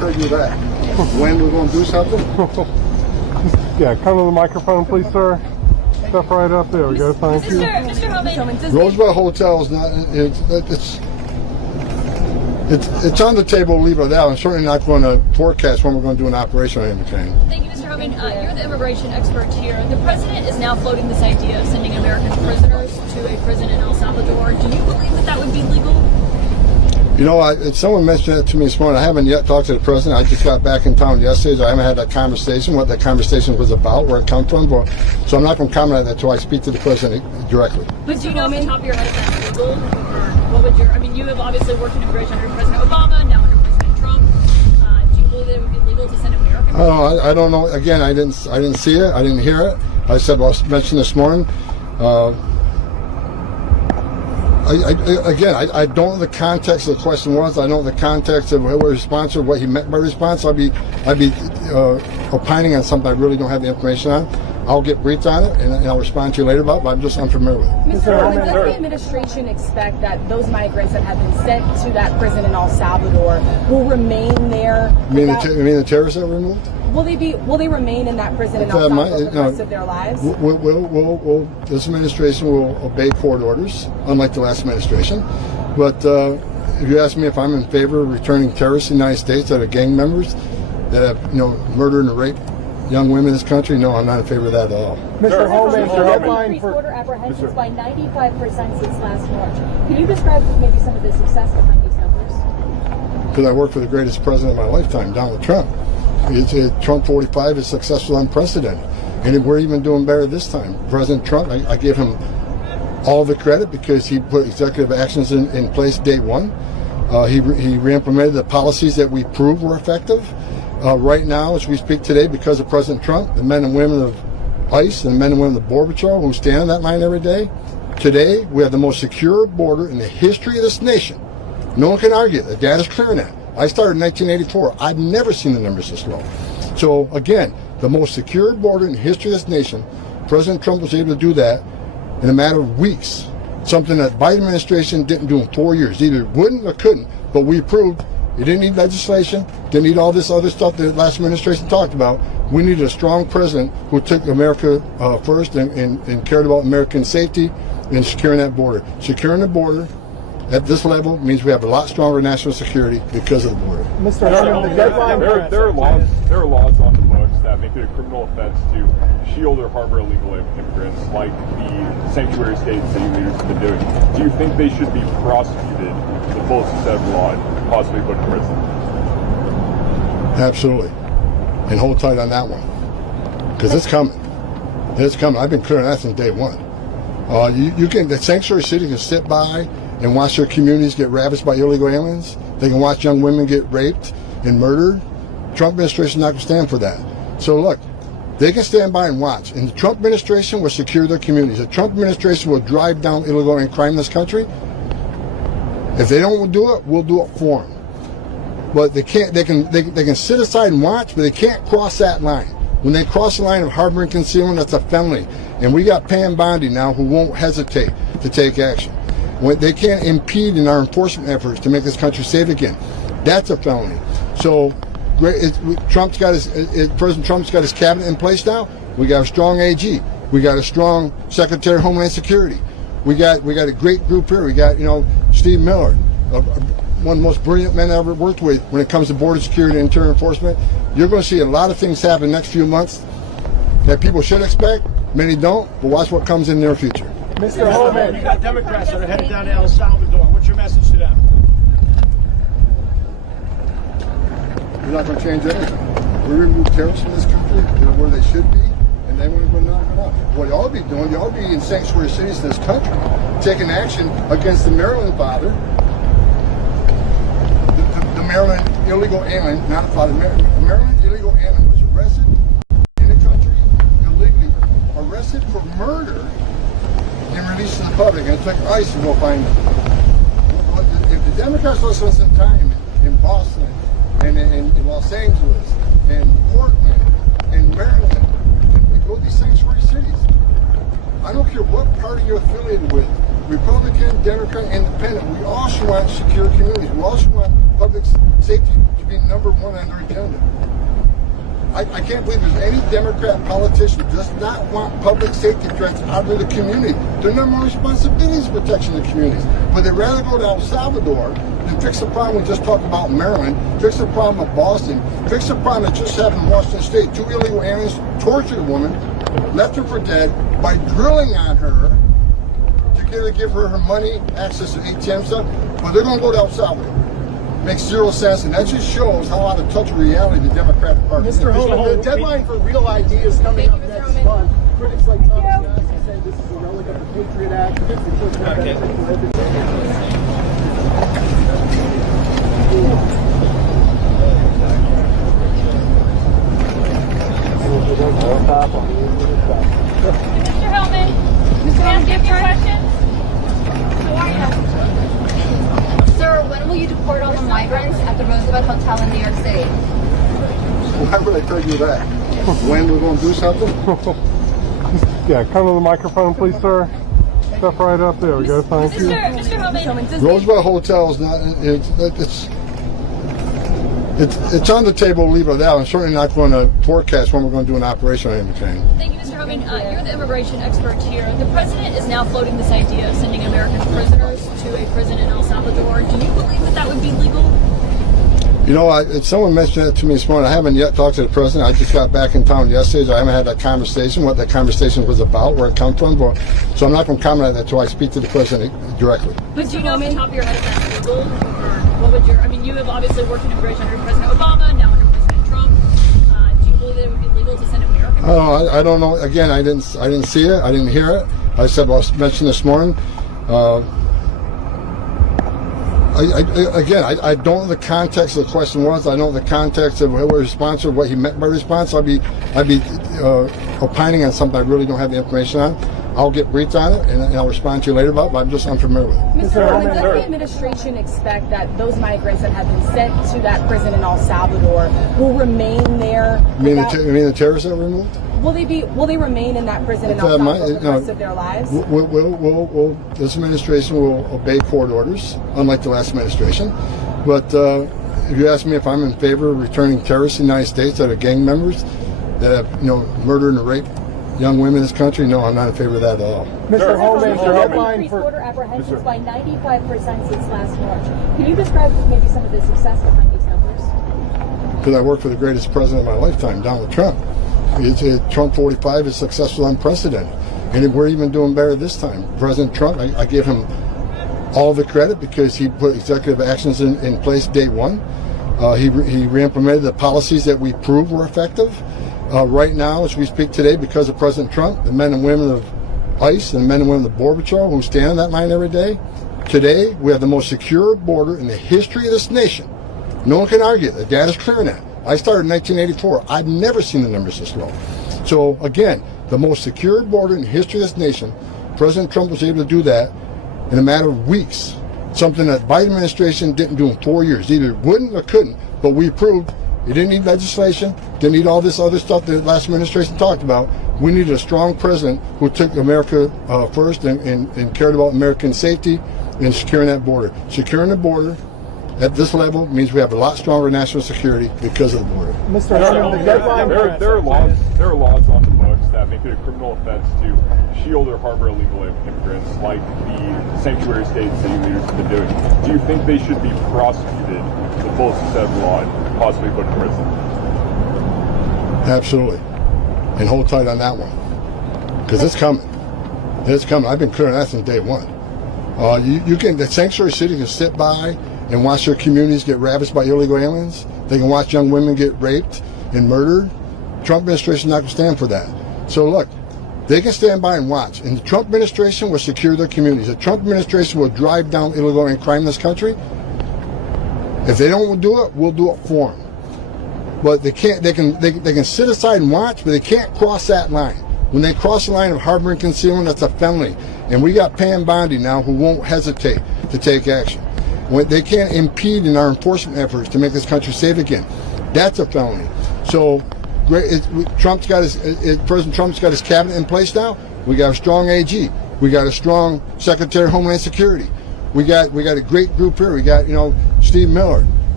tell you that. When we're going to do something? Yeah, come to the microphone, please, sir. Step right up. There we go. Thank you. Mr. Homan, Roosevelt Hotel is not. It's on the table. Leave it out. I'm certainly not going to forecast when we're going to do an operation on any kind. Thank you, Mr. Homan. You're the immigration expert here. The president is now floating this idea of sending American prisoners to a prison in El Salvador. Do you believe that that would be legal? You know, someone mentioned it to me this morning. I haven't yet talked to the president. I just got back in town yesterday, so I haven't had that conversation, what that conversation was about, where it comes from. So I'm not going to comment on that until I speak to the president directly. But do you know off the top of your head if that's legal? Or what would I mean, you have obviously worked in immigration under President Obama, now under President Trump. Do you believe that it would be legal to send American prisoners? I don't know. Again, I didn't see it. I didn't hear it. I said, I mentioned this morning. I don't know the context of the question was. I don't know the context of what response or what he meant by response. I'd be opining on something I really don't have the information on. I'll get briefed on it and I'll respond to you later about it, but I'm just unfamiliar with it. Mr. Homan, does the administration expect that those migrants that have been sent to that prison in El Salvador will remain there? You mean the terrorists that were removed? Will they remain in that prison in El Salvador for the rest of their lives? This administration will obey court orders, unlike the last administration. But if you ask me if I'm in favor of returning terrorists to the United States that are gang members that have, murdered and raped young women in this country, no, I'm not in favor of that at all. Mr. Homan, increased border apprehensions by 95% since last March. Can you describe maybe some of the success behind these numbers? Because I worked for the greatest president of my lifetime, Donald Trump. Trump 45 is successful, unprecedented. And we're even doing better this time. President Trump, I give him all the credit because he put executive actions in place day one. He re-implemented the policies that we proved were effective. Right now, as we speak today, because of President Trump, the men and women of ICE and the men and women of the Border Patrol who stand on that line every day, today we have the most secure border in the history of this nation. No one can argue. The data's clear on that. I started in 1984. I've never seen the numbers this low. So again, the most secure border in the history of this nation, President Trump was able to do that in a matter of weeks. Something that Biden administration didn't do in 4 years. Either wouldn't or couldn't, but we proved it didn't need legislation, didn't need all this other stuff that the last administration talked about. We needed a strong president who took America first and cared about American safety and securing that border. Securing the border at this level means we have a lot stronger national security because of the border. Mr. Homan, the deadline. There are laws on the books that make it a criminal offense to shield or harbor illegal immigrants, like the sanctuary states that you leaders have been doing. Do you think they should be prosecuted to the fullest extent of the law and possibly put in prison? Absolutely. And hold tight on that one. Because it's coming. It's coming. I've been clear on that since day one. The sanctuary city can sit by and watch their communities get ravaged by illegal aliens. They can watch young women get raped and murdered. Trump administration is not going to stand for that. So look, they can stand by and watch. And the Trump administration will secure their communities. The Trump administration will drive down illegal and crime in this country. If they don't do it, we'll do it for them. But they can't. They can sit aside and watch, but they can't cross that line. When they cross the line of harboring concealment, that's a felony. And we got Pam Bondi now who won't hesitate to take action. They can't impede in our enforcement efforts to make this country safe again. That's a felony. So President Trump's got his cabinet in place now. We got a strong AG. We got a strong Secretary of Homeland Security. We got a great group here. We got Steve Miller, one of the most brilliant men I ever worked with when it comes to border security and interior enforcement. You're going to see a lot of things happen in the next few months that people should expect. Many don't, but watch what comes in their future. Mr. Homan, you got Democrats that are headed down to El Salvador. What's your message to them? We're not going to change anything. We remove terrorists from this country. They're where they should be, and then we're going to knock it off. What y'all be doing, y'all be in sanctuary cities in this country, taking action against the Maryland father, the Maryland illegal alien, not a father, the Maryland illegal alien was arrested in the country illegally, arrested for murder, and released to the public, and it took ICE to go find them. If the Democrats will spend some time in Boston, and in Los Angeles, and Portland, and Maryland, and go to these sanctuary cities. I don't care what party you're affiliated with, Republican, Democrat, Independent, we also want secure communities. We also want public public safety to be number one on their agenda. I can't believe there's any Democrat politician who does not want public safety threats out of the community. Their number one responsibility is protection of the communities. But they'd rather go to El Salvador than fix the problem we just talked about in Maryland, fix the problem of Boston, fix the problem that just happened in Washington State. 2 illegal aliens tortured a woman, left her for dead by drilling on her to give her money, access to ATM stuff. But they're going to go to El Salvador. Makes zero sense, and that just shows how out of touch with reality the Democratic Party is. Mr. Homan, the deadline for real ID is coming up next month. Critics like Tom Homan say this is a relic of the Patriot Act. Mr. Homan, can I ask you a few questions? How are you? Sir, when will you deport all the migrants at the Roosevelt Hotel in New York City? Why would I tell you that? When we're going to do something? Yeah, come to the microphone, please, sir. Step right up. There we go. Thank you. Mr. Homan, Roosevelt Hotel is not. It's on the table. Leave it at that. I'm certainly not going to forecast when we're going to do an operation or anything. thank you, Mr. Homan. You're the immigration expert here. The president is now floating this idea of sending American prisoners to a prison in El Salvador. Do you believe that that would be legal? You know, someone mentioned that to me this morning. I haven't yet talked to the president. I just got back in town yesterday, so I haven't had that conversation, what that conversation was about, where it come from. So I'm not going to comment on that until I speak to the president directly. But do you know off the top of your head if that's legal? Or what would your, I mean, you have obviously worked in immigration under President Obama, now under President Trump. Do you believe that it would be legal to send American? I don't know. Again, I didn't see it. I didn't hear it. I said, well, I mentioned this morning. I don't know the context of the question was. I don't know the context of what his response or what he meant by response. I'd be opining on something I really don't have the information on. I'll get briefed on it and I'll respond to you later about it, but I'm just unfamiliar with it. Mr. Homan, does the administration expect that those migrants that have been sent to that prison in El Salvador will remain there? You mean the terrorists that were removed? Will they remain in that prison in El Salvador for the rest of their lives? This administration will obey court orders, unlike the last administration. But if you ask me if I'm in favor of returning terrorists in the United States that are gang members that have, murdered and raped young women in this country, no, I'm not in favor of that at all. Mr. Homan, the deadline increased for border apprehensions by 95% since last March. Can you describe maybe some of the success behind these numbers? Because I worked for the greatest president of my lifetime, Donald Trump. Trump 45 is successful, unprecedented. And we're even doing better this time. President Trump, I give him all the credit because he put executive actions in place day one. He re-implemented the policies that we proved were effective. Right now, as we speak today, because of President Trump, the men and women of ICE and the men and women of the Border Patrol who stand on that line every day, today we have the most secure border in the history of this nation. No one can argue. The data's clear on that. I started in 1984. I've never seen the numbers this low. So again, the most secure border in the history of this nation, President Trump was able to do that in a matter of weeks. Something that Biden administration didn't do in 4 years. Either wouldn't or couldn't, but we proved it didn't need legislation, didn't need all this other stuff that the last administration talked about. We needed a strong president who took America first and cared about American safety and securing that border. Securing the border at this level means we have a lot stronger national security because of the border. Mr. Homan, the deadline There are laws on the books that make it a criminal offense to shield or harbor illegal immigrants, like the sanctuary states that you leaders have been doing. Do you think they should be prosecuted to the fullest extent of the law and possibly put in prison? Absolutely. And hold tight on that one. Because it's coming. It's coming. I've been clear on that since day one. The sanctuary city can sit by and watch their communities get ravaged by illegal aliens. They can watch young women get raped and murdered. Trump administration is not going to stand for that. So look, they can stand by and watch. And the Trump administration will secure their communities. The Trump administration will drive down illegal alien crime in this country. If they don't do it, we'll do it for them. But they can't. They can sit aside and watch, but they can't cross that line. When they cross the line of harboring concealment, that's a felony. And we got Pam Bondi now who won't hesitate to take action. They can't impede in our enforcement efforts to make this country safe again. That's a felony. So President Trump's got his cabinet in place now. We got a strong AG. We got a strong Secretary of Homeland Security. We got a great group here. We got Steve Miller,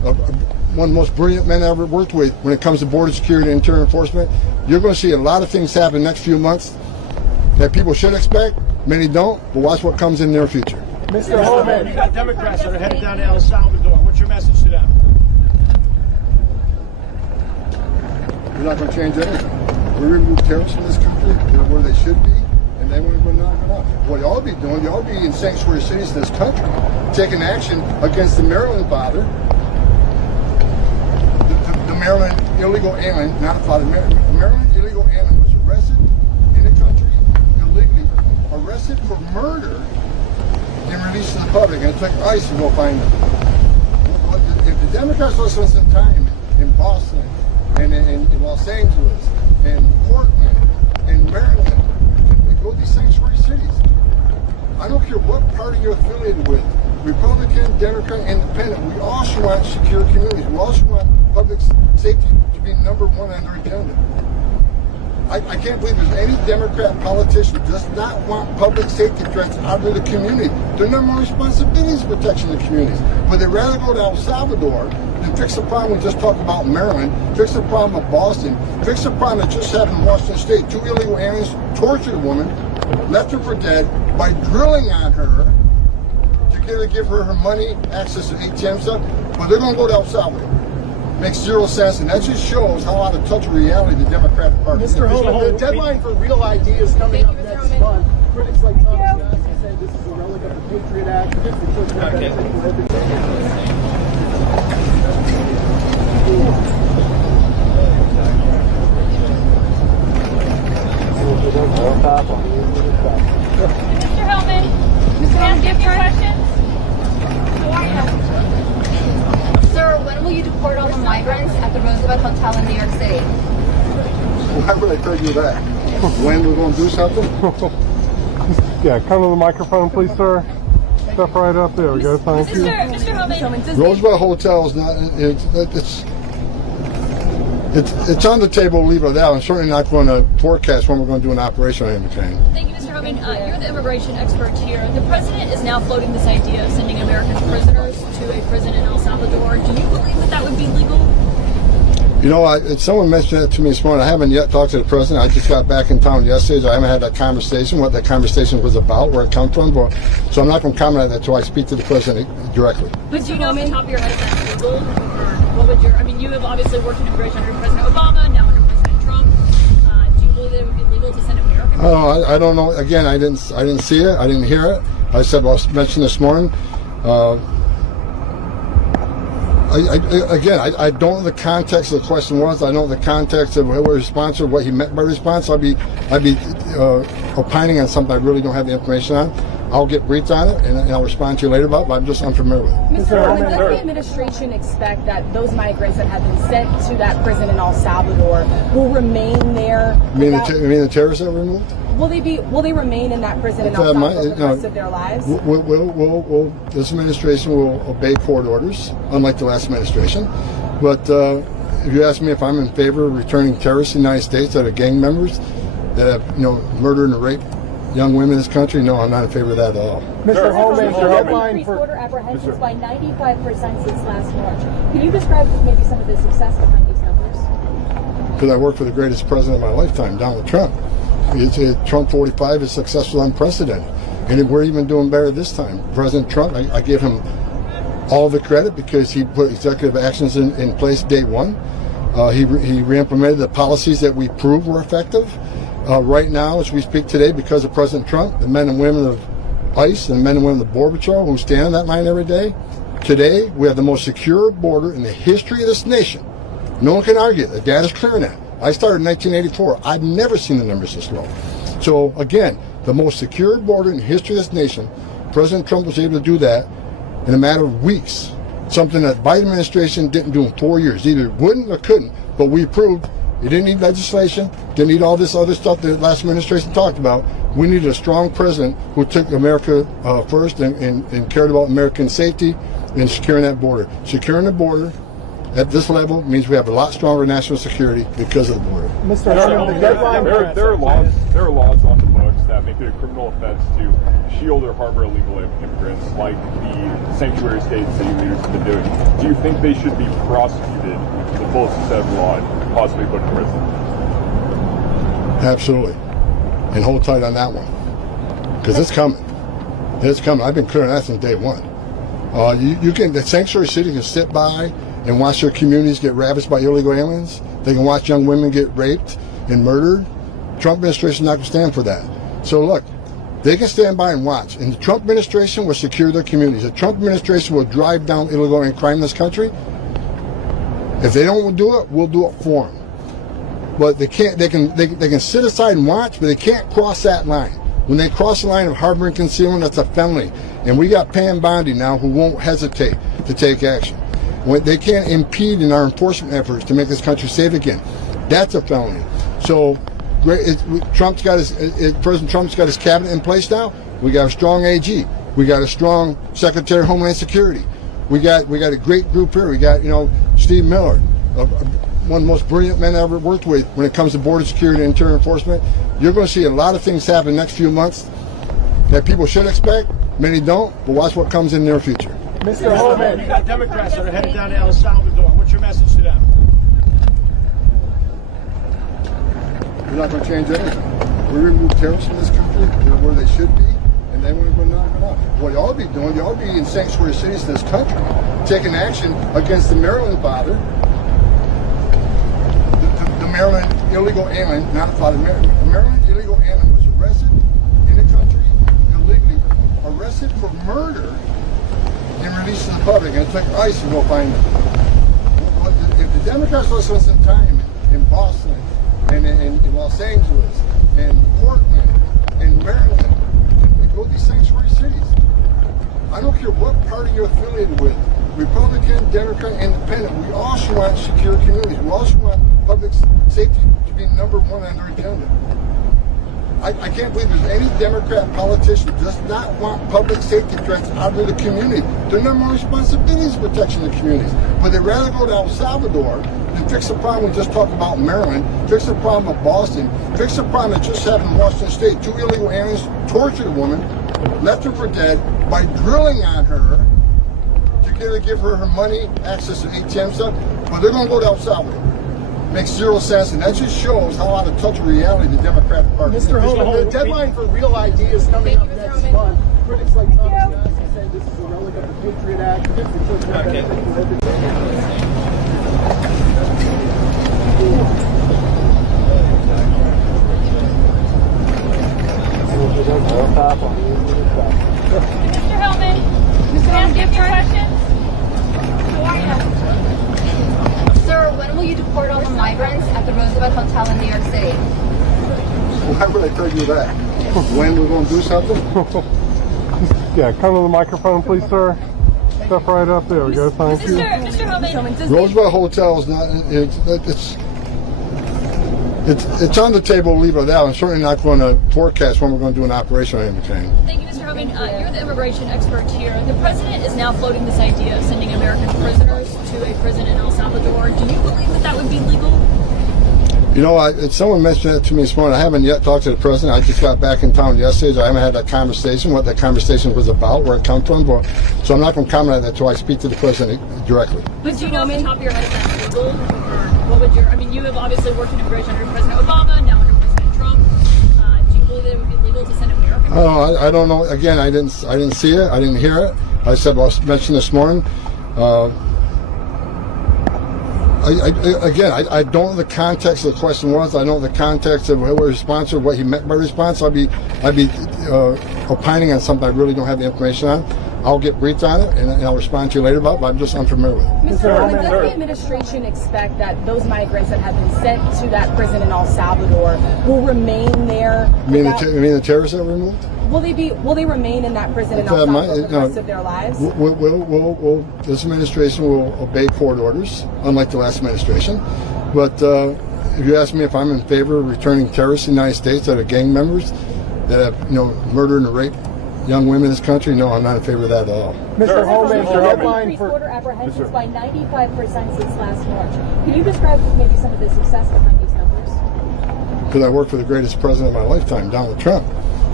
one of the most brilliant men I ever worked with when it comes to border security and interior enforcement. You're going to see a lot of things happen next few months that people should expect. Many don't, but watch what comes in their future. Mr. Homan, you got Democrats that are headed down to El Salvador. What's your message to them? You're not going to change anything. We remove terrorists from this country. They're where they should be, and they want to go knock it off. What y'all be doing, y'all be in sanctuary cities in this country, taking action against the Maryland father, the Maryland illegal alien, not father, the Maryland illegal alien was arrested in the country illegally, arrested for murder, and released to the public, and it took ICE to go find him. If the Democrats will spend some time in Boston, and in Los Angeles, and Portland, and Maryland, and go to these sanctuary cities. I don't care what party you're affiliated with, Republican, Democrat, Independent, we also want secure communities. We also want public safety to be number one on their agenda. I can't believe there's any Democrat politician who does not want public safety threats out of the community. Their number one responsibility is protection of the communities. But they'd rather go to El Salvador than fix the problem we just talked about in Maryland, fix the problem of Boston, fix the problem that just happened in Washington State. 2 illegal aliens tortured a woman, left her for dead by drilling on her to give her her money, access to ATM stuff. But they're going to go to El Salvador. Makes zero sense, and that just shows how out of touch of reality the Democratic Party is. Mr. Homan, the deadline for real ideas coming up next month. Critics like Tom Homan say this is a relic of the Patriot Act. Mr. Hellman, can I ask you a few questions? How are you? Sir, when will you deport all the migrants at the Roosevelt Hotel in New York City? Why would I tell you that? When we're going to do something? Yeah, come to the microphone, please, sir. Step right up. There we go. Thank you. Mr. Hellman, Roosevelt Hotel is not. It's on the table. Leave it out. I'm certainly not going to forecast when we're going to do an operation on anything. thank you, Mr. Homan. You're the immigration expert here. The president is now floating this idea of sending American prisoners to a prison in El Salvador. Do you believe that that would be legal? You know, someone mentioned that to me this morning. I haven't yet talked to the president. I just got back in town yesterday, so I haven't had that conversation, what that conversation was about, where it come from. So I'm not going to comment on that until I speak to the president directly. But do you know off the top of your head if that's legal? Or what would your, I mean, you have obviously worked in immigration under President Obama, now under President Trump. Do you believe that it would be legal to send American prisoners? I don't know. Again, I didn't see it. I didn't hear it. I said, well, I mentioned this morning. I don't know the context of the question was. I don't know the context of what response or what he meant by response. I'd be opining on something I really don't have the information on. I'll get briefed on it and I'll respond to you later about it, but I'm just unfamiliar with it. Mr. Homan, does the administration expect that those migrants that have been sent to that prison in El Salvador will remain there? You mean the terrorists that were removed? Will they remain in that prison in El Salvador for the rest of their lives? This administration will obey court orders, unlike the last administration. But if you ask me if I'm in favor of returning terrorists to the United States that are gang members that have murdered and raped young women in this country, no, I'm not in favor of that at all. Mr. Homan, the deadline increased for border apprehensions by 95% since last March. Can you describe maybe some of the success behind these numbers? Because I worked for the greatest president of my lifetime, Donald Trump. Trump 45 is successful, unprecedented. And we're even doing better this time. President Trump, I give him all the credit because he put executive actions in place day one. He re-implemented the policies that we proved were effective. Right now, as we speak today, because of President Trump, the men and women of ICE and the men and women of the Border Patrol who stand on that line every day, today we have the most secure border in the history of this nation. No one can argue. The data's clear on that. I started in 1984. I've never seen the numbers this low. So again, the most secure border in the history of this nation, President Trump was able to do that in a matter of weeks. Something that Biden administration didn't do in 4 years. Either wouldn't or couldn't, but we proved it didn't need legislation, didn't need all this other stuff that the last administration talked about. We needed a strong president who took America first and cared about American safety and securing that border. Securing the border at this level means we have a lot stronger national security because of the border. Mr. Homan, the deadline there are laws on the books that make it a criminal offense to shield or harbor illegal immigrants, like the sanctuary states that you leaders have been doing. Do you think they should be prosecuted to the fullest extent of the law and possibly put in prison? Absolutely. And hold tight on that one. Because it's coming. It's coming. I've been clear on that since day one. The sanctuary city can sit by and watch their communities get ravaged by illegal aliens. They can watch young women get raped and murdered. Trump administration is not going to stand for that. So look, they can stand by and watch. And the Trump administration will secure their communities. The Trump administration will drive down illegal alien crime in this country. If they don't do it, we'll do it for them. But they can't. They can sit aside and watch, but they can't cross that line. When they cross the line of harboring concealment, that's a felony. And we got Pam Bondi now who won't hesitate to take action. They can't impede in our enforcement efforts to make this country safe again. That's a felony. So President Trump's got his cabinet in place now. We got a strong AG. We got a strong Secretary of Homeland Security. We got a great group here. We got Steve Miller, one of the most brilliant men I ever worked with when it comes to border security and interior enforcement. You're going to see a lot of things happen in the next few months that people should expect. Many don't, but watch what comes in the near future. Mr. Homan, you got Democrats that are headed down to El Salvador. What's your message to them? We're not going to change anything. We remove terrorists from this country. They're where they should be, and then we're going to knock it off. What y'all be doing, y'all be in sanctuary cities in this country, taking action against the Maryland father, the Maryland illegal alien, not a father, the Maryland illegal alien was arrested in the country illegally, arrested for murder, and released to the public, and it took ICE to go find them. If the Democrats will spend some time in Boston, and in Los Angeles, and Portland, and Maryland, and go to these sanctuary cities, I don't care what party you're affiliated with, Republican, Democrat, Independent, we all should want secure communities. We all should want public safety to be number one on their agenda. I can't believe there's any Democrat politician who does not want public safety threats out of the community. Their number one responsibility is protection of the communities. But they'd rather go to El Salvador than fix the problem we just talked about in Maryland, fix the problem of Boston, fix the problem that just happened in Washington State. 2 illegal aliens tortured a woman, left her for dead by drilling on her to give her her money, access to ATM stuff. But they're going to go to El Salvador. Makes zero sense, and that just shows how out of touch with reality the Democratic Party is. Mr. Homan, the deadline for real ideas coming up next month. Critics like Tom Homan say this is a relic of the Patriot Act. Mr. Hillman, Mr. Homan, do you have any questions? How are you? Sir, when will you deport all the migrants at the Roosevelt Hotel in New York City? Why would I tell you that? When we're going to do something? Yeah, come to the microphone, please, sir. Step right up. There we go. Thank you. Mr. Homan, Roosevelt Hotel is not. It's on the table. Leave it out. I'm certainly not going to forecast when we're going to do an operation or anything. thank you, Mr. Homan. You're the immigration expert here. The president is now floating this idea of sending American prisoners to a prison in El Salvador. Do you believe that that would be legal? Someone mentioned that to me this morning. I haven't yet talked to the president. I just got back in town yesterday, so I haven't had that conversation, what that conversation was about, where it comes from. So I'm not going to comment on that until I speak to the president directly. But do you know off the top of your head if that's legal? Or what would you have obviously worked in immigration under President Obama, now under President Trump. Do you believe that it would be legal to send American prisoners? I don't know. Again, I didn't see it. I didn't hear it. I said, well, I mentioned this morning. I don't know the context of the question was. I don't know the context of what response or what he meant by response. I'd be opining on something I really don't have the information on. I'll get briefed on it and I'll respond to you later about it, but I'm just unfamiliar with it. Mr. Homan, does the administration expect that those migrants that have been sent to that prison in El Salvador will remain there? You mean the terrorists that were removed? Will they remain in that prison in El Salvador for the rest of their lives? This administration will obey court orders, unlike the last administration. But if you ask me if I'm in favor of returning terrorists to the United States that are gang members that have murdered and raped young women in this country, no, I'm not in favor of that at all. Mr. Homan, the deadline increased for border apprehensions by 95% since last March. Can you describe maybe some of the success behind these numbers? Because I worked for the greatest president of my lifetime, Donald Trump.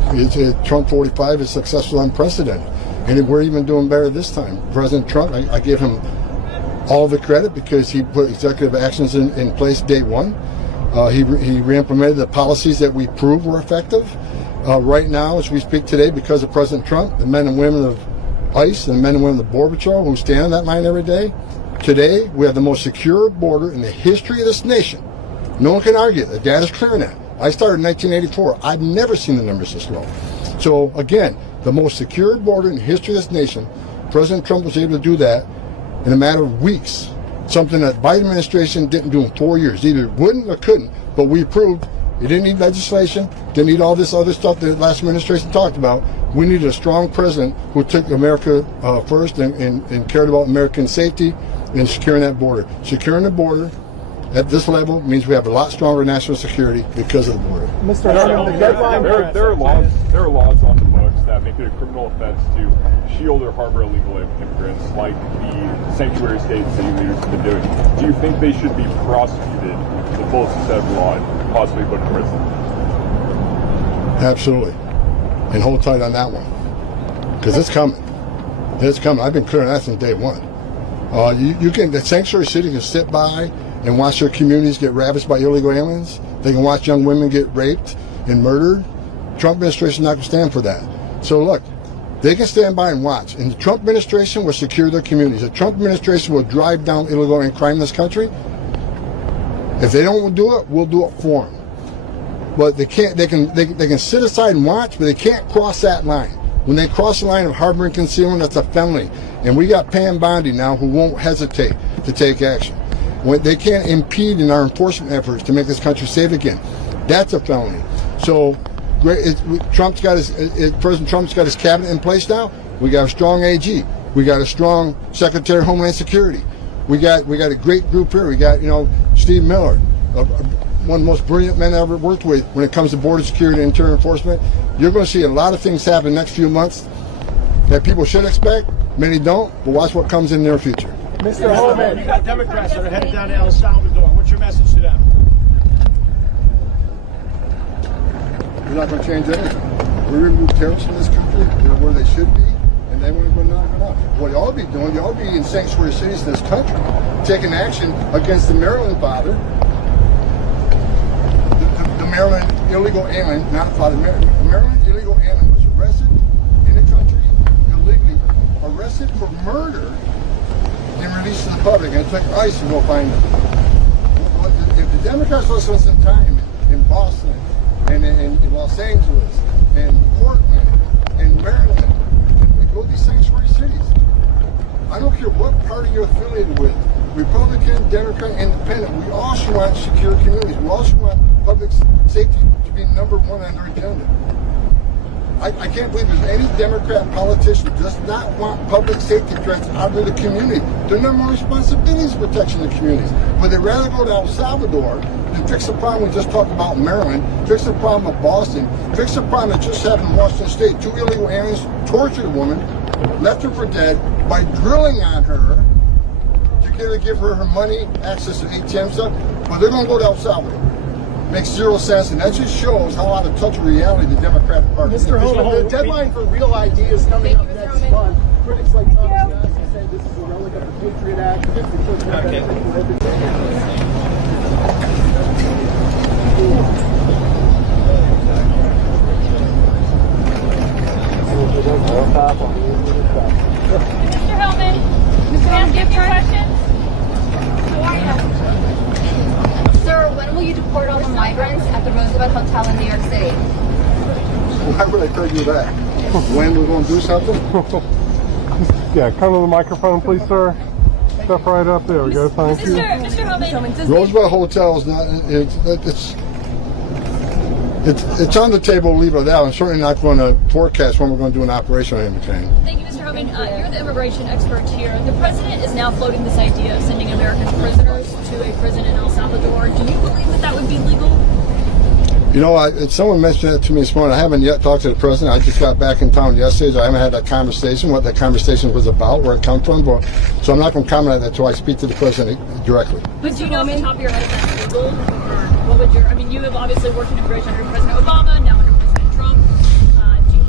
Trump 45 is successful, unprecedented. And we're even doing better this time. President Trump, I give him all the credit because he put executive actions in place day one. He re-implemented the policies that we proved were effective. Right now, as we speak today, because of President Trump, the men and women of ICE and the men and women of the Border Patrol who stand on that line every day, today we have the most secure border in the history of this nation. No one can argue. The data's clear on that. I started in 1984. I've never seen the numbers this low. So again, the most secure border in the history of this nation, President Trump was able to do that in a matter of weeks. Something that Biden administration didn't do in 4 years. Either wouldn't or couldn't, but we proved it didn't need legislation, didn't need all this other stuff that the last administration talked about. We needed a strong president who took America first and cared about American safety and securing that border. Securing the border at this level means we have a lot stronger national security because of the border. Mr. Homan, the deadline. There are laws on the books that make it a criminal offense to shield or harbor illegal immigrants, like the sanctuary states that you leaders have been doing. Do you think they should be prosecuted to the fullest extent of the law and possibly put in prison? Absolutely. And hold tight on that one. Because it's coming. It's coming. I've been clear on that since day one. The sanctuary city can sit by and watch their communities get ravaged by illegal aliens. They can watch young women get raped and murdered. Trump administration is not going to stand for that. So look, they can stand by and watch. And the Trump administration will secure their communities. The Trump administration will drive down illegal alien crime in this country. If they don't do it, we'll do it for them. But they can't. They can sit aside and watch, but they can't cross that line. When they cross the line of harboring concealment, that's a felony. And we got Pam Bondi now who won't hesitate to take action. When they can't impede in our enforcement efforts to make this country safe again. That's a felony. So President Trump's got his cabinet in place now. We got a strong AG. We got a strong Secretary of Homeland Security. We got a great group here. We got Steve Miller, one of the most brilliant men I ever worked with when it comes to border security and interior enforcement. You're going to see a lot of things happen in the next few months that people should expect. Many don't, but watch what comes in their future. Mr. Homan, you got Democrats that are headed down to El Salvador. What's your message to them? We're not going to change anything. We remove terrorists from this country. They're where they should be, and they want to go knock it off. What you ought to be doing, you ought to be in sanctuary cities in this country, taking action against the Maryland father, the Maryland illegal alien, not father. The Maryland illegal alien was arrested in the country illegally, arrested for murder, and released to the public, and it took ICE to go find them. If the Democrats want to spend some time in Boston, and in Los Angeles, and Portland, and Maryland, and go to these sanctuary cities, I don't care what party you're affiliated with, Republican, Democrat, Independent, we all should want secure communities. We all should want public safety to be number one on our agenda. I can't believe there's any Democrat politician who does not want public safety threats out of the community. Their number one responsibility is protection of the communities. But they'd rather go to El Salvador than fix the problem we just talked about in Maryland, fix the problem of Boston, fix the problem that just happened in Washington State. 2 illegal aliens tortured a woman, left her for dead by drilling on her to give her her money, access to ATM stuff. But they're going to go to El Salvador. Makes zero sense, and that just shows how out of touch with reality the Democratic Party is. Mr. Homan, the deadline for real ideas coming up next month. Critics like Tom Homan say this is a relic of the Patriot Act. Mr. Homan, Mr. Homan, do you have any questions? How are you? Sir, when will you deport all the migrants at the Roosevelt Hotel in New York City? Why would I tell you that? When we're going to do something? Yeah, come to the microphone, please, sir. Step right up. There we go. Thank you. Mr. Homan. Roosevelt Hotel is not. It's on the table. Leave it at that. I'm certainly not going to forecast when we're going to do an operation on anything. Thank you, Mr. Homan. You're the immigration expert here. The president is now floating this idea of sending American prisoners to a prison in El Salvador. Do you believe that that would be legal? You know, someone mentioned that to me this morning. I haven't yet talked to the president. I just got back in town yesterday, so I haven't had that conversation, what that conversation was about, where it come from. So I'm not going to comment on that until I speak to the president directly. But do you know off the top of your head if that's legal? Or what would you have obviously worked in immigration under President Obama, now under President Trump.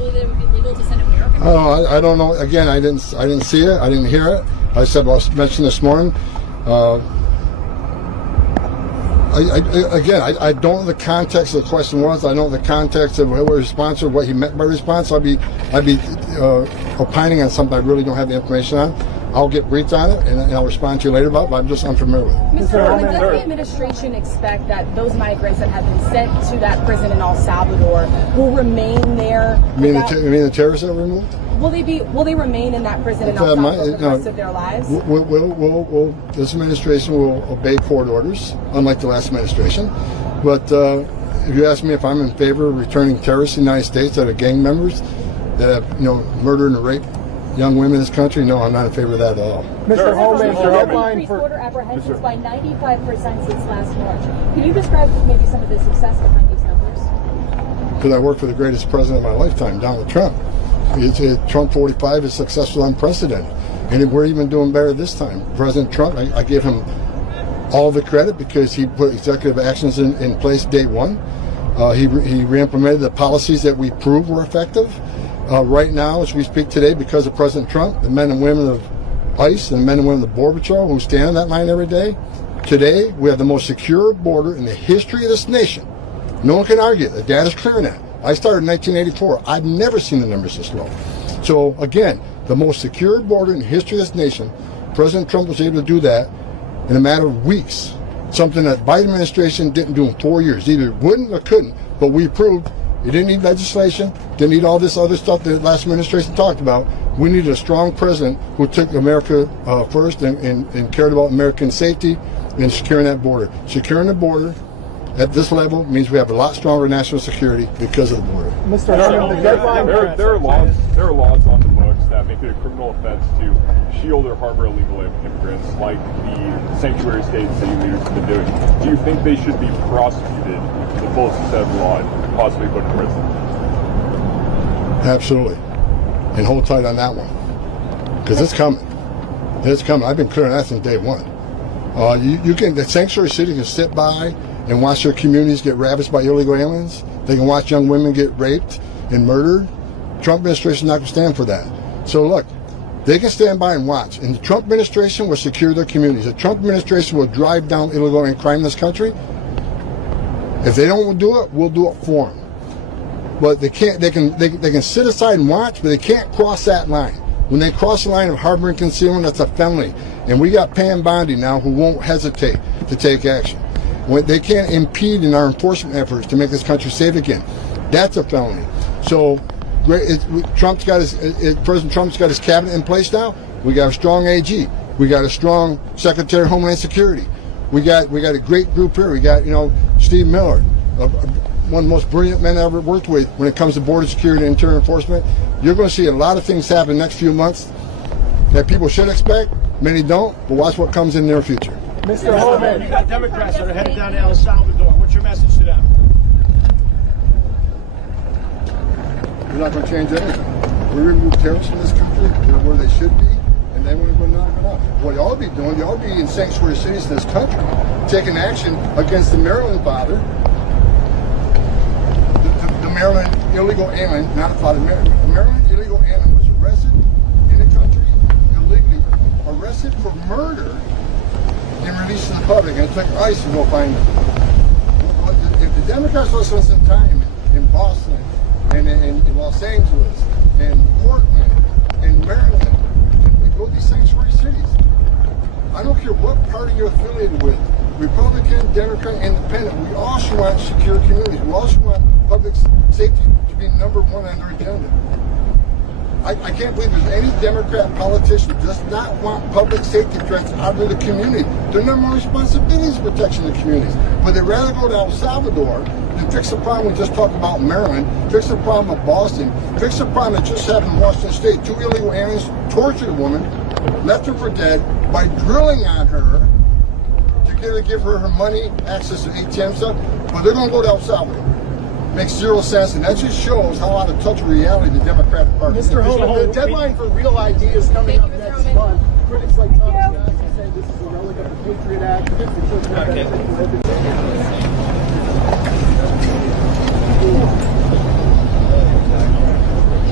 believe that it would be legal to send American? Oh, I don't know. Again, I didn't see it. I didn't hear it. I said, well, I mentioned this morning. I don't know the context of the question was. I don't know the context of what response or what he meant by response. I'd be opining on something I really don't have the information on. I'll get briefed on it and I'll respond to you later about it, but I'm just unfamiliar with it. Mr. Homan, does the administration expect that those migrants that have been sent to that prison in El Salvador will remain there? You mean the terrorists that were removed? Will they remain in that prison in El Salvador for the rest of their lives? This administration will obey court orders, unlike the last administration. But if you ask me if I'm in favor of returning terrorists to the United States that are gang members that have, murdered and raped young women in this country, no, I'm not in favor of that at all. Mr. Homan, the deadline increased for border apprehensions by 95% since last March. Can you describe maybe some of the success behind these numbers? Because I worked for the greatest president of my lifetime, Donald Trump. Trump 45 is successful, unprecedented. And we're even doing better this time. President Trump, I give him all the credit because he put executive actions in place day one. He re-implemented the policies that we proved were effective. Right now, as we speak today, because of President Trump, the men and women of ICE and the men and women of the Border Patrol who stand on that line every day, today we have the most secure border in the history of this nation. No one can argue it. The data's clear on that. I started in 1984. I've never seen the numbers this low. So again, the most secure border in the history of this nation, President Trump was able to do that in a matter of weeks. Something that Biden administration didn't do in 4 years. Either wouldn't or couldn't, but we proved it didn't need legislation, didn't need all this other stuff that the last administration talked about. We needed a strong president who took America first and cared about American safety and securing that border. Securing the border at this level means we have a lot stronger national security because of the border. Mr. Homan, the deadline There are laws on the books that make it a criminal offense to shield or harbor illegal immigrants, like the sanctuary states that you leaders have been doing. Do you think they should be prosecuted to the fullest extent of the law and possibly put in prison? Absolutely. And hold tight on that one. Because it's coming. It's coming. I've been clear on that since day one. The sanctuary city can sit by and watch their communities get ravaged by illegal aliens. They can watch young women get raped and murdered. Trump administration is not going to stand for that. So look, they can stand by and watch. And the Trump administration will secure their communities. The Trump administration will drive down illegal alien crime in this country. If they don't do it, we'll do it for them. But they can't. They can sit aside and watch, but they can't cross that line. When they cross the line of harboring concealment, that's a felony. And we got Pam Bondi now who won't hesitate to take action. They can't impede in our enforcement efforts to make this country safe again. That's a felony. So, President Trump's got his cabinet in place now. We got a strong AG. We got a strong Secretary of Homeland Security. We got a great group here. We got Steve Miller, one of the most brilliant men I ever worked with when it comes to border security and interior enforcement. You're going to see a lot of things happen in the next few months that people should expect. Many don't, but watch what comes in the near future. Mr. Homan, You got Democrats that are headed down to El Salvador. What's your message to them? We're not going to change anything. We remove terrorists from this country. They're where they should be, and then we're going to knock them off. What y'all be doing, y'all be in sanctuary cities in this country, taking action against the Maryland father, the Maryland illegal alien, not a father, the Maryland illegal alien was arrested in the country illegally, arrested for murder, and released to the public, and it took ICE to go find them. If the Democrats will spend some time in Boston, and in Los Angeles, and Portland, and Maryland, and go to these sanctuary cities, I don't care what party you're affiliated with, Republican, Democrat, Independent, we also want secure communities. We also want public safety to be number one on their agenda. I can't believe there's any Democrat politician who does not want public safety threats out of the community. Their number one responsibility is protection of the communities. But they'd rather go to El Salvador than fix the problem we just talked about in Maryland, fix the problem of Boston, fix the problem that just happened in Washington State. 2 illegal aliens tortured a woman, left her for dead by drilling on her to give her money, access to ATM stuff. But they're going to go to El Salvador. Makes zero sense, and that just shows how out of touch with reality the Democratic Party is. Mr. Homan, the deadline for real ideas coming up next month. Critics like Tom Homan say this is a relic of the Patriot Act.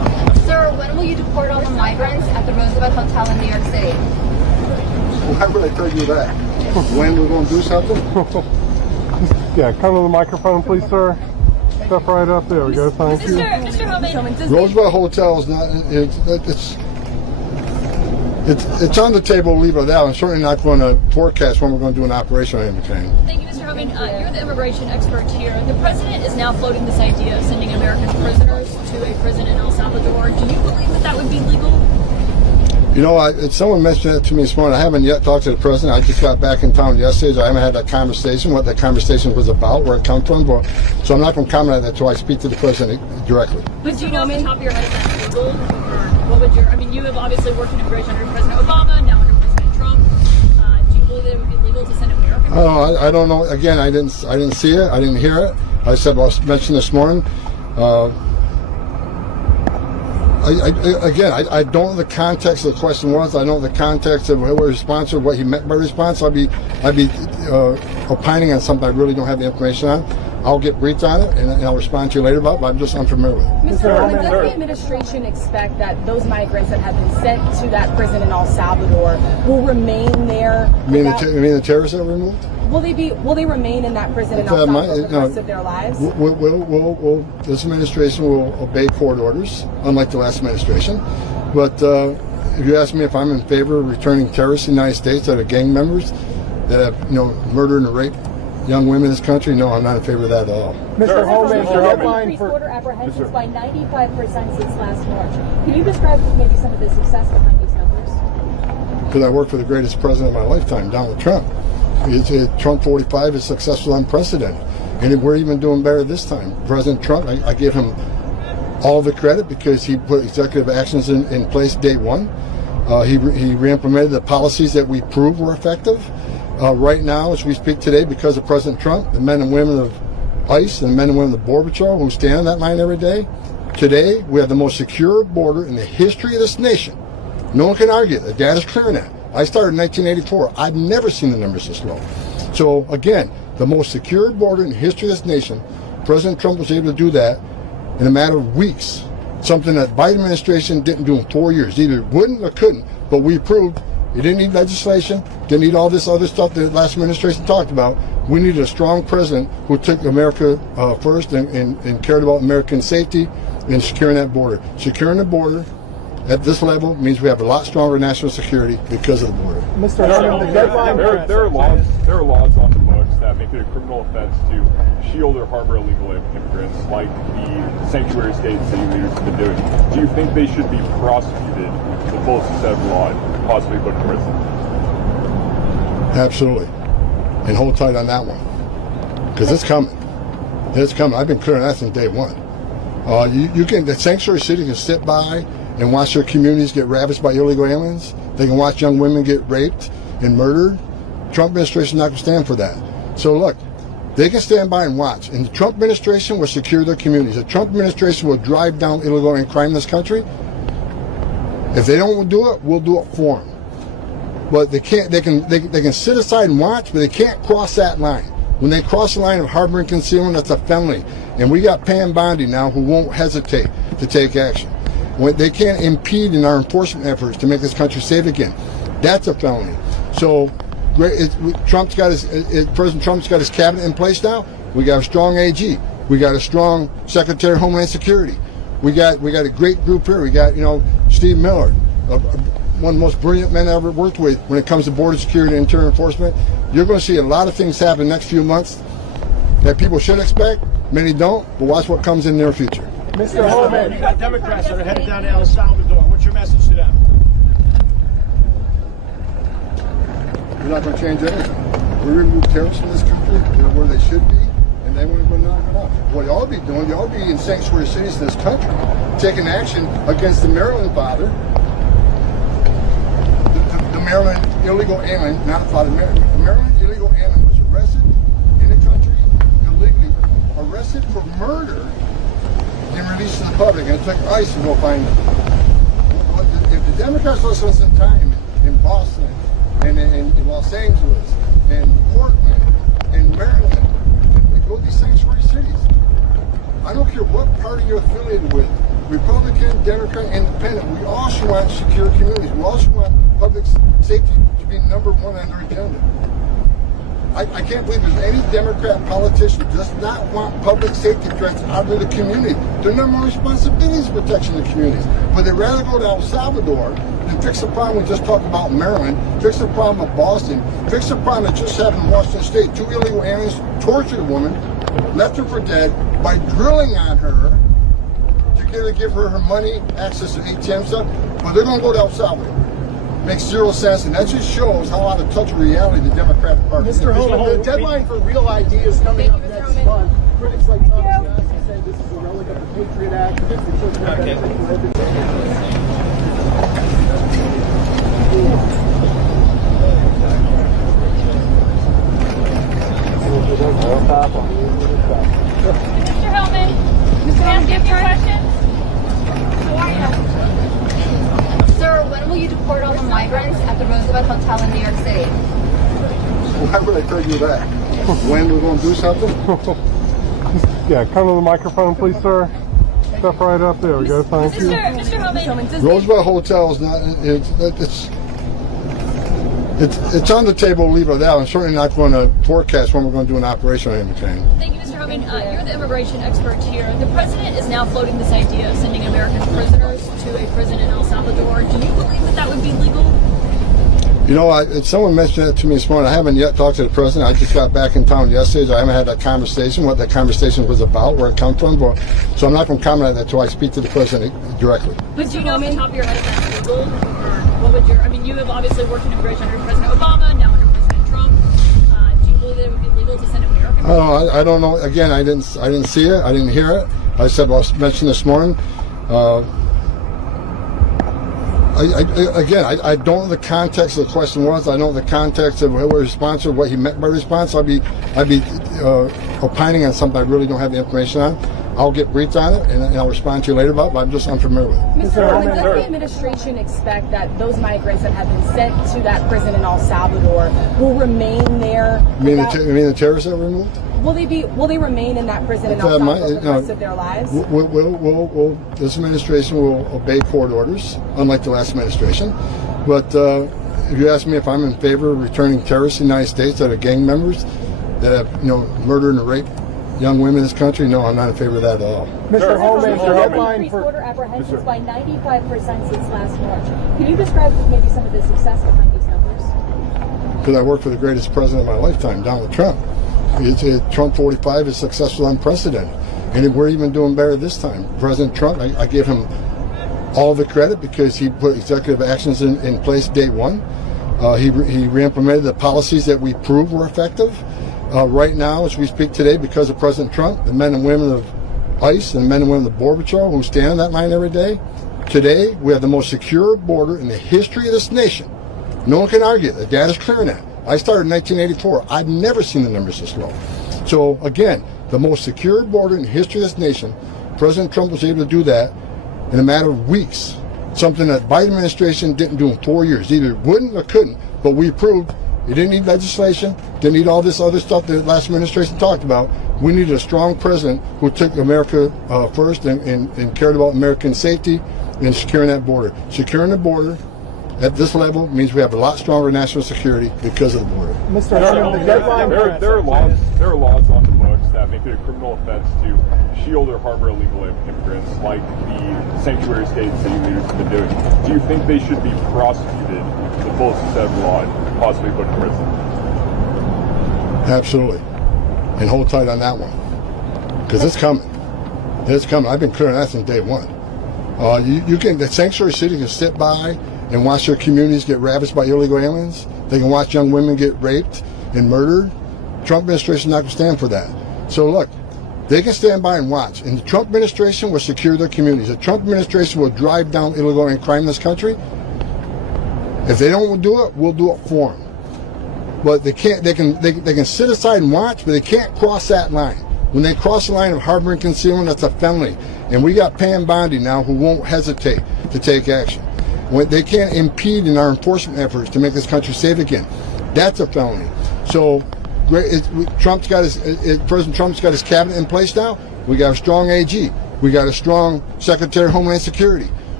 migrants at the Roosevelt Hotel in New York City? Why would I tell you that? When we're going to do something? Yeah, come to the microphone, please, sir. Step right up. There we go. Thank you. Mr. Homan, Roosevelt Hotel is not. It's on the table. Leave it at that. I'm certainly not going to forecast when we're going to do an operation or anything. thank you, Mr. Homan. You're the immigration expert here. The president is now floating this idea of sending American prisoners to a prison in El Salvador. Do you believe that that would be legal? You know, someone mentioned it to me this morning. I haven't yet talked to the president. I just got back in town yesterday, so I haven't had that conversation, what that conversation was about, where it come from. So I'm not going to comment on that until I speak to the president directly. But do you know off the top of your head if that's legal? Or what would your, I mean, you have obviously worked in immigration under President Obama, now under President Trump. Do you believe that it would be legal to send Americans? Oh, I don't know. Again, I didn't see it. I didn't hear it. I said, well, I mentioned this morning. I don't know the context of the question was. I don't know the context of what was response or what he meant by response. I'd be opining on something I really don't have the information on. I'll get briefed on it and I'll respond to you later about it, but I'm just unfamiliar with it. Mr. Homan, does the administration expect that those migrants that have been sent to that prison in El Salvador will remain there? You mean the terrorists that were removed? Will they remain in that prison in El Salvador for the rest of their lives? This administration will obey court orders, unlike the last administration. But if you ask me if I'm in favor of returning terrorists to the United States that are gang members that have, murdered and raped young women in this country, no, I'm not in favor of that at all. Mr. Homan, increased border apprehensions by 95% since last March. Can you describe maybe some of the success behind these numbers? Because I worked for the greatest president of my lifetime, Donald Trump. Trump 45 is successful, unprecedented. And we're even doing better this time. President Trump, I give him all the credit because he put executive actions in place day one. He re-implemented the policies that we proved were effective. Right now, as we speak today, because of President Trump, the men and women of ICE and the men and women of the Border Patrol who stand on that line every day, today we have the most secure border in the history of this nation. No one can argue. The data's clear on that. I started in 1984. I've never seen the numbers this low. So again, the most secure border in the history of this nation, President Trump was able to do that in a matter of weeks. Something that Biden administration didn't do in 4 years. Either wouldn't or couldn't, but we proved you didn't need legislation, didn't need all this other stuff that the last administration talked about. We needed a strong president who took America first and cared about American safety and securing that border. Securing the border at this level means we have a lot stronger national security because of the border. Mr. Homan, the deadline. There are laws on the books that make it a criminal offense to shield or harbor illegal immigrants, like the sanctuary states that you leaders have been doing. Do you think they should be prosecuted to the fullest extent of the law and possibly put in prison? Absolutely. And hold tight on that one. Because it's coming. It's coming. I've been clear on that since day one. The sanctuary city can sit by and watch their communities get ravaged by illegal aliens. They can watch young women get raped and murdered. Trump administration is not going to stand for that. So look, they can stand by and watch. And the Trump administration will secure their communities. The Trump administration will drive down illegal and crime in this country. If they don't do it, we'll do it for them. But they can't. They can sit aside and watch, but they can't cross that line. When they cross the line of harboring concealment, that's a felony. And we got Pam Bondi now who won't hesitate to take action. They can't impede in our enforcement efforts to make this country safe again. That's a felony. So President Trump's got his cabinet in place now. We got a strong AG. We got a strong Secretary of Homeland Security. We got a great group here. We got Steve Miller, one of the most brilliant men I ever worked with when it comes to border security and interior enforcement. You're going to see a lot of things happen in the next few months that people should expect. Many don't, but watch what comes in their future. Mr. Homan, you got Democrats that are headed down to El Salvador. What's your message to them? We're not going to change anything. We remove terrorists from this country. They're where they should be, and they want to knock it off. What y'all be doing, y'all be in sanctuary cities in this country, taking action against the Maryland father, the Maryland illegal alien, not father, the Maryland illegal alien was arrested in the country, illegally arrested for murder, and released to the public, and it took ICE to go find him. If the Democrats lost some time in Boston, and in Los Angeles, and Portland, and Maryland, and go to these sanctuary cities, I don't care what party you're affiliated with, Republican, Democrat, Independent, we all also want secure communities. We also want public safety to be number one on their agenda. I can't believe there's any Democrat politician who does not want public safety threats out of the community. Their number one responsibility is protection of the communities. But they'd rather go to El Salvador than fix the problem we just talked about in Maryland, fix the problem of Boston, fix the problem that just happened in Washington State. 2 illegal aliens tortured a woman, left her for dead by drilling on her to give her her money, access to ATM stuff. But they're going to go to El Salvador. Makes zero sense, and that just shows how out of touch with reality the Democratic Party is. Mr. Homan, the deadline for real ideas coming up next month. Critics like Tom Homan say this is a relic of the Patriot Act. Mr. Homan, Mr. Homan, do you have any questions? How are you? Sir, when will you deport all the migrants at the Roosevelt Hotel in New York City? Why would I tell you that? When we're going to do something? Yeah, come to the microphone, please, sir. Step right up. There we go. Thank you. Mr. Homan, Roosevelt Hotel is not. It's on the table. Leave it out. I'm certainly not going to forecast when we're going to do an operation on anything. thank you, Mr. Homan. You're the immigration expert here. The president is now floating this idea of sending American prisoners to a prison in El Salvador. Do you believe that that would be legal? You know, someone mentioned that to me this morning. I haven't yet talked to the president. I just got back in town yesterday, so I haven't had that conversation, what that conversation was about, where it come from. So I'm not going to comment on that until I speak to the president directly. But do you know off the top of your head if that's legal? Or what would your, I mean, you have obviously worked in immigration under President Obama, now under President Trump. Do you believe that it would be legal to send American prisoners? I don't know. Again, I didn't see it. I didn't hear it. I said, well, I mentioned this morning. I don't know the context of the question was. I don't know the context of what response or what he meant by response. I'd be opining on something I really don't have the information on. I'll get briefed on it and I'll respond to you later about it, but I'm just unfamiliar with it. Mr. Homan, does the administration expect that those migrants that have been sent to that prison in El Salvador will remain there? You mean the terrorists that were removed? Will they remain in that prison in El Salvador for the rest of their lives? This administration will obey court orders, unlike the last administration. But if you ask me if I'm in favor of returning terrorists to the United States that are gang members that have, murdered and raped young women in this country, no, I'm not in favor of that at all. Mr. Homan, the deadline for border apprehensions by 95% since last March. Can you describe maybe some of the success behind these numbers? Because I worked for the greatest president of my lifetime, Donald Trump. Trump 45 is successful, unprecedented, and we're even doing better this time. President Trump, I give him all the credit because he put executive actions in place day one. He re-implemented the policies that we proved were effective. Right now, as we speak today, because of President Trump, the men and women of ICE and the men and women of the Border Patrol who stand on that line every day, today we have the most secure border in the history of this nation. No one can argue. The data's clear on that. I started in 1984. I've never seen the numbers this low. So again, the most secure border in the history of this nation, President Trump was able to do that in a matter of weeks. Something that Biden administration didn't do in 4 years. Either wouldn't or couldn't, but we proved it didn't need legislation, didn't need all this other stuff that the last administration talked about. We needed a strong president who took America first and cared about American safety and securing that border. Securing the border at this level means we have a lot stronger national security because of the border. Mr. Homan, the deadline. There are laws on the books that make it a criminal offense to shield or harbor illegal immigrants, like the sanctuary states that you leaders have been doing. Do you think they should be prosecuted to the fullest extent of the law and possibly put in prison? Absolutely, and hold tight on that one because it's coming. It's coming. I've been clear on that since day one. The sanctuary city can sit by and watch their communities get ravaged by illegal aliens. They can watch young women get raped and murdered. Trump administration is not going to stand for that. So look, they can stand by and watch. And the Trump administration will secure their communities. The Trump administration will drive down illegal alien crime in this country. If they don't do it, we'll do it for them. But they can't. They can sit aside and watch, but they can't cross that line. When they cross the line of harboring concealment, that's a felony. And we got Pam Bondi now who won't hesitate to take action. They can't impede in our enforcement efforts to make this country safe again. That's a felony. So President Trump's got his cabinet in place now. We got a strong AG. We got a strong Secretary of Homeland Security.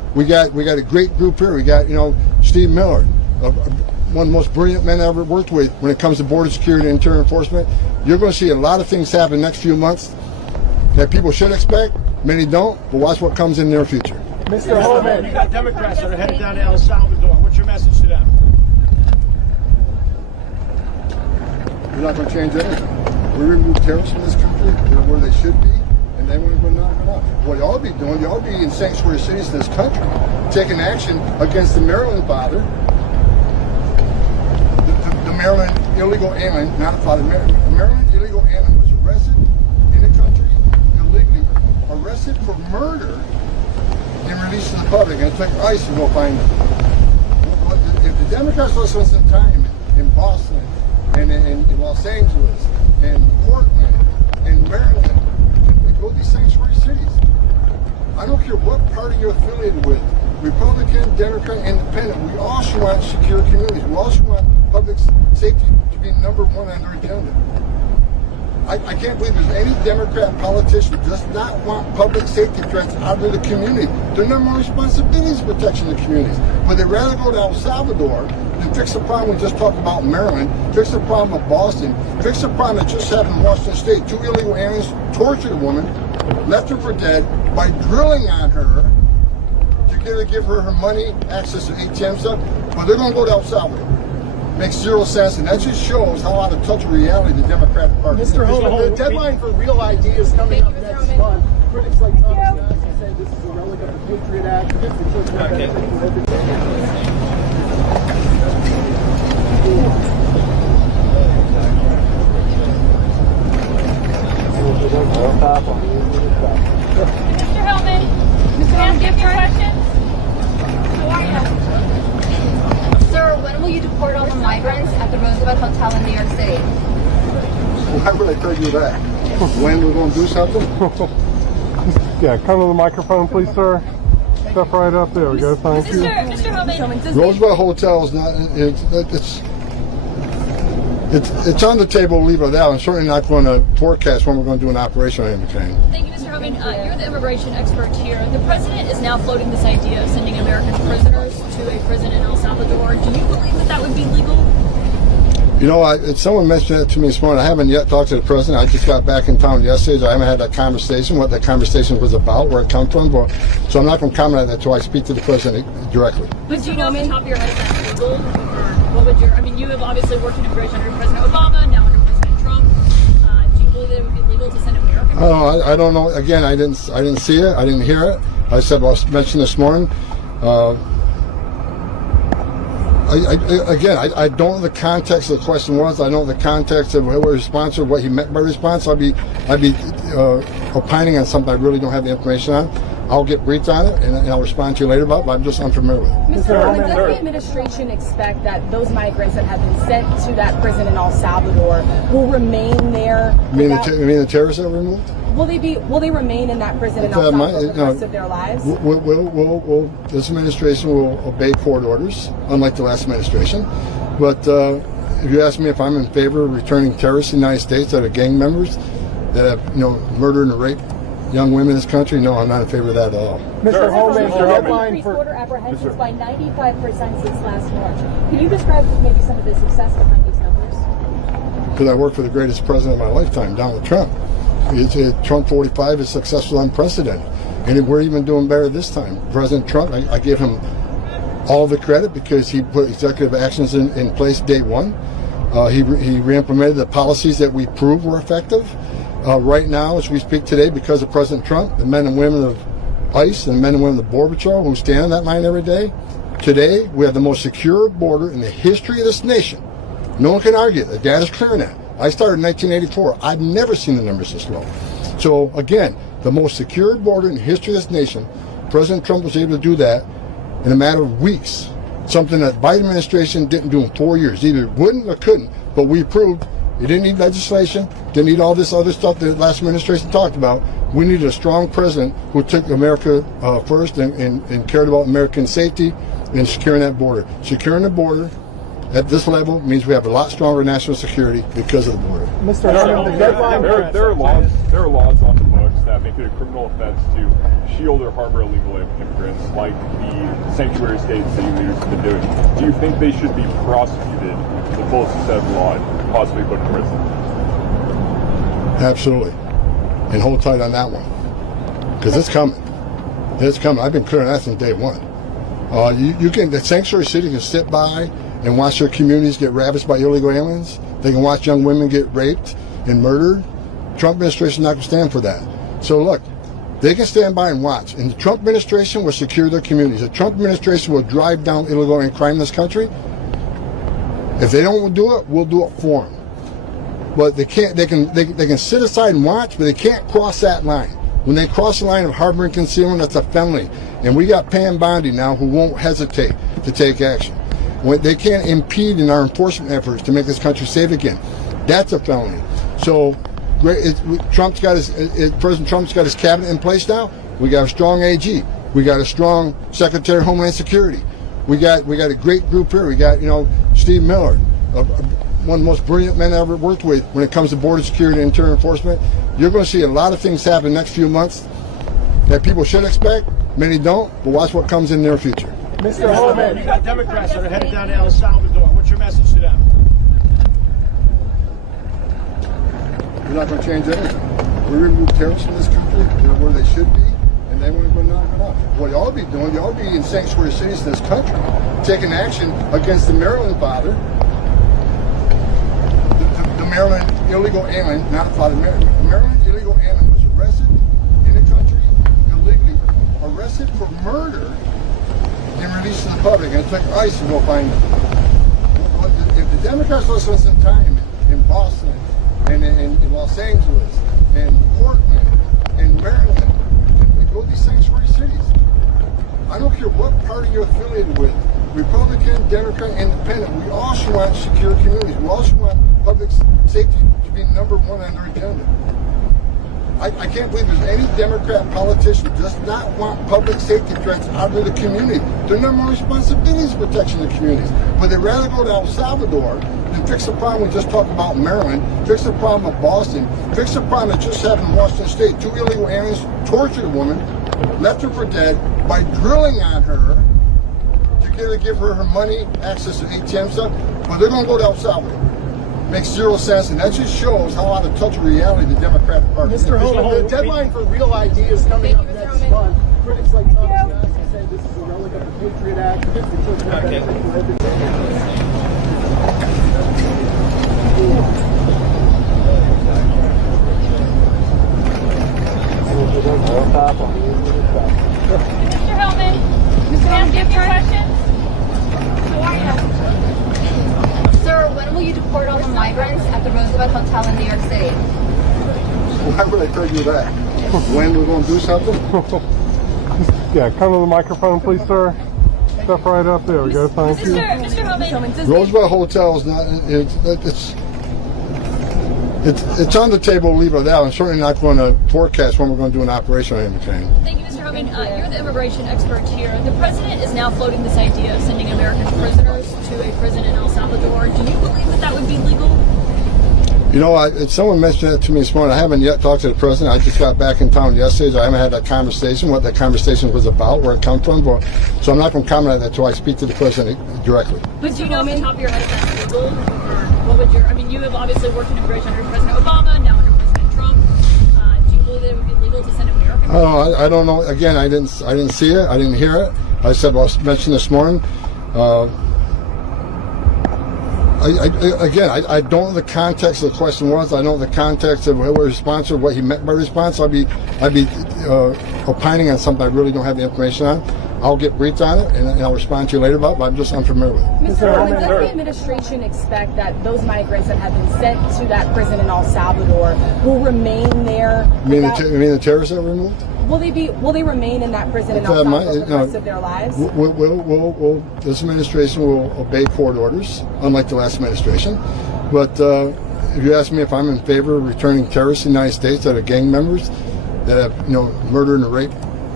We got a great group here. We got, Steve Miller, one of the most brilliant men I ever worked with when it comes to border security and interior enforcement. You're going to see a lot of things happen next few months that people should expect. Many don't, but watch what comes in their future. Mr. Homan, you got Democrats that are headed down to El Salvador. What's your message to them? We're not going to change anything. We remove terrorists from this country. They're where they should be, and then we're going to knock it off. What y'all be doing, y'all be in sanctuary cities in this country, taking action against the Maryland father, the Maryland illegal alien, not a father. The Maryland illegal alien was arrested in the country illegally, arrested for murder, and released to the public, and it took ICE to go find them. If the Democrats lost some time in Boston, and in Los Angeles, and Portland, and Maryland, and go to these sanctuary cities, I don't care what party you're affiliated with, Republican, Democrat, Independent, we all should want secure communities. We all should want public safety to be number one on their agenda. I can't believe there's any Democrat politician who does not want public safety threats out of the community. Their number one responsibility is protection of the communities. But they'd rather go to El Salvador than fix the problem we just talked about in Maryland, fix the problem of Boston, fix the problem that just happened in Washington State. 2 illegal aliens tortured a woman, left her for dead by drilling on her to give her her money, access to ATM stuff. But they're going to go to El Salvador. Makes zero sense, and that just shows how out of touch with reality the Democratic Party is. Mr. Homan, the deadline for real ideas coming up next month. Critics like Tom Homan say this is a relic of the Patriot Act. Mr. Homan, Mr. Homan, give your questions. How are you? Sir, when will you deport all the migrants at the Roosevelt Hotel in New York City? Why would I tell you that? When we're going to do something? Yeah, come to the microphone, please, sir. Step right up. There we go. Thank you. Mr. Homan, Roosevelt Hotel is not. It's on the table. Leave it out. I'm certainly not going to forecast when we're going to do an operation on anything. thank you, Mr. Homan. You're the immigration expert here. The president is now floating this idea of sending American prisoners to a prison in El Salvador. Do you believe that that would be legal? Someone mentioned that to me this morning. I haven't yet talked to the president. I just got back in town yesterday, so I haven't had that conversation, what that conversation was about, where it comes from. So I'm not going to comment on that until I speak to the president directly. But do you know off the top of your head if that's legal? Or what would you have obviously worked in immigration under President Obama, now under President Trump. Do you believe that it would be legal to send American prisoners? I don't know. Again, I didn't see it. I didn't hear it. I said, well, I mentioned this morning. I don't know the context of the question was. I don't know the context of what response or what he meant by response. I'd be opining on something I really don't have the information on. I'll get briefed on it and I'll respond to you later about it, but I'm just unfamiliar with it. Mr. Homan, does the administration expect that those migrants that have been sent to that prison in El Salvador will remain there? You mean the terrorists that were removed? Will they remain in that prison in El Salvador for the rest of their lives? This administration will obey court orders, unlike the last administration. But if you ask me if I'm in favor of returning terrorists to the United States that are gang members that have murdered and raped young women in this country, no, I'm not in favor of that at all. Mr. Homan, the deadline Increased for border apprehensions by 95% since last March. Can you describe maybe some of the success behind these numbers? Because I worked for the greatest president of my lifetime, Donald Trump. Trump 45 is successful, unprecedented. And we're even doing better this time. President Trump, I give him all the credit because he put executive actions in place day one. He re-implemented the policies that we proved were effective. Right now, as we speak today, because of President Trump, the men and women of ICE and the men and women of the Border Patrol who stand on that line every day, today we have the most secure border in the history of this nation. No one can argue. The data's clear on that. I started in 1984. I've never seen the numbers this low. So again, the most secure border in the history of this nation, President Trump was able to do that in a matter of weeks. Something that Biden administration didn't do in 4 years. Either wouldn't or couldn't, but we proved it didn't need legislation, didn't need all this other stuff that the last administration talked about. We needed a strong president who took America first and cared about American safety and securing that border. Securing the border at this level means we have a lot stronger national security because of the border. Mr. Homan, the deadline. There are laws on the books that make it a criminal offense to shield or harbor illegal immigrants, like the sanctuary states that you leaders have been doing. Do you think they should be prosecuted to the fullest extent of the law and possibly put in prison? Absolutely. And hold tight on that one. Because it's coming. It's coming. I've been clear on that since day one. The sanctuary city can sit by and watch their communities get ravaged by illegal aliens. They can watch young women get raped and murdered. Trump administration is not going to stand for that. So look, they can stand by and watch. And the Trump administration will secure their communities. The Trump administration will drive down illegal alien crime in this country. If they don't do it, we'll do it for them. But they can't. They can sit aside and watch, but they can't cross that line. When they cross the line of harboring concealment, that's a felony. And we got Pam Bondi now who won't hesitate to take action. When they can't impede in our enforcement efforts to make this country safe again. That's a felony. So President Trump's got his cabinet in place now. We got a strong AG. We got a strong Secretary of Homeland Security. We got a great group here. We got Steve Miller, one of the most brilliant men I ever worked with when it comes to border security and interior enforcement. You're going to see a lot of things happen next few months that people should expect. Many don't, but watch what comes in the near future. Mr. Homan, you got Democrats that are headed down to El Salvador. What's your message to them? We're not going to change anything. We remove terrorists from this country. They're where they should be, and then we're going to knock it off. What you ought to be doing, you ought to be in sanctuary cities in this country, taking action against the Maryland father, the Maryland illegal alien, not a father. The Maryland illegal alien was arrested in the country illegally, arrested for murder, and released to the public. And it took ICE to go find him. If the Democrats listen some time in Boston, and in Los Angeles, and Portland, and Maryland, and go to these sanctuary cities. I don't care what party you're affiliated with, Republican, Democrat, Independent, we also want secure communities. We also want public safety to be number one on their agenda. I can't believe there's any Democrat politician who does not want public safety threats out of the community. Their number one responsibility is protection of the communities. But they'd rather go to El Salvador than fix the problem we just talked about in Maryland, fix the problem of Boston, fix the problem that just happened in Washington State. 2 illegal aliens tortured a woman, left her for dead by drilling on her to give her her money, access to ATM stuff. But they're going to go to El Salvador. Makes zero sense, and that just shows how out of touch with reality the Democratic Party is. Mr. Homan, the deadline for real ideas coming up next month. Critics like Tom Homan say this is a relic of the Patriot Act. Mr. Homan, Mr. Homan, do you have your questions? How are you? Sir, when will you deport all the migrants at the Roosevelt Hotel in New York City? Why would I tell you that? When we're going to do something? Yeah, come to the microphone, please, sir. Step right up. There we go. Thank you. Mr. Homan. Roosevelt Hotel is not. It's on the table. Leave it at that. I'm certainly not going to forecast when we're going to do an operation on any kind. Thank you, Mr. Homan. You're the immigration expert here. The president is now floating this idea of sending American prisoners to a prison in El Salvador. Do you believe that that would be legal? You know, someone mentioned that to me this morning. I haven't yet talked to the president. I just got back in town yesterday, so I haven't had that conversation, what that conversation was about, where it come from. So I'm not going to comment on that until I speak to the president directly. But do you know off the top of your head if that's legal? Or what would you have obviously worked in immigration under President Obama, now under President Trump. Do you believe that it would be legal to send American? I don't know. Again, I didn't see it. I didn't hear it. I said, well, I mentioned this morning. I don't know the context of the question was. I don't know the context of what response or what he meant by response. I'd be opining on something I really don't have the information on. I'll get briefed on it and I'll respond to you later about it, but I'm just unfamiliar with it. Mr. Homan, does the administration expect that those migrants that have been sent to that prison in El Salvador will remain there? You mean the terrorists that were removed? Will they remain in that prison in El Salvador for the rest of their lives? This administration will obey court orders, unlike the last administration. But if you ask me if I'm in favor of returning terrorists to the United States that are gang members, that have murdered and raped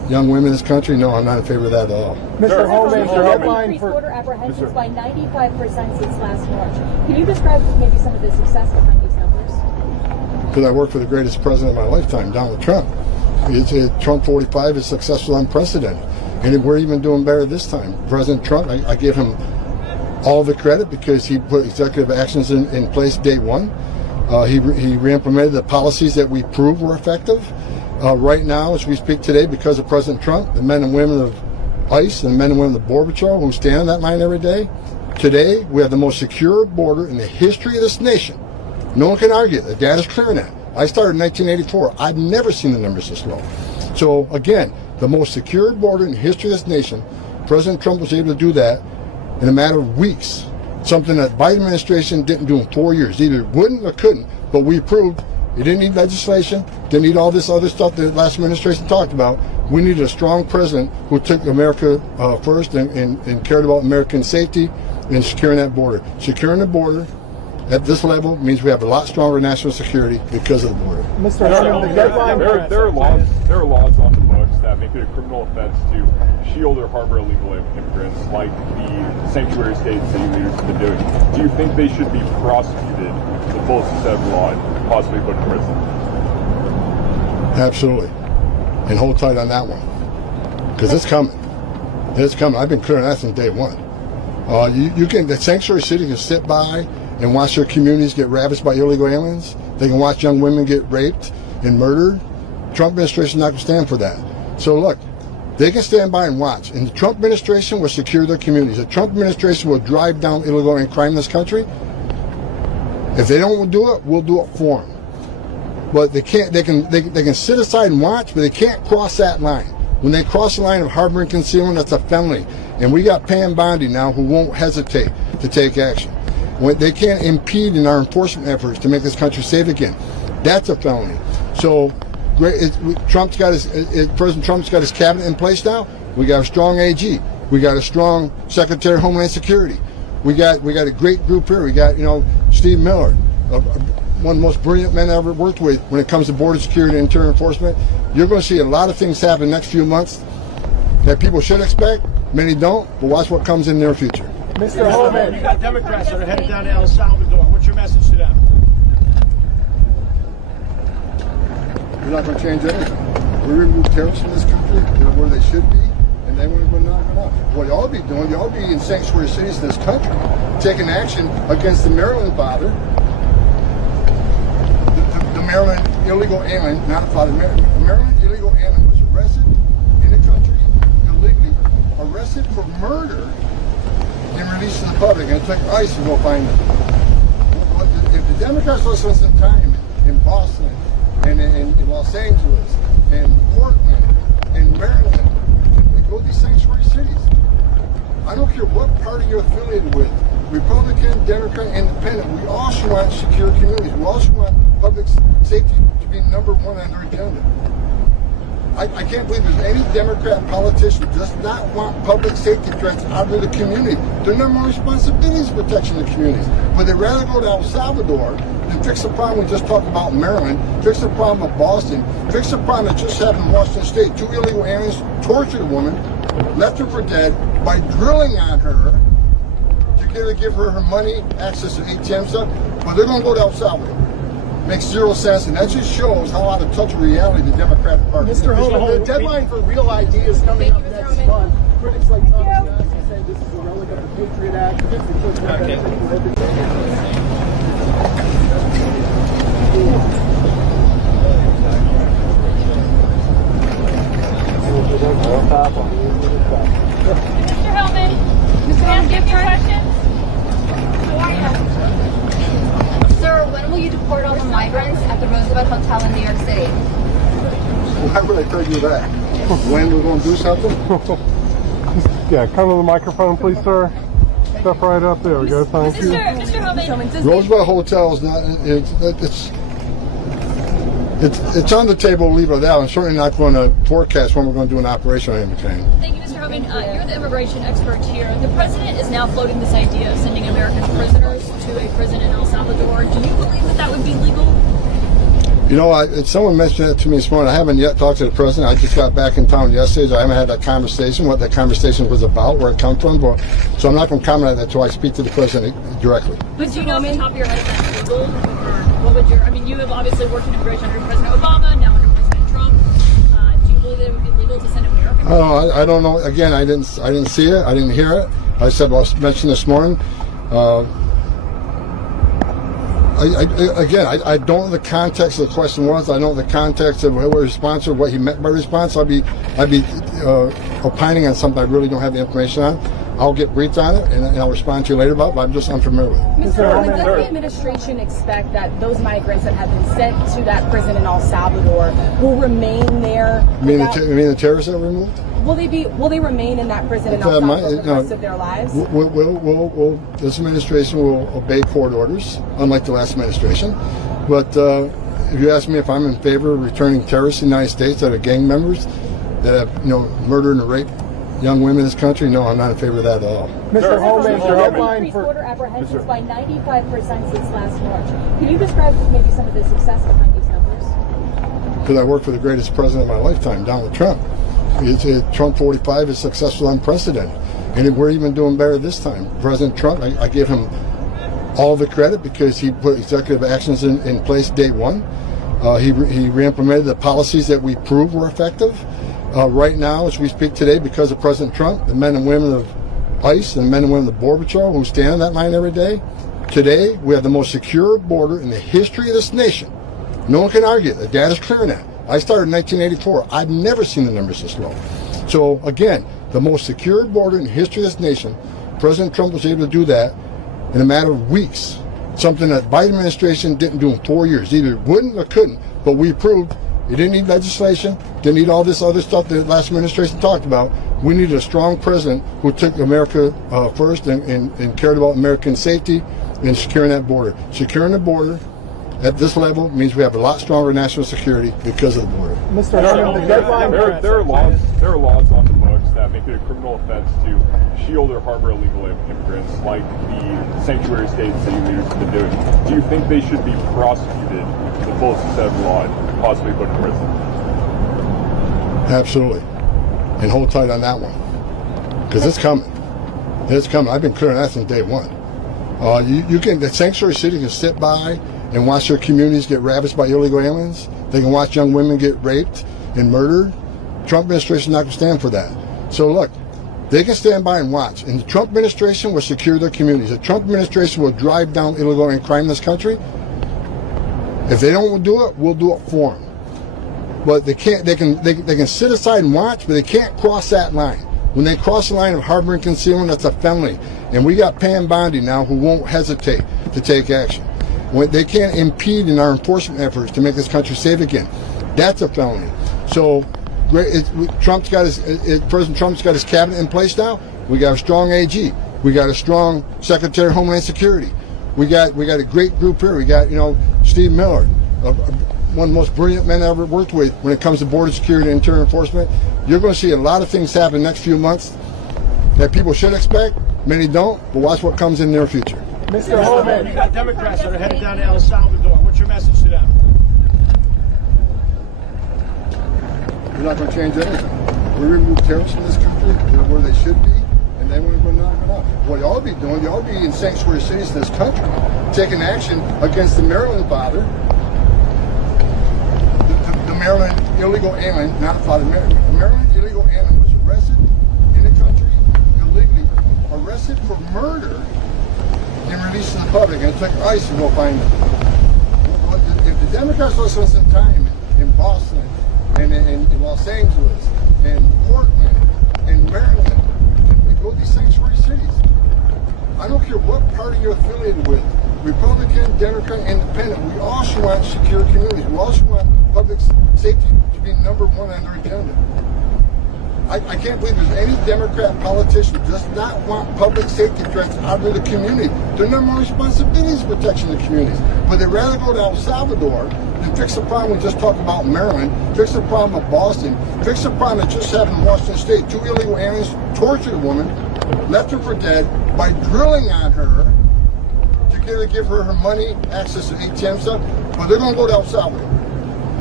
young women in this country? No, I'm not in favor of that at all. Mr. Homan, the deadline Increased for border apprehensions by 95% since last March. Can you describe maybe some of the success behind these numbers? Because I worked for the greatest president of my lifetime, Donald Trump. Trump 45 is successful, unprecedented. And we're even doing better this time. President Trump, I give him all the credit because he put executive actions in place day one. He re-implemented the policies that we proved were effective. Right now, as we speak today, because of President Trump, the men and women of ICE and the men and women of the Border Patrol who stand on that line every day, today we have the most secure border in the history of this nation. No one can argue it. The data's clear on that. I started in 1984. I've never seen the numbers this low. So again, the most secure border in the history of this nation, President Trump was able to do that in a matter of weeks. Something that Biden administration didn't do in 4 years. Either wouldn't or couldn't, but we proved it didn't need legislation, didn't need all this other stuff that the last administration talked about. We needed a strong president who took America first and cared about American safety and securing that border. Securing the border at this level means we have a lot stronger national security because of the border. Mr. Homan, the deadline There are laws on the books that make it a criminal offense to shield or harbor illegal immigrants, like the sanctuary states that you leaders have been doing. Do you think they should be prosecuted to the fullest extent of the law and possibly put in prison? Absolutely. And hold tight on that one. Because it's coming. It's coming. I've been clear on that since day one. The sanctuary city can sit by and watch their communities get ravaged by illegal aliens. They can watch young women get raped and murdered. Trump administration is not going to stand for that. So look, they can stand by and watch. And the Trump administration will secure their communities. The Trump administration will drive down illegal and crime in this country. If they don't do it, we'll do it for them. But they can't. They can sit aside and watch, but they can't cross that line. When they cross the line of harboring concealment, that's a felony. And we got Pam Bondi now who won't hesitate to take action. When they can't impede in our enforcement efforts to make this country safe again. That's a felony. So President Trump's got his cabinet in place now. We got a strong AG. We got a strong Secretary of Homeland Security. We got a great group here. We got Steve Miller, one of the most brilliant men I ever worked with when it comes to border security and interior enforcement. You're going to see a lot of things happen in the next few months that people should expect. Many don't, but watch what comes in their future. Mr. Homan, You got Democrats that are headed down to El Salvador. What's your message to them? We're not going to change anything. We remove terrorists from this country. They're where they should be, and then we're going to knock them off. What y'all be doing, y'all be in sanctuary cities in this country, taking action against the Maryland father, the Maryland illegal alien, not a father, the Maryland illegal alien was arrested in the country illegally, arrested for murder, and released to the public, and it took ICE to go find them. If the Democrats will spend some time in Boston, and in Los Angeles, and Portland, and Maryland, and go to these sanctuary cities. I don't care what party you're affiliated with, Republican, Democrat, Independent, we also want secure communities. We also want public safety to be number one on their agenda. I can't believe there's any Democrat politician who does not want public safety threats out of the community. Their number one responsibility is protection of the communities. But they'd rather go to El Salvador than fix the problem we just talked about in Maryland, fix the problem of Boston, fix the problem that just happened in Washington State. 2 illegal aliens tortured a woman, left her for dead by drilling on her to give her money, access to ATM stuff. But they're going to go to El Salvador. Makes zero sense, and that just shows how out of touch with reality the Democratic Party is. Mr. Homan, the deadline for real ideas coming up next month. Critics like Tom Homan say this is a relic of the Patriot Act. Mr. Homan, can I ask you a few questions? How are you? Sir, when will you deport all the migrants at the Roosevelt Hotel in New York City? Why would I tell you that? When we're going to do something? yeah, come to the microphone, please, sir. Step right up. There we go. Thank you. Mr. Homan, Roosevelt Hotel is not. It's on the table. Leave it out. I'm certainly not going to forecast when we're going to do an operation on any kind. thank you, Mr. Homan. You're the immigration expert here. The president is now floating this idea of sending American prisoners to a prison in El Salvador. Do you believe that would be legal? You know, someone mentioned it to me this morning. I haven't yet talked to the president. I just got back in town yesterday, so I haven't had that conversation, what that conversation was about, where it come from. So I'm not going to comment on that until I speak to the president directly. But do you know off the top of your head if that's legal? Or what would your, I mean, you have obviously worked in immigration under President Obama, now under President Trump. Do you believe that it would be legal to send Americans? I don't know. Again, I didn't see it. I didn't hear it. I said, I mentioned this morning. I don't know the context of the question was. I don't know the context of what response or what he meant by response. I'd be opining on something I really don't have the information on. I'll get briefed on it and I'll respond to you later about it, but I'm just unfamiliar with it. Mr. Homan, does the administration expect that those migrants that have been sent to that prison in El Salvador will remain there? You mean the terrorists that were removed? Will they remain in that prison in El Salvador for the rest of their lives? This administration will obey court orders, unlike the last administration. But if you ask me if I'm in favor of returning terrorists in the United States that are gang members that have murdered and raped young women in this country, no, I'm not in favor of that at all. Mr. Homan, increased border apprehensions by 95% since last March. Can you describe maybe some of the success behind these numbers? Because I worked for the greatest president of my lifetime, Donald Trump. Trump 45 is successful, unprecedented. And we're even doing better this time. President Trump, I give him all the credit because he put executive actions in place day one. He re-implemented the policies that we proved were effective. Right now, as we speak today, because of President Trump, the men and women of ICE and the men and women of the Border Patrol who stand on that line every day, today we have the most secure border in the history of this nation. No one can argue it. The data's clear on that. I started in 1984. I've never seen the numbers this low. So again, the most secure border in the history of this nation, President Trump was able to do that in a matter of weeks. Something that Biden administration didn't do in 4 years. Either wouldn't or couldn't, but we proved it didn't need legislation, didn't need all this other stuff that the last administration talked about. We needed a strong president who took America first and cared about American safety and securing that border. Securing the border at this level means we have a lot stronger national security because of the border. Mr. Homan, the deadline there are laws on the books that make it a criminal offense to shield or harbor illegal immigrants, like the sanctuary states that you leaders have been doing. Do you think they should be prosecuted to the fullest extent of the law and possibly put in prison? Absolutely, and hold tight on that one because it's coming. It's coming. I've been clear on that since day one. The sanctuary city can sit by and watch their communities get ravaged by illegal aliens. They can watch young women get raped and murdered. Trump administration is not going to stand for that. So look, they can stand by and watch. And the Trump administration will secure their communities. The Trump administration will drive down illegal alien crime in this country. If they don't do it, we'll do it for them. But they can't. They can sit aside and watch, but they can't cross that line. When they cross the line of harboring concealment, that's a felony. And we got Pam Bondi now who won't hesitate to take action. They can't impede in our enforcement efforts to make this country safe again. That's a felony. So President Trump's got his cabinet in place now. We got a strong AG. We got a strong Secretary of Homeland Security. We got a great group here. We got Steve Miller, one of the most brilliant men I ever worked with when it comes to border security and interior enforcement. You're going to see a lot of things happen in the next few months that people should expect. Many don't, but watch what comes in their future. Mr. Homan, you got Democrats that are headed down to El Salvador. What's your message to them? We're not going to change anything. We remove terrorists from this country. They're where they should be, and then we're going to knock it off. What y'all be doing, y'all be in sanctuary cities in this country, taking action against the Maryland father, the Maryland illegal alien, not father, the Maryland illegal alien was arrested in the country illegally, arrested for murder, and released to the public, and it took ICE to go find them. If the Democrats lost some time in Boston, and in Los Angeles, and Portland, and Maryland, and go to these sanctuary cities, I don't care what party you're affiliated with, Republican, Democrat, Independent, we all should want secure communities. We all should want public safety to be number one on their agenda. I can't believe there's any Democrat politician who does not want public safety threats out of the community. Their number one responsibility is protection of the communities. But they'd rather go to El Salvador than fix the problem we just talked about in Maryland, fix the problem of Boston, fix the problem that just happened in Washington State. 2 illegal aliens tortured a woman, left her for dead by drilling on her to give her money, access to ATM stuff. But they're going to go to El Salvador.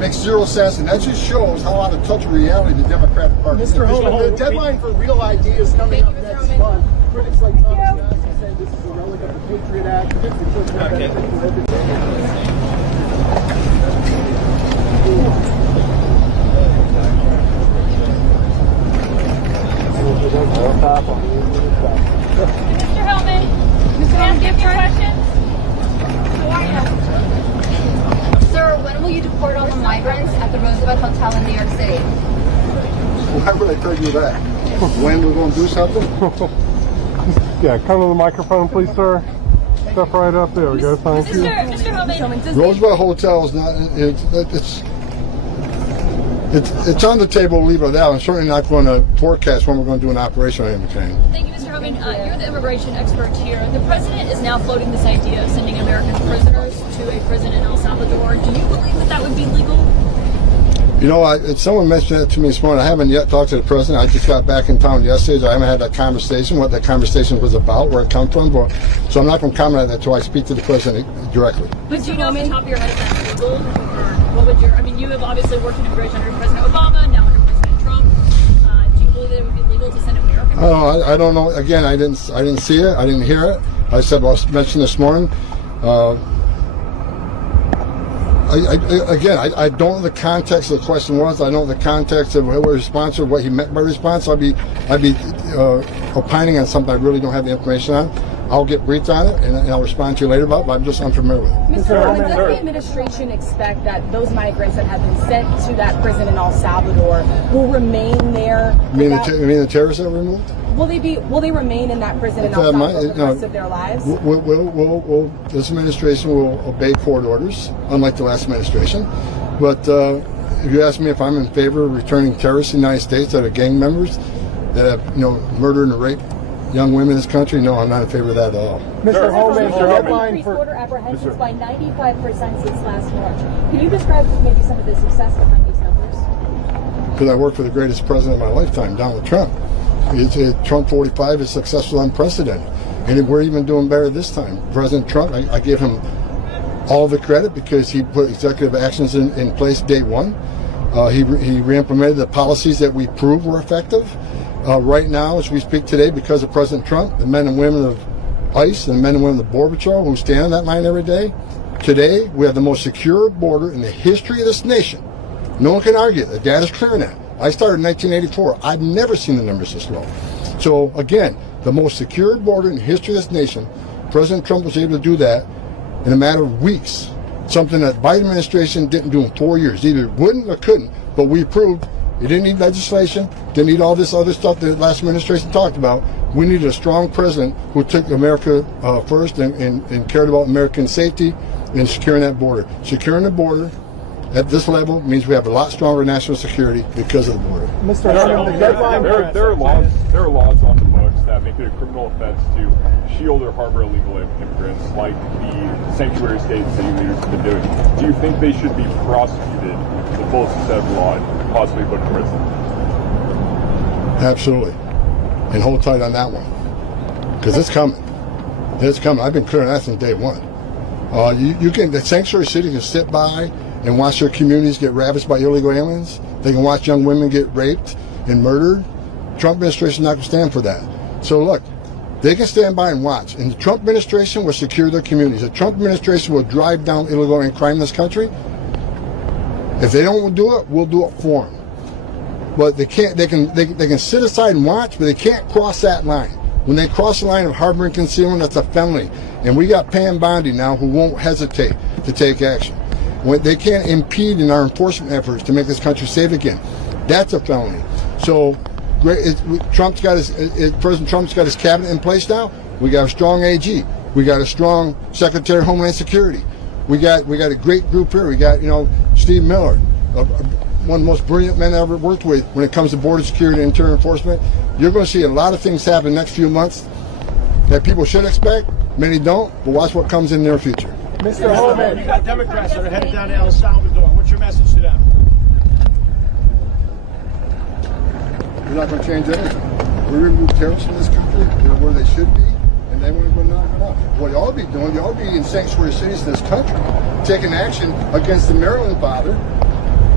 Makes zero sense, and that just shows how out of touch with reality the Democratic Party is. Mr. Homan, the deadline for real ideas coming up next month. Critics like Tom Homan say this is a relic of the Patriot Act. Mr. Homan, can I give your questions? How are you? Sir, when will you deport all the migrants at the Roosevelt Hotel in New York City? Why would I tell you that? When we're going to do something? Yeah, come to the microphone, please, sir. Step right up. There we go. Thank you. Mr. Homan, Roosevelt Hotel is not. It's on the table. Leave it out. I'm certainly not going to forecast when we're going to do an operation on anything. thank you, Mr. Homan. You're the immigration expert here. The president is now floating this idea of sending American prisoners to a prison in El Salvador. Do you believe that that would be legal? You know, someone mentioned that to me this morning. I haven't yet talked to the president. I just got back in town yesterday, so I haven't had that conversation, what that conversation was about, where it come from. So I'm not going to comment on that until I speak to the president directly. But do you know off the top of your head if that's legal? Or what would your, I mean, you have obviously worked in immigration under President Obama, now under President Trump. Do you believe that it would be legal to send American prisoners? I don't know. Again, I didn't see it. I didn't hear it. I said, well, I mentioned this morning. I don't know the context of the question was. I don't know the context of what response or what he meant by response. I'd be opining on something I really don't have the information on. I'll get briefed on it and I'll respond to you later about it, but I'm just unfamiliar with it. Mr. Homan, does the administration expect that those migrants that have been sent to that prison in El Salvador will remain there? You mean the terrorists that were removed? Will they remain in that prison in El Salvador for the rest of their lives? This administration will obey court orders, unlike the last administration. But if you ask me if I'm in favor of returning terrorists to the United States that are gang members that have murdered and raped young women in this country, no, I'm not in favor of that at all. Mr. Homan, the deadline Increased for border apprehensions by 95% since last March. Can you describe maybe some of the success behind these numbers? Because I worked for the greatest president of my lifetime, Donald Trump. Trump 45 is successful, unprecedented. And we're even doing better this time. President Trump, I give him all the credit because he put executive actions in place day one. He re-implemented the policies that we proved were effective. Right now, as we speak today, because of President Trump, the men and women of ICE and the men and women of the Border Patrol who stand on that line every day, today we have the most secure border in the history of this nation. No one can argue. The data's clear on that. I started in 1984. I've never seen the numbers this low. So again, the most secure border in the history of this nation, President Trump was able to do that in a matter of weeks. Something that Biden administration didn't do in 4 years. Either wouldn't or couldn't, but we proved it didn't need legislation, didn't need all this other stuff that the last administration talked about. We needed a strong president who took America first and cared about American safety and securing that border. Securing the border at this level means we have a lot stronger national security because of the border. Mr. Homan, the deadline there are laws on the books that make it a criminal offense to shield or harbor illegal immigrants, like the sanctuary states that you leaders have been doing. Do you think they should be prosecuted to the fullest extent of the law and possibly put in prison? Absolutely. And hold tight on that one. Because it's coming. It's coming. I've been clear on that since day one. The sanctuary city can sit by and watch their communities get ravaged by illegal aliens. They can watch young women get raped and murdered. Trump administration is not going to stand for that. So look, they can stand by and watch. And the Trump administration will secure their communities. The Trump administration will drive down illegal alien crime in this country. If they don't do it, we'll do it for them. But they can't. They can sit aside and watch, but they can't cross that line. When they cross the line of harboring concealment, that's a felony. And we got Pam Bondi now who won't hesitate to take action. They can't impede in our enforcement efforts to make this country safe again. That's a felony. So President Trump's got his cabinet in place now. We got a strong AG. We got a strong Secretary of Homeland Security. We got a great group here. We got Steve Miller, one of the most brilliant men I ever worked with when it comes to border security and interior enforcement. You're going to see a lot of things happen in the next few months that people should expect. Many don't, but watch what comes in the near future. Mr. Homan, you got Democrats that are headed down to El Salvador. What's your message to them? We're not going to change anything. We remove terrorists from this country. They're where they should be, and then we're going to knock it off. What you ought to be doing, you ought to be in sanctuary cities in this country, taking action against the Maryland father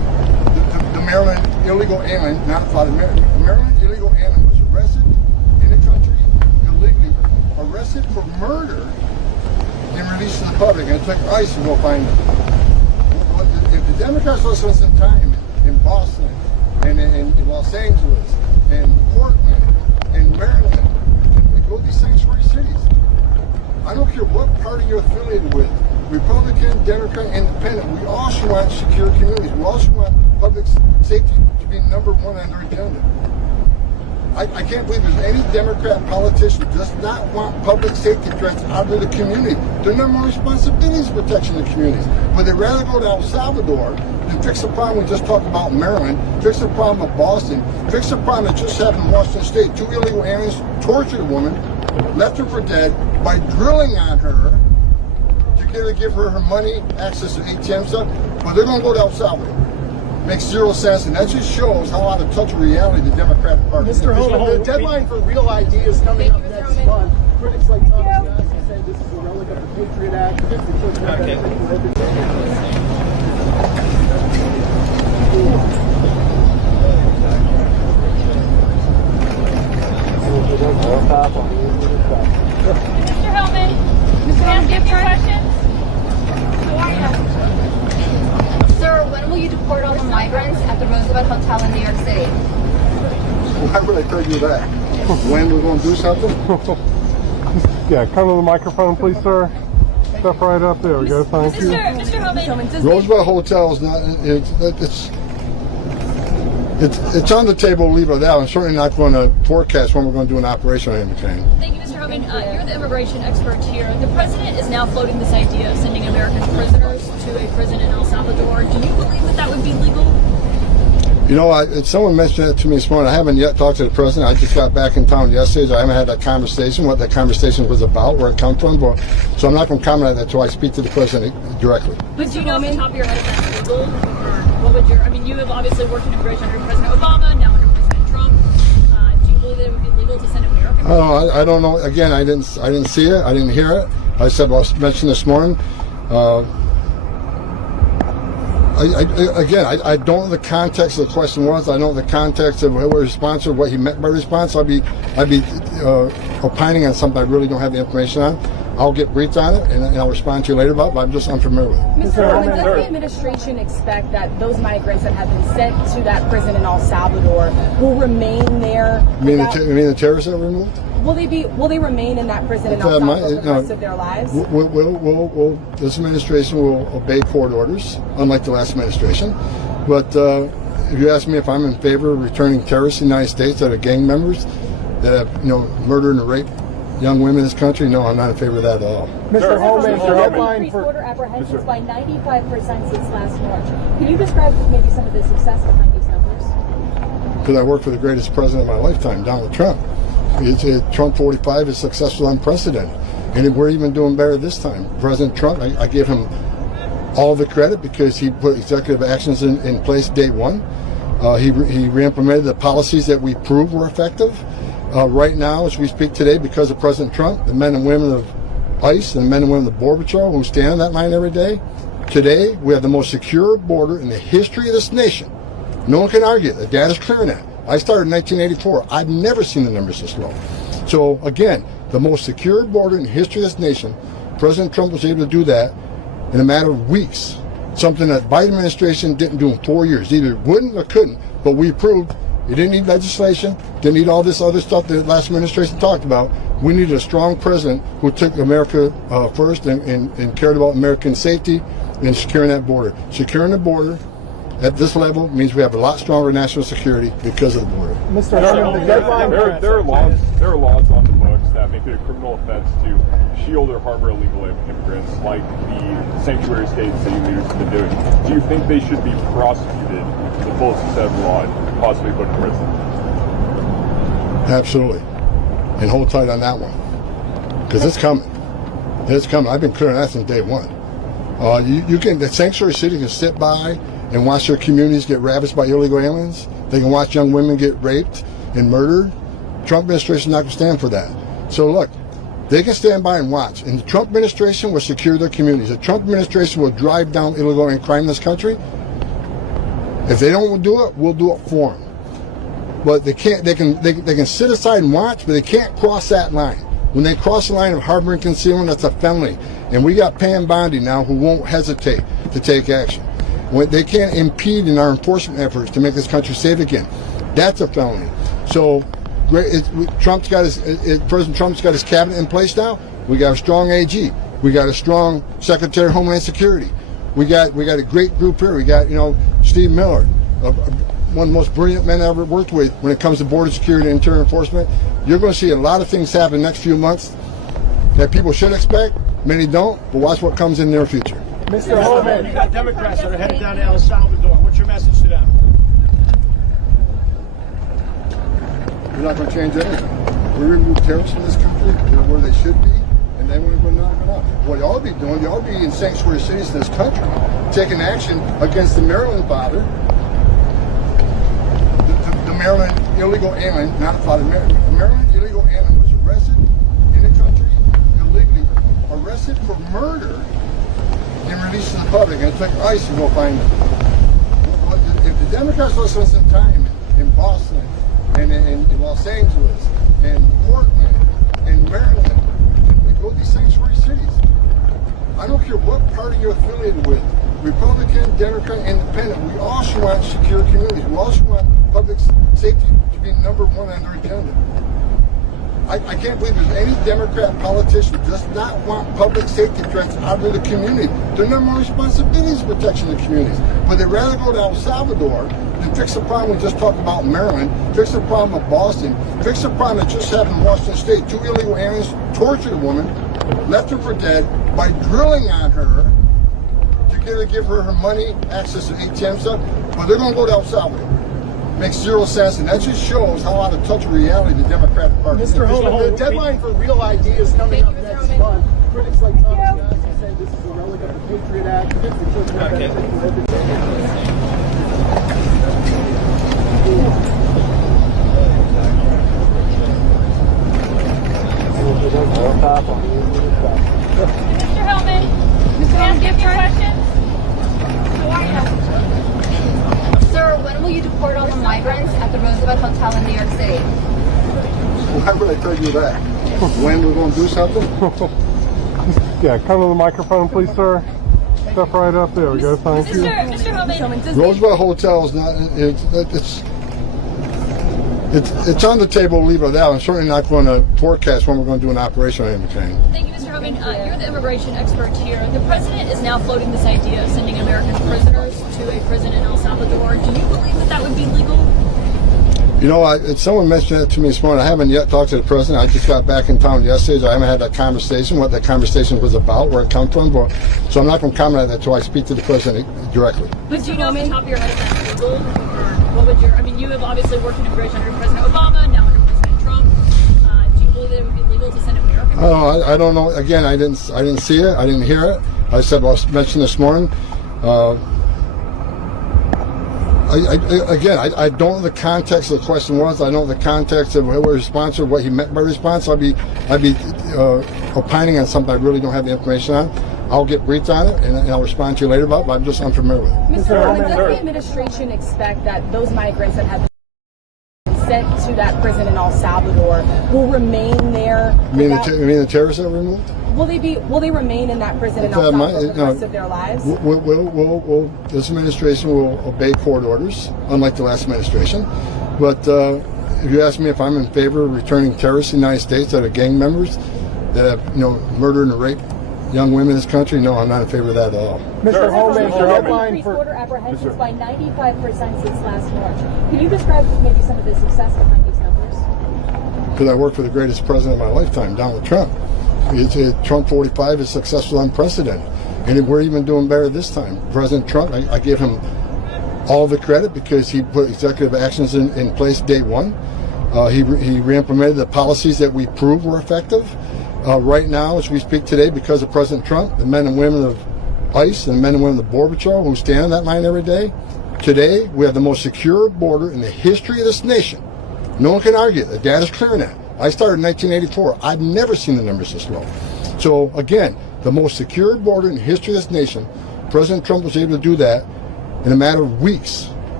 Maryland illegal alien, not a Maryland illegal alien was arrested in the country illegally, arrested for murder, and released to the public, and it took ICE to go find them. If the Democrats lost some time in Boston, and in Los Angeles, and Portland, and Maryland, and go to these sanctuary cities, I don't care what party you're affiliated with, Republican, Democrat, Independent, we all should want secure communities. We all should want public safety to be number one on their agenda. I can't believe there's any Democrat politician who does not want public safety threats out of the community. Their number one responsibility is protection of the communities. But they'd rather go to El Salvador than fix the problem we just talked about in Maryland, fix the problem of Boston, fix the problem that just happened in Washington State. 2 illegal aliens tortured a woman, left her for dead by drilling on her to give her her money, access to ATM stuff, but they're going to go to El Salvador. Makes zero sense, and that just shows how out of touch with reality the Democratic Party is. Mr. Homan, the deadline for real ideas coming up next month. Critics like Tom Homan say this is a relic of the Patriot Act. Mr. Homan, Mr. Homan, do you have any questions? Sir, when will you deport all the migrants at the Roosevelt Hotel in New York City? Why would I tell you that? When we're going to do something? Yeah, come to the microphone, please, sir. Step right up. There we go. Thank you. Mr. Homan, Roosevelt Hotel is not. It's on the table. Leave it out. I'm certainly not going to forecast when we're going to do an operation on him. thank you, Mr. Homan. You're the immigration expert here. The president is now floating this idea of sending American prisoners to a prison in El Salvador. Do you believe that that would be legal? You know, someone mentioned it to me this morning. I haven't yet talked to the president. I just got back in town yesterday, so I haven't had that conversation, what that conversation was about, where it come from. So I'm not going to comment on that until I speak to the president directly. But do you know off the top of your head if that's legal? Or what would your, I mean, you have obviously worked in immigration under President Obama, now under President Trump. Do you believe that it would be legal to send American prisoners? Oh, I don't know. Again, I didn't see it. I didn't hear it. I said, well, I mentioned this morning. I don't know the context of the question was. I don't know the context of what response or what he meant by response. I'd be opining on something I really don't have the information on. I'll get briefed on it and I'll respond to you later about it, but I'm just unfamiliar with it. Mr. Homan, does the administration expect that those migrants that have been sent to that prison in El Salvador will remain there? You mean the terrorists that were removed? Will they remain in that prison in El Salvador for the rest of their lives? This administration will obey court orders, unlike the last administration. But if you ask me if I'm in favor of returning terrorists to the United States that are gang members that have, murdered and raped young women in this country, no, I'm not in favor of that at all. Mr. Homan, the deadline for border apprehensions by 95% since last March. Can you describe maybe some of the success behind these numbers? Because I worked for the greatest president of my lifetime, Donald Trump. Trump 45 is successful, unprecedented. And we're even doing better this time. President Trump, I give him all the credit because he put executive actions in place day one. He re-implemented the policies that we proved were effective. Right now, as we speak today, because of President Trump, the men and women of ICE and the men and women of the Border Patrol who stand on that line every day, today we have the most secure border in the history of this nation. No one can argue it. The data's clear on that. I started in 1984. I've never seen the numbers this low. So again, the most secure border in the history of this nation, President Trump was able to do that in a matter of weeks. Something that Biden administration didn't do in 4 years. Either wouldn't or couldn't, but we proved it didn't need legislation, didn't need all this other stuff that the last administration talked about. We needed a strong president who took America first and cared about American safety and securing that border. Securing the border at this level means we have a lot stronger national security because of the border. Mr. Homan, the deadline. There are laws on the books that make it a criminal offense to shield or harbor illegal immigrants, like the sanctuary states that you leaders have been doing. Do you think they should be prosecuted to the fullest extent of the law and possibly put in prison? Absolutely. And hold tight on that one. Because it's coming. It's coming. I've been clear on that since day one. The sanctuary city can sit by and watch their communities get ravaged by illegal aliens. They can watch young women get raped and murdered. Trump administration is not going to stand for that. So look, they can stand by and watch. And the Trump administration will secure their communities. The Trump administration will drive down illegal and crime in this country. If they don't do it, we'll do it for them. But they can't. They can sit aside and watch, but they can't cross that line. When they cross the line of harboring concealment, that's a felony. And we got Pam Bondi now who won't hesitate to take action. When they can't impede in our enforcement efforts to make this country safe again, that's a felony. So, President Trump's got his cabinet in place now. We got a strong AG. We got a strong Secretary of Homeland Security. We got a great group here. We got Steve Miller, one of the most brilliant men I ever worked with when it comes to border security and interior enforcement. You're going to see a lot of things happen next few months that people should expect. Many don't, but watch what comes in their future. Mr. Homan, you got Democrats that are headed down to El Salvador. What's your message to them? We're not going to change anything. We remove terrorists from this country. They're where they should be, and then we're going to knock it off. What you ought to be doing, you ought to be in sanctuary cities in this country, taking action against the Maryland father, the Maryland illegal alien, not a father. The Maryland illegal alien was arrested in the country illegally, arrested for murder, and released to the public. And it took ICE to go find him. If the Democrats will spend some time in Boston, and in Los Angeles, and Portland, and Maryland, and go to these sanctuary cities. I don't care what party you're affiliated with, Republican, Democrat, Independent, we also want secure communities. We also want public safety to be number one on their agenda. I can't believe there's any Democrat politician who does not want public safety threats out of the community. Their number one responsibility is protection of the communities. But they'd rather go to El Salvador than fix the problem we just talked about in Maryland, fix the problem of Boston, fix the problem that just happened in Washington State. 2 illegal aliens tortured a woman, left her for dead by drilling on her to give her her money, access to ATM stuff. But they're going to go to El Salvador. Makes zero sense, and that just shows how out of touch with reality the Democratic Party is. Mr. Homan, the deadline for real ideas coming up next month. Critics like Tom Homan say this is a relic of the Patriot Act. Mr. Homan, Mr. Homan, give your questions. How are you? Sir, when will you deport all the migrants at the Roosevelt Hotel in New York City? Why would I tell you that? When we're going to do something? Yeah, come to the microphone, please, sir. Step right up. There we go. Thank you. Mr. Homan, Roosevelt Hotel is not. It's on the table. Leave it at that. I'm certainly not going to forecast when we're going to do an operation of any kind. thank you, Mr. Homan. You're the immigration expert here. The president is now floating this idea of sending American prisoners to a prison in El Salvador. Do you believe that that would be legal? You know, someone mentioned that to me this morning. I haven't yet talked to the president. I just got back in town yesterday, so I haven't had that conversation, what that conversation was about, where it come from. So I'm not going to comment on that until I speak to the president directly. But do you know off the top of your head if that's legal? Or what would your, I mean, you have obviously worked in immigration under President Obama, now under President Trump. Do you believe that it would be legal to send American prisoners? I don't know. Again, I didn't see it. I didn't hear it. I said, well, I mentioned this morning. I don't know the context of the question was. I don't know the context of what response or what he meant by response. I'd be opining on something I really don't have the information on. I'll get briefed on it and I'll respond to you later about it, but I'm just unfamiliar with it. Mr. Homan, does the administration expect that those migrants that have been sent to that prison in El Salvador will remain there? You mean the terrorists that were removed? Will they remain in that prison in El Salvador for the rest of their lives? This administration will obey court orders, unlike the last administration. But if you ask me if I'm in favor of returning terrorists to the United States that are gang members, that have murdered and raped young women in this country, no, I'm not in favor of that at all. Mr. Homan, the deadline Increased for border apprehensions by 95% since last March. Can you describe maybe some of the success behind these numbers? Because I worked for the greatest president of my lifetime, Donald Trump. Trump 45 is successful, unprecedented. And we're even doing better this time. President Trump, I give him all the credit because he put executive actions in place day one. He re-implemented the policies that we proved were effective. Right now, as we speak today, because of President Trump, the men and women of ICE and the men and women of the Border Patrol who stand on that line every day, today we have the most secure border in the history of this nation. No one can argue it. The data's clear on that. I started in 1984. I've never seen the numbers this low. So again, the most secure border in the history of this nation, President Trump was able to do that in a matter of weeks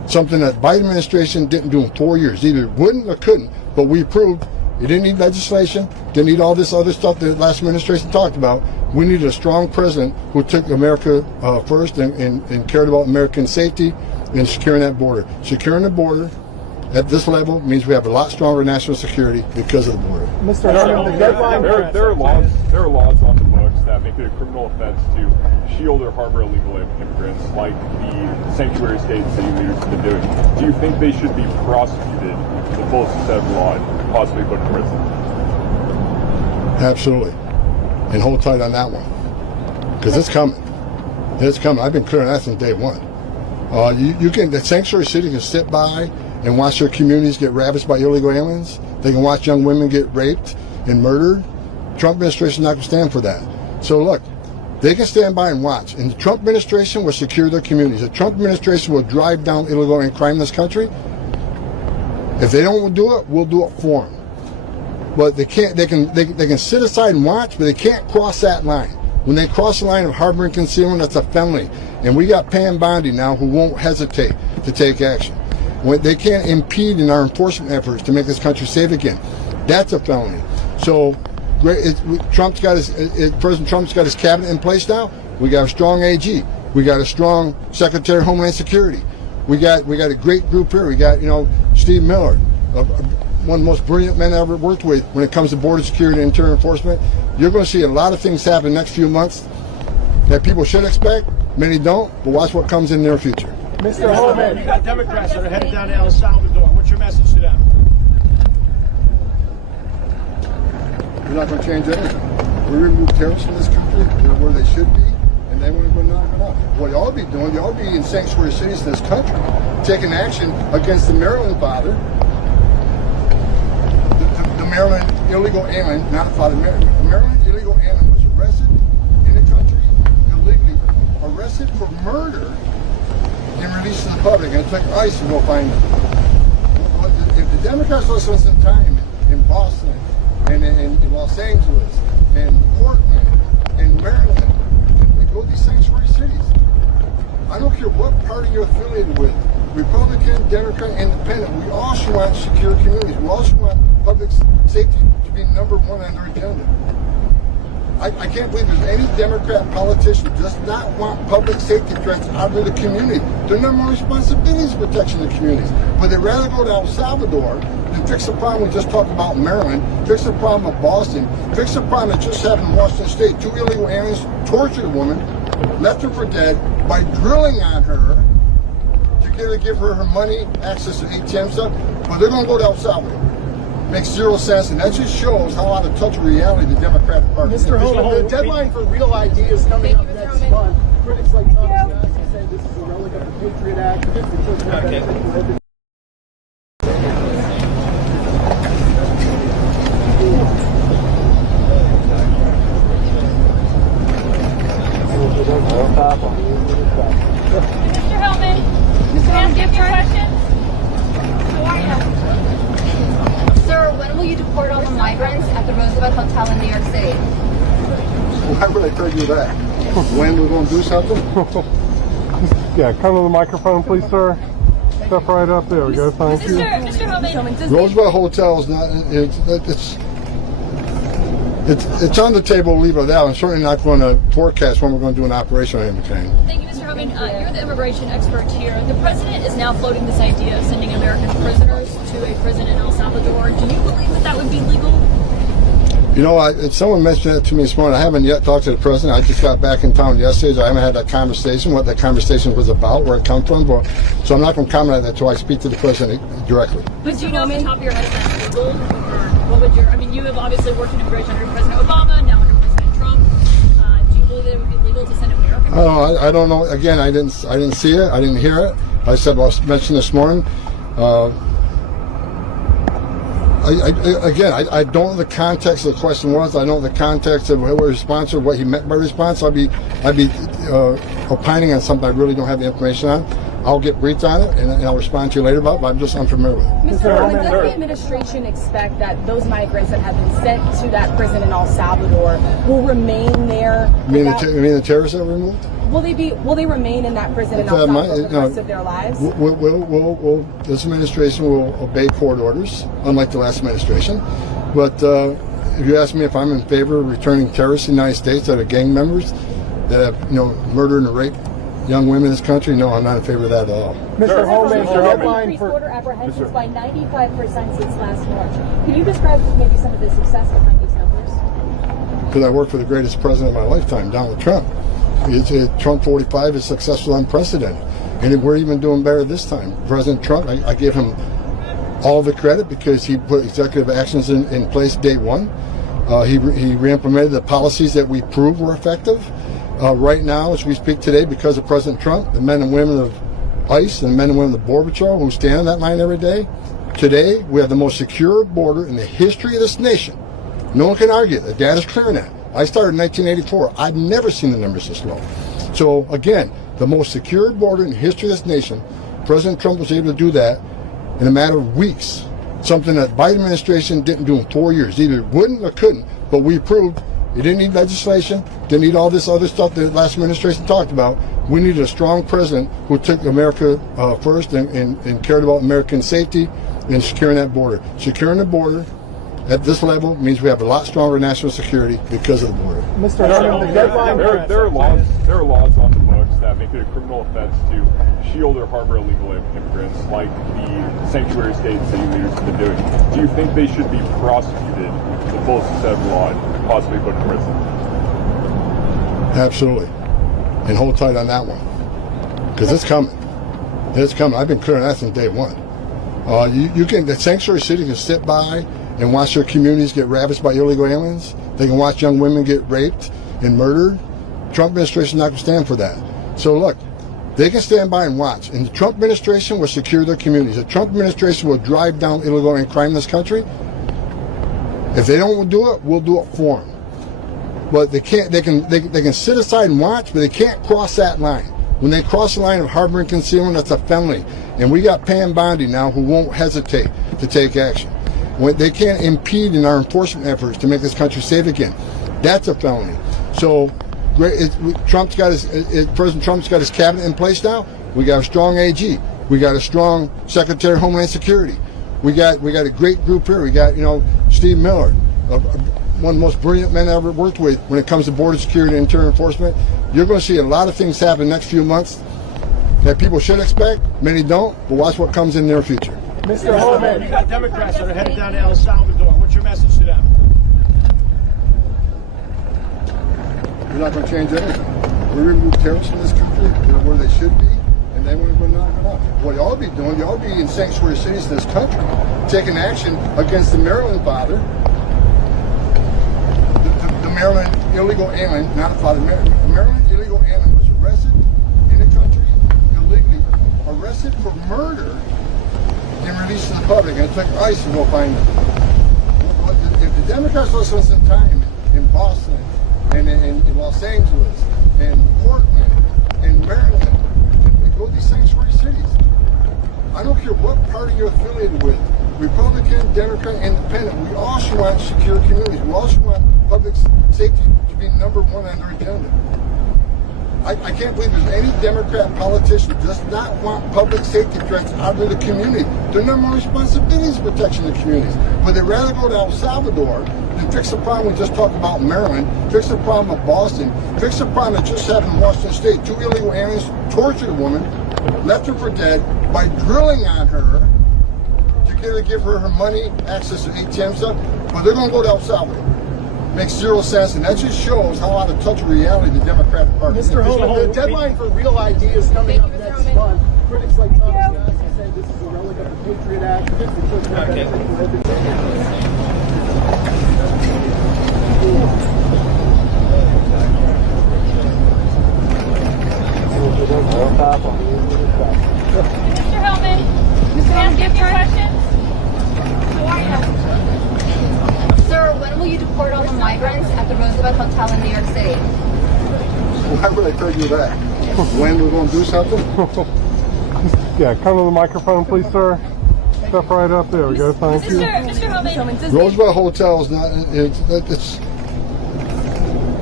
something that Biden administration didn't do in 4 years. Either wouldn't or couldn't, but we proved it didn't need legislation, didn't need all this other stuff that the last administration talked about. We needed a strong president who took America first and cared about American safety and securing that border. Securing the border at this level means we have a lot stronger national security because of the border. Mr. Homan, the deadline. There are laws on the books that make it a criminal offense to shield or harbor illegal immigrants, like the sanctuary states that you leaders have been doing. Do you think they should be prosecuted to the fullest extent of the law and possibly put in prison? Absolutely. And hold tight on that one. Because it's coming. It's coming. I've been clear on that since day one. The sanctuary city can sit by and watch their communities get ravaged by illegal aliens. They can watch young women get raped and murdered. Trump administration is not going to stand for that. So look, they can stand by and watch. And the Trump administration will secure their communities. The Trump administration will drive down illegal and crime in this country. If they don't do it, we'll do it for them. But they can't. They can sit aside and watch, but they can't cross that line. When they cross the line of harboring concealment, that's a felony. And we got Pam Bondi now who won't hesitate to take action. When they can't impede in our enforcement efforts to make this country safe again. That's a felony. So President Trump's got his cabinet in place now. We got a strong AG. We got a strong Secretary of Homeland Security. We got a great group here. We got Steve Miller, one of the most brilliant men I ever worked with when it comes to border security and internal enforcement. You're going to see a lot of things happen in the next few months that people should expect. Many don't, but watch what comes in their future. Mr. Homan. You got Democrats that are headed down to El Salvador. What's your message to them? We're not going to change anything. We remove terrorists from this country. They're where they should be, and then we're going to knock it off. What y'all be doing, y'all be in sanctuary cities in this country, taking action against the Maryland father, the Maryland illegal alien, not a father, the Maryland illegal alien was arrested in the country illegally, arrested for murder, and released to the public, and it took ICE to go find them. If the Democrats will spend some time in Boston, and in Los Angeles, and Portland, and Maryland, and go to these sanctuary cities, I don't care what party you're affiliated with, Republican, Democrat, Independent, we also want secure communities. We also want public safety to be number one on their agenda. I can't believe there's any Democrat politician who does not want public safety threats out of the community. Their number one responsibility is protection of the communities. But they'd rather go to El Salvador than fix the problem we just talked about in Maryland, fix the problem of Boston, fix the problem that just happened in Washington State. 2 illegal aliens tortured a woman, left her for dead by drilling on her to give her money, access to ATM stuff. But they're going to go to El Salvador. Makes zero sense, and that just shows how out of touch with reality the Democratic Party is. Mr. Homan, the deadline for real ideas coming up next month. Critics like Tom Homan say this is a relic of the Patriot Act. Mr. Hellman, can I give you a question? How are you? Sir, when will you deport all the migrants at the Roosevelt Hotel in New York City? Why would I tell you that? When we're going to do something? Yeah, come to the microphone, please, sir. Step right up. There we go. Thank you. Mr. Hellman, Roosevelt Hotel is not. It's on the table. Leave it out. I'm certainly not going to forecast when we're going to do an operation on McCain. thank you, Mr. Homan. You're the immigration expert here. The president is now floating this idea of sending American prisoners to a prison in El Salvador. Do you believe that that would be legal? You know, someone mentioned that to me this morning. I haven't yet talked to the president. I just got back in town yesterday, so I haven't had that conversation, what that conversation was about, where it come from. So I'm not going to comment on that until I speak to the president directly. But do you know off the top of your head if that's legal? Or what would you have obviously worked in immigration under President Obama, now under President Trump. Do you believe that it would be legal to send American prisoners? I don't know. Again, I didn't see it. I didn't hear it. I said, well, I mentioned this morning. I don't know the context of the question was. I don't know the context of what response or what he meant by response. I'd be opining on something I really don't have the information on. I'll get briefed on it and I'll respond to you later about it, but I'm just unfamiliar with it. Mr. Homan, does the administration expect that those migrants that have been sent to that prison in El Salvador will remain there? You mean the terrorists that were removed? Will they remain in that prison in El Salvador for the rest of their lives? This administration will obey court orders, unlike the last administration. But if you ask me if I'm in favor of returning terrorists in the United States that are gang members that have, murdered and raped young women in this country, no, I'm not in favor of that at all. Mr. Homan, the deadline Increased for border apprehensions by 95% since last March. Can you describe maybe some of the success behind these numbers? Because I worked for the greatest president of my lifetime, Donald Trump. Trump 45 is successful, unprecedented. And we're even doing better this time. President Trump, I give him all the credit because he put executive actions in place day one. He re-implemented the policies that we proved were effective. Right now, as we speak today, because of President Trump, the men and women of ICE and the men and women of the Border Patrol who stand on that line every day, today we have the most secure border in the history of this nation. No one can argue. The data's clear on that. I started in 1984. I've never seen the numbers this low. So again, the most secure border in the history of this nation, President Trump was able to do that in a matter of weeks. Something that Biden administration didn't do in 4 years. Either wouldn't or couldn't, but we proved it didn't need legislation, didn't need all this other stuff that the last administration talked about. We needed a strong president who took America first and cared about American safety and securing that border. Securing the border at this level means we have a lot stronger national security because of the border. Mr. Homan, the deadline There are laws on the books that make it a criminal offense to shield or harbor illegal immigrants, like the sanctuary states that you leaders have been doing. Do you think they should be prosecuted to the fullest extent of the law and possibly put in prison? Absolutely. And hold tight on that one. Because it's coming. It's coming. I've been clear on that since day one. The sanctuary city can sit by and watch their communities get ravaged by illegal aliens. They can watch young women get raped and murdered. Trump administration is not going to stand for that. So look, they can stand by and watch. And the Trump administration will secure their communities. The Trump administration will drive down illegal alien crime in this country. If they don't do it, we'll do it for them. But they can't. They can sit aside and watch, but they can't cross that line. When they cross the line of harboring concealment, that's a felony. And we got Pam Bondi now who won't hesitate to take action. They can't impede in our enforcement efforts to make this country safe again. That's a felony. So President Trump's got his cabinet in place now. We got a strong AG. We got a strong Secretary of Homeland Security. We got a great group here. We got Steve Miller, one of the most brilliant men I ever worked with when it comes to border security and interior enforcement. You're going to see a lot of things happen in the next few months that people should expect. Many don't, but watch what comes in their future. Mr. Homan, you got Democrats that are headed down to El Salvador. What's your message to them? You're not going to change anything. We remove terrorists from this country. They're where they should be, and they want to knock it off. What y'all be doing, y'all be in sanctuary cities in this country, taking action against the Maryland father, the Maryland illegal alien, not a father, the Maryland illegal alien was arrested in the country illegally, arrested for murder, and released to the public, and it took ICE to go find them. If the Democrats lost some time in Boston, and in Los Angeles, and Portland, and Maryland, and go to these sanctuary cities, I don't care what party you're affiliated with, Republican, Democrat, Independent, we all should want secure communities. We all should want public safety to be number one on their agenda. I can't believe there's any Democrat politician who does not want public safety threats out of the community. Their number one responsibility is protection of the communities. But they'd rather go to El Salvador than fix the problem we just talked about in Maryland, fix the problem of Boston, fix the problem that just happened in Washington State. 2 illegal aliens tortured a woman, left her for dead by drilling on her to give her her money, access to ATM stuff. But they're going to go to El Salvador. Makes zero sense, and that just shows how out of touch with reality the Democratic Party is. Mr. Homan, the deadline for real ideas coming up next month. Critics like Tom Homan say this is a relic of the Patriot Act. Mr. Hellman, can I ask you a few questions? How are you? Sir, when will you deport all the migrants at the Roosevelt Hotel in New York City? Why would I tell you that? When we're going to do something? Yeah, come to the microphone, please, sir. Step right up. There we go. Thank you. Mr. Hellman, Roosevelt Hotel is not.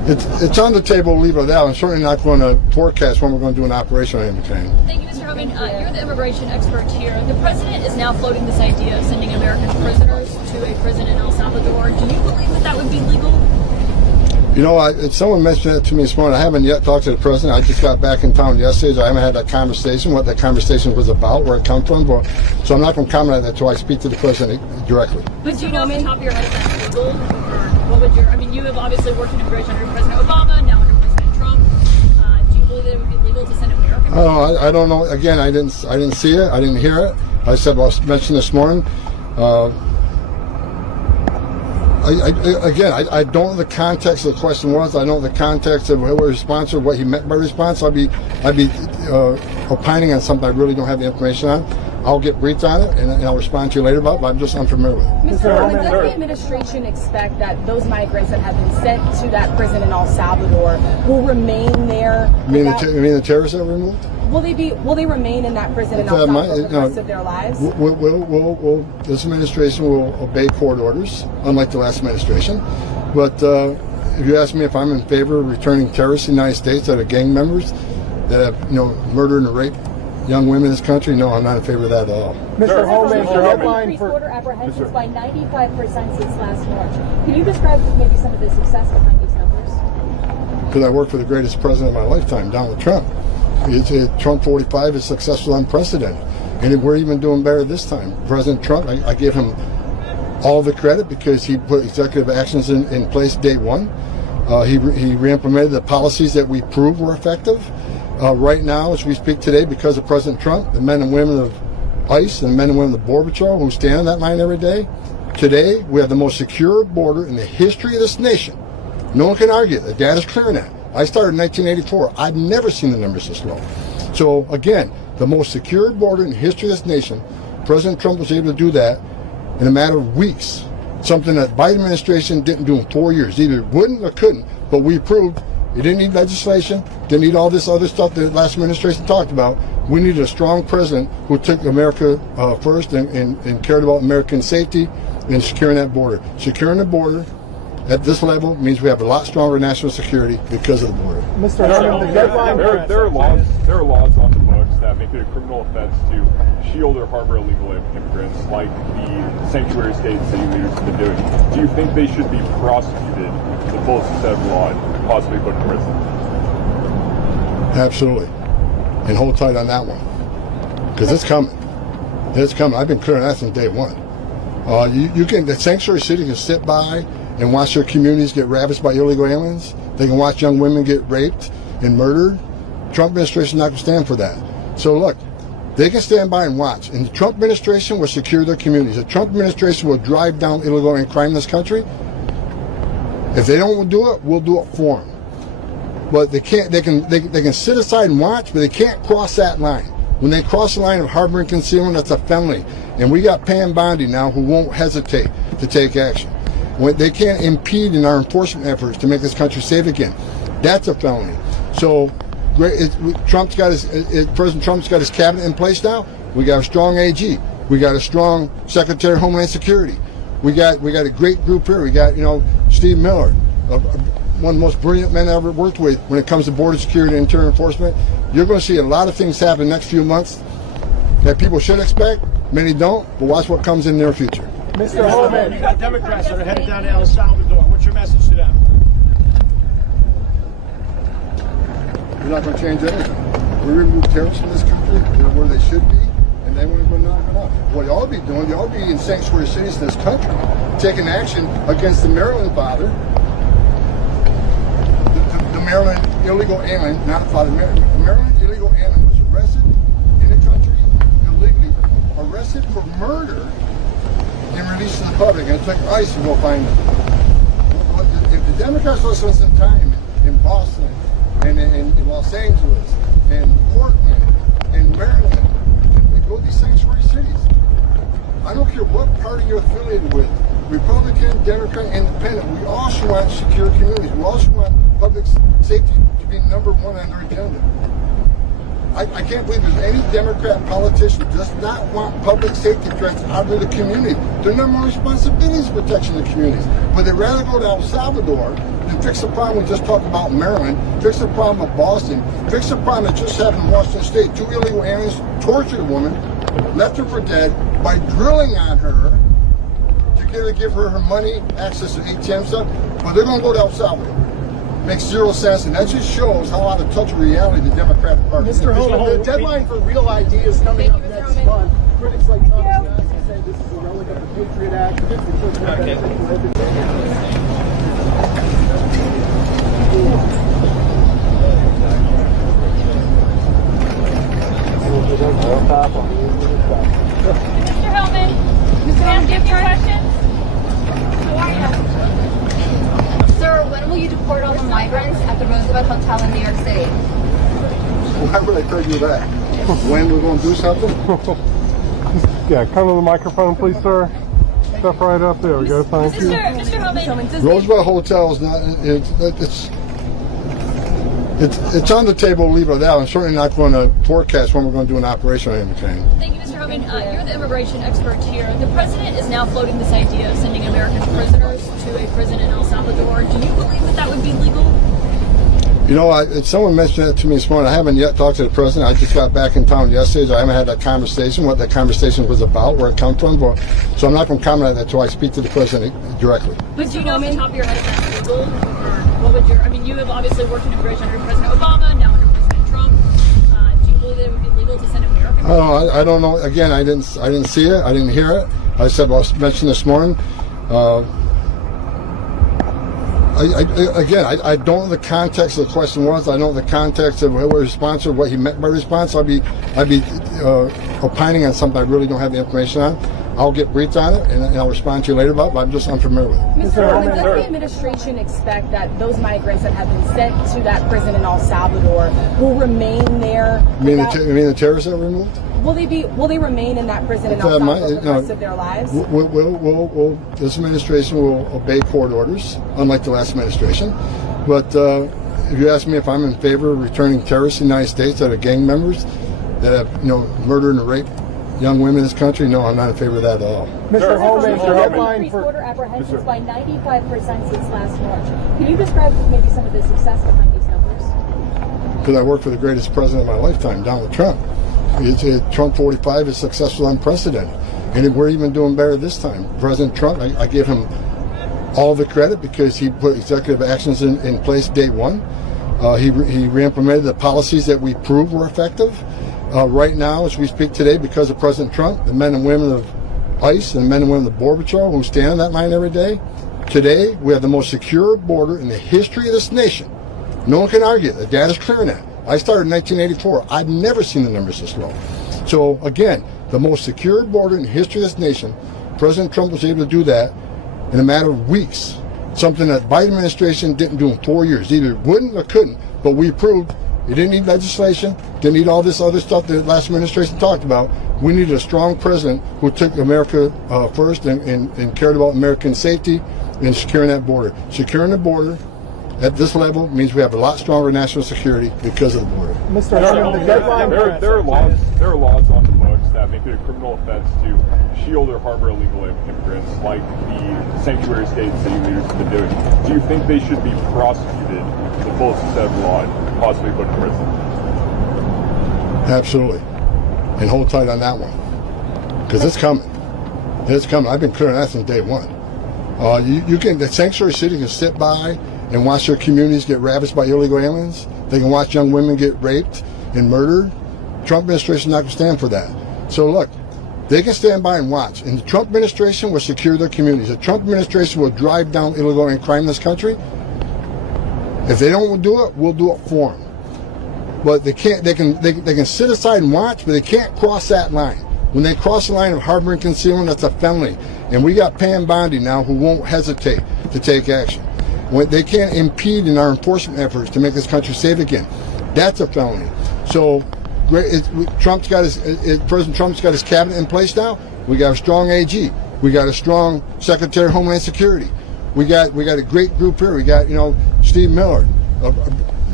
It's on the table, leave it out. I'm certainly not going to forecast when we're going to do an operation on anything. Thank you, Mr. Homan. You're the immigration expert here. The president is now floating this idea of sending American prisoners to a prison in El Salvador. Do you believe that that would be legal? You know, someone mentioned it to me this morning. I haven't yet talked to the president. I just got back in town yesterday, so I haven't had that conversation, what that conversation was about, where it come from. So I'm not going to comment on that until I speak to the president directly. But do you know off the top of your head if that's legal? Or what would your, I mean, you have obviously worked in immigration under President Obama, now under President Trump. Do you believe that it would be legal to send American? I don't know. Again, I didn't see it. I didn't hear it. I said, well, I mentioned this morning. I don't know the context of the question was. I don't know the context of what response or what he meant by response. I'd be opining on something I really don't have the information on. I'll get briefed on it and I'll respond to you later about it, but I'm just unfamiliar with it. Mr. Homan, does the administration expect that those migrants that have been sent to that prison in El Salvador will remain there? You mean the terrorists that were removed? Will they remain in that prison in El Salvador for the rest of their lives? This administration will obey court orders, unlike the last administration. But if you ask me if I'm in favor of returning terrorists to the United States that are gang members that have murdered and raped young women in this country, no, I'm not in favor of that at all. Mr. Homan, the headline increased for border apprehensions by 95% since last March. Can you describe maybe some of the success behind these numbers? Because I worked for the greatest president of my lifetime, Donald Trump. Trump 45 is successful, unprecedented. And we're even doing better this time. President Trump, I give him all the credit because he put executive actions in place day one. He re-implemented the policies that we proved were effective. Right now, as we speak today, because of President Trump, the men and women of ICE and the men and women of the Border Patrol who stand on that line every day, today we have the most secure border in the history of this nation. No one can argue. The data's clear on that. I started in 1984. I've never seen the numbers this low. So again, the most secure border in the history of this nation, President Trump was able to do that in a matter of weeks. Something that Biden administration didn't do in 4 years. Either wouldn't or couldn't, but we proved it didn't need legislation, didn't need all this other stuff that the last administration talked about. We needed a strong president who took America first and cared about American safety and securing that border. Securing the border at this level means we have a lot stronger national security because of the border. Mr. Homan, the deadline there are laws on the books that make it a criminal offense to shield or harbor illegal immigrants, like the sanctuary states that you leaders have been doing. Do you think they should be prosecuted to the fullest extent of the law and possibly put in prison? Absolutely. And hold tight on that one. Because it's coming. It's coming. I've been clear on that since day one. The sanctuary city can sit by and watch their communities get ravaged by illegal aliens. They can watch young women get raped and murdered. Trump administration is not going to stand for that. So look, they can stand by and watch. And the Trump administration will secure their communities. The Trump administration will drive down illegal alien crime in this country. If they don't do it, we'll do it for them. But they can't. They can sit aside and watch, but they can't cross that line. When they cross the line of harboring concealment, that's a felony. And we got Pam Bondi now who won't hesitate to take action. When they can't impede in our enforcement efforts to make this country safe again. That's a felony. So President Trump's got his cabinet in place now. We got a strong AG. We got a strong Secretary of Homeland Security. We got a great group here. We got Steve Miller, one of the most brilliant men I ever worked with when it comes to border security and interior enforcement. You're going to see a lot of things happen in the next few months that people should expect. Many don't, but watch what comes in the near future. Mr. Homan, You got Democrats that are headed down to El Salvador. What's your message to them? We're not going to change anything. We remove terrorists from this country. They're where they should be, and they want to go knock it off. What you ought to be doing, you ought to be in sanctuary cities in this country, taking action against the Maryland father, the Maryland illegal alien, not a father. The Maryland illegal alien was arrested in the country illegally, arrested for murder, and released to the public, and it took ICE to go find them. If the Democrats will spend some time in Boston, and in Los Angeles, and Portland, and Maryland, and go to these sanctuary cities. I don't care what party you're affiliated with, Republican, Democrat, Independent, we all should want secure communities. We all should want public safety to be number one on their agenda. I can't believe there's any Democrat politician who does not want public safety threats out of the community. Their number one responsibility is protection of the communities. But they'd rather go to El Salvador than fix the problem we just talked about in Maryland, fix the problem of Boston, fix the problem that just happened in Washington State. 2 illegal aliens tortured a woman, left her for dead by drilling on her to give her her money, access to ATM stuff. But they're going to go to El Salvador. Makes zero sense, and that just shows how out of touch with reality the Democratic Party is. Mr. Homan, the deadline for real ideas coming up next month. Critics like Tom Homan say this is a relic of the Patriot Act. Mr. Homan, can I ask you a few questions? How are you? Sir, when will you deport all the migrants at the Roosevelt Hotel in New York City? Why would I tell you that? When we're going to do something? Yeah, come to the microphone, please, sir. Step right up. There we go. Thank you. Mr. Homan, Roosevelt Hotel is not. It's on the table. Leave it out. I'm certainly not going to forecast when we're going to do an operation or anything. thank you, Mr. Homan. You're the immigration expert here. The president is now floating this idea of sending American prisoners to a prison in El Salvador. Do you believe that that would be legal? You know, someone mentioned that to me this morning. I haven't yet talked to the president. I just got back in town yesterday, so I haven't had that conversation, what that conversation was about, where it come from. So I'm not going to comment on that until I speak to the president directly. But do you know off the top of your head if that's legal? Or what would your, I mean, you have obviously worked in immigration under President Obama, now under President Trump. Do you believe that it would be legal to send American? I don't know. Again, I didn't see it. I didn't hear it. I said, well, I mentioned this morning. I don't know the context of the question was. I don't know the context of what response or what he meant by response. I'd be opining on something I really don't have the information on. I'll get briefed on it and I'll respond to you later about it, but I'm just unfamiliar with it. Mr. Homan, does the administration expect that those migrants that have been sent to that prison in El Salvador will remain there? You mean the terrorists that were removed? Will they remain in that prison in El Salvador for the rest of their lives? This administration will obey court orders, unlike the last administration. But if you ask me if I'm in favor of returning terrorists to the United States that are gang members that have, murdered and raped young women in this country, no, I'm not in favor of that at all. Mr. Homan, the deadline Increased for border apprehensions by 95% since last March. Can you describe maybe some of the success behind these numbers? Because I worked for the greatest president of my lifetime, Donald Trump. Trump 45 is successful, unprecedented. And we're even doing better this time. President Trump, I give him all the credit because he put executive actions in place day one. He re-implemented the policies that we proved were effective. Right now, as we speak today, because of President Trump, the men and women of ICE and the men and women of the Border Patrol who stand on that line every day, today we have the most secure border in the history of this nation. No one can argue it. The data's clear on that. I started in 1984. I've never seen the numbers this low. So again, the most secure border in the history of this nation, President Trump was able to do that in a matter of weeks. Something that Biden administration didn't do in 4 years. Either wouldn't or couldn't, but we proved it didn't need legislation, didn't need all this other stuff that the last administration talked about. We needed a strong president who took America first and cared about American safety and securing that border. Securing the border at this level means we have a lot stronger national security because of the border. Mr. Homan, the deadline There are laws on the books that make it a criminal offense to shield or harbor illegal immigrants, like the sanctuary states that you leaders have been doing. Do you think they should be prosecuted to the fullest extent of the law and possibly put in prison? Absolutely. And hold tight on that one. Because it's coming. It's coming. I've been clear on that since day one. The sanctuary city can sit by and watch their communities get ravaged by illegal aliens. They can watch young women get raped and murdered. Trump administration is not going to stand for that. So look, they can stand by and watch. And the Trump administration will secure their communities. The Trump administration will drive down illegal alien crime in this country. If they don't do it, we'll do it for them. But they can't. They can sit aside and watch, but they can't cross that line. When they cross the line of harboring concealment, that's a felony. And we got Pam Bondi now who won't hesitate to take action. When they can't impede in our enforcement efforts to make this country safe again. That's a felony. So President Trump's got his cabinet in place now. We got a strong AG. We got a strong Secretary of Homeland Security. We got a great group here. We got Steve Miller,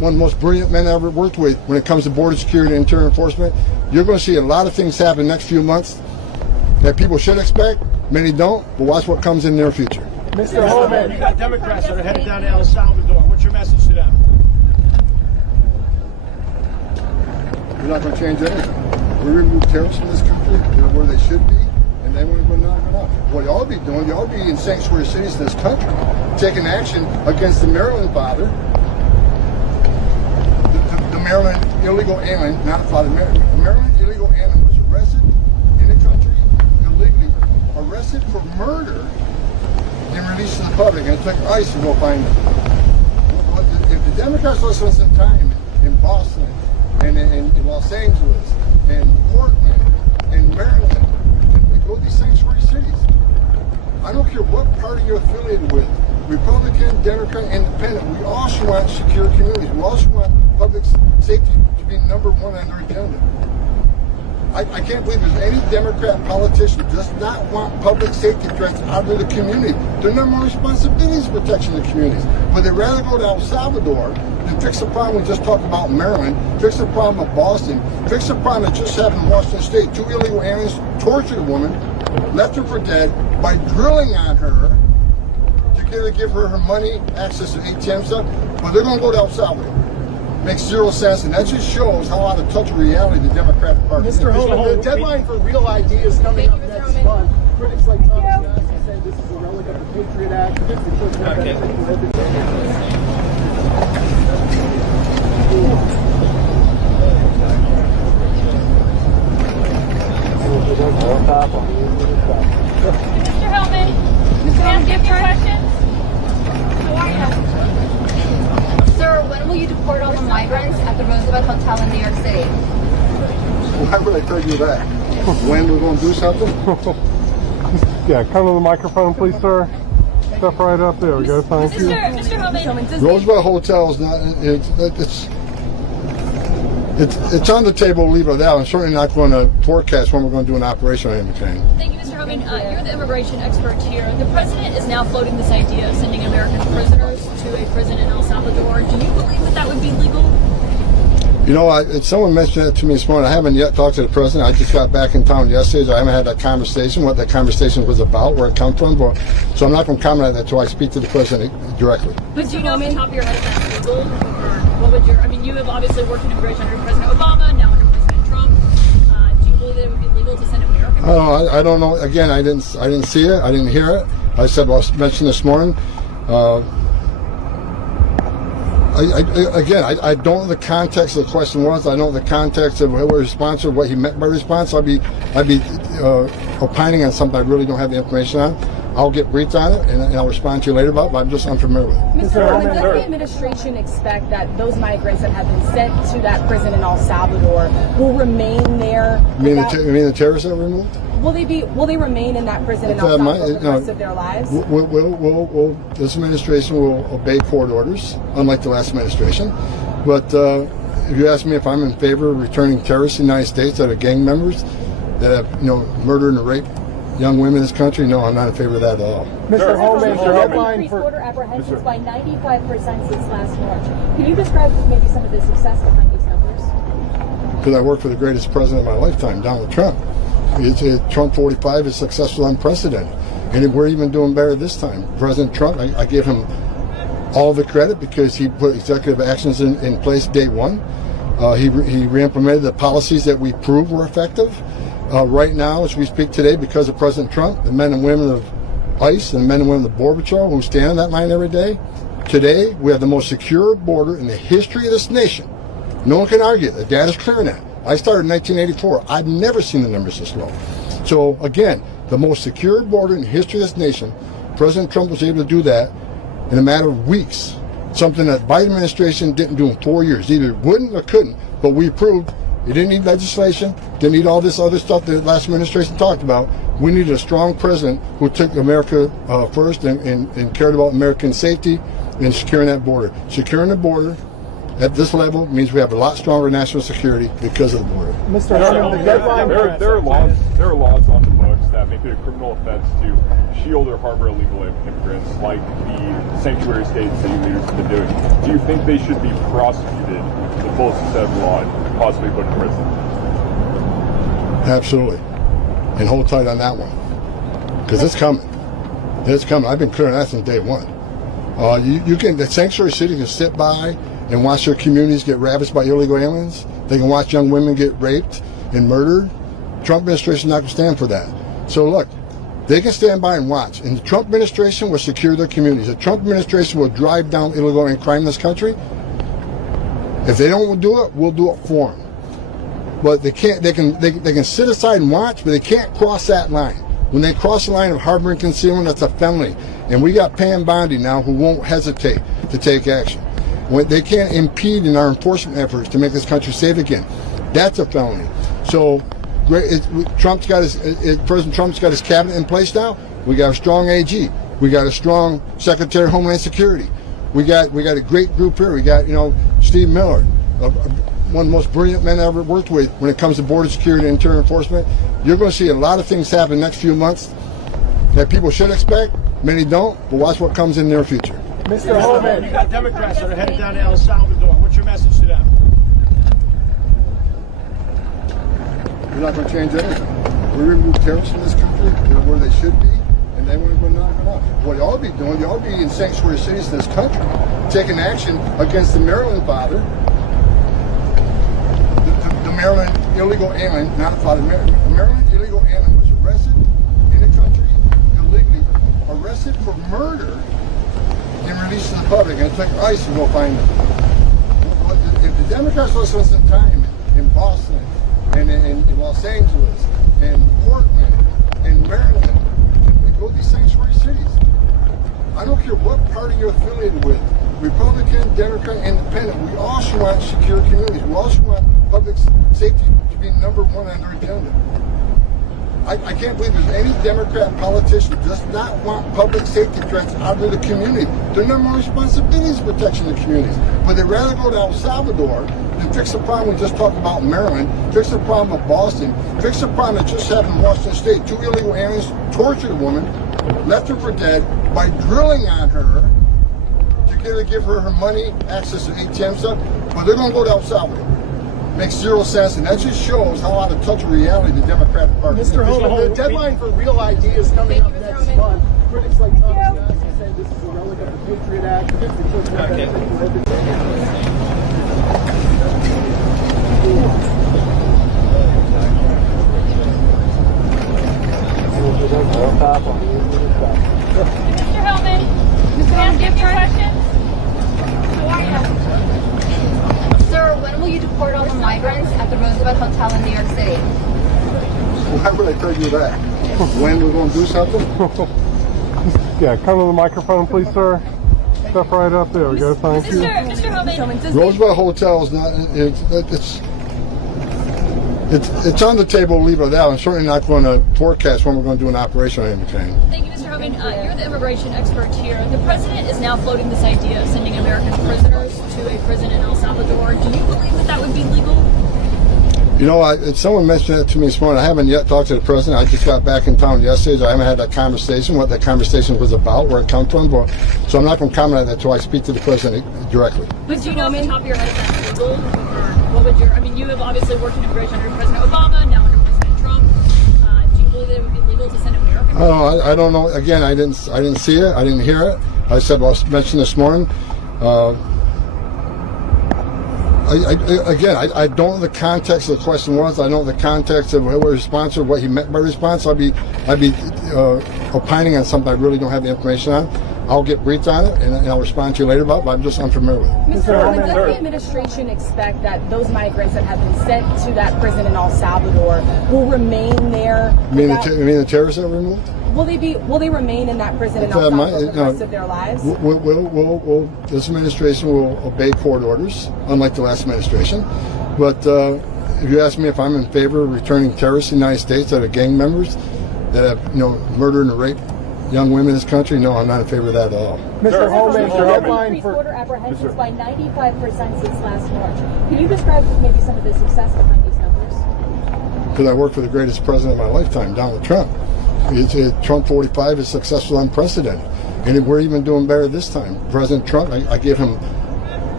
one of the most brilliant men I ever worked with when it comes to border security and internal enforcement. You're going to see a lot of things happen next few months that people should expect. Many don't, but watch what comes in their future. Mr. Homan, you got Democrats that are headed down to El Salvador. What's your message to them? We're not going to change anything. We remove terrorists from this country. They're where they should be, and then we're going to knock them off. What y'all be doing, y'all be in sanctuary cities in this country, taking action against the Maryland father, the Maryland illegal alien, not a father, the Maryland illegal alien was arrested in the country, illegally arrested for murder and released to the public, and it took ICE to go find him. If the Democrats listen some time in Boston, and in Los Angeles, and Portland, and Maryland, and go to these sanctuary cities. I don't care what party you're affiliated with, Republican, Democrat, Independent, we also want secure communities. We also want public safety to be number one on their agenda. I can't believe there's any Democrat politician who does not want public safety threats out of the community. Their number one responsibility is protection of the communities. But they'd rather go to El Salvador than fix the problem we just talked about in Maryland, fix the problem of Boston, fix the problem that just happened in Washington State. 2 illegal aliens tortured a woman, left her for dead by drilling on her to give her money, access to ATM stuff. But they're going to go to El Salvador. Makes zero sense, and that just shows how out of touch of reality the Democratic Party is. Mr. Homan, the deadline for real ideas coming up next month. Critics like Tom Homan say this is a relic of the Patriot Act. Mr. Homan, can I ask you a few questions? How are you? Sir, when will you deport all the migrants at the Roosevelt Hotel in New York City? Why would I tell you that? When we're going to do something? Yeah, come to the microphone, please, sir. Step right up. There we go. Thank you. Mr. Homan, Roosevelt Hotel is not. It's on the table. Leave it at that. I'm certainly not going to forecast when we're going to do an operation on him. thank you, Mr. Homan. You're the immigration expert here. The president is now floating this idea of sending American prisoners to a prison in El Salvador. Do you believe that that would be legal? You know, someone mentioned that to me this morning. I haven't yet talked to the president. I just got back in town yesterday, so I haven't had that conversation, what that conversation was about, where it come from. So I'm not going to comment on that until I speak to the president directly. But do you know off the top of your head if that's legal? Or what would you have obviously worked in immigration under President Obama, now under President Trump. Do you believe that it would be legal to send American prisoners? I don't know. Again, I didn't see it. I didn't hear it. I said, well, I mentioned this morning. I don't know the context of the question was. I don't know the context of what was response or what he meant by response. I'd be opining on something I really don't have the information on. I'll get briefed on it and I'll respond to you later about it, but I'm just unfamiliar with it. Mr. Homan, does the administration expect that those migrants that have been sent to that prison in El Salvador will remain there? You mean the terrorists that were removed? Will they remain in that prison in El Salvador for the rest of their lives? This administration will obey court orders, unlike the last administration. But if you ask me if I'm in favor of returning terrorists to the United States that are gang members that have murdered and raped young women in this country, no, I'm not in favor of that at all. Mr. Homan, the deadline Increased for border apprehensions by 95% since last March. Can you describe maybe some of the success behind these numbers? Because I worked for the greatest president of my lifetime, Donald Trump. Trump 45 is successful, unprecedented. And we're even doing better this time. President Trump, I give him all the credit because he put executive actions in place day one. He re-implemented the policies that we proved were effective. Right now, as we speak today, because of President Trump, the men and women of ICE and the men and women of the Border Patrol who stand on that line every day, today we have the most secure border in the history of this nation. No one can argue. The data's clear on that. I started in 1984. I've never seen the numbers this low. So again, the most secure border in the history of this nation, President Trump was able to do that in a matter of weeks. Something that Biden administration didn't do in 4 years. Either wouldn't or couldn't, but we proved it didn't need legislation, didn't need all this other stuff that the last administration talked about. We needed a strong president who took America first and cared about American safety and securing that border. Securing the border at this level means we have a lot stronger national security because of the border. Mr. Homan, the deadline there are laws on the books that make it a criminal offense to shield or harbor illegal immigrants, like the sanctuary states that you leaders have been doing. Do do you think they should be prosecuted to the fullest extent of the law and possibly put in prison? Absolutely. And hold tight on that one. Because it's coming. It's coming. I've been clear on that since day one. The sanctuary city can sit by and watch their communities get ravaged by illegal aliens. They can watch young women get raped and murdered. Trump administration is not going to stand for that. So look, they can stand by and watch. And the Trump administration will secure their communities. The Trump administration will drive down illegal alien crime in this country. If they don't do it, we'll do it for them. But they can't. They can sit aside and watch, but they can't cross that line. When they cross the line of harboring concealment, that's a felony. And we got Pam Bondi now who won't hesitate to take action. When they can't impede in our enforcement efforts to make this country safe again. That's a felony. So President Trump's got his cabinet in place now. We got a strong AG. We got a strong Secretary of Homeland Security. We got a great group here. We got Steve Miller, one of the most brilliant men I ever worked with when it comes to border security and interior enforcement. You're going to see a lot of things happen in the next few months that people should expect. Many don't, but watch what comes in their future. Mr. Homan, you got Democrats that are headed down to El Salvador. What's your message to them? We're not going to change anything. We remove terrorists from this country. They're where they should be, and they want to go knock it off. What you ought to be doing, you ought to be in sanctuary cities in this country, taking action against the Maryland father, the Maryland illegal alien, not a father. The Maryland illegal alien was arrested in the country illegally, arrested for murder, and released to the public, and it took ICE to go find him. If the Democrats lost some time in Boston, and in Los Angeles, and Portland, and Maryland, and go to these sanctuary cities, I don't care what party you're affiliated with, Republican, Democrat, Independent, we all should want secure communities. We all should want public safety to be number one on their agenda. I can't believe there's any Democrat politician who does not want public safety threats out of the community. Their number one responsibility is protection of the communities. But they'd rather go to El Salvador than fix the problem we just talked about in Maryland, fix the problem of Boston, fix the problem that just happened in Washington State. 2 illegal aliens tortured a woman, left her for dead by drilling on her to give her her money, access to ATM stuff. But they're going to go to El Salvador. Makes zero sense, and that just shows how out of touch of reality the Democratic Party is. Mr. Homan, the deadline for real ideas coming up next month. Critics like Tom Homan say this is a relic of the Patriot Act. Mr. Hellman, can I ask you a few questions? How are you? Sir, when will you deport all the migrants at the Roosevelt Hotel in New York City? Why would I tell you that? When we're going to do something? Yeah, come to the microphone, please, sir. Step right up. There we go. Thank you. Mr. Hellman, Roosevelt Hotel is not. It's on the table. Leave it out. I'm certainly not going to forecast when we're going to do an operation on any kind. thank you, Mr. Homan. You're the immigration expert here. The president is now floating this idea of sending American prisoners to a prison in El Salvador. Do you believe that would be legal? Someone mentioned that to me this morning. I haven't yet talked to the president. I just got back in town yesterday, so I haven't had that conversation, what that conversation was about, where it comes from. So I'm not going to comment on that until I speak to the president directly. But do you know off the top of your head if that's legal? Or what would you have obviously worked in immigration under President Obama, now under President Trump. Do you believe that it would be legal to send American prisoners? I don't know. Again, I didn't see it. I didn't hear it. I mentioned this morning. I don't know the context of the question was. I don't know the context of what response or what he meant by response. I'd be opining on something I really don't have the information on. I'll get briefed on it and I'll respond to you later about it, but I'm just unfamiliar with it. Mr. Homan, does the administration expect that those migrants that have been sent to that prison in El Salvador will remain there? You mean the terrorists that were removed? Will they remain in that prison in El Salvador for the rest of their lives? This administration will obey court orders, unlike the last administration. But if you ask me if I'm in favor of returning terrorists to the United States that are gang members that have murdered and raped young women in this country, no, I'm not in favor of that at all. Mr. Homan, Mr. Homan. increased border apprehensions by 95% since last March. Can you describe maybe some of the success behind these numbers? Because I worked for the greatest president of my lifetime, Donald Trump. Trump 45 is successful, unprecedented. And we're even doing better this time. President Trump, I give him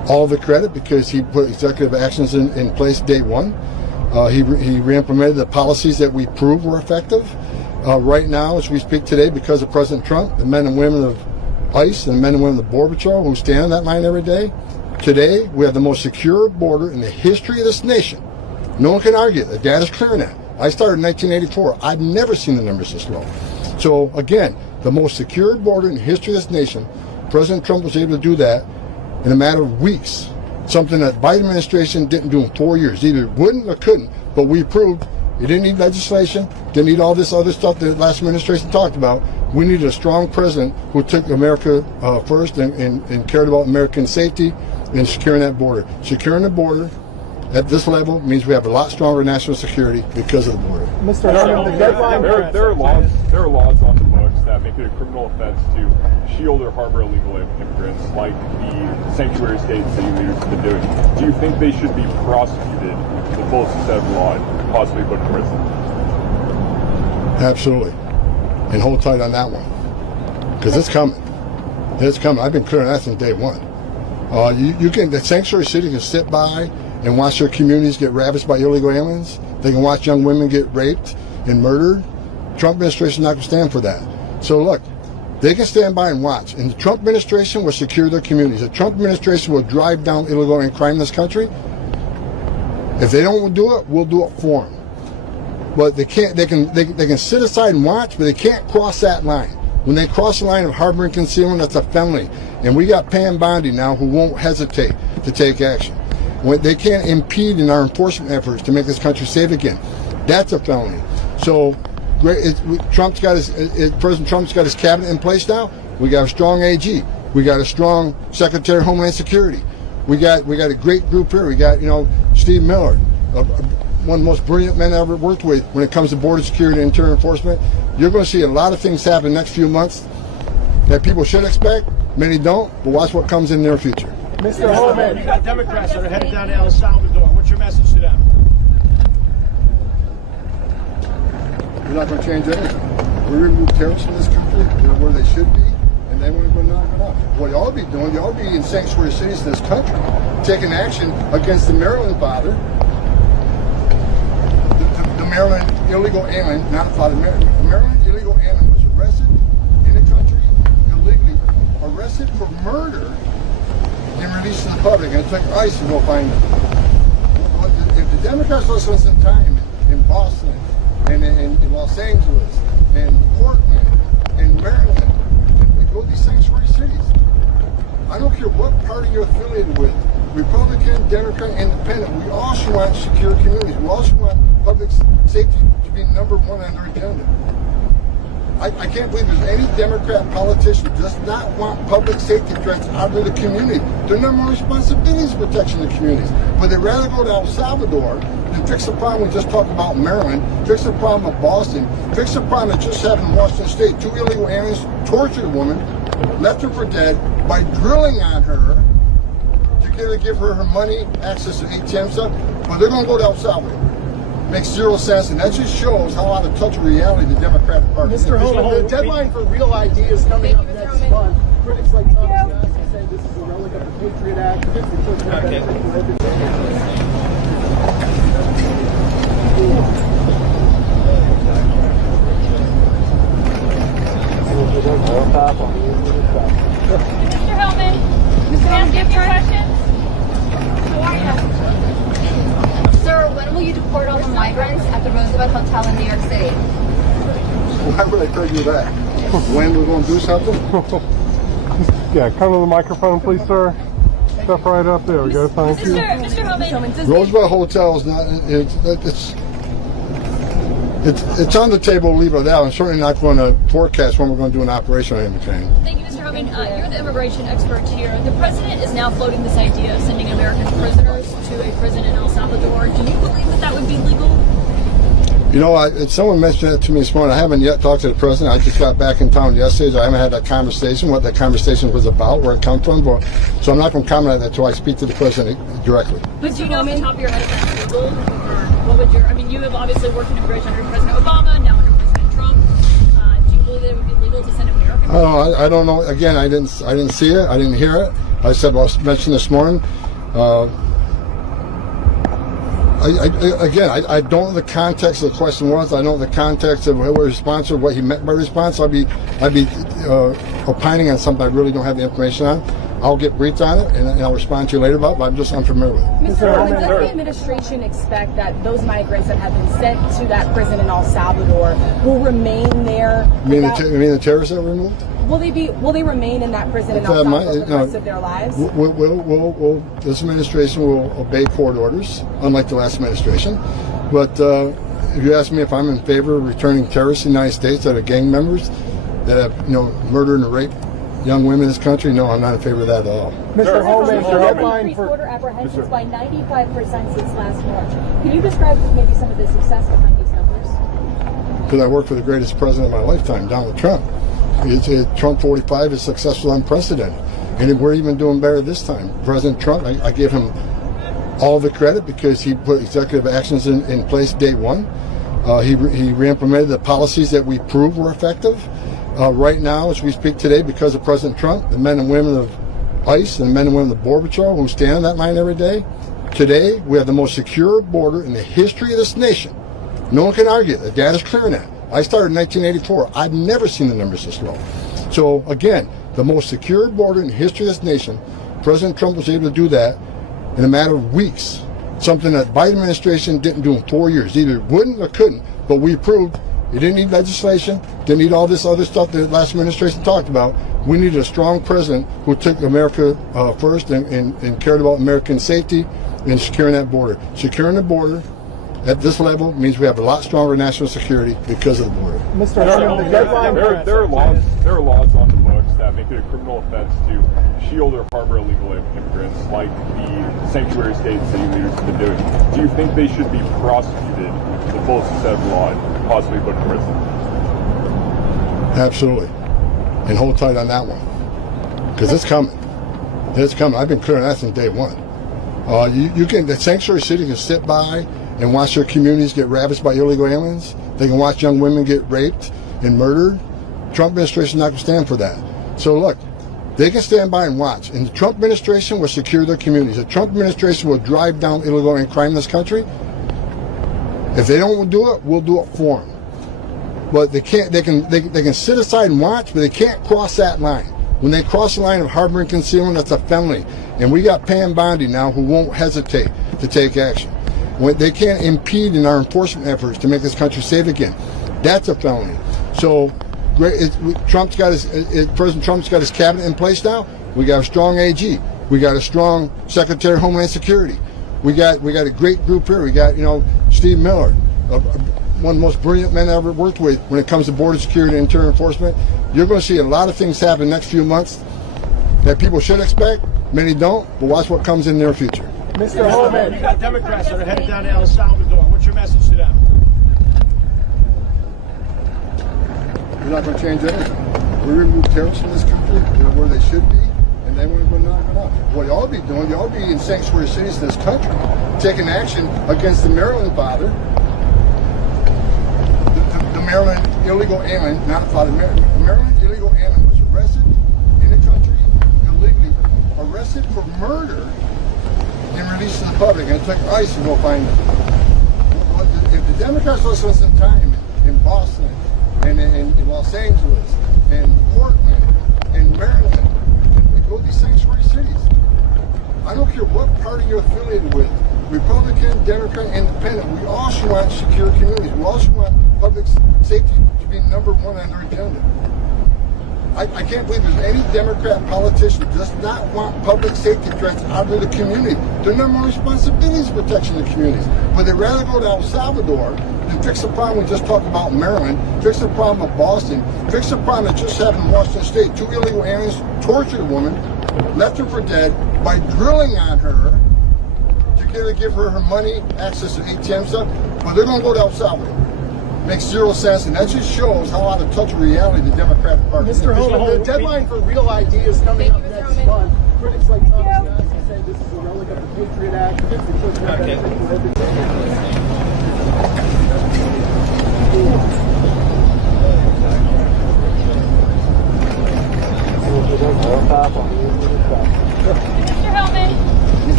all the credit because he put executive actions in place day one. He re-implemented the policies that we proved were effective. Right now, as we speak today, because of President Trump, the men and women of ICE and the men and women of the Border Patrol who stand on that line every day, today we have the most secure border in the history of this nation. No one can argue. The data's clear on that. I started in 1984. I've never seen the numbers this low. So again, the most secure border in the history of this nation, President Trump was able to do that in a matter of weeks. Something that Biden administration didn't do in 4 years. Either wouldn't or couldn't, but we proved it didn't need legislation, didn't need all this other stuff that the last administration talked about. We needed a strong president who took America first and cared about American safety and securing that border. Securing the border at this level means we have a lot stronger national security because of the border. Mr. Homan, the deadline. There are laws on the books that make it a criminal offense to shield or harbor illegal immigrants, like the sanctuary states that you leaders have been doing. Do you think they should be prosecuted to the fullest extent of the law and possibly put in prison? Absolutely. And hold tight on that one. Because it's coming. It's coming. I've been clear on that since day one. The sanctuary city can sit by and watch their communities get ravaged by illegal aliens. They can watch young women get raped and murdered. Trump administration is not going to stand for that. So look, they can stand by and watch. And the Trump administration will secure their communities. The Trump administration will drive down illegal alien crime in this country. If they don't do it, we'll do it for them. But they can't. They can sit aside and watch, but they can't cross that line. When they cross the line of harboring concealment, that's a felony. And we got Pam Bondi now who won't hesitate to take action. They can't impede in our enforcement efforts to make this country safe again. That's a felony. So President Trump's got his cabinet in place now. We got a strong AG. We got a strong Secretary of Homeland Security. We got a great group here. We got Steve Miller, one of the most brilliant men I ever worked with when it comes to border security and interior enforcement. You're going to see a lot of things happen in the next few months that people should expect. Many don't, but watch what comes in their future. Mr. Homan, you got Democrats that are headed down to El Salvador. What's your message to them? We're not going to change anything. We remove terrorists from this country. They're where they should be, and then we're going to knock it off. What you ought to be doing, you ought to be in sanctuary cities in this country, taking action against the Maryland father, the Maryland illegal alien, not a father, the Maryland illegal alien was arrested in the country illegally, arrested for murder, and released to the public, and it took ICE to go find them. If the Democrats lost some time in Boston, and in Los Angeles, and Portland, and Maryland, and go to these sanctuary cities, I don't care what party you're affiliated with, Republican, Democrat, Independent, we also want secure communities. We also want public safety to be number one on their agenda. I can't believe there's any Democrat politician who does not want public safety threats out of the community. Their number one responsibility is protecting the communities. But they'd rather go to El Salvador than fix the problem we just talked about in Maryland, fix the problem of Boston, fix the problem that just happened in Washington State. 2 illegal aliens tortured a woman, left her for dead by drilling on her to give her her money, access to ATM stuff. But they're going to go to El Salvador. Makes zero sense, and that just shows how out of touch with reality the Democratic Party is. Mr. Homan, the deadline for real ideas coming up next month. Critics like Tom Homan say this is a relic of the Patriot Act. Mr. Homan, Mr. Homan, do you have any questions? How are you? Sir, when will you deport all the migrants at the Roosevelt Hotel in New York City? Why would I tell you that? When we're going to do something? Yeah, come to the microphone, please, sir. Step right up. There we go. Thank you. Mr. Homan, Roosevelt Hotel is not. It's on the table. Leave it out. I'm certainly not going to forecast when we're going to do an operation on anything. thank you, Mr. Homan. You're the immigration expert here. The president is now floating this idea of sending American prisoners to a prison in El Salvador. Do you believe that that would be legal? You know, someone mentioned that to me this morning. I haven't yet talked to the president. I just got back in town yesterday, so I haven't had that conversation, what that conversation was about, where it comes from. So I'm not going to comment on that until I speak to the president directly. But do you know off the top of your head if that's legal? Or what would you have obviously worked in immigration under President Obama, now under President Trump. Do you believe that it would be legal illegal to send American? Oh, I don't know. Again, I didn't see it. I didn't hear it. I said, well, I mentioned this morning. I don't know the context of the question was. I don't know the context of what response or what he meant by response. I'd be opining on something I really don't have the information on. I'll get briefed on it and I'll respond to you later about it, but I'm just unfamiliar with it. Mr. Homan, does the administration expect that those migrants that have been sent to that prison in El Salvador will remain there? You mean the terrorists that were removed? Will they remain in that prison in El Salvador for the rest of their lives? This administration will obey court orders, unlike the last administration. But if you ask me if I'm in favor of returning terrorists to the United States that are gang members that have murdered and raped young women in this country, no, I'm not in favor of that at all. Mr. Homan, the headline Increased for border apprehensions by 95% since last March. Can you describe maybe some of the success behind these numbers? Because I worked for the greatest president of my lifetime, Donald Trump. Trump 45 is successful, unprecedented. And we're even doing better this time. President Trump, I give him all the credit because he put executive actions in place day one. He re-implemented the policies that we proved were effective. Right now, as we speak today, because of President Trump, the men and women of ICE and the men and women of the Border Patrol who stand on that line every day, today we have the most secure border in the history of this nation. No one can argue. The data's clear on that. I started in 1984. I've never seen the numbers this low. So again, the most secure border in the history of this nation, President Trump was able to do that in a matter of weeks. Something that Biden administration didn't do in 4 years. Either wouldn't or couldn't, but we proved it didn't need legislation, didn't need all this other stuff that the last administration talked about. We needed a strong president who took America first and cared about American safety and securing that border. Securing the border at this level means we have a lot stronger national security because of the border. Mr. Homan, the deadline There are laws on the books that make it a criminal offense to shield or harbor illegal immigrants, like the sanctuary states that you leaders have been doing. Do you think they should be prosecuted to the fullest extent of the law and possibly put in prison? Absolutely. And hold tight on that one. Because it's coming. It's coming. I've been clear on that since day one. The sanctuary city can sit by and watch their communities get ravaged by illegal aliens. They can watch young women get raped and murdered. Trump administration is not going to stand for that. So look, they can stand by and watch. And the Trump administration will secure their communities. The Trump administration will drive down illegal and crime in this country. If they don't do it, we'll do it for them. But they can't. They can sit aside and watch, but they can't cross that line. When they cross the line of harboring concealment, that's a felony. And we got Pam Bondi now who won't hesitate to take action. They can't impede in our enforcement efforts to make this country safe again. That's a felony. So, President Trump's got his cabinet in place now. We got a strong AG. We got a strong Secretary of Homeland Security. We got a great group here. We got Steve Miller, one of the most brilliant men I ever worked with when it comes to border security and internal enforcement. You're going to see a lot of things happen in the next few months that people should expect. Many don't, but watch what comes in their future. Mr. Homan, You got Democrats that are headed down to El Salvador. What's your message to them? We're not going to change anything. We remove terrorists from this country. They're where they should be, and then we're going to knock it off. What y'all be doing, y'all be in sanctuary cities in this country, taking action against the Maryland father, the Maryland illegal alien, not a father, the Maryland illegal alien was arrested in the country illegally, arrested for murder, and released to the public, and it took ICE to go find him. If the Democrats will spend some time in Boston, and in Los Angeles, and Portland, and Maryland, and go to these sanctuary cities, I don't care what party you're affiliated with, Republican, Democrat, Independent, we also want secure communities. We also want public safety to be number one on their agenda. I can't believe there's any Democrat politician who does not want public safety threats out of the community. Their number one responsibility is protection of the communities. But they'd rather go to El Salvador than fix the problem we just talked about in Maryland, fix the problem of Boston, fix the problem that just happened in Washington State. 2 illegal aliens tortured a woman, left her for dead by drilling on her to give her money, access to ATM stuff. But they're going to go to El Salvador. Makes zero sense, and that just shows how out of touch with reality the Democratic Party is. Mr. Homan, the deadline for real ideas coming up next month. Critics like Tom Homan say this is a relic of the Patriot Act.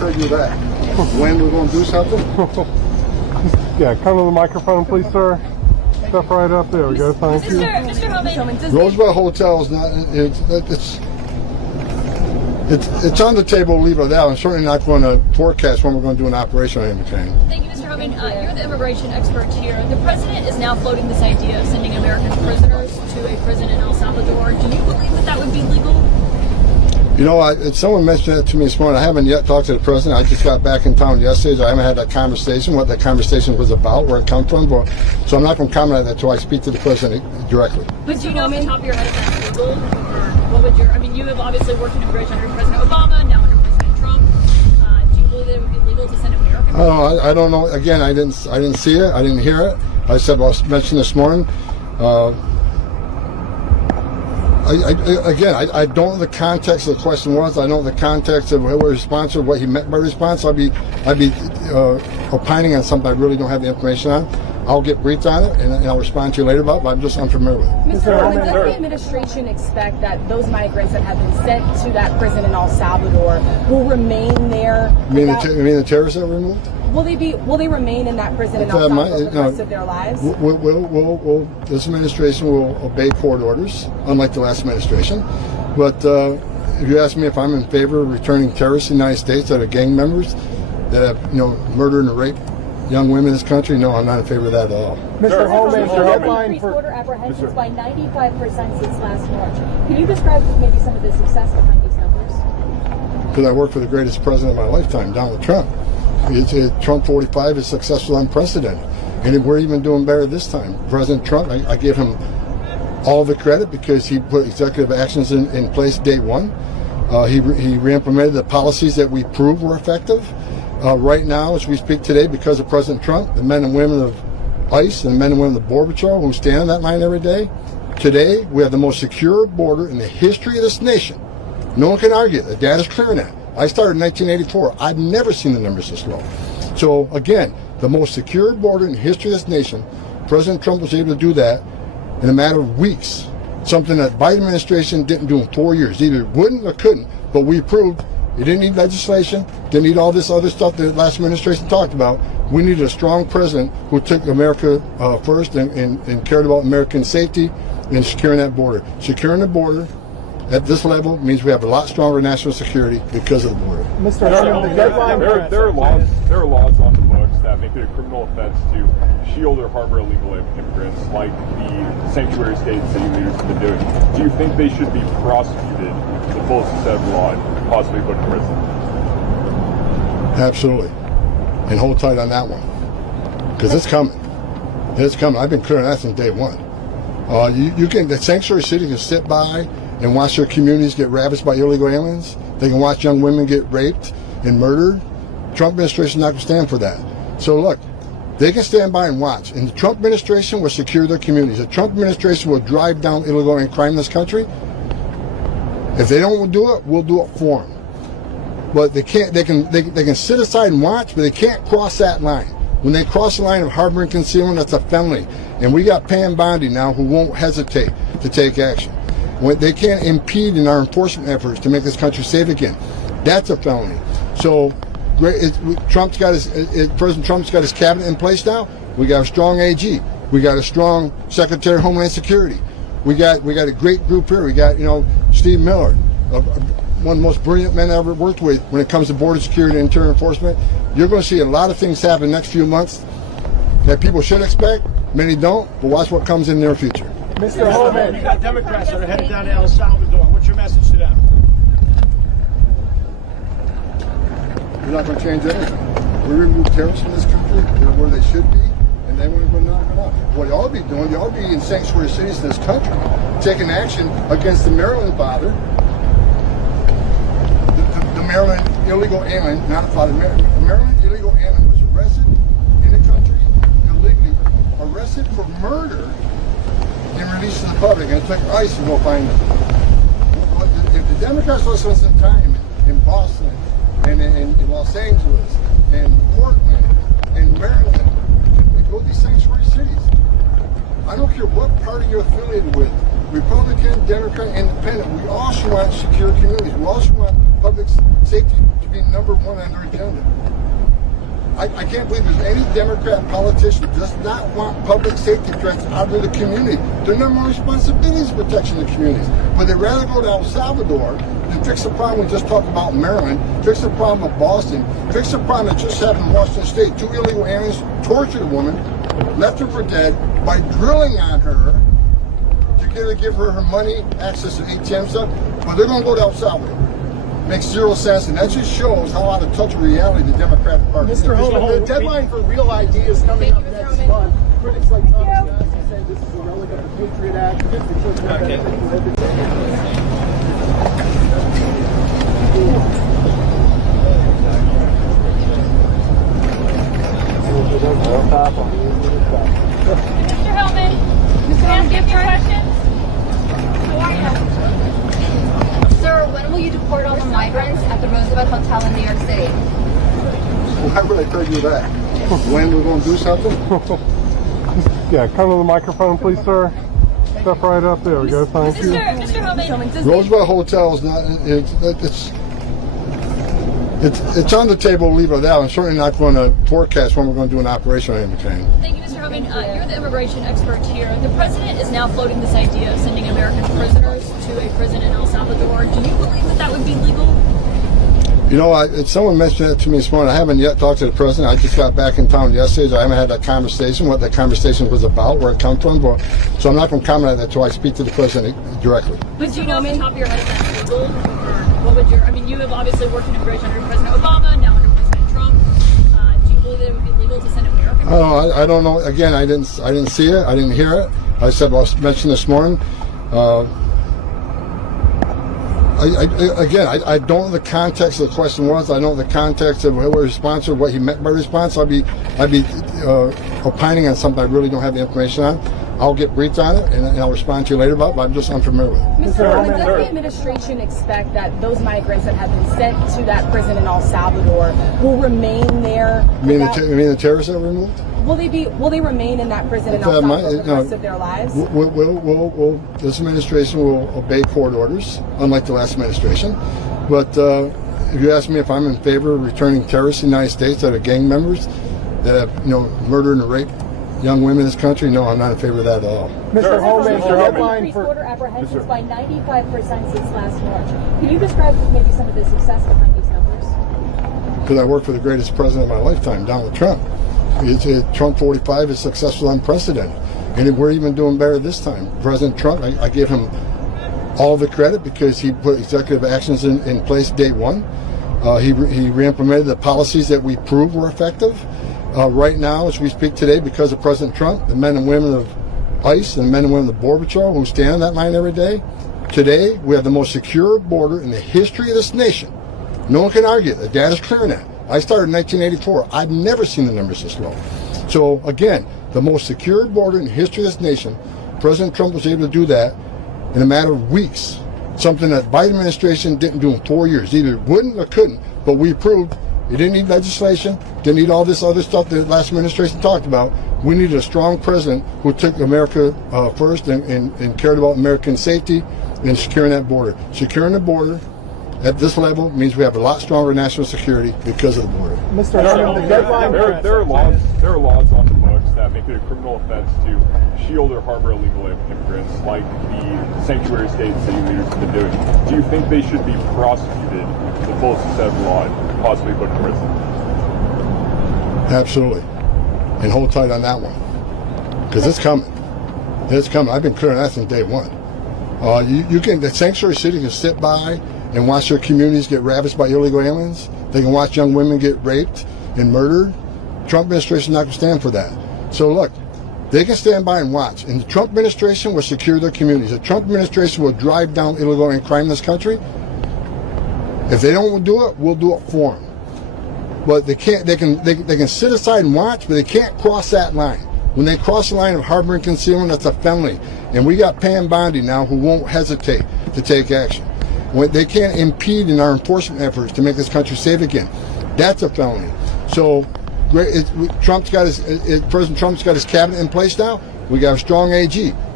tell you that. When we're going to do something? Yeah, come to the microphone, please, sir. Step right up. There we go. Thank you. Mr. Homan, Roosevelt Hotel is not. It's on the table. Leave it out. I'm certainly not going to forecast when we're going to do an operation on any kind. thank you, Mr. Homan. You're the immigration expert here. The president is now floating this idea of sending American prisoners to a prison in El Salvador. Do you believe that that would be legal? You know, someone mentioned that to me this morning. I haven't yet talked to the president. I just got back in town yesterday, so I haven't had that conversation, what that conversation was about, where it come from. So I'm not going to comment on that until I speak to the president directly. But do you know off the top of your head if that's legal? Or what would your, I mean, you have obviously worked in immigration under President Obama, now under President Trump. Do you believe that it would be legal to send American? Oh, I don't know. Again, I didn't see it. I didn't hear it. I said I mentioned this morning. I don't know the context of the question was. I don't know the context of what response or what he meant by response. I'd be opining on something I really don't have the information on. I'll get briefed on it and I'll respond to you later about it, but I'm just unfamiliar with it. Mr. Homan, does the administration expect that those migrants that have been sent to that prison in El Salvador will remain there? You mean the terrorists that were removed? Will they remain in that prison in El Salvador for the rest of their lives? This administration will obey court orders, unlike the last administration. But if you ask me if I'm in favor of returning terrorists in the United States that are gang members that have, murdered and raped young women in this country, no, I'm not in favor of that at all. Mr. Homan, the deadline for border apprehensions by 95% since last March. Can you describe maybe some of the success behind these numbers? Because I worked for the greatest president of my lifetime, Donald Trump. Trump 45 is successful, unprecedented, and we're even doing better this time. President Trump, I give him all the credit because he put executive actions in place day one. He re-implemented the policies that we proved were effective. Right now, as we speak today, because of President Trump, the men and women of ICE and the men and women of the Border Patrol who stand on that line every day, today we have the most secure border in the history of this nation. No one can argue. The data's clear on that. I started in 1984. I've never seen the numbers this low. So again, the most secure border in the history of this nation, President Trump was able to do that in a matter of weeks. Something that Biden administration didn't do in 4 years. Either wouldn't or couldn't, but we proved it didn't need legislation, didn't need all this other stuff that the last administration talked about. We needed a strong president who took America first and cared about American safety and securing that border. Securing the border at this level means we have a lot stronger national security because of the border. Mr. Homan, the deadline. There are laws on the books that make it a criminal offense to shield or harbor illegal immigrants, like the sanctuary states that you leaders have been doing. Do you think they should be prosecuted to the fullest extent of the law and possibly put in prison? Absolutely, and hold tight on that one because it's coming. It's coming. I've been clear on that since day one. The sanctuary city can sit by and watch their communities get ravaged by illegal aliens. They can watch young women get raped and murdered. Trump administration is not going to stand for that. So look, they can stand by and watch. And the Trump administration will secure their communities. The Trump administration will drive down illegal alien crime in this country. If they don't do it, we'll do it for them. But they can't. They can sit aside and watch, but they can't cross that line. When they cross the line of harboring concealment, that's a felony. And we got Pam Bondi now who won't hesitate to take action. They can't impede in our enforcement efforts to make this country safe again. That's a felony. So, President Trump's got his cabinet in place now. We got a strong AG. We got a strong Secretary of Homeland Security. We got a great group here. We got Steve Miller, one of the most brilliant men I ever worked with when it comes to border security and interior enforcement. You're going to see a lot of things happen in the next few months that people should expect. Many don't, but watch what comes in their future. Mr. Homan, you got Democrats that are headed down to El Salvador. What's your message to them? We're not going to change anything. We're going to move terrorists from this country. They're where they should be, and then we're going to knock them off. What y'all be doing, y'all be in sanctuary cities in this country, taking action against the Maryland father, the Maryland illegal alien, not a father, the Maryland illegal alien was arrested in the country illegally, arrested for murder, and released to the public, and it took ICE to go find them. If the Democrats will spend some time in Boston, and in Los Angeles, and Portland, and Maryland, and go to these sanctuary cities, I don't care what party you're affiliated with, Republican, Democrat, Independent, we also want secure communities. We also want public safety to be number one on their agenda. I can't believe there's any Democrat politician who does not want public safety threats out of the community. Their number one responsibility is protection of the communities. But they'd rather go to El Salvador than fix the problem we just talked about in Maryland, fix the problem of Boston, fix the problem that just happened in Washington State. 2 illegal aliens tortured a woman, left her for dead by drilling on her to give her her money, access to ATM stuff. But they're going to go to El Salvador. Makes zero sense, and that just shows how out of touch of reality the Democratic Party is. Mr. Homan, the deadline for real ideas coming up next month. Critics like Tom Homan say this is a relic of the Patriot Act. Mr. Homan, can I give you questions? How are you? Sir, when will you deport all the migrants at the Roosevelt Hotel in New York City? Why would I tell you that? When we're going to do something? Yeah, come to the microphone, please, sir. Step right up. There we go. Thank you. Mr. Homan, Roosevelt Hotel is not. It's on the table. Leave it out. I'm certainly not going to forecast when we're going to do an operation on anything. thank you, Mr. Homan. You're the immigration expert here. The president is now floating this idea of sending American prisoners to a prison in El Salvador. Do you believe that that would be legal? You know, someone mentioned that to me this morning. I haven't yet talked to the president. I just got back in town yesterday, so I haven't had that conversation, what that conversation was about, where it come from. So I'm not going to comment on that until I speak to the president directly. But do you know off the top of your head if that's legal? Or what would your, I mean, you have obviously worked in immigration under President Obama, now under President Trump. Do you believe that it would be legal to send American prisoners? I don't know. Again, I didn't see it. I didn't hear it. I said, well, I mentioned this morning. I don't know the context of the question was. I don't know the context of what response or what he meant by response. I'd be opining on something I really don't have the information on. I'll get briefed on it and I'll respond to you later about it, but I'm just unfamiliar with it. Mr. Homan, does the administration expect that those migrants that have been sent to that prison in El Salvador will remain there? You mean the terrorists that were removed? Will they remain in that prison in El Salvador for the rest of their lives? This administration will obey court orders, unlike the last administration. But if you ask me if I'm in favor of returning terrorists to the United States that are gang members that have murdered and raped young women in this country, no, I'm not in favor of that at all. Mr. Homan, Mr. Homan. increased border apprehensions by 95% since last March. Can you describe maybe some of the success behind these numbers? Because I worked for the greatest president of my lifetime, Donald Trump. Trump 45 is successful, unprecedented. And we're even doing better this time. President Trump, I give him all the credit because he put executive actions in place day one. He re-implemented the policies that we proved were effective. Right now, as we speak today, because of President Trump, the men and women of ICE and the men and women of the Border Patrol who stand on that line every day, today we have the most secure border in the history of this nation. No one can argue. The data's clear on that. I started in 1984. I've never seen the numbers this low. So again, the most secure border in the history of this nation, President Trump was able to do that in a matter of weeks. Something that Biden administration didn't do in 4 years. Either wouldn't or couldn't, but we proved it didn't need legislation, didn't need all this other stuff that the last administration talked about. We needed a strong president who took America first and cared about American safety and securing that border. Securing the border at this level means we have a lot stronger national security because of the border. Mr. Homan, the deadline. There are laws on the books that make it a criminal offense to shield or harbor illegal immigrants, like the sanctuary states that you leaders have been doing. Do you think they should be prosecuted to the fullest extent of the law and possibly put in prison? Absolutely. And hold tight on that one. Because it's coming. It's coming. I've been clear on that since day one. The sanctuary city can sit by and watch their communities get ravaged by illegal aliens. They can watch young women get raped and murdered. Trump administration is not going to stand for that. So look, they can stand by and watch. And the Trump administration will secure their communities. The Trump administration will drive down illegal alien crime in this country. If they don't do it, we'll do it for them. But they can't. They can sit aside and watch, but they can't cross that line. When they cross the line of harboring concealment, that's a felony. And we got Pam Bondi now who won't hesitate to take action. They can't impede in our enforcement efforts to make this country safe again. That's a felony. So President Trump's got his cabinet in place now. We got a strong AG.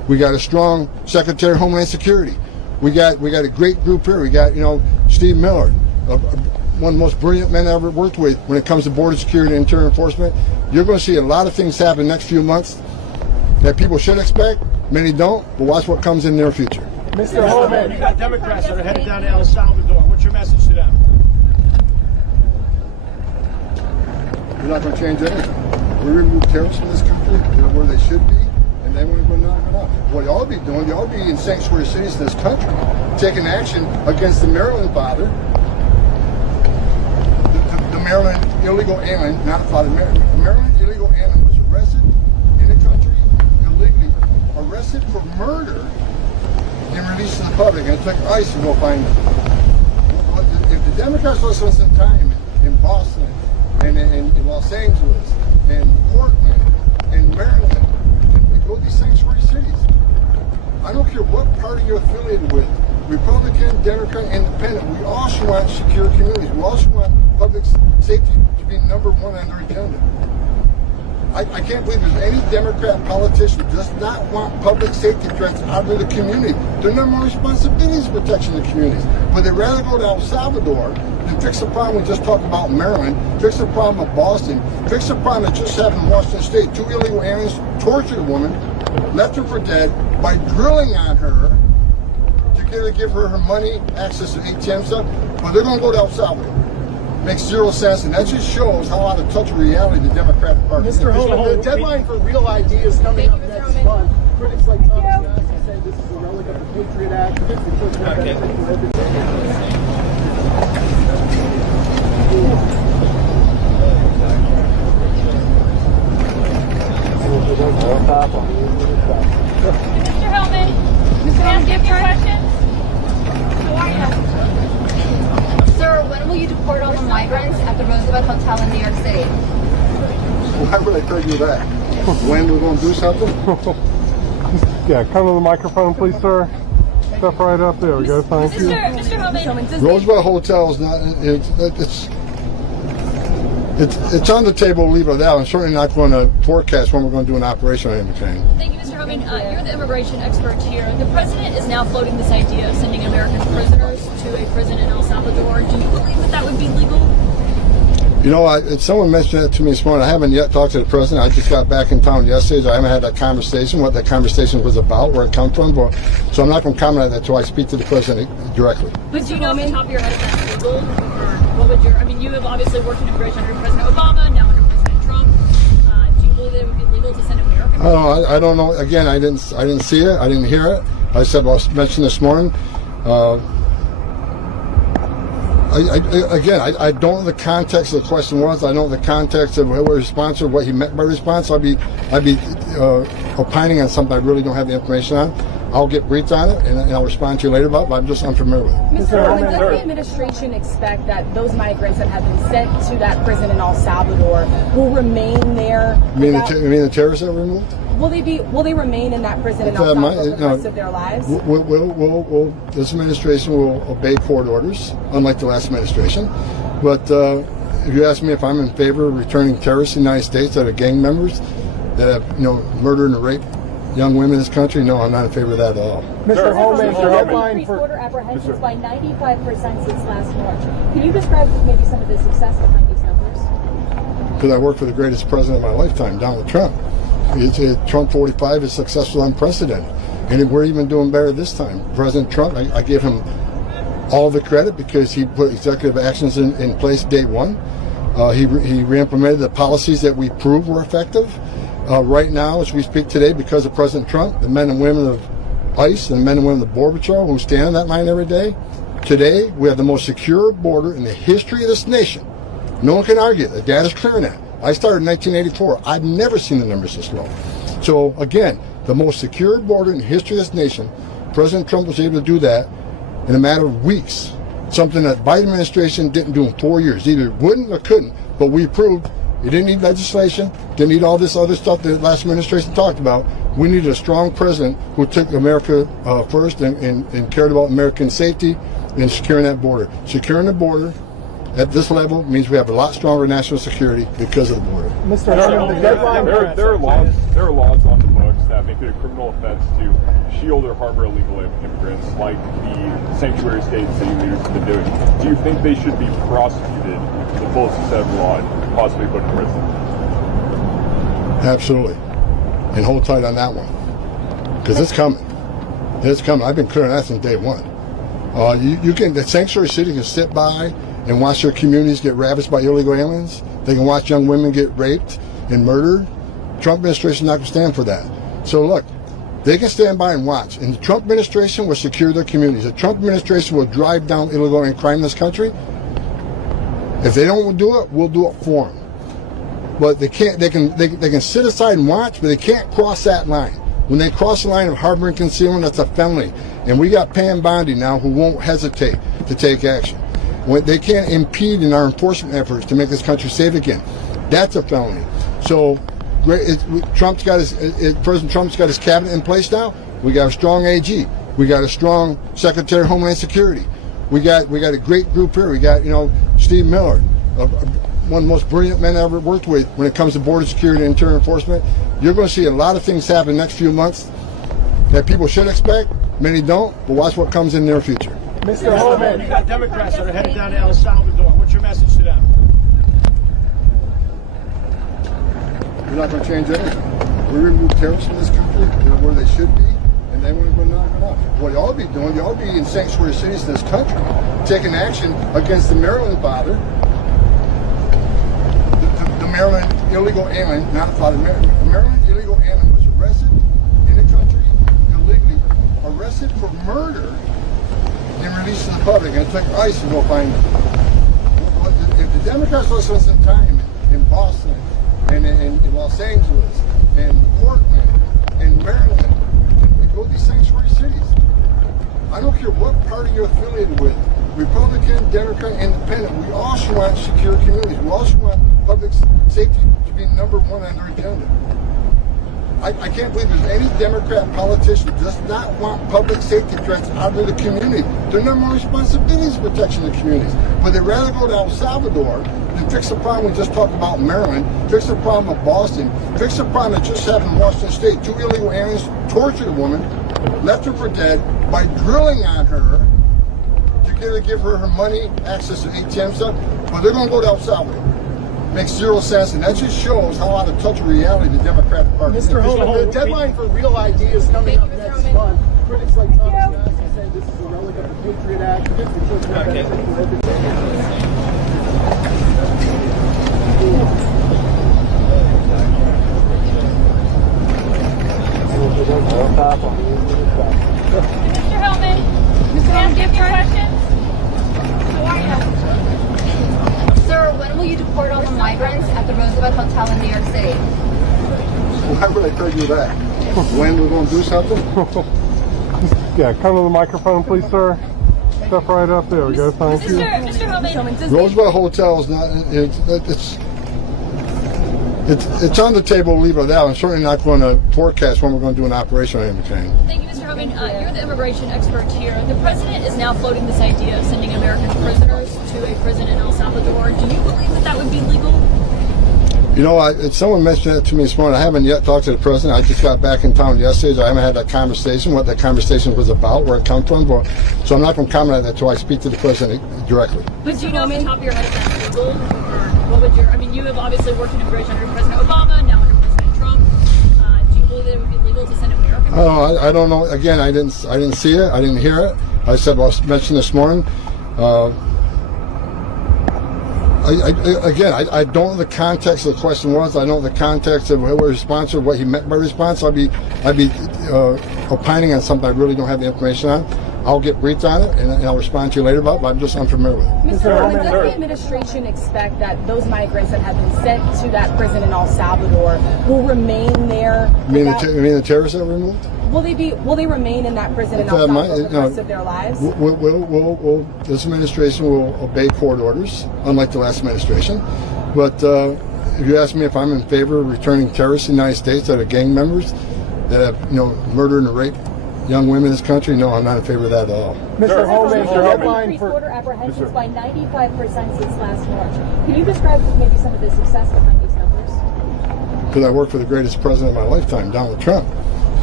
We got a strong Secretary of Homeland Security. We got a great group here. We got, Steve Miller, one of the most brilliant men I ever worked with when it comes to border security and interior enforcement. You're going to see a lot of things happen next few months that people should expect. Many don't, but watch what comes in their future. Mr. Homan, you got Democrats that are headed down to El Salvador. What's your message to them? We're not going to change anything. We remove terrorists from this country. They're where they should be, and then we're going to knock it off. What you ought to be doing, you ought to be in sanctuary cities in this country, taking action against the Maryland father, the Maryland illegal alien, not father. The Maryland illegal alien was arrested in the country illegally, arrested for murder, and released to the public, and it took ICE to go find him. If the Democrats want to spend some time in Boston, and in Los Angeles, and Portland, and Maryland, and go to these sanctuary cities. I don't care what party you're affiliated with, Republican, Democrat, Independent, we also want secure communities. We also want public safety to be number one on their agenda. I can't believe there's any Democrat politician who does not want public safety threats out of the community. Their number one responsibility is protection of the communities. But they'd rather go to El Salvador than fix the problem we just talked about in Maryland, fix the problem of Boston, fix the problem that just happened in Washington State. 2 illegal aliens tortured a woman, left her for dead by drilling on her to give her her money, access to ATM stuff. But they're going to go to El Salvador. Makes zero sense, and that just shows how out of touch with reality the Democratic Party is. Mr. Homan, the deadline for real ideas coming up next month. Critics like Tom Homan say this is a relic of the Patriot Act. Mr. Homan, can I ask you a few questions? How are you? Sir, when will you deport all the migrants at the Roosevelt Hotel in New York City? Why would I tell you that? When we're going to do something? Yeah, come to the microphone, please, sir. Step right up. There we go. Thank you. Mr. Homan. Roosevelt Hotel is not. It's on the table. Leave it out. I'm certainly not going to forecast when we're going to do an operation on any kind. Thank you, Mr. Homan. You're the immigration expert here. The president is now floating this idea of sending American prisoners to a prison in El Salvador. Do you believe that that would be legal? Someone mentioned that to me this morning. I haven't yet talked to the president. I just got back in town yesterday, so I haven't had that conversation, what that conversation was about, where it come from. So I'm not going to comment on that until I speak to the president directly. But do you know off the top of your head if that's legal? Or what would you have obviously worked in immigration under President Obama, now under President Trump. Do you believe that it would be legal to send American prisoners? I don't know. Again, I didn't see it. I didn't hear it. I said, I mentioned this morning. I don't know the context of the question was. I don't know the context of what response or what he meant by response. I'd be opining on something I really don't have the information on. I'll get briefed on it and I'll respond to you later about it, but I'm just unfamiliar with it. Mr. Homan, does the administration expect that those migrants that have been sent to that prison in El Salvador will remain there? You mean the terrorists that were removed? Will they remain in that prison in El Salvador for the rest of their lives? This administration will obey court orders, unlike the last administration. But if you ask me if I'm in favor of returning terrorists to the United States that are gang members that have murdered and raped young women in this country, no, I'm not in favor of that at all. Mr. Homan, the deadline increased for border apprehensions by 95% since last March. Can you describe maybe some of the success behind these numbers? Because I worked for the greatest president of my lifetime, Donald Trump. Trump 45 is successful, unprecedented. And we're even doing better this time. President Trump, I give him all the credit because he put executive actions in place day one. He re-implemented the policies that we proved were effective. Right now, as we speak today, because of President Trump, the men and women of ICE and the men and women of the Border Patrol who stand on that line every day, today we have the most secure border in the history of this nation. No one can argue. The data's clear on that. I started in 1984. I've never seen the numbers this low. So again, the most secure border in the history of this nation, President Trump was able to do that in a matter of weeks. Something that Biden administration didn't do in 4 years. Either wouldn't or couldn't, but we proved it didn't need legislation, didn't need all this other stuff that the last administration talked about. We needed a strong president who took America first and cared about American safety and securing that border. Securing the border at this level means we have a lot stronger national security because of the border. Mr. Homan, the deadline there are laws on the books that make it it a criminal offense to shield or harbor illegal immigrants like the sanctuary states that you leaders have been doing. Do you think they should be prosecuted to the fullest extent of the law and possibly put in prison? Absolutely. And hold tight on that one. Because it's coming. It's coming. I've been clear on that since day one. The sanctuary city can sit by and watch their communities get ravaged by illegal aliens. They can watch young women get raped and murdered. Trump administration is not going to stand for that. So look, they can stand by and watch. And the Trump administration will secure their communities. The Trump administration will drive down illegal alien crime in this country. If they don't do it, we'll do it for them. But they can't. They can sit aside and watch, but they can't cross that line. When they cross the line of harboring concealment, that's a felony. And we got Pam Bondi now who won't hesitate to take action. They can't impede in our enforcement efforts to make this country safe again. That's a felony. So President Trump's got his cabinet in place now. We got a strong AG. We got a strong Secretary of Homeland Security. We got a great group here. We got Steve Miller, one of the most brilliant men I ever worked with when it comes to border security and interior enforcement. You're going to see a lot of things happen in the next few months that people should expect. Many don't, but watch what comes in their future. Mr. Homan, you got Democrats that are headed down to El Salvador. What's your message to them? We're not going to change anything. We remove terrorists from this country. They're where they should be, and then we're going to knock it off. What y'all be doing, y'all be in sanctuary cities in this country, taking action against the Maryland father, the Maryland illegal alien, not a father, the Maryland illegal alien was arrested in the country illegally, arrested for murder, and released to the public, and it took ICE to go find them. If the Democrats lost some time in Boston, and in Los Angeles, and Portland, and Maryland, and go to these sanctuary cities, I don't care what party you're affiliated with, Republican, Democrat, Independent, we all should want secure communities. We all should want public safety to be number one on their agenda. I can't believe there's any Democrat politician who does not want public safety threats out of the community. Their number one responsibility is protection of the communities. But they'd rather go to El Salvador than fix the problem we just talked about in Maryland, fix the problem of Boston, fix the problem that just happened in Washington State. 2 illegal aliens tortured a woman, left her for dead by drilling on her to give her her money, access to ATM stuff. But they're going to go to El Salvador. Makes zero sense, and that just shows how out of touch with reality the Democratic Party is. Mr. Homan, the deadline for real ideas coming up next month. Critics like Tom Homan say this is a relic of the Patriot Act. Mr. Hillman, Mr. Homan, give your questions. How are you? Sir, when will you deport all the migrants at the Roosevelt Hotel in New York City? Why would I tell you that? When we're going to do something? Yeah, come to the microphone, please, sir. Step right up. There we go. Thank you. Mr. Homan, Roosevelt Hotel is not. It's on the table. Leave it out. I'm certainly not going to forecast when we're going to do an operation on anything. thank you, Mr. Homan. You're the immigration expert here. The president is now floating this idea of sending American prisoners to a prison in El Salvador. Do you believe that that would be legal? Someone mentioned that to me this morning. I haven't yet talked to the president. I just got back in town yesterday, so I haven't had that conversation, what that conversation was about, where it comes from. So I'm not going to comment on that until I speak to the president directly. But do you know off the top of your head if that's legal? Or what would you have obviously worked in immigration under President Obama, now under President Trump. Do you believe that it would be legal to send American prisoners? I don't know. Again, I didn't see it. I didn't hear it. I said, well, I mentioned this morning. I don't know the context of the question was. I don't know the context of what response or what he meant by response. I'd be opining on something I really don't have the information on. I'll get briefed on it and I'll respond to you later about it, but I'm just unfamiliar with it. Mr. Homan, does the administration expect that those migrants that have been sent to that prison in El Salvador will remain there? You mean the terrorists that were removed? Will they remain in that prison in El Salvador for the rest of their lives? This administration will obey court orders, unlike the last administration. But if you ask me if I'm in favor of returning terrorists to the United States that are gang members that have murdered and raped young women in this country, no, I'm not in favor of that at all. Mr. Homan, the headline Increased for border apprehensions by 95% since last March. Can you describe maybe some of the success behind these numbers? Because I worked for the greatest president of my lifetime, Donald Trump.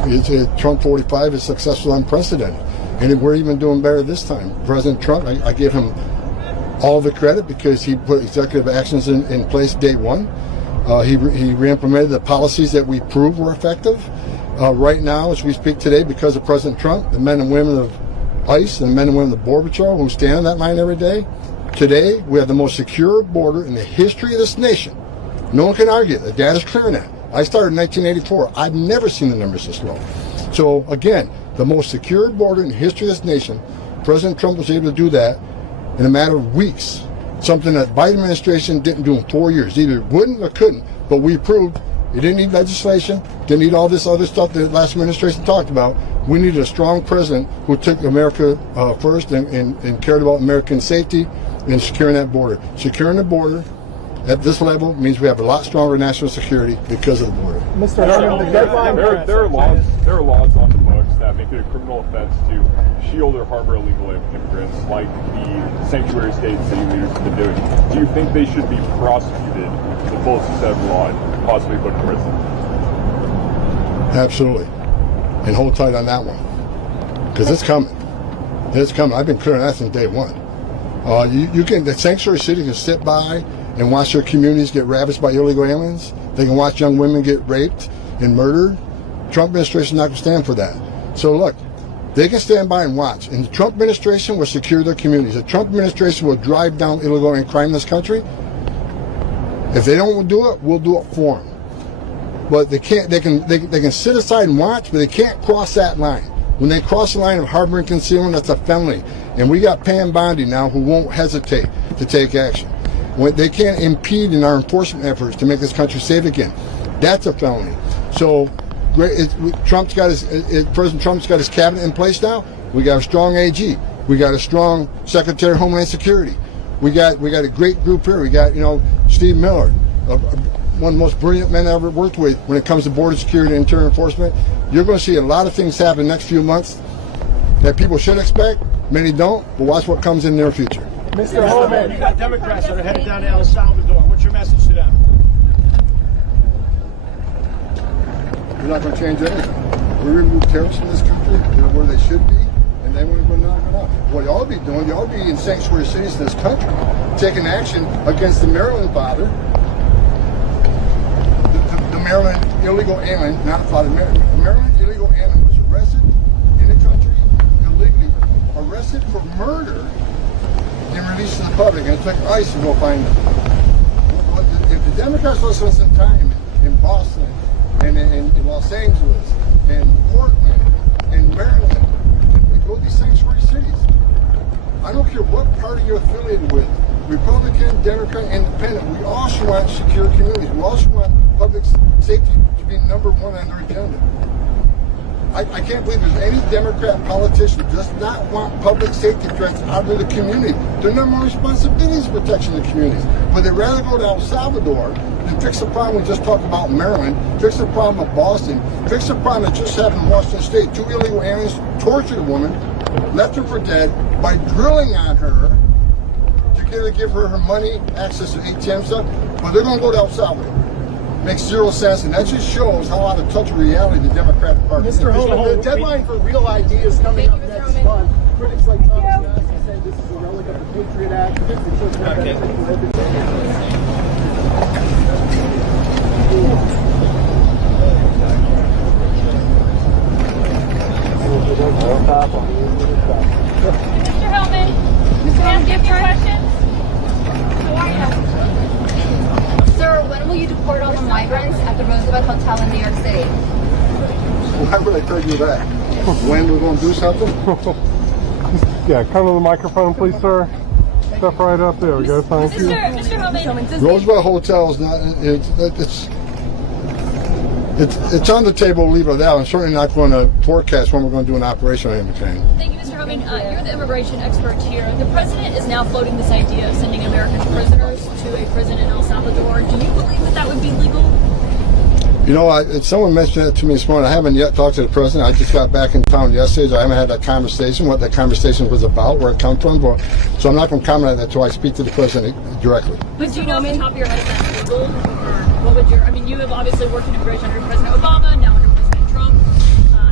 Trump 45 is successful, unprecedented. And we're even doing better this time. President Trump, I give him all the credit because he put executive actions in place day one. He re-implemented the policies that we proved were effective. Right now, as we speak today, because of President Trump, the men and women of ICE and the men and women of the Border Patrol who stand on that line every day, today we have the most secure border in the history of this nation. No one can argue. The data's clear on that. I started in 1984. I've never seen the numbers this low. So again, the most secure border in the history of this nation, President Trump was able to do that in a matter of weeks. Something that Biden administration didn't do in 4 years. Either wouldn't or couldn't, but we proved it didn't need legislation, didn't need all this other stuff that the last administration talked about. We needed a strong president who took America first and cared about American safety and securing that border. Securing the border at this level means we have a lot stronger national security because of the border. Mr. Homan, the deadline. There are laws on the books that make it a criminal offense to shield or harbor illegal immigrants, like the sanctuary states that you leaders have been doing. Do you think they should be prosecuted to the fullest extent of the law and possibly put in prison? Absolutely. And hold tight on that one. Because it's coming. It's coming. I've been clear on that since day one. The sanctuary city can sit by and watch their communities get ravaged by illegal aliens. They can watch young women get raped and murdered. Trump administration is not going to stand for that. So look, they can stand by and watch. And the Trump administration will secure their communities. The Trump administration will drive down illegal alien crime in this country. If they don't do it, we'll do it for them. But they can't. They can sit aside and watch, but they can't cross that line. When they cross the line of harboring concealment, that's a felony. And we got Pam Bondi now who won't hesitate to take action. When they can't impede in our enforcement efforts to make this country safe again. That's a felony. So President Trump's got his cabinet in place now. We got a strong AG. We got a strong Secretary of Homeland Security. We got a great group here. We got Steve Miller, one of the most brilliant men I ever worked with when it comes to border security and interior enforcement. You're going to see a lot of things happen next few months that people should expect. Many don't, but watch what comes in their future. Mr. Homan, you got Democrats that are headed down to El Salvador. What's your message to them? We're not going to change anything. We remove terrorists from this country. They're where they should be, and then we're going to knock it off. What you all be doing, you all be in sanctuary cities in this country, taking action against the Maryland father, the Maryland illegal alien, not a father. The Maryland illegal alien was arrested in the country illegally, arrested for murder, and released to the public, and it took ICE to go find them. If the Democrats want to spend some time in Boston, and in Los Angeles, and Portland, and Maryland, and go to these sanctuary cities, I don't care what party you're affiliated with, Republican, Democrat, Independent, we all should want secure communities. We all should want public safety to be number one on their agenda. I can't believe there's any Democrat politician who does not want public safety threats out of the community. Their number one responsibility is protection of the communities. But they'd rather go to El Salvador than fix the problem we just talked about in Maryland, fix the problem of Boston, fix the problem that just happened in Washington State. 2 illegal aliens tortured a woman, left her for dead by drilling on her to give her her money, access to ATM stuff. But they're going to go to El Salvador. Makes zero sense, and that just shows how out of touch with reality the Democratic Party is. Mr. Homan, the deadline for real ideas coming up next month. Critics like Tom Homan say this is a relic of the Patriot Act. Mr. Homan, Mr. Homan, do you have any questions? How are you? Sir, when will you deport all the migrants at the Roosevelt Hotel in New York City? Why would I tell you that? When we're going to do something? Yeah, come to the microphone, please, sir. Step right up. There we go. Thank you. Mr. Homan. Roosevelt Hotel is not. It's on the table. Leave it at that. I'm certainly not going to forecast when we're going to do an operation on him. Thank you, Mr. Homan. You're the immigration expert here. The president is now floating this idea of sending American prisoners to a prison in El Salvador. Do you believe that would be legal? Someone mentioned that to me this morning. I haven't yet talked to the president. I just got back in town yesterday, so I haven't had that conversation, what that conversation was about, where it come from. So I'm not going to comment on that until I speak to the president directly. But do you know off the top of your head if that's legal? Or what would you have obviously worked in immigration under President Obama, now under President Trump.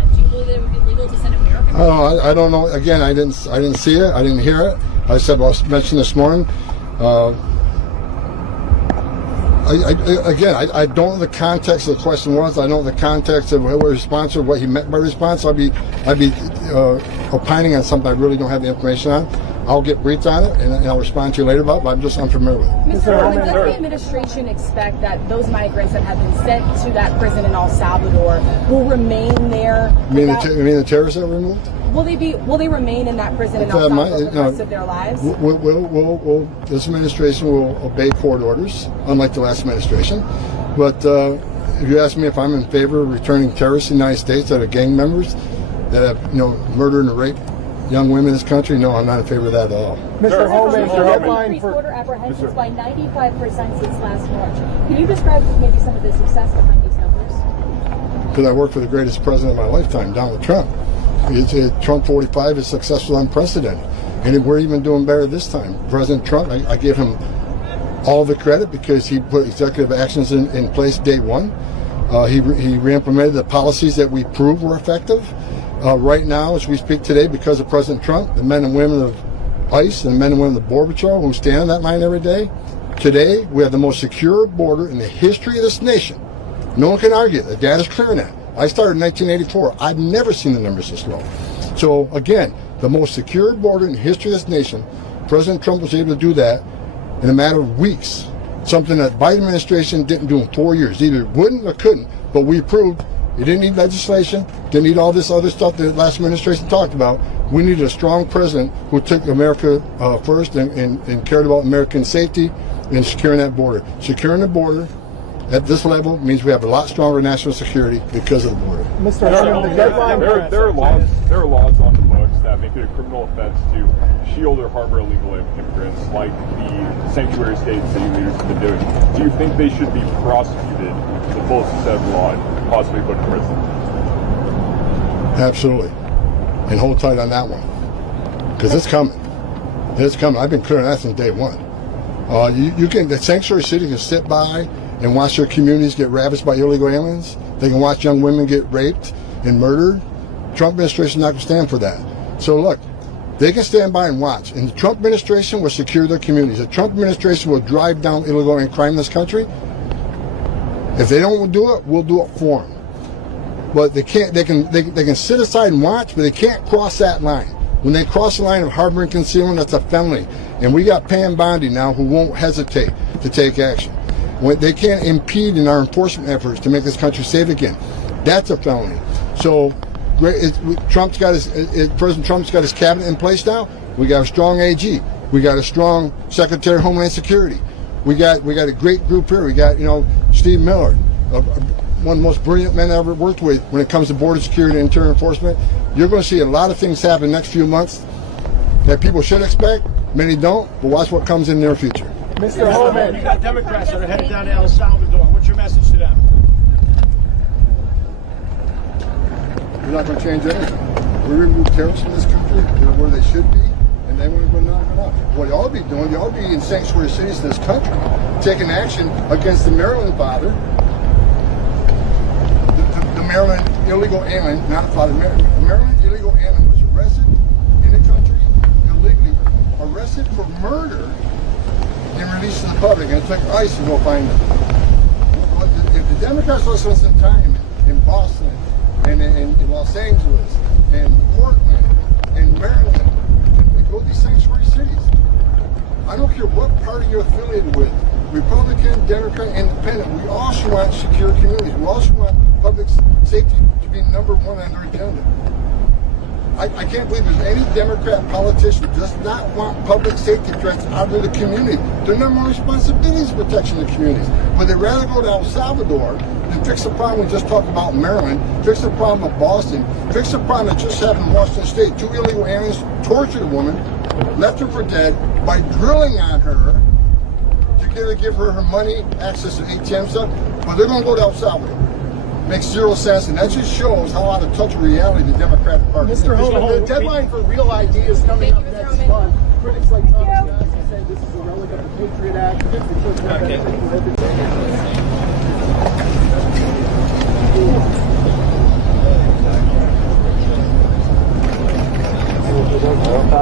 I don't know. Again, I didn't see it. I didn't hear it. I said I mentioned this morning. I don't know the context of the question was. I don't know the context of what response or what he meant by response. I'd be opining on something I really don't have the information on. I'll get briefed on it and I'll respond to you later about it, but I'm just unfamiliar with it. Mr. Homan, does the administration expect that those migrants that have been sent to that prison in El Salvador will remain there? You mean the terrorists that were removed? Will they remain in that prison in El Salvador for the rest of their lives? This administration will obey court orders, unlike the last administration. But if you ask me if I'm in favor of returning terrorists in the United States that are gang members that have murdered and raped young women in this country, no, I'm not in favor of that at all. Mr. Homan, the deadline increased for border apprehensions by 95% since last March. Can you describe maybe some of the success behind these numbers? Because I worked for the greatest president of my lifetime, Donald Trump. Trump 45 is successful, unprecedented. And we're even doing better this time. President Trump, I give him all the credit because he put executive actions in place day one. He re-implemented the policies that we proved were effective. Right now, as we speak today, because of President Trump, the men and women of ICE and the men and women of the Border Patrol who stand on that line every day, today we have the most secure border in the history of this nation. No one can argue. The data's clear on that. I started in 1984. I've never seen the numbers this low. So again, the most secure border in the history of this nation, President Trump was able to do that in a matter of weeks. Something that Biden administration didn't do in 4 years. Either wouldn't or couldn't, but we proved it didn't need legislation, didn't need all this other stuff that the last administration talked about. We needed a strong president who took America first and cared about American safety and securing that border. Securing the border at this level means we have a lot stronger national security because of the border. Mr. Homan, the deadline there are laws on the books that make it a criminal offense to shield or harbor illegal immigrants, like the sanctuary states that you leaders have been doing. Do you think they should be prosecuted to the fullest extent of the law and possibly put in prison? Absolutely. And hold tight on that one. Because it's coming. It's coming. I've been clear on that since day one. The sanctuary city can sit by and watch their communities get ravaged by illegal aliens. They can watch young women get raped and murdered. Trump administration is not going to stand for that. So look, they can stand by and watch. And the Trump administration will secure their communities. The Trump administration will drive down illegal alien crime in this country. If they don't do it, we'll do it for them. But they can't. They can sit aside and watch, but they can't cross that line. When they cross the line of harboring concealment, that's a felony. And we got Pam Bondi now who won't hesitate to take action. They can't impede in our enforcement efforts to make this country safe again. That's a felony. So President Trump's got his cabinet in place now. We got a strong AG. We got a strong Secretary of Homeland Security. We got a great group here. We got Steve Miller, one of the most brilliant men I ever worked with when it comes to border security and interior enforcement. You're going to see a lot of things happen in the next few months that people should expect. Many don't, but watch what comes in the near future. Mr. Homan, you got Democrats that are headed down to El Salvador. What's your message to them? We're not going to change anything. We remove terrorists from this country. They're where they should be, and then we're going to knock it off. What y'all be doing, y'all be in sanctuary cities in this country, taking action against the Maryland father, the Maryland illegal alien, not father, the Maryland illegal alien was arrested in the country illegally, arrested for murder, and released to the public, and it took ICE to go find them. If the Democrats lost some time in Boston, and in Los Angeles, and Portland, and Maryland, and go to these sanctuary cities, I don't care what party you're affiliated with, Republican, Democrat, Independent, we all should want secure communities. We all should want public safety to be number one on their agenda. I can't believe there's any Democrat politician who does not want public safety threats out of the community. Their number one responsibility is protection of the communities. But they'd rather go to El Salvador than fix the problem we just talked about in Maryland, fix the problem of Boston, fix the problem that just happened in Washington State. 2 illegal aliens tortured a woman, left her for dead by drilling on her to give her her money, access to ATM stuff. But they're going to go to El Salvador. Makes zero sense, and that just shows how out of touch with reality the Democratic Party is. Mr. Homan, the deadline for real ideas coming up next month. Critics like Tom Homan say this is a relic of the Patriot Act.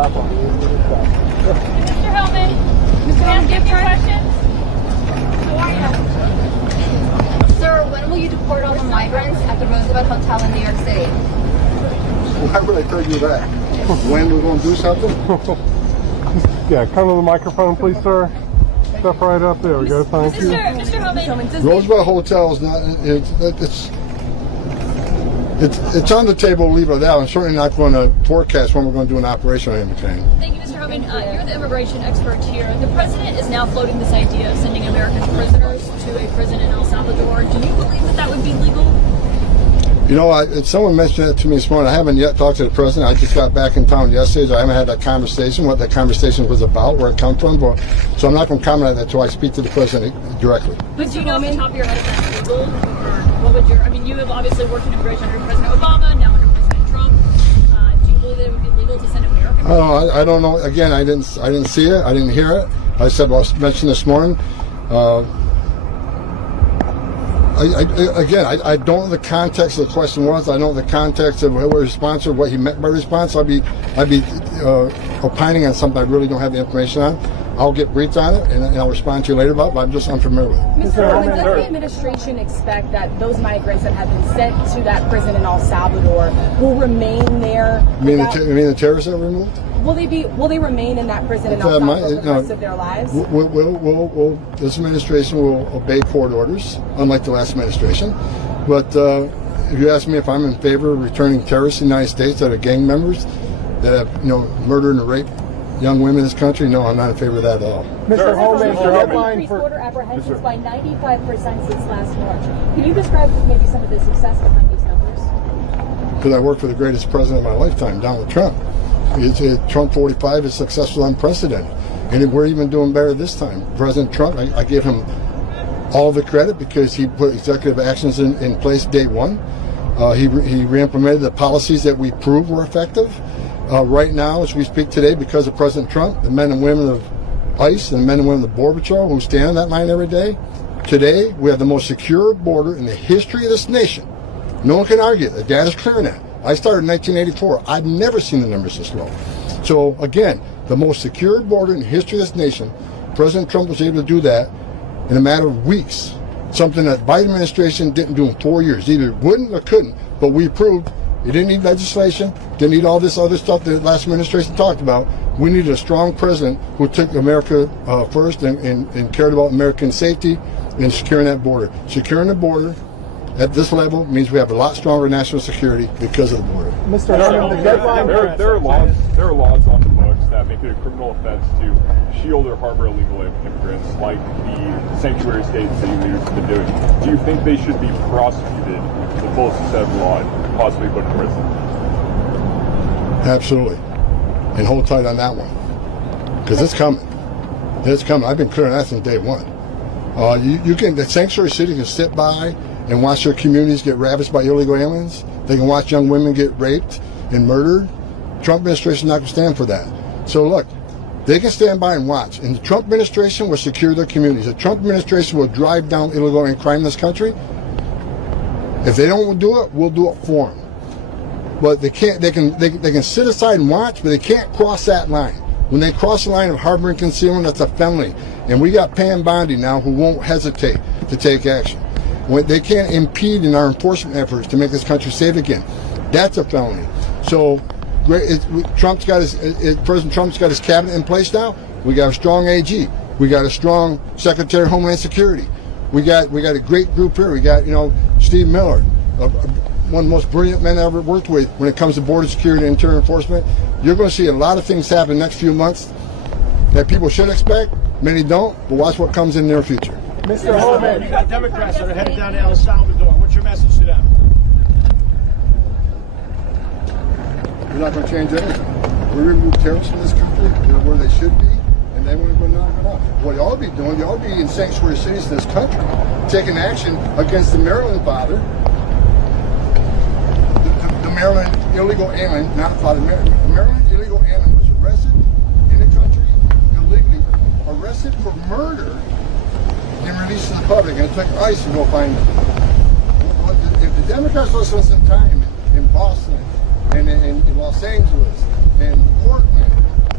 Mr. Homan, can I ask you a few questions? How are you? Sir, when will you deport all the migrants at the Roosevelt Hotel in New York City? Why would I tell you that? When we're going to do something? Yeah, come to the microphone, please, sir. Step right up. There we go. Thank you. Mr. Homan, Roosevelt Hotel is not. It's on the table. Leave it out. I'm certainly not going to forecast when we're going to do an operation on McCain. thank you, Mr. Homan. You're the immigration expert here. The president is now floating this idea of sending American prisoners to a prison in El Salvador. Do you believe that that would be legal? You know, someone mentioned that to me this morning. I haven't yet talked to the president. I just got back in town yesterday, so I haven't had that conversation, what that conversation was about, where it come from. So I'm not going to comment on that until I speak to the president directly. But do you know off the top of your head if that's legal? Or what would your, I mean, you have obviously worked in immigration under President Obama, now under President Trump. Do you believe that it would be legal to send American prisoners? I don't know. Again, I didn't see it. I didn't hear it. I said, well, I mentioned this morning. I don't know the context of the question was. I don't know the context of what response or what he meant by response. I'd be opining on something I really don't have the information on. I'll get briefed on it and I'll respond to you later about it, but I'm just unfamiliar with it. Mr. Homan, does the administration expect that those migrants that have been sent to that prison in El Salvador will remain there? You mean the terrorists that were removed? Will they remain in that prison in El Salvador for the rest of their lives? This administration will obey court orders, unlike the last administration. But if you ask me if I'm in favor of returning terrorists to the United States that are gang members that have, murdered and raped young women in this country, no, I'm not in favor of that at all. Mr. Homan, increased border apprehensions by 95% since last March. Can you describe maybe some of the success behind these numbers? Because I worked for the greatest president of my lifetime, Donald Trump. Trump 45 is successful, unprecedented. And we're even doing better this time. President Trump, I give him all the credit because he put executive actions in place day one. He re-implemented the policies that we proved were effective. Right now, as we speak today, because of President Trump, the men and women of ICE and the men and women of the Border Patrol who stand on that line every day, today we have the most secure border in the history of this nation. No one can argue. The data's clear on that. I started in 1984. I've never seen the numbers this low. So again, the most secure border in the history of this nation, President Trump was able to do that in a matter of weeks. Something that Biden administration didn't do in 4 years. Either wouldn't or couldn't, but we proved it didn't need legislation, didn't need all this other stuff that the last administration talked about. We needed a strong president who took America first and cared about American safety and securing that border. Securing the border at this level means we have a lot stronger national security because of the border. Mr. Homan, the deadline. There are laws on the books that make it a criminal offense to shield or harbor illegal immigrants, like the sanctuary states that you leaders have been doing. Do you think they should be prosecuted to the fullest extent of the law and possibly put in prison? Absolutely, and hold tight on that one because it's coming. It's coming. I've been clear on that since day one. The sanctuary city can sit by and watch their communities get ravaged by illegal aliens. They can watch young women get raped and murdered. Trump administration is not going to stand for that. So look, they can stand by and watch. And the Trump administration will secure their communities. The Trump administration will drive down illegal alien crime in this country. If they don't do it, we'll do it for them. But they can't. They can sit aside and watch, but they can't cross that line. When they cross the line of harboring concealment, that's a felony. And we got Pam Bondi now who won't hesitate to take action. They can't impede in our enforcement efforts to make this country safe again. That's a felony. So President Trump's got his cabinet in place now. We got a strong AG. We got a strong Secretary of Homeland Security. We got a great group here. We got Steve Miller, one of the most brilliant men I ever worked with when it comes to border security and interior enforcement. You're going to see a lot of things happen in the next few months that people should expect. Many don't, but watch what comes in their future. Mr. Homan, you got Democrats that are headed down to El Salvador. What's your message to them? We're not going to change anything. We remove terrorists from this country. They're where they should be, and then we're going to knock it off. What you ought to be doing, you ought to be in sanctuary cities in this country, taking action against the Maryland father, the Maryland illegal alien, not father, the Maryland illegal alien was arrested in the country illegally, arrested for murder, and released to the public, and it took ICE to go find him. If the Democrats will spend some time in Boston and in Los Angeles and Portland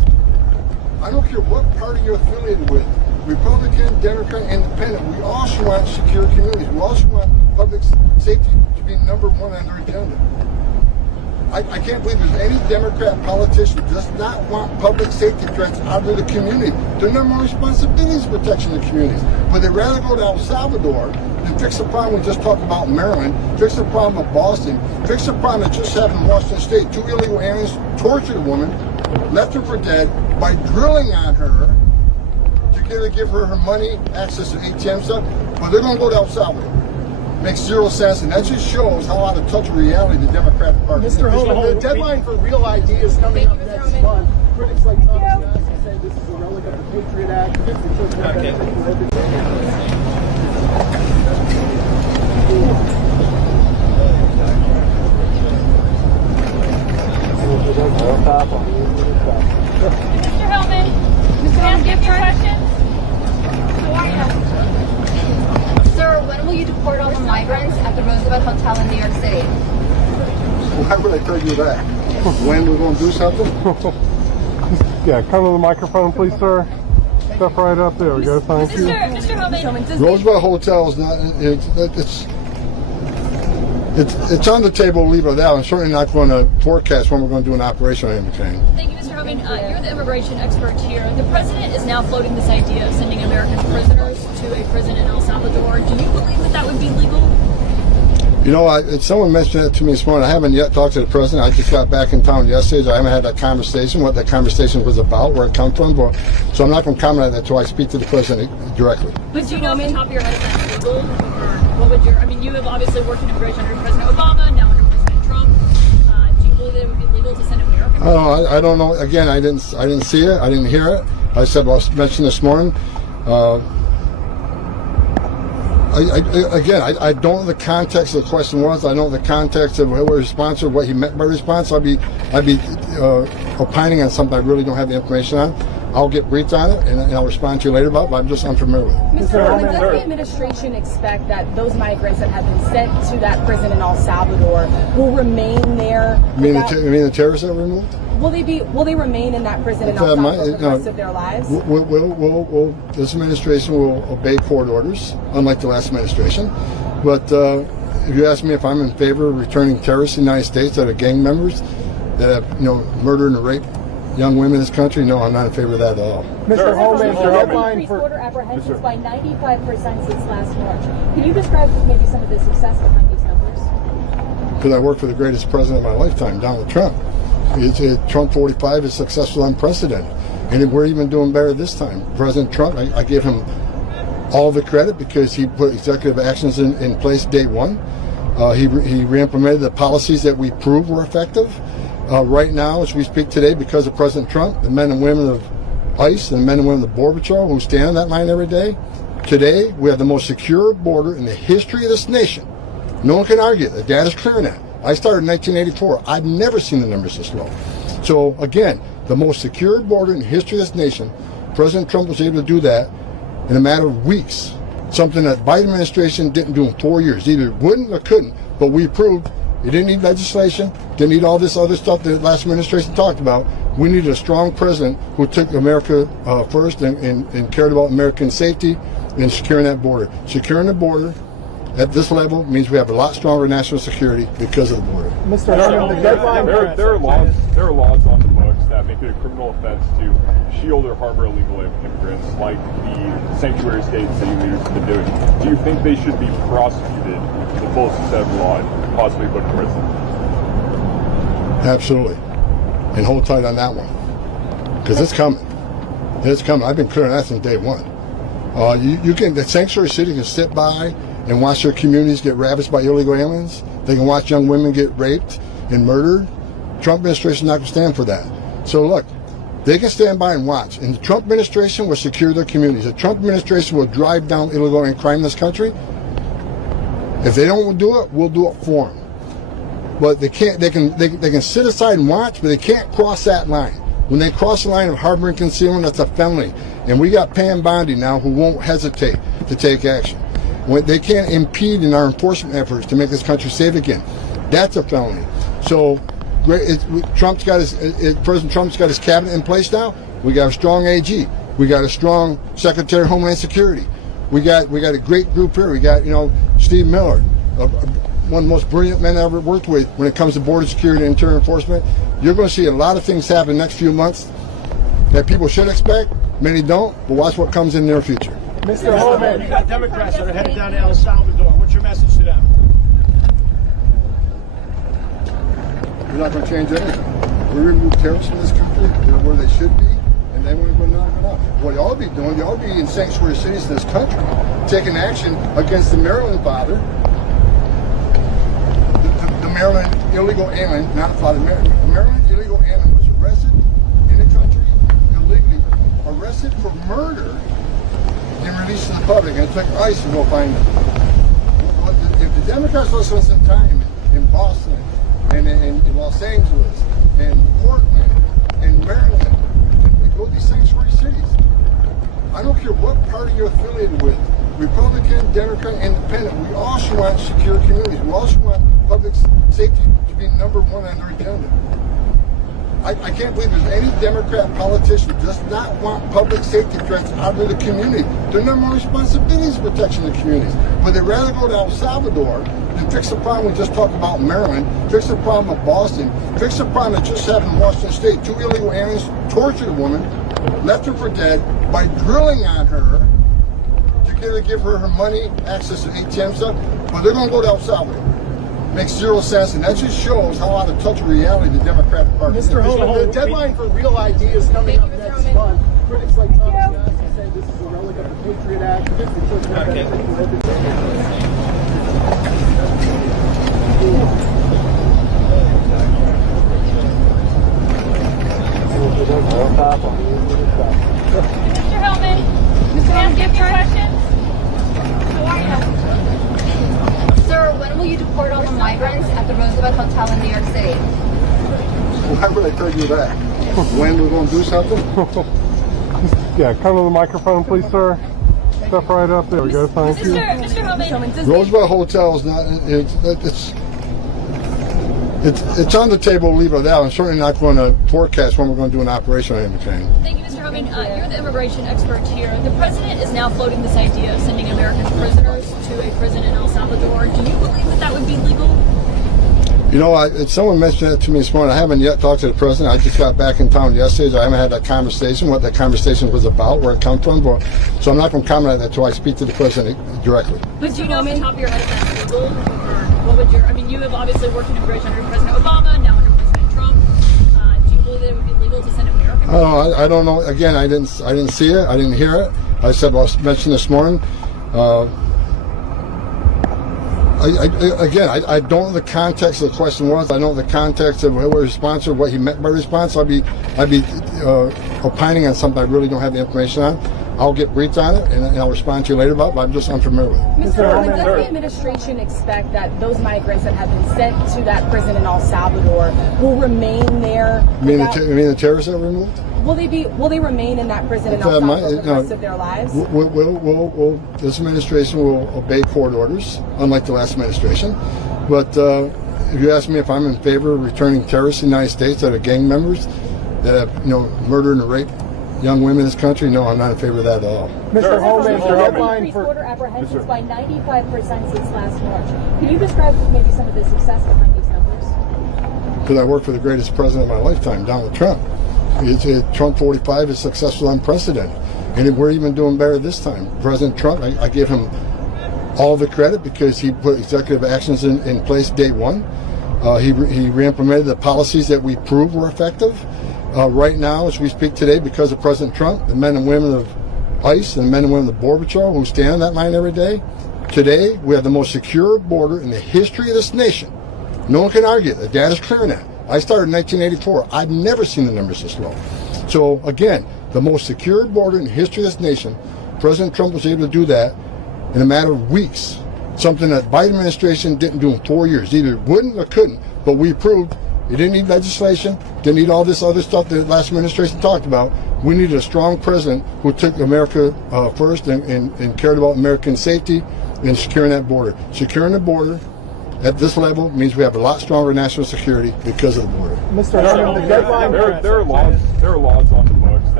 safety to be number one on their agenda. I can't believe there's any Democrat politician who does not want public safety threats out of the community. Their number one responsibility is protection of the communities. But they'd rather go to El Salvador than fix the problem we just talked about in Maryland, fix the problem of Boston, fix the problem that just happened in Washington State. 2 illegal aliens tortured a woman, left her for dead by drilling on her to give her her money, access to ATM stuff. But they're going to go to El Salvador. Makes zero sense, and that just shows how out of touch with reality the Democratic Party is. Mr. Homan, the deadline for real ID is coming up next month. Critics like Tom Homan say this is a relic of the Patriot Act. Mr. Hellman, can I ask you a few questions? How are you? Sir, when will you deport all the migrants at the Roosevelt Hotel in New York City? Why would I tell you that? When we're going to do something? Yeah, come to the microphone, please, sir. Step right up. There we go. Thank you. Mr. Hellman, Roosevelt Hotel is not. It's on the table. Leave it out. I'm certainly not going to forecast when we're going to do an operation on McCain. thank you, Mr. Homan. You're the immigration expert here. The president is now floating this idea of sending American prisoners to a prison in El Salvador. Do you believe that that would be legal? You know, someone mentioned that to me this morning. I haven't yet talked to the president. I just got back in town yesterday, so I haven't had that conversation, what that conversation was about, where it come from. So I'm not going to comment on that until I speak to the president directly. But do you know off the top of your head if that's legal? Or what would your, I mean, you have obviously worked in immigration under President Obama, now under President Trump. Do you believe that it would be legal to send American prisoners? I don't know. Again, I didn't see it. I didn't hear it. I said, well, I mentioned this morning. I don't know the context of the question was. I don't know the context of what response or what he meant by response. I'd be opining on something I really don't have the information on. I'll get briefed on it and I'll respond to you later about it, but I'm just unfamiliar with it. Mr. Homan, does the administration expect that those migrants that have been sent to that prison in El Salvador will remain there? You mean the terrorists that were removed? Will they remain in that prison in El Salvador for the rest of their lives? This administration will obey court orders, unlike the last administration. But if you ask me if I'm in favor of returning terrorists to the United States that are gang members that have, murdered and raped young women in this country, no, I'm not in favor of that at all. Mr. Homan, the deadline Increased for border apprehensions by 95% since last March. Can you describe maybe some of the success behind these numbers? Because I worked for the greatest president of my lifetime, Donald Trump. Trump 45 is successful, unprecedented. And we're even doing better this time. President Trump, I give him all the credit because he put executive actions in place day one. He re-implemented the policies that we proved were effective. Right now, as we speak today, because of President Trump, the men and women of ICE and the men and women of the Border Patrol who stand on that line every day, today we have the most secure border in the history of this nation. No one can argue. The data's clear on that. I started in 1984. I've never seen the numbers this low. So again, the most secure border in the history of this nation, President Trump was able to do that in a matter of weeks. Something that Biden administration didn't do in 4 years. Either wouldn't or couldn't, but we proved it didn't need legislation, didn't need all this other stuff that the last administration talked about. We needed a strong president who took America first and cared about American safety and securing that border. Securing the border at this level means we have a lot stronger national security because of the border. Mr. Homan, the deadline there are laws on the books that make it a criminal offense to shield or harbor illegal immigrants, like the sanctuary states that you leaders have been doing. Do you think they should be prosecuted to the fullest extent of the law and possibly put in prison? Absolutely. And hold tight on that one. Because it's coming. It's coming. I've been clear on that since day one. The sanctuary city can sit by and watch their communities get ravaged by illegal aliens. They can watch young women get raped and murdered. Trump administration is not going to stand for that. So look, they can stand by and watch. And the Trump administration will secure their communities. The Trump administration will drive down illegal alien crime in this country. If they don't do it, we'll do it for them. But they can't. They can sit aside and watch, but they can't cross that line. When they cross the line of harboring concealment, that's a felony. And we got Pam Bondi now who won't hesitate to take action. They can't impede in our enforcement efforts to make this country safe again. That's a felony. So President Trump's got his cabinet in place now. We got a strong AG. We got a strong Secretary of Homeland Security. We got a great group here. We got Steve Miller, one of the most brilliant men I ever worked with when it comes to border security and interior enforcement. You're going to see a lot of things happen in the next few months that people should expect. Many don't, but watch what comes in the near future. Mr. Homan, you got Democrats that are headed down to El Salvador. What's your message to them? We're not going to change anything. We remove terrorists from this country. They're where they should be, and then we're going to knock it off. What you ought to be doing, you ought to be in sanctuary cities in this country, taking action against the Maryland father, the Maryland illegal alien, not Father Maryland. The Maryland illegal alien was arrested in the country illegally, arrested for murder, and released to the public, and it took ICE to go find them. If the Democrats will spend some time in Boston, and in Los Angeles, and Portland, and Maryland, and go to these sanctuary cities, I don't care what party you're affiliated with, Republican, Democrat, Independent, we all should want secure communities. We all should want public safety to be number one on their agenda. I can't believe there's any Democrat politician who does not want public safety threats out of the community. Their number one responsibility is protection of the communities. But they'd rather go to El Salvador than fix the problem we just talked about in Maryland, fix the problem of Boston, fix the problem that just happened in Washington State. 2 illegal aliens tortured a woman, left her for dead by drilling on her to give her her money, access to ATM stuff. But they're going to go to El Salvador. Makes zero sense, and that just shows how out of touch with reality the Democratic Party is. Mr. Homan, the deadline for real ideas coming up next month. Critics like Tom Homan say this is a relic of the Patriot Act. Mr. Hellman, Mr. Homan, give your questions. How are you? Sir, when will you deport all the migrants at the Roosevelt Hotel in New York City? Why would I tell you that? When we're going to do something? Yeah, come to the microphone, please, sir. Step right up. There we go. Thank you. Mr. Homan, Roosevelt Hotel is not. It's on the table. Leave it at that. I'm certainly not going to forecast when we're going to do an operation on any kind. thank you, Mr. Homan. You're the immigration expert here. The president is now floating this idea of sending American prisoners to a prison in El Salvador. Do you believe that that would be legal? You know, someone mentioned that to me this morning. I haven't yet talked to the president. I just got back in town yesterday, so I haven't had that conversation, what that conversation was about, where it come from. So I'm not going to comment on that until I speak to the president directly. But do you know off the top of your head if that's legal? Or what would I mean, you have obviously worked in immigration under President Obama, now under President Trump. Do you believe that it would be legal to send American prisoners? I don't know. Again, I didn't see it. I didn't hear it. I said, well, I mentioned this morning. I don't know the context of the question was. I don't know the context of what response or what he meant by response. I'd be opining on something I really don't have the information on. I'll get briefed on it and I'll respond to you later about it, but I'm just unfamiliar with it. Mr. Homan, does the administration expect that those migrants that have been sent to that prison in El Salvador will remain there? You mean the terrorists that were removed? Will they remain in that prison in El Salvador for the rest of their lives? This administration will obey court orders, unlike the last administration. But if you ask me if I'm in favor of returning terrorists to the United States that are gang members that have, murdered and raped young women in this country, no, I'm not in favor of that at all. Mr. Homan, the deadline Increased for border apprehensions by 95% since last March. Can you describe maybe some of the success behind these numbers? Because I worked for the greatest president of my lifetime, Donald Trump. Trump 45 is successful, unprecedented. And we're even doing better this time. President Trump, I give him all the credit because he put executive actions in place day one. He re-implemented the policies that we proved were effective. Right now, as we speak today, because of President Trump, the men and women of ICE and the men and women of the Border Patrol who stand on that line every day, today we have the most secure border in the history of this nation. No one can argue it. The data's clear on that. I started in 1984. I've never seen the numbers this low. So again, the most secure border in the history of this nation, President Trump was able to do that in a matter of weeks. Something that Biden administration didn't do in 4 years. Either wouldn't or couldn't, but we proved it didn't need legislation, didn't need all this other stuff that the last administration talked about. We needed a strong president who took America first and cared about American safety and securing that border. Securing the border at this level means we have a lot stronger national security because of the border. Mr. Homan, the deadline. There are laws on the books that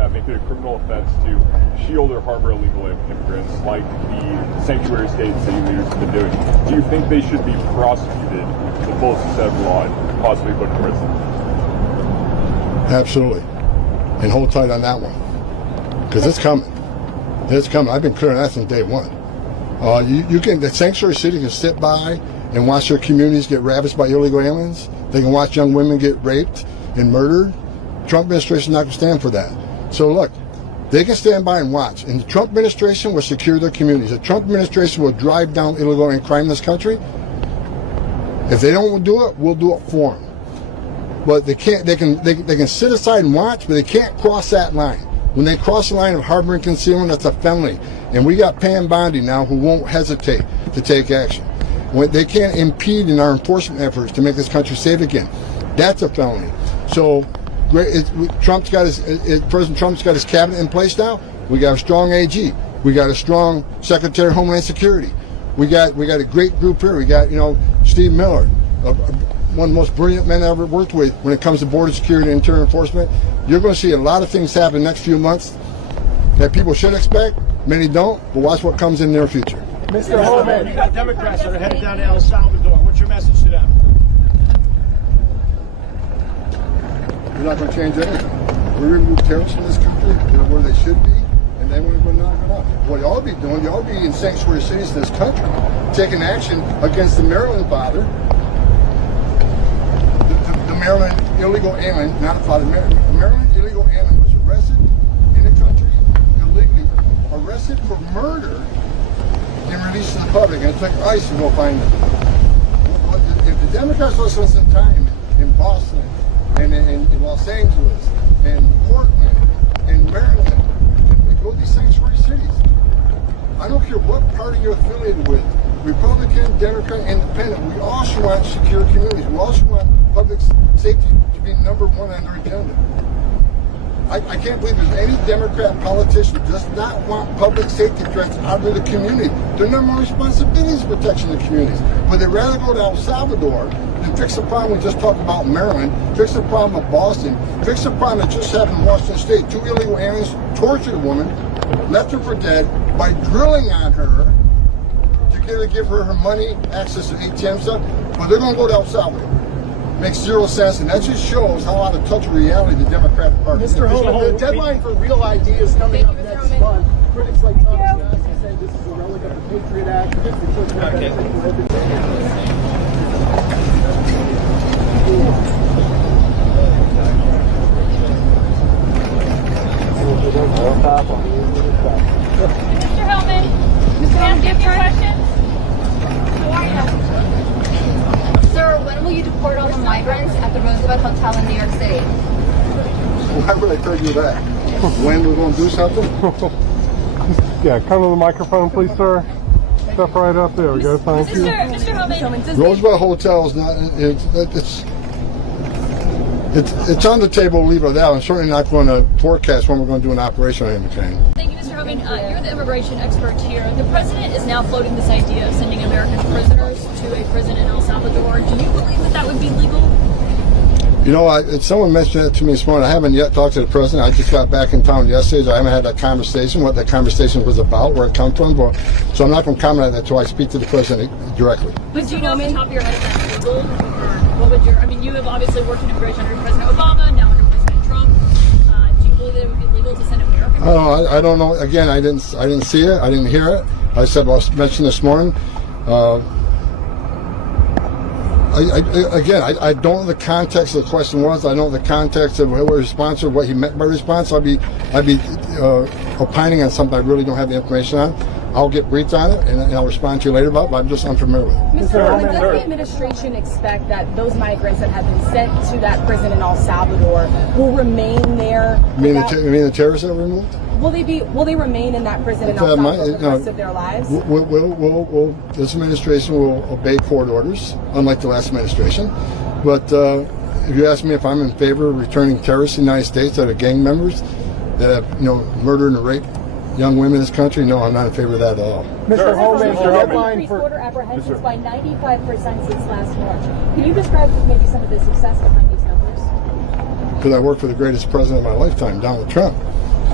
that make it a criminal offense to shield or harbor illegal immigrants, like the sanctuary states that you leaders have been doing. Do you think they should be prosecuted to the fullest extent of the law and possibly put in prison? Absolutely. And hold tight on that one. Because it's coming. It's coming. I've been clear on that since day one. The sanctuary city can sit by and watch their communities get ravaged by illegal aliens. They can watch young women get raped and murdered. Trump administration is not going to stand for that. So look, they can stand by and watch. And the Trump administration will secure their communities. The Trump administration will drive down illegal and crime in this country. If they don't do it, we'll do it for them. But they can't. They can sit aside and watch, but they can't cross that line. When they cross the line of harboring concealment, that's a felony. And we got Pam Bondi now who won't hesitate to take action. When they can't impede in our enforcement efforts to make this country safe again. That's a felony. So President Trump's got his cabinet in place now. We got a strong AG. We got a strong Secretary of Homeland Security. We got a great group here. We got Steve Miller, one of the most brilliant men I ever worked with when it comes to border security and interior enforcement. You're going to see a lot of things happen in the next few months that people should expect. Many don't, but watch what comes in the near future. Mr. Homan, you got Democrats that are headed down to El Salvador. What's your message to them? We're not going to change anything. We remove terrorists from this country. They're where they should be, and then we're going to knock them off. What y'all be doing, y'all be in sanctuary cities in this country, taking action against the Maryland father, the Maryland illegal alien, not a father, the Maryland illegal alien was arrested in the country illegally, arrested for murder, and released to the public, and it took ICE to go find him. If the Democrats will spend some time in Boston, and in Los Angeles, and Portland, and Maryland, and go to these sanctuary cities. I don't care what party you're affiliated with, Republican, Democrat, Independent, we also want secure communities. We also want public safety to be number one on their agenda. I can't believe there's any Democrat politician who does not want public safety threats out of the community. Their number one responsibility is protection of the communities. But they'd rather go to El Salvador than fix the problem we just talked about in Maryland, fix the problem of Boston, fix the problem that just happened in Washington State. 2 illegal aliens tortured a woman, left her for dead by drilling on her to give her money, access to ATM stuff. But they're going to go to El Salvador. Makes zero sense, and that just shows how out of touch with reality the Democratic Party is. Mr. Homan, the deadline for real ideas coming up next month. Critics like Tom Homan say this is a relic of the Patriot Act. Mr. Homan, can I ask you a few questions? How are you? Sir, when will you deport all the migrants at the Roosevelt Hotel in New York City? Why would I tell you that? When we're going to do something? Yeah, come to the microphone, please, sir. Step right up. There we go. Thank you. Mr. Homan, Roosevelt Hotel is not. It's on the table. Leave it at that. I'm certainly not going to forecast when we're going to do an operation on any kind. thank you, Mr. Homan. You're the immigration expert here. The president is now floating this idea of sending American prisoners to a prison in El Salvador. Do you believe that that would be legal? Someone mentioned that to me this morning. I haven't yet talked to the president. I just got back in town yesterday, so I haven't had that conversation, what that conversation was about, where it come from. So I'm not going to comment on that until I speak to the president directly. But do you know off the top of your head if that's legal? Or what would you have obviously worked in immigration under President Obama, now under President Trump. Do you believe that it would be legal to send American prisoners? I don't know. Again, I didn't see it. I didn't hear it. I mentioned this morning. I don't know the context of the question was. I don't know the context of what response or what he meant by response. I'd be opining on something I really don't have the information on. I'll get briefed on it and I'll respond to you later about it, but I'm just unfamiliar with it. Mr. Homan, does the administration expect that those migrants that have been sent to that prison in El Salvador will remain there? You mean the terrorists that were removed? Will they remain in that prison in El Salvador for the rest of their lives? This administration will obey court orders, unlike the last administration. But if you ask me if I'm in favor of returning terrorists to the United States that are gang members that have murdered and raped young women in this country, no, I'm not in favor of that at all. Mr. Homan, the deadline increased border apprehensions by 95% since last March. Can you describe maybe some of the success behind these numbers? Because I worked for the greatest president of my lifetime, Donald Trump.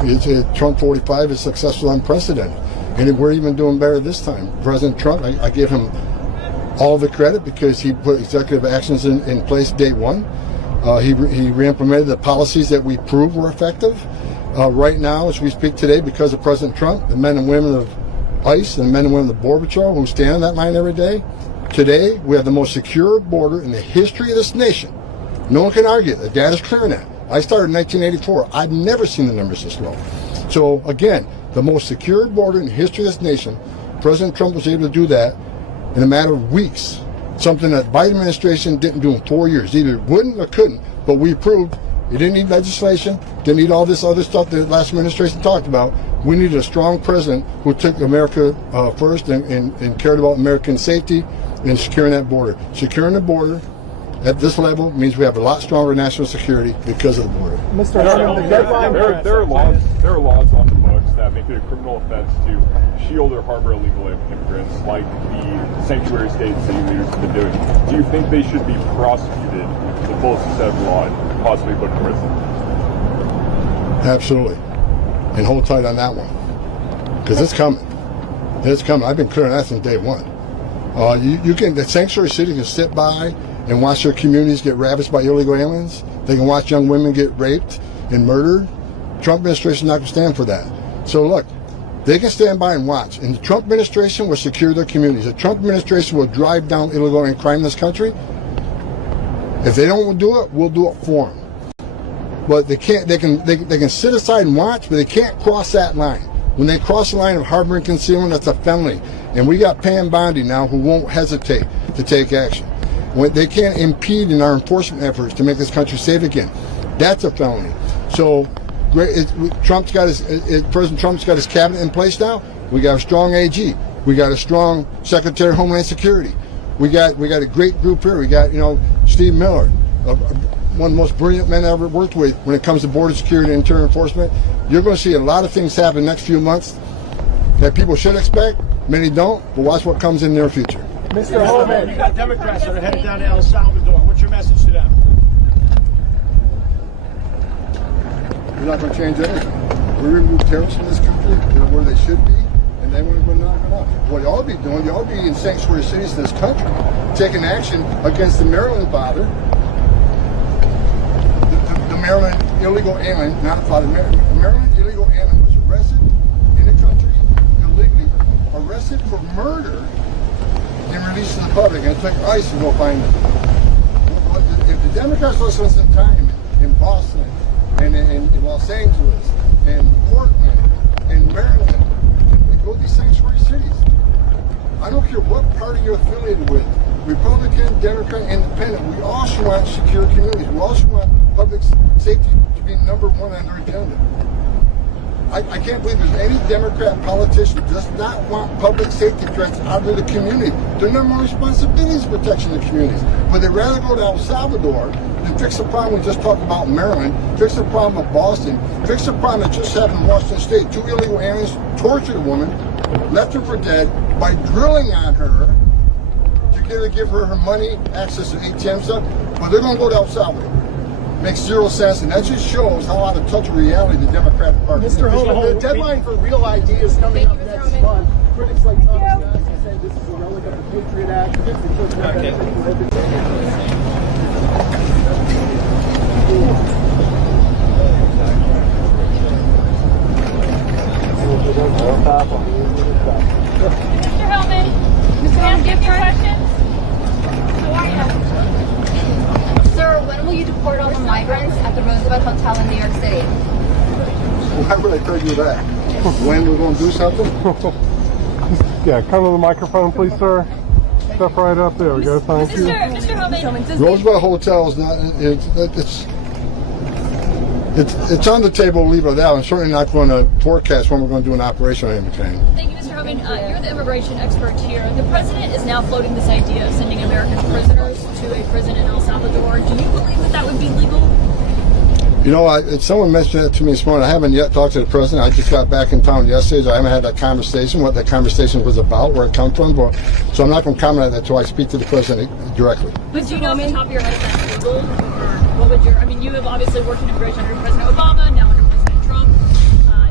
Trump 45 is successful, unprecedented. And we're even doing better this time. President Trump, I give him all the credit because he put executive actions in place day one. He re-implemented the policies that we proved were effective. Right now, as we speak today, because of President Trump, the men and women of ICE and the men and women of the Border Patrol who stand on that line every day, today we have the most secure border in the history of this nation. No one can argue. The data's clear on that. I started in 1984. I've never seen the numbers this low. So again, the most secure border in the history of this nation, President Trump was able to do that in a matter of weeks. Something that Biden administration didn't do in 4 years. Either wouldn't or couldn't, but we proved it didn't need legislation, didn't need all this other stuff that the last administration talked about. We needed a strong president who took America first and cared about American safety and securing that border. Securing the border at this level means we have a lot stronger national security because of the border. Mr. Homan, the deadline. There are laws on the books that make it a criminal offense to shield or harbor illegal immigrants, like the sanctuary states that you leaders have been doing. Do you think they should be prosecuted to the fullest extent of the law and possibly put in prison? Absolutely. And hold tight on that one. Because it's coming. It's coming. I've been clear on that since day one. The sanctuary city can sit by and watch their communities get ravaged by illegal aliens. They can watch young women get raped and murdered. Trump administration is not going to stand for that. So look, they can stand by and watch. And the Trump administration will secure their communities. The Trump administration will drive down illegal alien crime in this country. If they don't do it, we'll do it for them. But they can't. They can sit aside and watch, but they can't cross that line. When they cross the line of harboring concealment, that's a felony. And we got Pam Bondi now who won't hesitate to take action. When they can't impede in our enforcement efforts to make this country safe again. That's a felony. So President Trump's got his cabinet in place now. We got a strong AG. We got a strong Secretary of Homeland Security. We got a great group here. We got Steve Miller, one of the most brilliant men I ever worked with when it comes to border security and internal enforcement. You're going to see a lot of things happen in the next few months that people should expect. Many don't, but watch what comes in the near future. Mr. Homan, you got Democrats that are headed down to El Salvador. What's your message to them? We're not going to change anything. We remove terrorists from this country. They're where they should be, and they want to go knock it off. What you ought to be doing, you ought to be in sanctuary cities in this country, taking action against the Maryland father, the Maryland illegal alien, not a father. The Maryland illegal alien was arrested in the country illegally, arrested for murder, and released to the public, and it took ICE to go find them. If the Democrats will spend some time in Boston, and in Los Angeles, and Portland, and Maryland, and go to these sanctuary cities, I don't care what party you're affiliated with, Republican, Democrat, Independent, we all should want secure communities. We all should want public safety to be number one on their agenda. I can't believe there's any Democrat politician who does not want public safety threats out of the community. Their number one responsibility is protection of the communities. But they'd rather go to El Salvador than fix the problem we just talked about in Maryland, fix the problem of Boston, fix the problem that just happened in Washington State. 2 illegal aliens tortured a woman, left her for dead by drilling on her to give her her money, access to ATM stuff. But they're going to go to El Salvador. Makes zero sense, and that just shows how out of touch of reality the Democratic Party is. Mr. Homan, the deadline for real ideas coming up next month. Critics like Tom Homan say this is a relic of the Patriot Act. Mr. Homan, can I give you questions? How are you? Sir, when will you deport all the migrants at the Roosevelt Hotel in New York City? Why would I tell you that? When we're going to do something? Yeah, come to the microphone, please, sir. Step right up. There we go. Thank you. Mr. Homan. Roosevelt Hotel is not. It's on the table. Leave it out. I'm certainly not going to forecast when we're going to do an operation on any kind. Thank you, Mr. Homan. You're the immigration expert here. The president is now floating this idea of sending American prisoners to a prison in El Salvador. Do you believe that would be legal? Someone mentioned it to me this morning. I haven't yet talked to the president. I just got back in town yesterday, so I haven't had that conversation, what that conversation was about, where it come from. So I'm not going to comment on that until I speak to the president directly. But do you know off the top of your head if that's legal? Or what would you have obviously worked in immigration under President Obama, now under President Trump.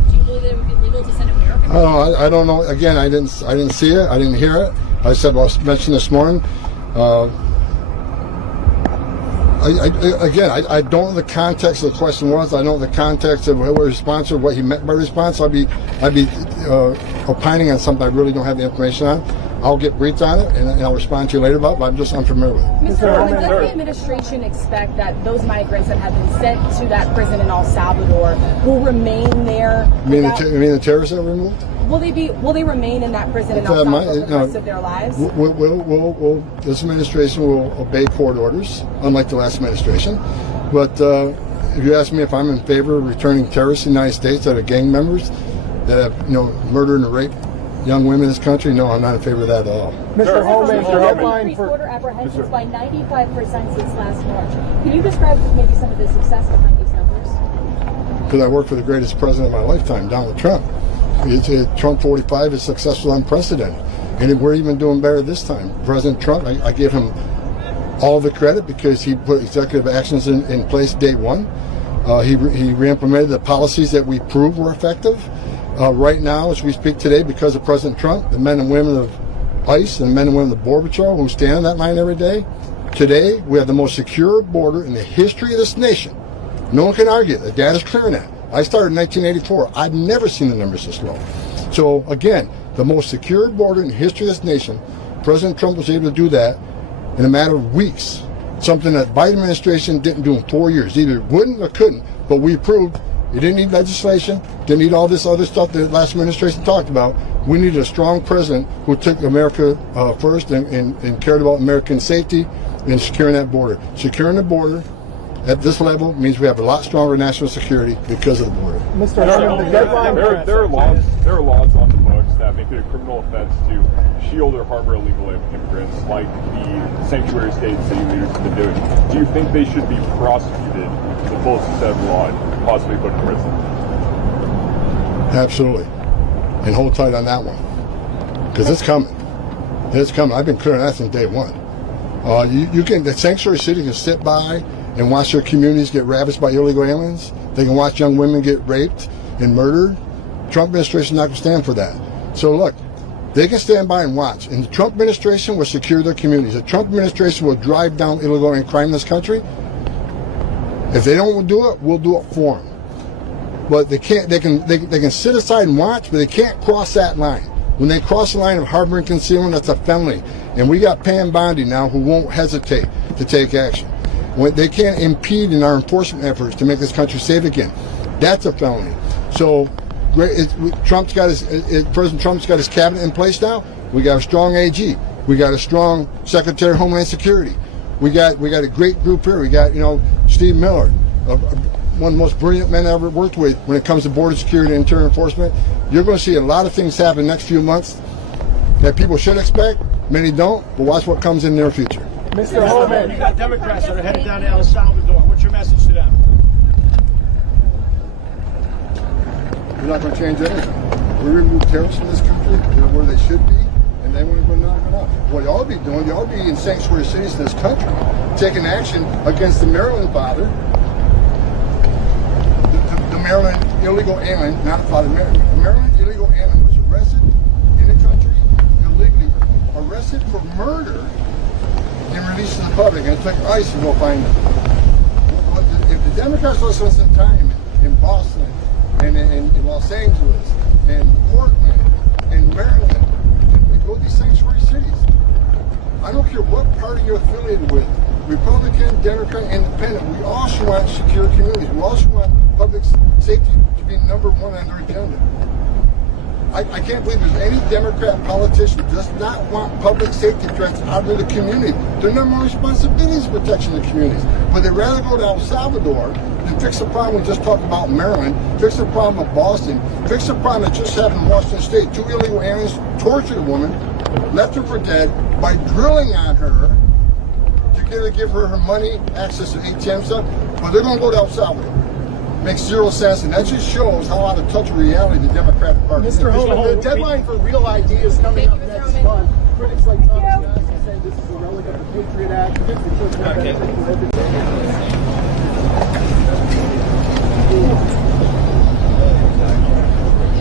believe that it would be legal to send American? I don't know. Again, I didn't see it. I didn't hear it. I said, well, I mentioned this morning. I don't know the context of the question was. I don't know the context of what response or what he meant by response. I'd be opining on something I really don't have the information on. I'll get briefed on it and I'll respond to you later about it, but I'm just unfamiliar with it. Mr. Homan, does the administration expect that those migrants that have been sent to that prison in El Salvador will remain there? You mean the terrorists that were removed? Will they remain in that prison in El Salvador for the rest of their lives? This administration will obey court orders, unlike the last administration. But if you ask me if I'm in favor of returning terrorists to the United States that are gang members that have murdered and raped young women in this country, no, I'm not in favor of that at all. Mr. Homan, the headline Increased for border apprehensions by 95% since last March. Can you describe maybe some of the success behind these numbers? Because I worked for the greatest president of my lifetime, Donald Trump. Trump 45 is successful, unprecedented. And we're even doing better this time. President Trump, I give him all the credit because he put executive actions in place day one. He re-implemented the policies that we proved were effective. Right now, as we speak today, because of President Trump, the men and women of ICE and the men and women of the Border Patrol who stand on that line every day, today we have the most secure border in the history of this nation. No one can argue it. The data's clearing that. I started in 1984. I've never seen the numbers this low. So again, the most secure border in the history of this nation, President Trump was able to do that in a matter of weeks. Something that Biden administration didn't do in 4 years. Either wouldn't or couldn't, but we proved it didn't need legislation, didn't need all this other stuff that the last administration talked about. We needed a strong president who took America first and cared about American safety and securing that border. Securing the border at this level means we have a lot stronger national security because of the border. Mr. Homan, the deadline there are laws on the books that make it a criminal offense to shield or harbor illegal immigrants, like the sanctuary states that you leaders have been doing. Do you think they should be prosecuted to the fullest extent of the law and possibly put in prison? Absolutely. And hold tight on that one. Because it's coming. It's coming. I've been clear on that since day one. The sanctuary city can sit by and watch their communities get ravaged by illegal aliens. They can watch young women get raped and murdered. Trump administration is not going to stand for that. So look, they can stand by and watch. And the Trump administration will secure their communities. The Trump administration will drive down illegal alien crime in this country. If they don't do it, we'll do it for them. But they can't. They can sit aside and watch, but they can't cross that line. When they cross the line of harboring concealment, that's a felony. And we got Pam Bondi now who won't hesitate to take action. When they can't impede in our enforcement efforts to make this country safe again. That's a felony. So President Trump's got his cabinet in place now. We got a strong AG. We got a strong Secretary of Homeland Security. We got a great group here. We got Steve Miller, one of the most brilliant men I ever worked with when it comes to border security and interior enforcement. You're going to see a lot of things happen next few months that people should expect. Many don't, but watch what comes in the near future. Mr. Homan, You got Democrats that are headed down to El Salvador. What's your message to them? We're not going to change anything. We remove terrorists from this country. They're where they should be, and then we're going to knock it off. What y'all be doing, y'all be in sanctuary cities in this country, taking action against the Maryland father, the Maryland illegal alien, not a father, the Maryland illegal alien was arrested in the country illegally, arrested for murder, and released to the public, and it took ICE to go find them. If the Democrats listen to some time in Boston, and in Los Angeles, and Portland, and Maryland, and go to these sanctuary cities. I don't care what party you're affiliated with, Republican, Democrat, Independent, we also want secure communities. We also want public safety to be number one on their agenda. I can't believe there's any Democrat politician who does not want public safety threats out of the community. Their number one responsibility is protection of the communities. But they'd rather go to El Salvador than fix the problem we just talked about in Maryland, fix the problem of Boston, fix the problem that just happened in Washington State. 2 illegal aliens tortured a woman, left her for dead by drilling on her to give her money, access to ATM stuff. But they're going to go to El Salvador. Makes zero sense, and that just shows how out of touch with reality the Democratic Party is. Mr. Homan, the deadline for real ideas coming up next month. Critics like Tom Homan say this is a relic of the Patriot Act.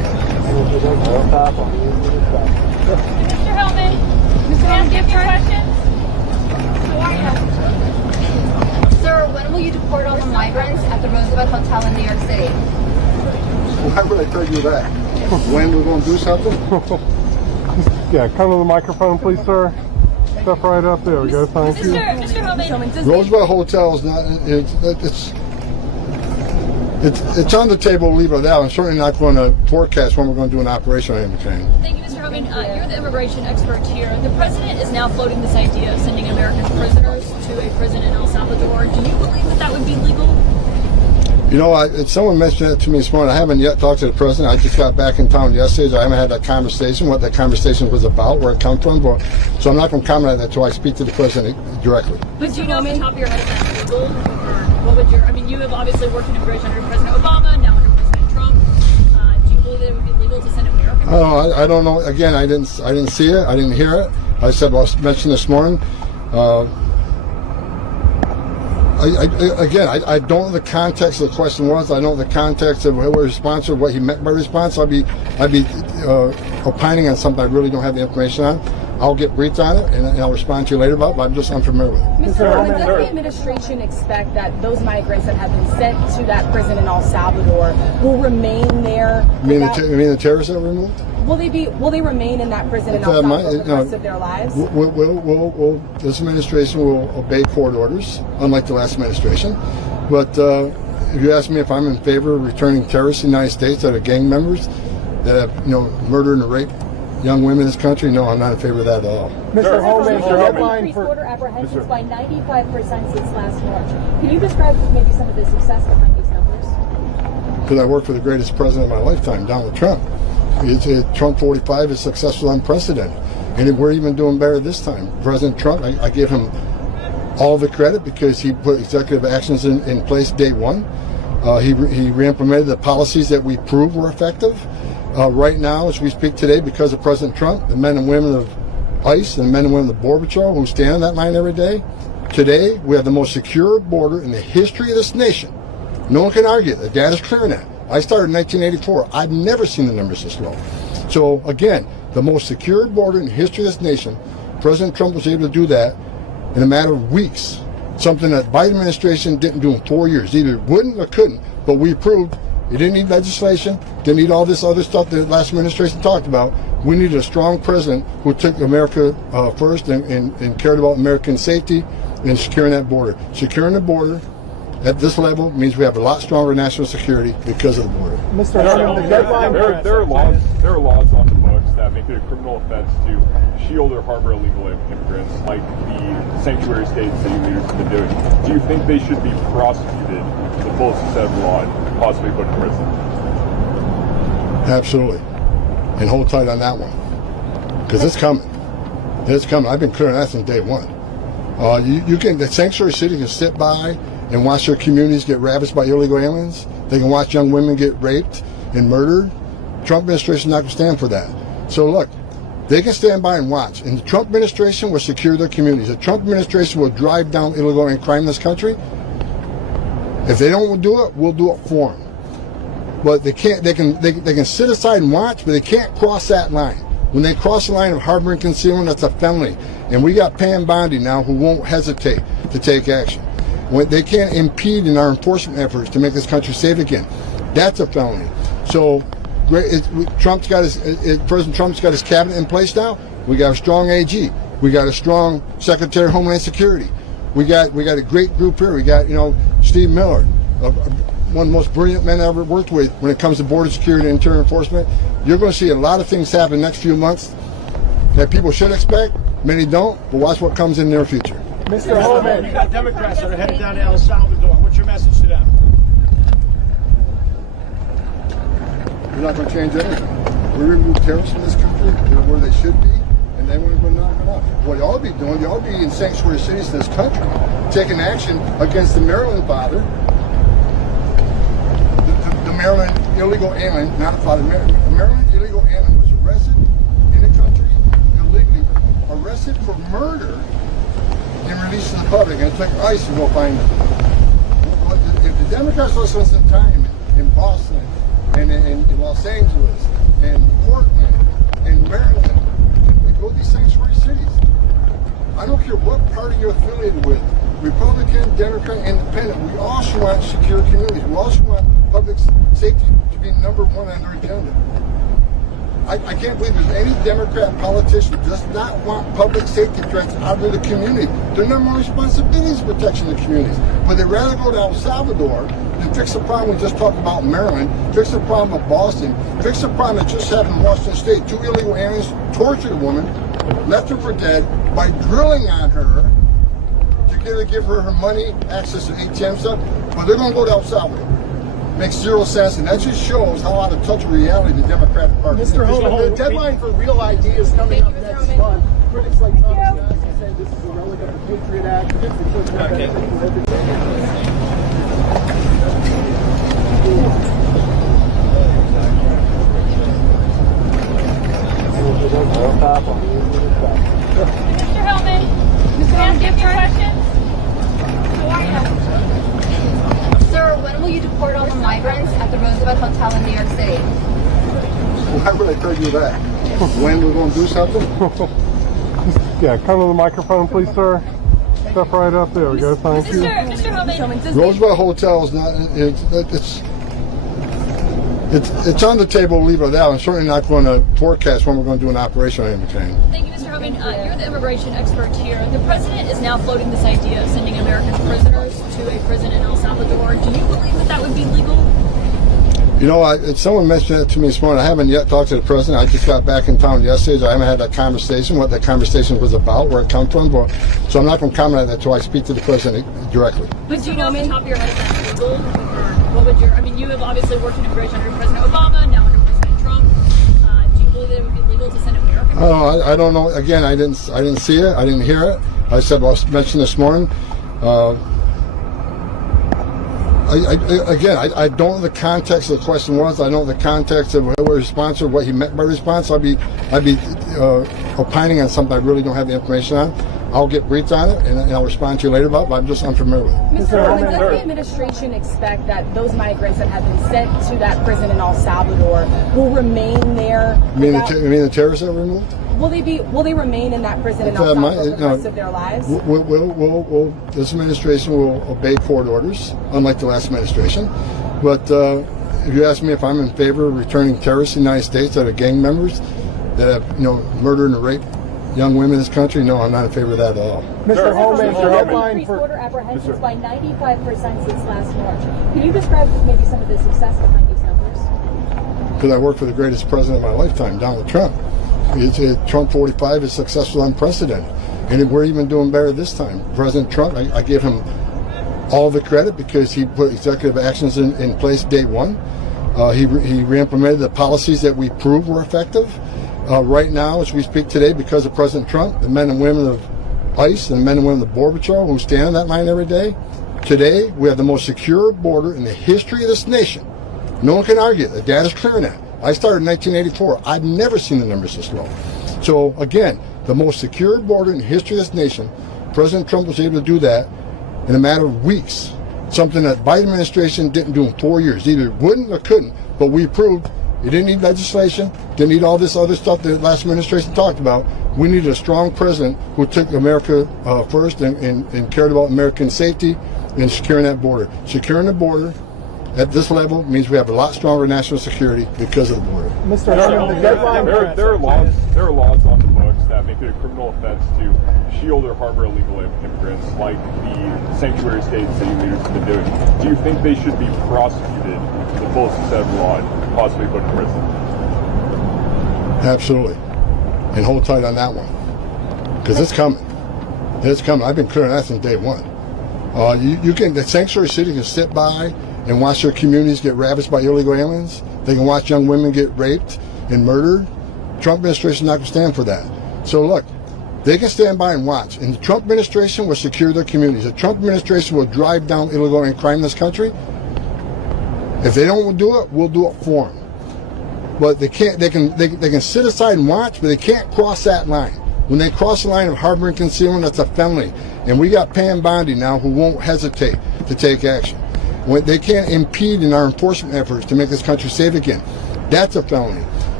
Mr. Homan, Mr. Homan, do you have any questions? How are you? Sir, when will you deport all the migrants at the Roosevelt Hotel in New York City? Why would I tell you that? When we're going to do something? Yeah, come to the microphone, please, sir. Step right up. There we go. Thank you. Mr. Homan, Roosevelt Hotel is not. It's on the table. Leave it at that. I'm certainly not going to forecast when we're going to do an operation on any kind. thank you, Mr. Homan. You're the immigration expert here. The president is now floating this idea of sending American prisoners to a prison in El Salvador. Do you believe that that would be legal? You know, someone mentioned that to me this morning. I haven't yet talked to the president. I just got back in town yesterday, so I haven't had that conversation, what that conversation was about, where it come from. So I'm not going to comment on that until I speak to the president directly. But do you know off the top of your head if that's legal? Or what would your, I mean, you have obviously worked in immigration under President Obama, now under President Trump. Do you believe that it would be legal to send American? I don't know. Again, I didn't see it. I didn't hear it. I said, well, I mentioned this morning. I don't know the context of the question was. I don't know the context of what his response or what he meant by response. I'd be opining on something I really don't have the information on. I'll get briefed on it and I'll respond to you later about it, but I'm just unfamiliar with it. Mr. Homan, does the administration expect that those migrants that have been sent to that prison in El Salvador will remain there? You mean the terrorists that were removed? Will they remain in that prison in El Salvador for the rest of their lives? This administration will obey court orders, unlike the last administration. But if you ask me if I'm in favor of returning terrorists to the United States that are gang members that have, murdered and raped young women in this country, no, I'm not in favor of that at all. Mr. Homan, increased border apprehensions by 95% since last March. Can you describe maybe some of the success behind these numbers? Because I worked for the greatest president of my lifetime, Donald Trump. Trump 45 is successful, unprecedented. And we're even doing better this time. President Trump, I give him all the credit because he put executive actions in place day one. He re-implemented the policies that we proved were effective. Right now, as we speak today, because of President Trump, the men and women of ICE and the men and women of the Border Patrol who stand on that line every day, today we have the most secure border in the history of this nation. No one can argue it. The data's clear on that. I started in 1984. I've never seen the numbers this low. So again, the most secure border in the history of this nation, President Trump was able to do that in a matter of weeks. Something that Biden administration didn't do in 4 years. Either wouldn't or couldn't, but we proved you didn't need legislation, didn't need all this other stuff that the last administration talked about. We needed a strong president who took America first and cared about American safety and securing that border. Securing the border at this level means we have a lot stronger national security because of the border. Mr. Homan, the deadline. There are laws on the books that make it a criminal offense to shield or harbor illegal immigrants, like the sanctuary states that you leaders have been doing. Do you think they should be prosecuted to the fullest extent of the law and possibly put in prison? Absolutely. And hold tight on that one. Because it's coming. It's coming. I've been clear on that since day one. The sanctuary city can sit by and watch their communities get ravaged by illegal aliens. They can watch young women get raped and murdered. Trump administration is not going to stand for that. So look, they can stand by and watch. And the Trump administration will secure their communities. The Trump administration will drive down illegal alien crime in this country. If they don't do it, we'll do it for them. But they can't. They can sit aside and watch, but they can't cross that line. When they cross the line of harboring concealment, that's a felony. And we got Pam Bondi now who won't hesitate to take action. When they can't impede in our enforcement efforts to make this country safe again. That's a felony. So, President Trump's got his cabinet in place now. We got a strong AG. We got a strong Secretary of Homeland Security. We got a great group here. We got Steve Miller, one of the most brilliant men I ever worked with when it comes to border security and interior enforcement. You're going to see a lot of things happen next few months that people should expect. Many don't, but watch what comes in their future. Mr. Homan, you got Democrats that are headed down to El Salvador. What's your message to them? We're not going to change anything. We remove terrorists from this country. They're where they should be, and then we're going to knock them off. What you ought to be doing, you ought to be in sanctuary cities in this country, taking action against the Maryland father, the Maryland illegal alien, not a father. The Maryland illegal alien was arrested in the country illegally, arrested for murder, and released to the public, and it took ICE to go find him. If the Democrats will spend some time in Boston and in Los Angeles and Portland and Maryland. And go to these sanctuary cities. I don't care what party you're affiliated with, Republican, Democrat, Independent. We also want secure communities. We also want public safety to be number one on their agenda. I can't believe there's any Democrat politician who does not want public safety threats out of the community. Their number one responsibility is protection of the communities. But they'd rather go to El Salvador than fix the problem we just talked about in Maryland, fix the problem of Boston, fix the problem that just happened in Washington State. 2 illegal aliens tortured a woman, left her for dead by drilling on her to give her her money, access to ATM stuff. But they're going to go to El Salvador. Makes zero sense, and that just shows how out of touch with reality the Democratic Party is. Mr. Homan, the deadline for real ideas coming up next month. Critics like Tom Homan say this is a relic of the Patriot Act. Mr. Homan, Mr. Homan, do you have any questions? How are you? Sir, when will you deport all the migrants at the Roosevelt Hotel in New York City? Why would I tell you that? When we're going to do something? Yeah, come to the microphone, please, sir. Step right up. There we go. Thank you. Mr. Homan, Roosevelt Hotel is not. It's on the table. Leave it at that. I'm certainly not going to forecast when we're going to do an operation on him. thank you, Mr. Homan. You're the immigration expert here. The president is now floating this idea of sending American prisoners to a prison in El Salvador. Do you believe that that would be legal? You know, someone mentioned that to me this morning. I haven't yet talked to the president. I just got back in town yesterday, so I haven't had that conversation, what that conversation was about, where it come from. So I'm not going to comment on that until I speak to the president directly. But do you know off the top of your head if that's legal? Or what would your, I mean, you have obviously worked in immigration under President Obama, now under President Trump. Do you believe that it would be legal to send American prisoners? I don't know. Again, I didn't see it. I didn't hear it. I said, well, I mentioned this morning. I don't know the context of the question was. I don't know the context of what response or what he meant by response. I'd be opining on something I really don't have the information on. I'll get briefed on it and I'll respond to you later about it, but I'm just unfamiliar with it. Mr. Homan, does the administration expect that those migrants that have been sent to that prison in El Salvador will remain there? You mean the terrorists that were removed? Will they remain in that prison in El Salvador for the rest of their lives? This administration will obey court orders, unlike the last administration. But if you ask me if I'm in favor of returning terrorists to the United States that are gang members that have, murdered and raped young women in this country, no, I'm not in favor of that at all. Mr. Homan, Mr. Homan. increased border apprehensions by 95% since last March. Can you describe maybe some of the success behind these numbers? Because I worked for the greatest president of my lifetime, Donald Trump. Trump 45 is successful, unprecedented. And we're even doing better this time. President Trump, I give him all the credit because he put executive actions in place day one. He re-implemented the policies that we proved were effective. Right now, as we speak today, because of President Trump, the men and women of ICE and the men and women of the Border Patrol who stand on that line every day, today we have the most secure border in the history of this nation. No one can argue. The data's clear on that. I started in 1984. I've never seen the numbers this low. So again, the most secure border in the history of this nation, President Trump was able to do that in a matter of weeks. Something that Biden administration didn't do in 4 years. Either wouldn't or couldn't, but we proved it didn't need legislation, didn't need all this other stuff that the last administration talked about. We needed a strong president who took America first and cared about American safety and securing that border. Securing the border at this level means we have a lot stronger national security because of the border. Mr. Homan, the deadline. There are laws on the books that make it a criminal offense to shield or harbor illegal immigrants, like the sanctuary states that you leaders have been doing. Do you think they should be prosecuted to the fullest extent of the law and possibly put in prison? Absolutely. And hold tight on that one. Because it's coming. It's coming. I've been clear on that since day one. The sanctuary city can sit by and watch their communities get ravaged by illegal aliens. They can watch young women get raped and murdered. Trump administration is not going to stand for that. So look, they can stand by and watch. And the Trump administration will secure their communities. The Trump administration will drive down illegal alien crime in this country. If they don't do it, we'll do it for them. But they can't. They can sit aside and watch, but they can't cross that line. When they cross the line of harboring concealment, that's a felony. And we got Pam Bondi now who won't hesitate to take action. When they can't impede in our enforcement efforts to make this country safe again, that's a felony.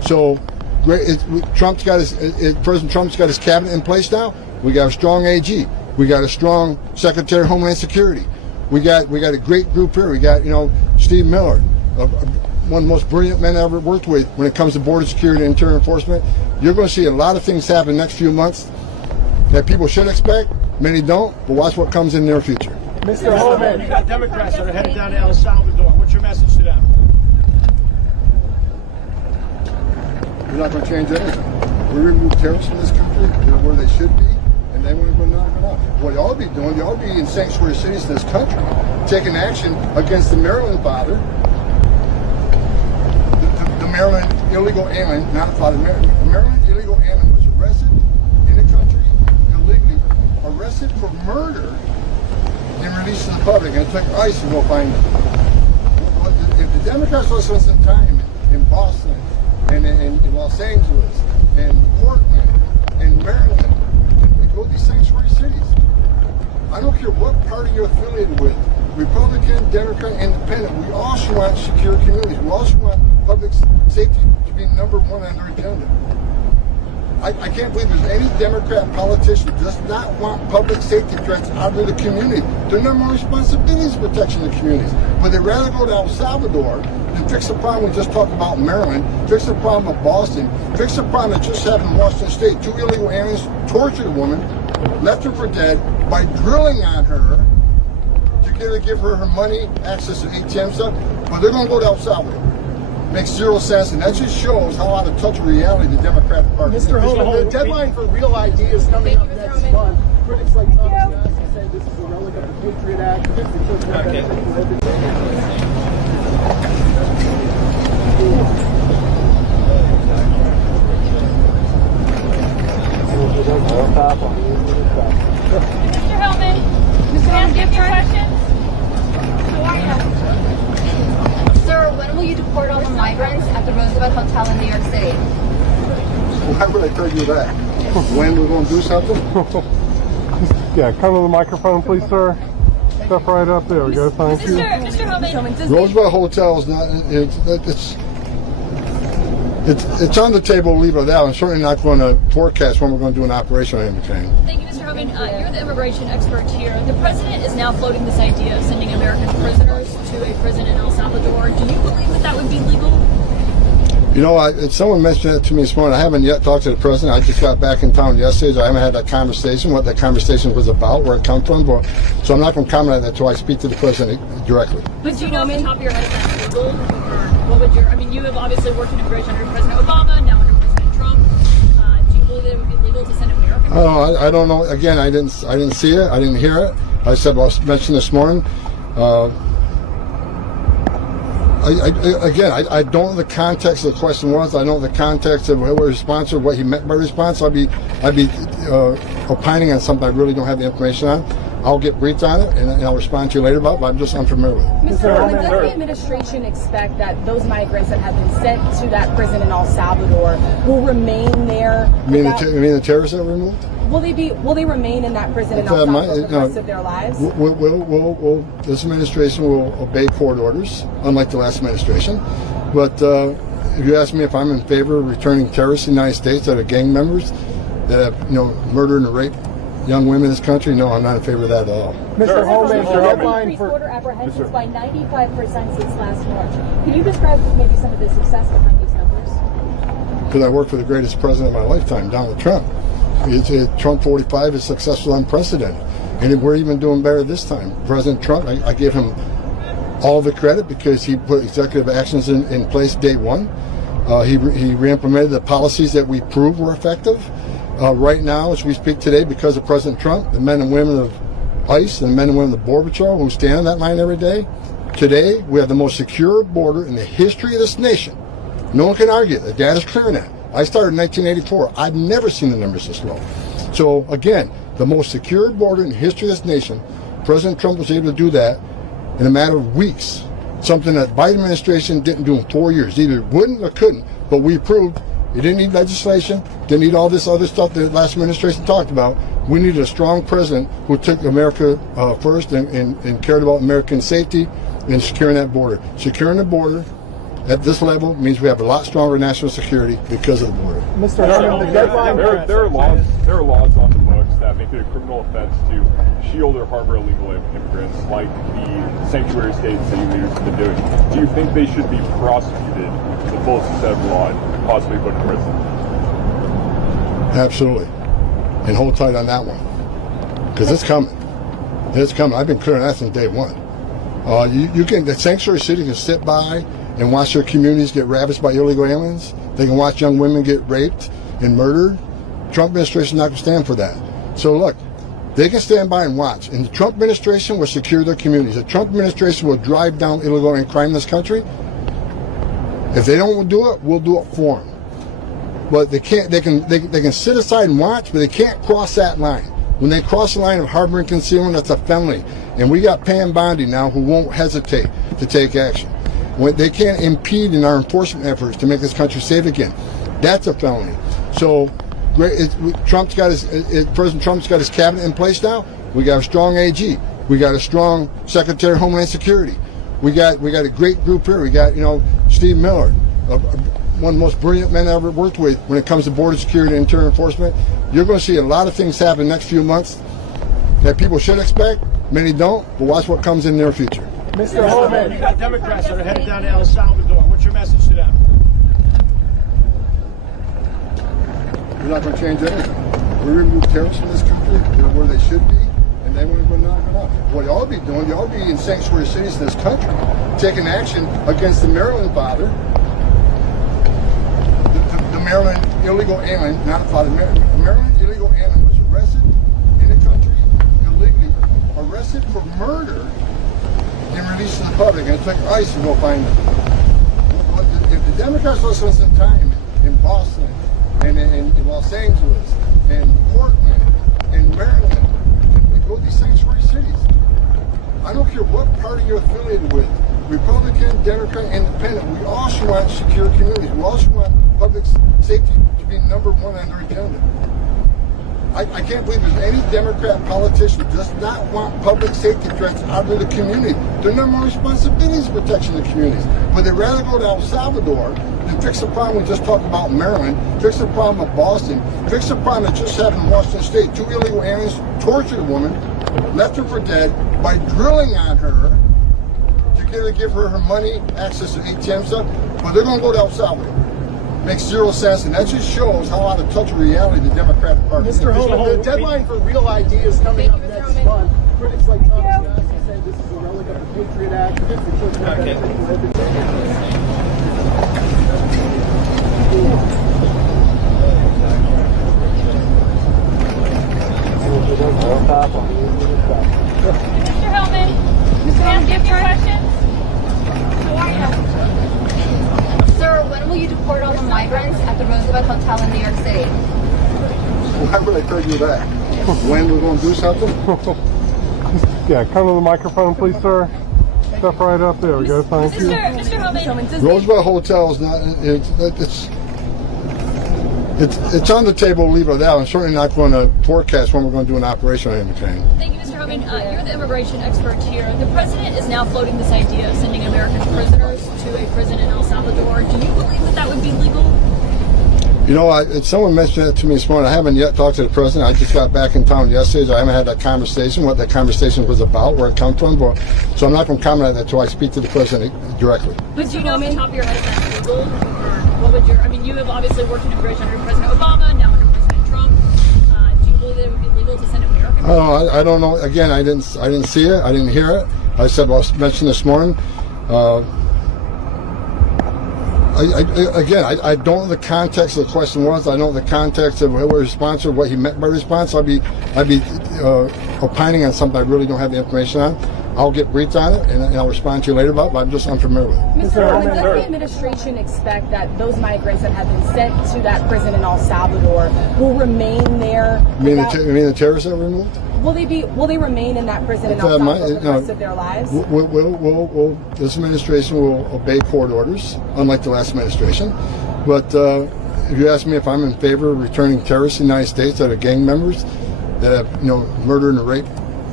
So, President Trump's got his cabinet in place now. We got a strong AG. We got a strong Secretary of Homeland Security. We got a great group here. We got Steve Miller, one of the most brilliant men I ever worked with when it comes to border security and interior enforcement. You're going to see a lot of things happen in the next few months that people should expect. Many don't, but watch what comes in the near future. Mr. Homan, you got Democrats that are headed down to El Salvador. What's your message to them? We're not going to change anything. We remove terrorists from this country. They're where they should be, and then we're going to knock it off. What y'all be doing, y'all be in sanctuary cities in this country, taking action against the Maryland father, the Maryland illegal alien, not a father, the Maryland illegal alien was arrested in the country illegally, arrested for murder, and released to the public, and it took ICE to go find him. If the Democrats will spend some time in Boston, and in Los Angeles, and Portland, and Maryland, and go to these sanctuary cities. I don't care what party you're affiliated with, Republican, Democrat, Independent, we also want secure communities. We also want public safety to be number one on their agenda. I can't believe there's any Democrat politician who does not want public safety threats out of the community. Their number one responsibility is protection of the communities. But they'd rather go to El Salvador than fix the problem we just talked about in Maryland, fix the problem of Boston, fix the problem that just happened in Washington State. 2 illegal aliens tortured a woman, left her for dead by drilling on her to give her her money, access to ATM stuff. But they're going to go to El Salvador. Makes zero sense, and that just shows how out of touch with reality the Democratic Party is. Mr. Homan, the deadline for real ideas coming up next month. Critics like Tom Homan say this is a relic of the Patriot Act. Mr. Hellman, Mr. Homan, do you have any questions? How are you? Sir, when will you deport all the migrants at the Roosevelt Hotel in New York City? Why would I tell you that? When we're going to do something? Yeah, come to the microphone, please, sir. Step right up. There we go. Thank you. Mr. Homan, Roosevelt Hotel is not. It's on the table. Leave it out. I'm certainly not going to forecast when we're going to do an operation on anything. thank you, Mr. Homan. You're the immigration expert here. The president is now floating this idea of sending American prisoners to a prison in El Salvador. Do you believe that would be legal? You know, someone mentioned that to me this morning. I haven't yet talked to the president. I just got back in town yesterday, so I haven't had that conversation, what that conversation was about, where it come from. So I'm not going to comment on that until I speak to the president directly. But do you know off the top of your head if that's legal? Or what would your, I mean, you have obviously worked in immigration under President Obama, now under President Trump. Do you believe that it would be legal to send American prisoners? I don't know. Again, I didn't see it. I didn't hear it. I said, well, I mentioned this morning. I don't know the context of the question was. I don't know the context of what response or what he meant by response. I'd be opining on something I really don't have the information on. I'll get briefed on it and I'll respond to you later about it, but I'm just unfamiliar with it. Mr. Homan, does the administration expect that those migrants that have been sent to that prison in El Salvador will remain there? You mean the terrorists that were removed? Will they remain in that prison in El Salvador for the rest of their lives? This administration will obey court orders, unlike the last administration. But if you ask me if I'm in favor of returning terrorists to the United States that are gang members that have murdered and raped young women in this country, no, I'm not in favor of that at all. Mr. Homan, the deadline increased for border apprehensions by 95% since last March. Can you describe maybe some of the success behind these numbers? Because I worked for the greatest president of my lifetime, Donald Trump. Trump 45 is successful, unprecedented. And we're even doing better this time. President Trump, I give him all the credit because he put executive actions in place day one. He re-implemented the policies that we proved were effective. Right now, as we speak today, because of President Trump, the men and women of ICE and the men and women of the Border Patrol who stand on that line every day, today we have the most secure border in the history of this nation. No one can argue. The data's clear on that. I started in 1984. I've never seen the numbers this low. So again, the most secure border in the history of this nation, President Trump was able to do that in a matter of weeks. Something that Biden administration didn't do in 4 years. Either wouldn't or couldn't, but we proved it didn't need legislation, didn't need all this other stuff that the last administration talked about. We needed a strong president who took America first and cared about American safety and securing that border. Securing the border at this level means we have a lot stronger national security because of the border. Mr. Homan, the deadline. There are laws on the books that make it a criminal offense to shield or harbor illegal immigrants, like the sanctuary states that you leaders have been doing. Do you think they should be prosecuted to the fullest extent of the law and possibly put in prison? Absolutely, and hold tight on that one because it's coming. It's coming. I've been clear on that since day one. The sanctuary city can sit by and watch their communities get ravaged by illegal aliens. They can watch young women get raped and murdered. Trump administration is not going to stand for that. So look, they can stand by and watch. And the Trump administration will secure their communities. The Trump administration will drive down illegal alien crime in this country. If they don't do it, we'll do it for them. But they can't. They can sit aside and watch, but they can't cross that line. When they cross the line of harboring concealment, that's a felony. And we got Pam Bondi now who won't hesitate to take action. They can't impede in our enforcement efforts to make this country safe again. That's a felony. So President Trump's got his cabinet in place now. We got a strong AG. We got a strong Secretary of Homeland Security. We got a great group here. We got Steve Miller, one of the most brilliant men I ever worked with when it comes to border security and interior enforcement. You're going to see a lot of things happen in the next few months that people should expect. Many don't, but watch what comes in their future. Mr. Homan, you got Democrats that are headed down to El Salvador. What's your message to them? We're not going to change anything. We remove terrorists from this country. They're where they should be, and they want to go knock it off. What y'all be doing, y'all be in sanctuary cities in this country, taking action against the Maryland father, the Maryland illegal alien, not a father, Maryland illegal alien was arrested in the country illegally, arrested for murder, and released to the public, and it took ICE to go find them. If the Democrats lost some time in Boston, and in Los Angeles, and Portland, and Maryland, and go to these sanctuary cities, I don't care what party you're affiliated with, Republican, Democrat, Independent, we all should want secure communities. We all should want public safety to be number one on their agenda. I can't believe there's any Democrat politician who does not want public safety threats out of the community. Their number one responsibility is protection of the communities. But they'd rather go to El Salvador than fix the problem we just talked about in Maryland, fix the problem of Boston, fix the problem that just happened in Washington State. 2 illegal aliens tortured a woman, left her for dead by drilling on her to give her her money, access to ATM stuff. But they're going to go to El Salvador. Makes zero sense, and that just shows how out of touch with reality the Democratic Party is. Mr. Homan, the deadline for real ideas coming up next month. Critics like Tom Homan say this is a relic of the Patriot Act. Mr. Homan, can I give your questions? How are you? Sir, when will you deport all the migrants at the Roosevelt Hotel in New York City? Why would I tell you that? When we're going to do something? Yeah, come to the microphone, please, sir. Step right up. There we go. Thank you. Mr. Homan, Roosevelt Hotel is not. It's on the table. Leave it out. I'm certainly not going to forecast when we're going to do an operation on anything. thank you, Mr. Homan. You're the immigration expert here. The president is now floating this idea of sending American prisoners to a prison in El Salvador. Do you believe that that would be legal? Someone mentioned it to me this morning. I haven't yet talked to the president. I just got back in town yesterday, so I haven't had that conversation, what that conversation was about, where it come from. So I'm not going to comment on that until I speak to the president directly. But do you know off the top of your head if that's legal? Or what would you have obviously worked in immigration under President Obama, now under President Trump. Do you believe that it would be legal to send American prisoners? I don't know. Again, I didn't see it. I didn't hear it. I said, well, I mentioned this morning. I don't know the context of the question was. I don't know the context of what response or what he meant by response. I'd be opining on something I really don't have the information on. I'll get briefed on it and I'll respond to you later about it, but I'm just unfamiliar with it. Mr. Homan, does the administration expect that those migrants that have been sent to that prison in El Salvador will remain there? You mean the terrorists that were removed? Will they remain in that prison in El Salvador for the rest of their lives? This administration will obey court orders, unlike the last administration. But if you ask me if I'm in favor of returning terrorists to the United States that are gang members, that have murdered and raped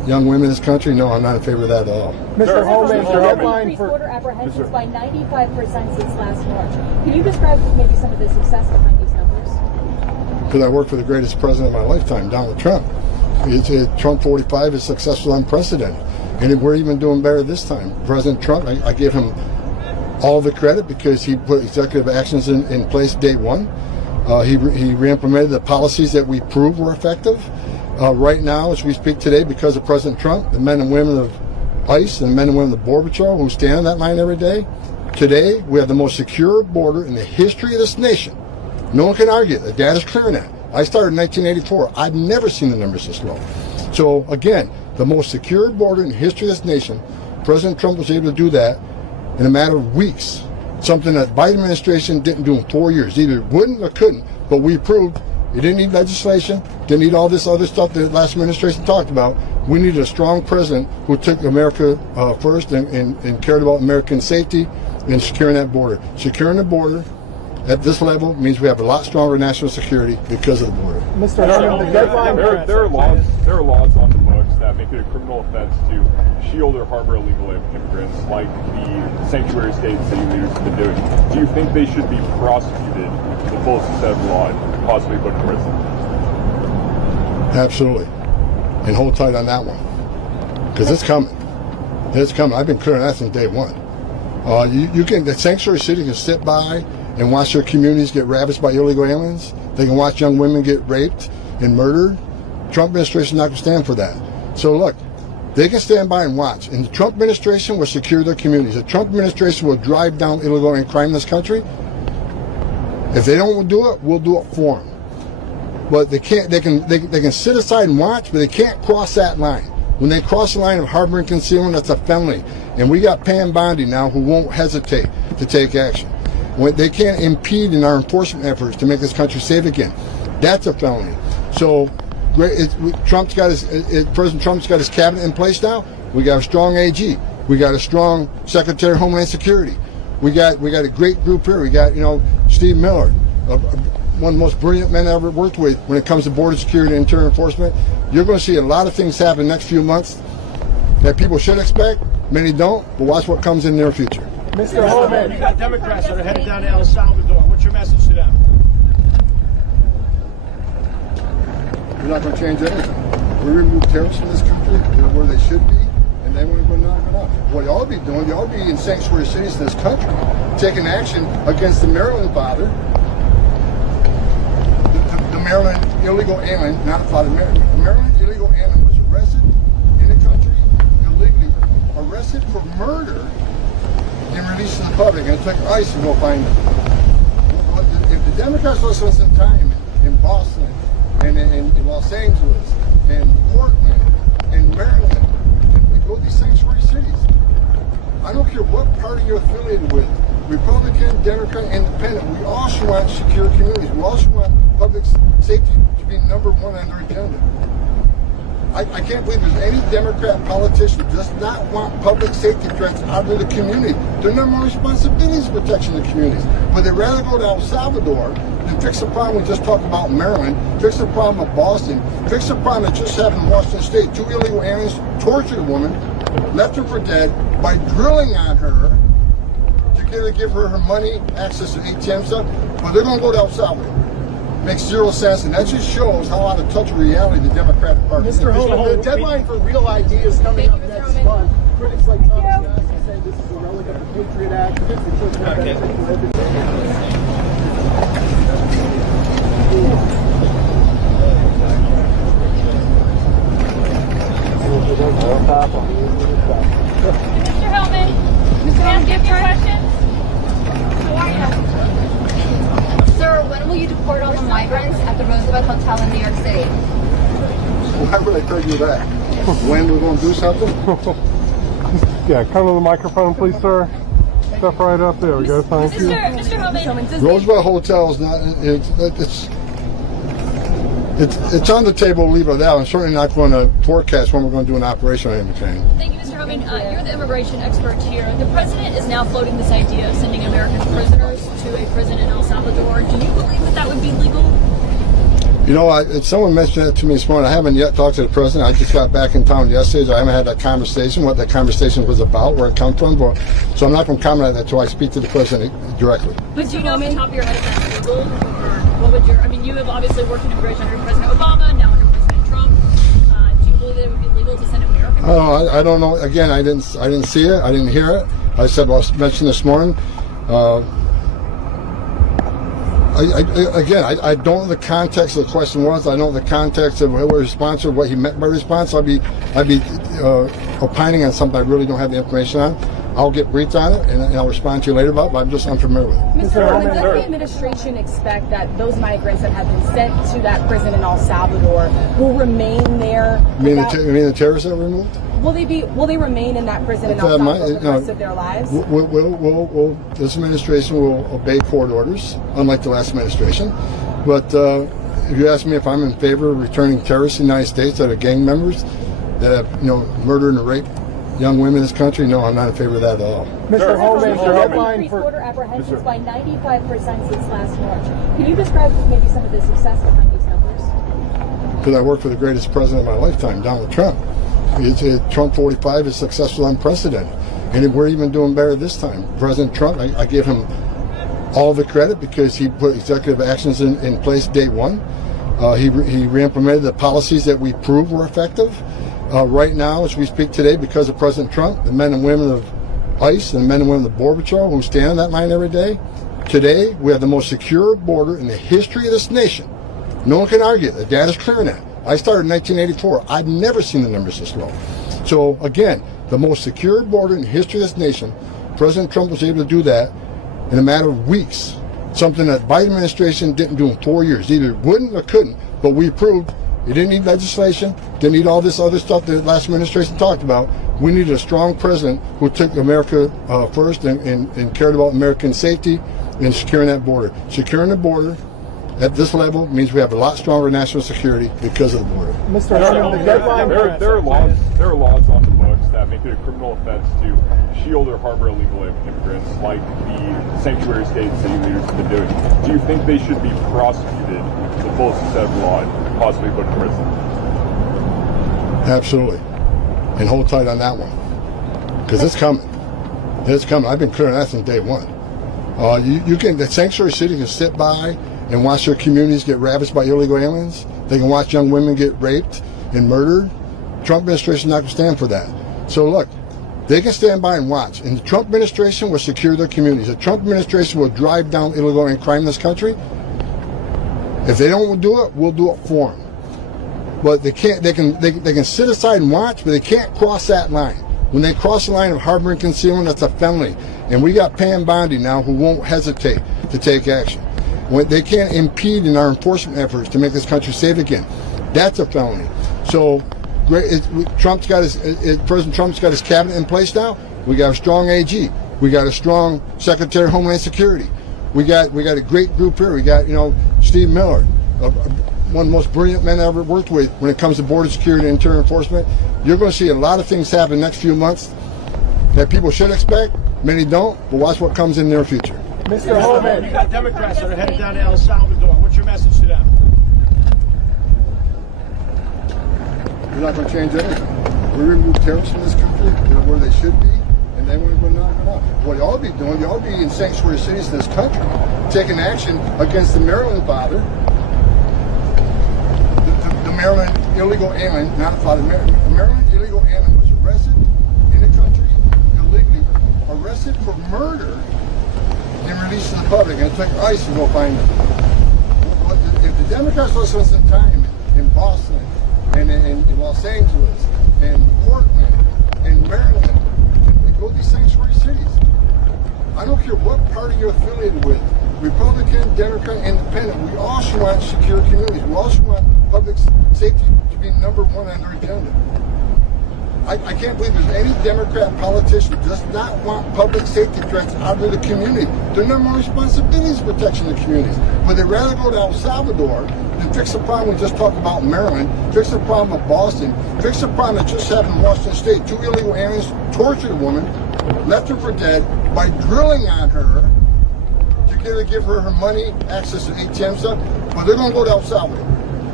young women in this country? No, I'm not in favor of that at all. Mr. Homan, the deadline Increased for border apprehensions by 95% since last March. Can you describe maybe some of the success behind these numbers? Because I worked for the greatest president of my lifetime, Donald Trump. Trump 45 is successful, unprecedented. And we're even doing better this time. President Trump, I give him all the credit because he put executive actions in place day one. He re-implemented the policies that we proved were effective. Right now, as we speak today, because of President Trump, the men and women of ICE and the men and women of the Border Patrol who stand on that line every day, today we have the most secure border in the history of this nation. No one can argue. The data's clear on that. I started in 1984. I've never seen the numbers this low. So again, the most secure border in the history of this nation, President Trump was able to do that in a matter of weeks. Something that Biden administration didn't do in 4 years. Either wouldn't or couldn't, but we proved it didn't need legislation, didn't need all this other stuff that the last administration talked about. We needed a strong president who took America first and cared about American safety and securing that border. Securing the border at this level means we have a lot stronger national security because of the border. Mr. Homan, the deadline There are laws on the books that make it a criminal offense to shield or harbor illegal immigrants, like the sanctuary states that you leaders have been doing. Do you think they should be prosecuted to the fullest extent of the law and possibly put in prison? Absolutely. And hold tight on that one. Because it's coming. It's coming. I've been clear on that since day one. The sanctuary city can sit by and watch their communities get ravaged by illegal aliens. They can watch young women get raped and murdered. Trump administration is not going to stand for that. So look, they can stand by and watch. And the Trump administration will secure their communities. The Trump administration will drive down illegal alien crime in this country. If they don't do it, we'll do it for them. But they can't. They can sit aside and watch, but they can't cross that line. When they cross the line of harboring concealment, that's a felony. And we got Pam Bondi now who won't hesitate to take action. When they can't impede in our enforcement efforts to make this country safe again. That's a felony. So President Trump's got his cabinet in place now. We got a strong AG. We got a strong Secretary of Homeland Security. We got a great group here. We got Steve Miller, one of the most brilliant men I ever worked with when it comes to border security and interior enforcement. You're going to see a lot of things happen next few months that people should expect. Many don't, but watch what comes in the near future. Mr. Homan, You got Democrats that are headed down to El Salvador. What's your message to them? We're not going to change anything. We remove terrorists from this country. They're where they should be, and then we're going to knock it off. What you ought to be doing, you ought to be in sanctuary cities in this country, taking action against the Maryland father, the Maryland illegal alien, not a father. The Maryland illegal alien was arrested in the country illegally, arrested for murder, and released to the public. And it took ICE to go find them. If the Democrats will spend some time in Boston, and in Los Angeles, and Portland, and Maryland, and go to these sanctuary cities. I don't care what party you're affiliated with, Republican, Democrat, Independent, we also want secure communities. We also want public safety to be number one on their agenda. I can't believe there's any Democrat politician who does not want public safety threats out of the community. Their number one responsibility is protection of the communities. But they'd rather go to El Salvador than fix the problem we just talked about in Maryland, fix the problem of Boston, fix the problem that just happened in Washington State. 2 illegal aliens tortured a woman, left her for dead by drilling on her to give her her money, access to ATM stuff. But they're going to go to El Salvador. Makes zero sense, and that just shows how out of touch with reality the Democratic Party is. Mr. Homan, the deadline for real ideas coming up next month. Critics like Tom Homan say this is a relic of the Patriot Act. Mr. Homan, Mr. Homan, do you have any questions? How are you? Sir, when will you deport all the migrants at the Roosevelt Hotel in New York City? Why would I tell you that? When we're going to do something? yeah, come to the microphone, please, sir. Step right up. There we go. Thank you. Mr. Homan, Roosevelt Hotel is not. It's on the table. Leave it at that. I'm certainly not going to forecast when we're going to do an operation on anything. thank you, Mr. Homan. You're the immigration expert here. The president is now floating this idea of sending American prisoners to a prison in El Salvador. Do you believe that would be legal? You know, someone mentioned that to me this morning. I haven't yet talked to the president. I just got back in town yesterday, so I haven't had that conversation, what that conversation was about, where it come from. So I'm not going to comment on that until I speak to the president directly. But do you know off the top of your head if that's legal? Or what would your, I mean, you have obviously worked in immigration under President Obama, now under President Trump. Do you believe that it would be legal to send American? Oh, I don't know. Again, I didn't see it. I didn't hear it. I said, well, I mentioned this morning. I don't know the context of the question was. I don't know the context of what response or what he meant by response. I'd be opining on something I really don't have the information on. I'll get briefed on it and I'll respond to you later about it, but I'm just unfamiliar with it. Mr. Homan, does the administration expect that those migrants that have been sent to that prison in El Salvador will remain there? You mean the terrorists that were removed? Will they remain in that prison in El Salvador for the rest of their lives? This administration will obey court orders, unlike the last administration. But if you ask me if I'm in favor of returning terrorists to the United States that are gang members that have, murdered and raped young women in this country, no, I'm not in favor of that at all. Mr. Homan, the deadline increased for border apprehensions by 95% since last March. Can you describe maybe some of the success behind these numbers? Because I worked for the greatest president of my lifetime, Donald Trump. Trump 45 is successful, unprecedented, and we're even doing better this time. President Trump, I give him all the credit because he put executive actions in place day one. He re-implemented the policies that we proved were effective. Right now, as we speak today, because of President Trump, the men and women of ICE and the men and women of the Border Patrol who stand on that line every day, today we have the most secure border in the history of this nation. No one can argue it. The data's clear on that. I started in 1984. I've never seen the numbers this low. So again, the most secure border in the history of this nation, President Trump was able to do that in a matter of weeks. Something that Biden administration didn't do in 4 years. Either wouldn't or couldn't, but we proved it didn't need legislation, didn't need all this other stuff that the last administration talked about. We needed a strong president who took America first and cared about American safety and securing that border. Securing the border at this level means we have a lot stronger national security because of the border. Mr. Homan, the deadline there are laws on the books that make it a criminal offense to shield or harbor illegal immigrants, like the sanctuary states city leaders have been doing. Do you think they should be prosecuted to the fullest extent of the law and possibly put in prison? Absolutely. And hold tight on that one. Because it's coming. It's coming. I've been clear on that since day one. The sanctuary city can sit by and watch their communities get ravaged by illegal aliens. They can watch young women get raped and murdered. Trump administration is not going to stand for that. So look, they can stand by and watch. And the Trump administration will secure their communities. The Trump administration will drive down illegal alien crime in this country. If they don't do it, we'll do it for them. But they can't. They can sit aside and watch, but they can't cross that line. When they cross the line of harboring concealment, that's a felony. And we got Pam Bondi now who won't hesitate to take action. When they can't impede in our enforcement efforts to make this country safe again. That's a felony. So President Trump's got his cabinet in place now. We got a strong AG. We got a strong Secretary of Homeland Security. We got a great group here. We got Steve Miller, one of the most brilliant men I ever worked with when it comes to border security and interior enforcement. You're going to see a lot of things happen in the next few months that people should expect. Many don't, but watch what comes in the near future. Mr. Homan, You got Democrats that are headed down to El Salvador. What's your message to them? We're not going to change anything. We remove terrorists from this country. They're where they should be, and then we're going to knock them off. What y'all be doing, y'all be in sanctuary cities in this country, taking action against the Maryland father, the Maryland illegal alien, not a father, the Maryland illegal alien was arrested in the country illegally, arrested for murder, and released to the public, and it took ICE to go find him. If the Democrats will spend some time in Boston, and in Los Angeles, and Portland, and Maryland, and go to these sanctuary cities, I don't care what party you're affiliated with, Republican, Democrat, Independent, we also want secure communities. We also want public safety to be number one on their agenda. I can't believe there's any Democrat politician who does not want public safety threats out of the community. Their number one responsibility is protection of the communities. But they'd rather go to El Salvador than fix the problem we just talked about in Maryland, fix the problem of Boston, fix the problem that just happened in Washington State. 2 illegal aliens tortured a woman, left her for dead by drilling on her to give her money, access to ATM stuff. But they're going to go to El Salvador.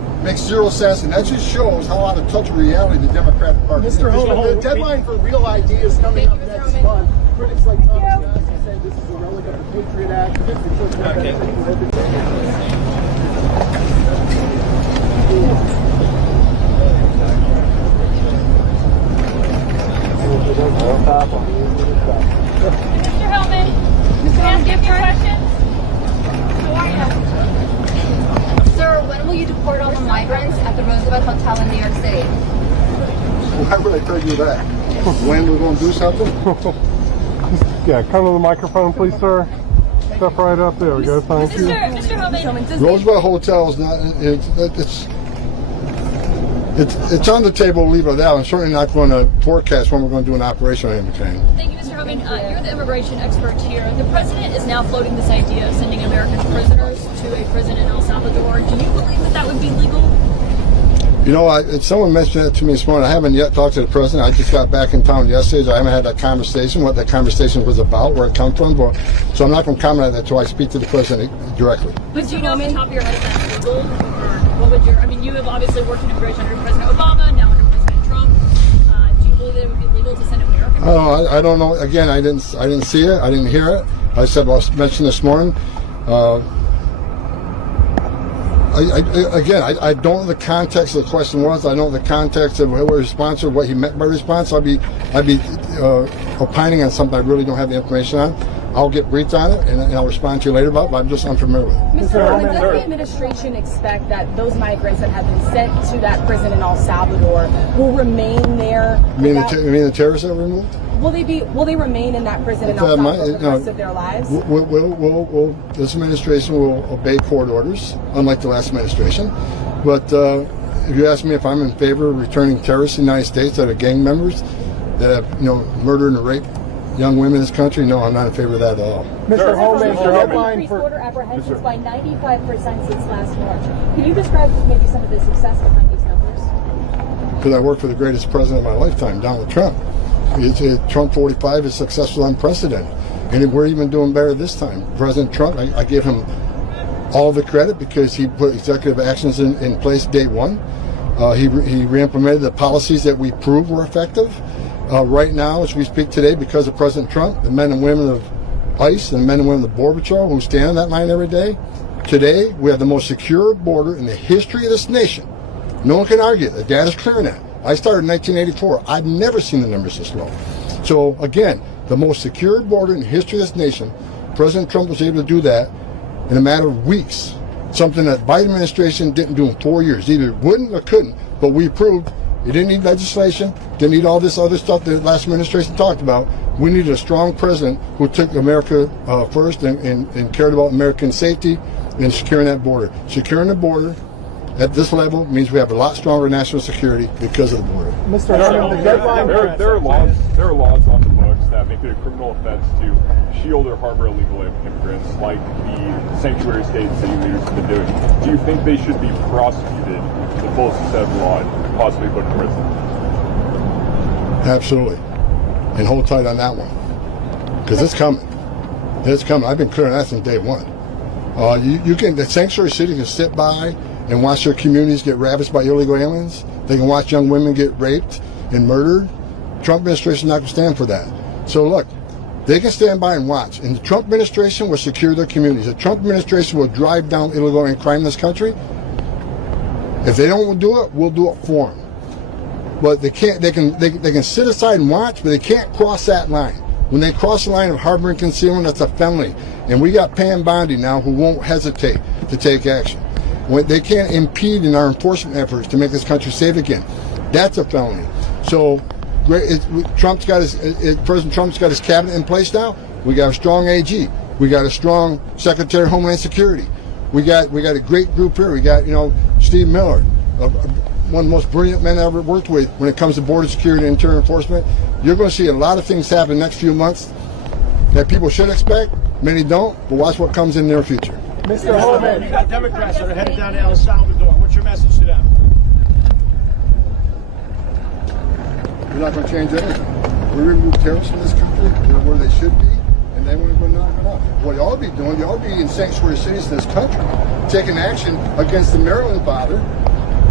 makes zero sense, and that just shows how out of touch of reality the Democratic Party is. Mr. Homan, the deadline for real ideas coming up next month. Critics like Tom Homan say this is a relic of the Patriot Act. Mr. Homan, can I ask you a few questions? How are you? Sir, when will you deport all the migrants at the Roosevelt Hotel in New York City? Why would I tell you that? When we're going to do something? Yeah, come to the microphone, please, sir. Step right up. There we go. Thank you. Mr. Homan, Roosevelt Hotel is not. It's on the table. Leave it out. I'm certainly not going to forecast when we're going to do an operation on any kind. thank you, Mr. Homan. You're the immigration expert here. The president is now floating this idea of sending American prisoners to a prison in El Salvador. Do you believe that that would be legal? You know, someone mentioned it to me this morning. I haven't yet talked to the president. I just got back in town yesterday, so I haven't had that conversation, what that conversation was about, where it come from. So I'm not going to comment on that until I speak to the president directly. But do you know off the top of your head if that's legal? Or what would your, I mean, you have obviously worked in immigration under President Obama, now under President Trump. Do you believe that it would be legal to send Americans? Oh, I don't know. Again, I didn't see it. I didn't hear it. I said, I mentioned this morning. I don't know the context of the question was. I don't know the context of what was response or what he meant by response. I'd be opining on something I really don't have the information on. I'll get briefed on it and I'll respond to you later about it, but I'm just unfamiliar with it. Mr. Homan, does the administration expect that those migrants that have been sent to that prison in El Salvador will remain there? You mean the terrorists that were removed? Will they remain in that prison in El Salvador for the rest of their lives? This administration will obey court orders, unlike the last administration. But if you ask me if I'm in favor of returning terrorists to the United States that are gang members that have murdered and raped young women in this country, no, I'm not in favor of that at all. Mr. Homan, the deadline Increased for border apprehensions by 95% since last March. Can you describe maybe some of the success behind these numbers? Because I worked for the greatest president of my lifetime, Donald Trump. Trump 45 is successful, unprecedented. And we're even doing better this time. President Trump, I give him all the credit because he put executive actions in place day one. He re-implemented the policies that we proved were effective. Right now, as we speak today, because of President Trump, the men and women of ICE and the men and women of the Border Patrol who stand on that line every day, today we have the most secure border in the history of this nation. No one can argue it. The data's clear on that. I started in 1984. I've never seen the numbers this low. So again, the most secure border in the history of this nation, President Trump was able to do that in a matter of weeks. Something that Biden administration didn't do in 4 years. Either wouldn't or couldn't, but we proved it didn't need legislation, didn't need all this other stuff that the last administration talked about. We needed a strong president who took America first and cared about American safety and securing that border. Securing the border at this level means we have a lot stronger national security because of the border. Mr. Homan, the deadline there are laws on the books that make it a criminal offense to shield or harbor illegal immigrants, like the sanctuary states that you leaders have been doing. Do you think they should be prosecuted to the fullest extent of the law and possibly put in prison? Absolutely. And hold tight on that one. Because it's coming. It's coming. I've been clear on that since day one. The sanctuary city can sit by and watch their communities get ravaged by illegal aliens. They can watch young women get raped and murdered. Trump administration is not going to stand for that. So look, they can stand by and watch. And the Trump administration will secure their communities. The Trump administration will drive down illegal alien crime in this country. If they don't do it, we'll do it for them. But they can't. They can sit aside and watch, but they can't cross that line. When they cross the line of harboring concealment, that's a felony. And we got Pam Bondi now who won't hesitate to take action. They can't impede in our enforcement efforts to make this country safe again. That's a felony. So President Trump's got his cabinet in place now. We got a strong AG. We got a strong Secretary of Homeland Security. We got a great group here. We got Steve Miller, one of the most brilliant men I ever worked with when it comes to border security and interior enforcement. You're going to see a lot of things happen in the next few months that people should expect. Many don't, but watch what comes in their future. Mr. Homan, you got Democrats that are headed down to El Salvador. What's your message to them? We're not going to change anything. We remove terrorists from this country. They're where they should be, and they want to go knock it off. What y'all be doing, y'all be in sanctuary cities in this country, taking action against the Maryland father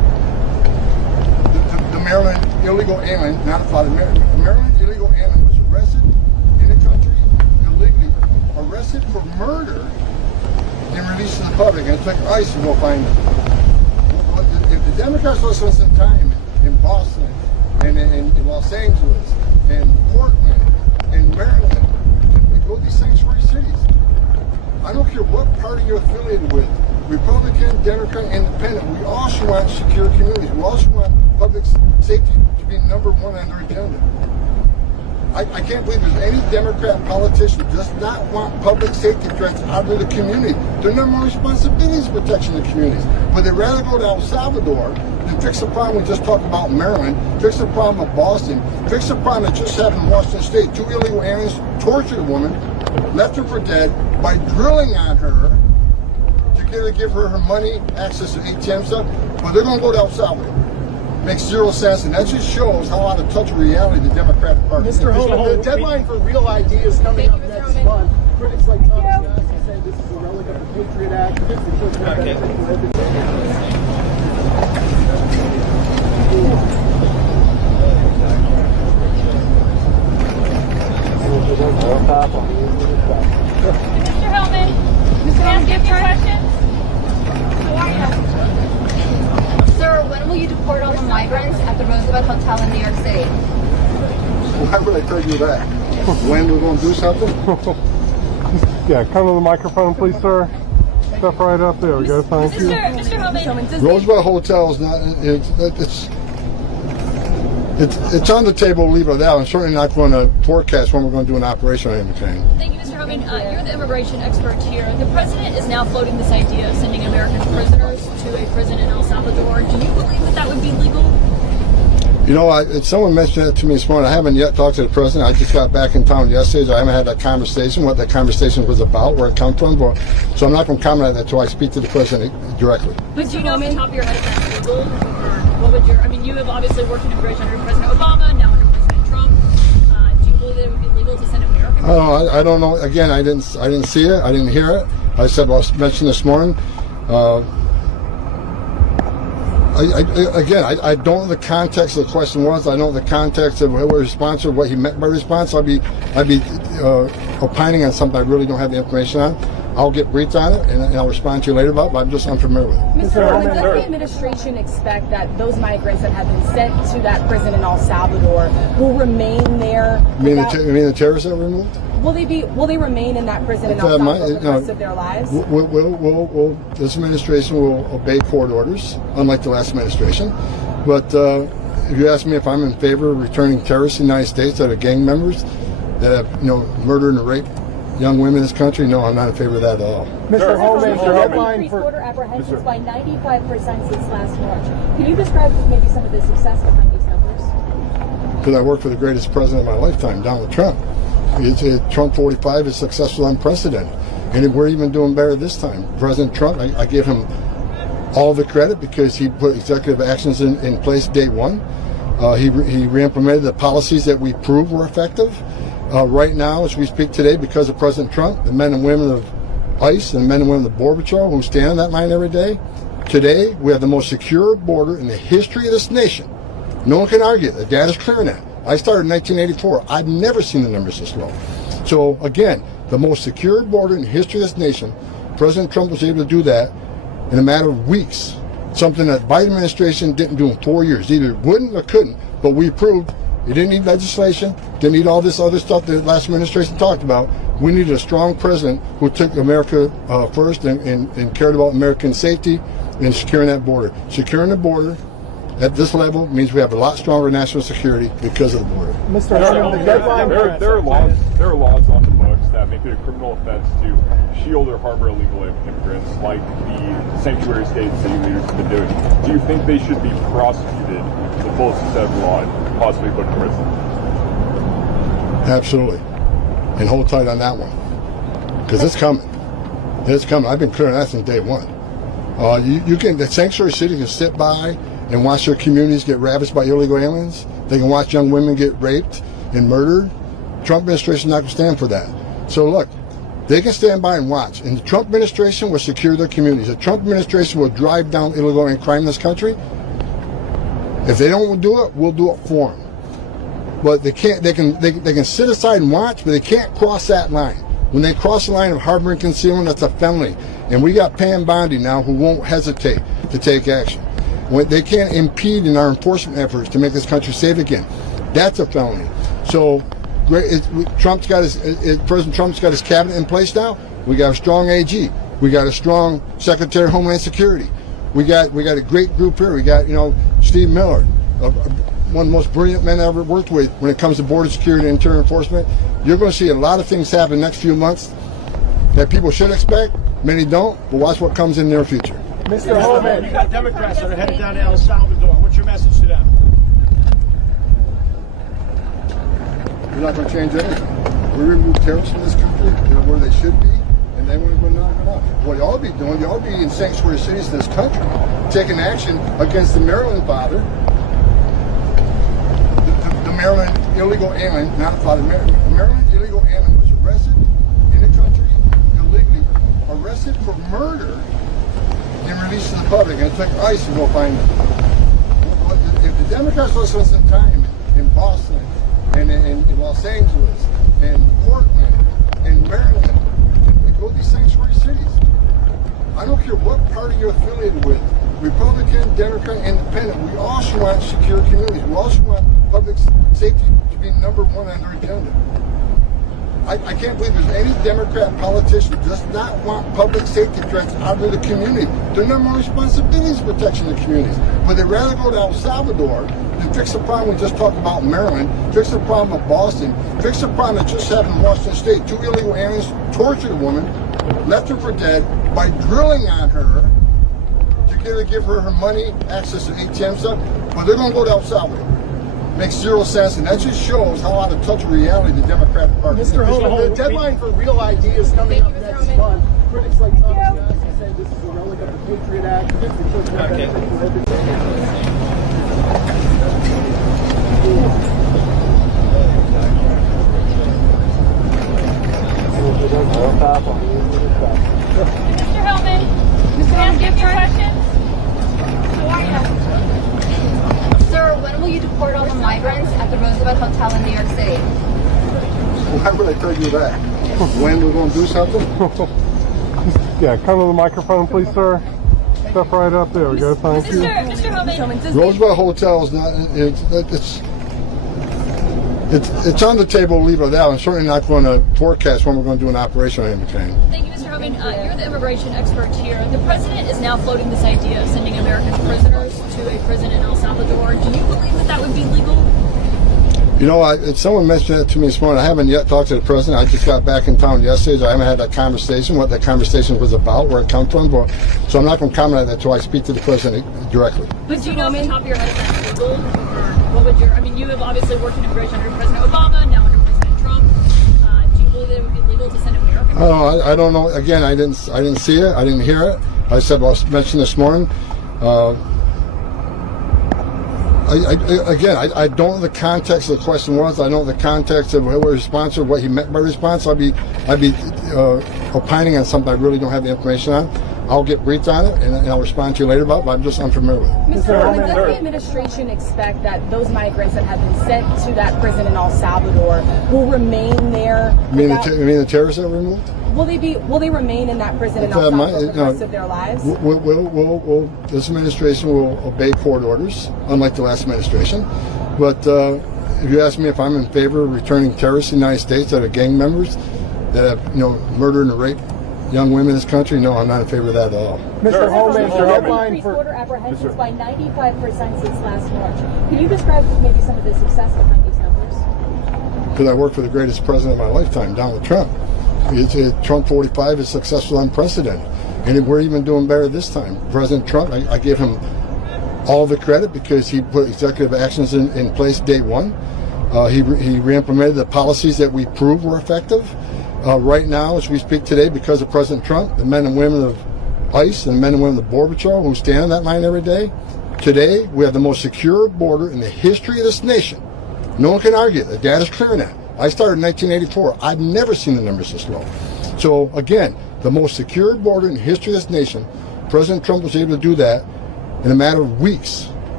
Maryland illegal alien, not a father. Maryland illegal alien was arrested in the country illegally, arrested for murder, and released to the public. And it took ICE to go find him. If the Democrats lost some time in Boston, and in Los Angeles, and Portland, and Maryland, and go to these sanctuary cities. I don't care what party you're affiliated with, Republican, Democrat, Independent, we all should want secure communities. We all should want public safety to be number one on their agenda. I can't believe there's any Democrat politician who does not want public safety threats out of the community. Their number one responsibility is protection of the communities. But they'd rather go to El Salvador than fix the problem we just talked about in Maryland, fix the problem of Boston, fix the problem that just happened in Washington State. 2 illegal aliens tortured a woman, left her for dead by drilling on her to give her her money, access to ATM stuff. But they're going to go to El Salvador. Makes zero sense, and that just shows how out of touch with reality the Democratic Party is. Mr. Homan, the deadline for real ID is coming up next month. Critics like Tom Homan say this is a relic of the Patriot Act. Mr. Hellman, can I ask you a few questions? How are you? Sir, when will you deport all the migrants at the Roosevelt Hotel in New York City? Why would I tell you that? When we're going to do something? Yeah, come to the microphone, please, sir. Step right up. There we go. Thank you. Mr. Hellman, Roosevelt Hotel is not. It's on the table. Leave it out. I'm certainly not going to forecast when we're going to do an operation or anything. thank you, Mr. Homan. You're the immigration expert here. The president is now floating this idea of sending American prisoners to a prison in El Salvador. Do you believe that that would be legal? You know, someone mentioned that to me this morning. I haven't yet talked to the president. I just got back in town yesterday, so I haven't had that conversation, what that conversation was about, where it come from. So I'm not going to comment on that until I speak to the president directly. But do you know off the top of your head if that's legal? Or what would your, I mean, you have obviously worked in immigration under President Obama, now under President Trump. Do you believe that it would be legal to send American prisoners? I don't know. Again, I didn't see it. I didn't hear it. I said, well, I mentioned this morning. I don't know the context of the question was. I don't know the context of what response or what he meant by response. I'd be opining on something I really don't have the information on. I'll get briefed on it and I'll respond to you later about it, but I'm just unfamiliar with it. Mr. Homan, does the administration expect that those migrants that have been sent to that prison in El Salvador will remain there? You mean the terrorists that were removed? Will they remain in that prison in El Salvador for the rest of their lives? This administration will obey court orders, unlike the last administration. But if you ask me if I'm in favor of returning terrorists to the United States that are gang members that have murdered and raped young women in this country, no, I'm not in favor of that at all. Mr. Homan, the deadline Increased for border apprehensions by 95% since last March. Can you describe maybe some of the success behind these numbers? Because I worked for the greatest president of my lifetime, Donald Trump. Trump 45 is successful, unprecedented. And we're even doing better this time. President Trump, I give him all the credit because he put executive actions in place day one. He re-implemented the policies that we proved were effective. Right now, as we speak today, because of President Trump, the men and women of ICE and the men and women of the Border Patrol who stand on that line every day, today we have the most secure border in the history of this nation. No one can argue. The data's clear on that. I started in 1984. I've never seen the numbers this low. So again, the most secure border in the history of this nation, President Trump was able to do that in a matter of weeks. Something that Biden administration didn't do in 4 years. Either wouldn't or couldn't, but we proved it didn't need legislation, didn't need all this other stuff that the last administration talked about. We needed a strong president who took America first and cared about American safety and securing that border. Securing the border at this level means we have a lot stronger national security because of the border. Mr. Homan, the deadline There are laws on the books that make it a criminal offense to shield or harbor illegal immigrants, like the sanctuary states that you leaders have been doing. Do you think they should be prosecuted to the fullest extent of the law and possibly put in prison? Absolutely. And hold tight on that one. Because it's coming. It's coming. I've been clear on that since day one. The sanctuary city can sit by and watch their communities get ravaged by illegal aliens. They can watch young women get raped and murdered. Trump administration is not going to stand for that. So look, they can stand by and watch. And the Trump administration will secure their communities. The Trump administration will drive down illegal and crime in this country. If they don't do it, we'll do it for them. But they can't. They can sit aside and watch, but they can't cross that line. When they cross the line of harboring concealment, that's a felony. And we got Pam Bondi now who won't hesitate to take action. When they can't impede in our enforcement efforts to make this country safe again, that's a felony. So President Trump's got his cabinet in place now. We got a strong AG. We got a strong Secretary of Homeland Security. We got a great group here. We got Steve Miller, one of the most brilliant men I ever worked with when it comes to border security and interior enforcement. You're going to see a lot of things happen in the next few months that people should expect. Many don't, but watch what comes in the near future. Mr. Homan, you got Democrats that are headed down to El Salvador. What's your message to them? We're not going to change anything. We remove terrorists from this country. They're where they should be, and then we're going to knock it off. What you ought to be doing, you ought to be in sanctuary cities in this country, taking action against the Maryland father, the Maryland illegal alien, not the father. The Maryland illegal alien was arrested in the country illegally, arrested for murder, and released to the public, and it took ICE to go find them. If the Democrats want to spend some time in Boston, and in Los Angeles, and Portland, and Maryland, and go to these sanctuary cities, I don't care what party you're affiliated with, Republican, Democrat, Independent, we all should want secure communities. We all should want public safety to be number one on their agenda. I can't believe there's any Democrat politician who does not want public safety threats out of the community. Their number one responsibility is protection of the communities. But they'd rather go to El Salvador than fix the problem we just talked about in Maryland, fix the problem of Boston, fix the problem that just happened in Washington State. 2 illegal aliens tortured a woman, left her for dead by drilling on her to give her her money, access to ATM stuff. But they're going to go to El Salvador. Makes zero sense, and that just shows how out of touch with reality the Democratic Party is. Mr. Homan, the deadline for real ideas coming up next month. Critics like Tom Homan say this is a relic of the Patriot Act. Mr. Homan, can I ask you a few questions? How are you? Sir, when will you deport all the migrants at the Roosevelt Hotel in New York City? Why would I tell you that? When we're going to do something? Yeah, come to the microphone, please, sir. Step right up. There we go. Thank you. Mr. Homan. Roosevelt Hotel is not. It's on the table. Leave it out. I'm certainly not going to forecast when we're going to do an operation on him. Thank you, Mr. Homan. You're the immigration expert here. The president is now floating this idea of sending American prisoners to a prison in El Salvador. Do you believe that that would be legal? Someone mentioned that to me this morning. I haven't yet talked to the president. I just got back in town yesterday, so I haven't had that conversation, what that conversation was about, where it come from. So I'm not going to comment on that until I speak to the president directly. But do you know off the top of your head if that's legal? Or what would you have obviously worked in immigration under President Obama, now under President Trump. Do you believe that it would be legal to send American prisoners? I don't know. Again, I didn't see it. I didn't hear it. I said, well, I mentioned this morning. I don't know the context of the question was. I don't know the context of what response or what he meant by response. I'd be opining on something I really don't have the information on. I'll get briefed on it and I'll respond to you later about it, but I'm just unfamiliar with it. Mr. Homan, does the administration expect that those migrants that have been sent to that prison in El Salvador will remain there? You mean the terrorists that were removed? Will they remain in that prison in El Salvador for the rest of their lives? This administration will obey court orders, unlike the last administration. But if you ask me if I'm in favor of returning terrorists to the United States that are gang members that have murdered and raped young women in this country, no, I'm not in favor of that at all. Mr. Homan, your headline Increased for border apprehensions by 95% since last March. Can you describe maybe some of the success behind these numbers? Because I worked for the greatest president of my lifetime, Donald Trump. Trump 45 is successful, unprecedented. And we're even doing better this time. President Trump, I give him all the credit because he put executive actions in place day one. He re-implemented the policies that we proved were effective. Right now, as we speak today, because of President Trump, the men and women of ICE and the men and women of the Border Patrol who stand on that line every day, today we have the most secure border in the history of this nation. No one can argue it. The data's clear on that. I started in 1984. I've never seen the numbers this low. So again, the most secure border in the history of this nation, President Trump was able to do that in a matter of weeks.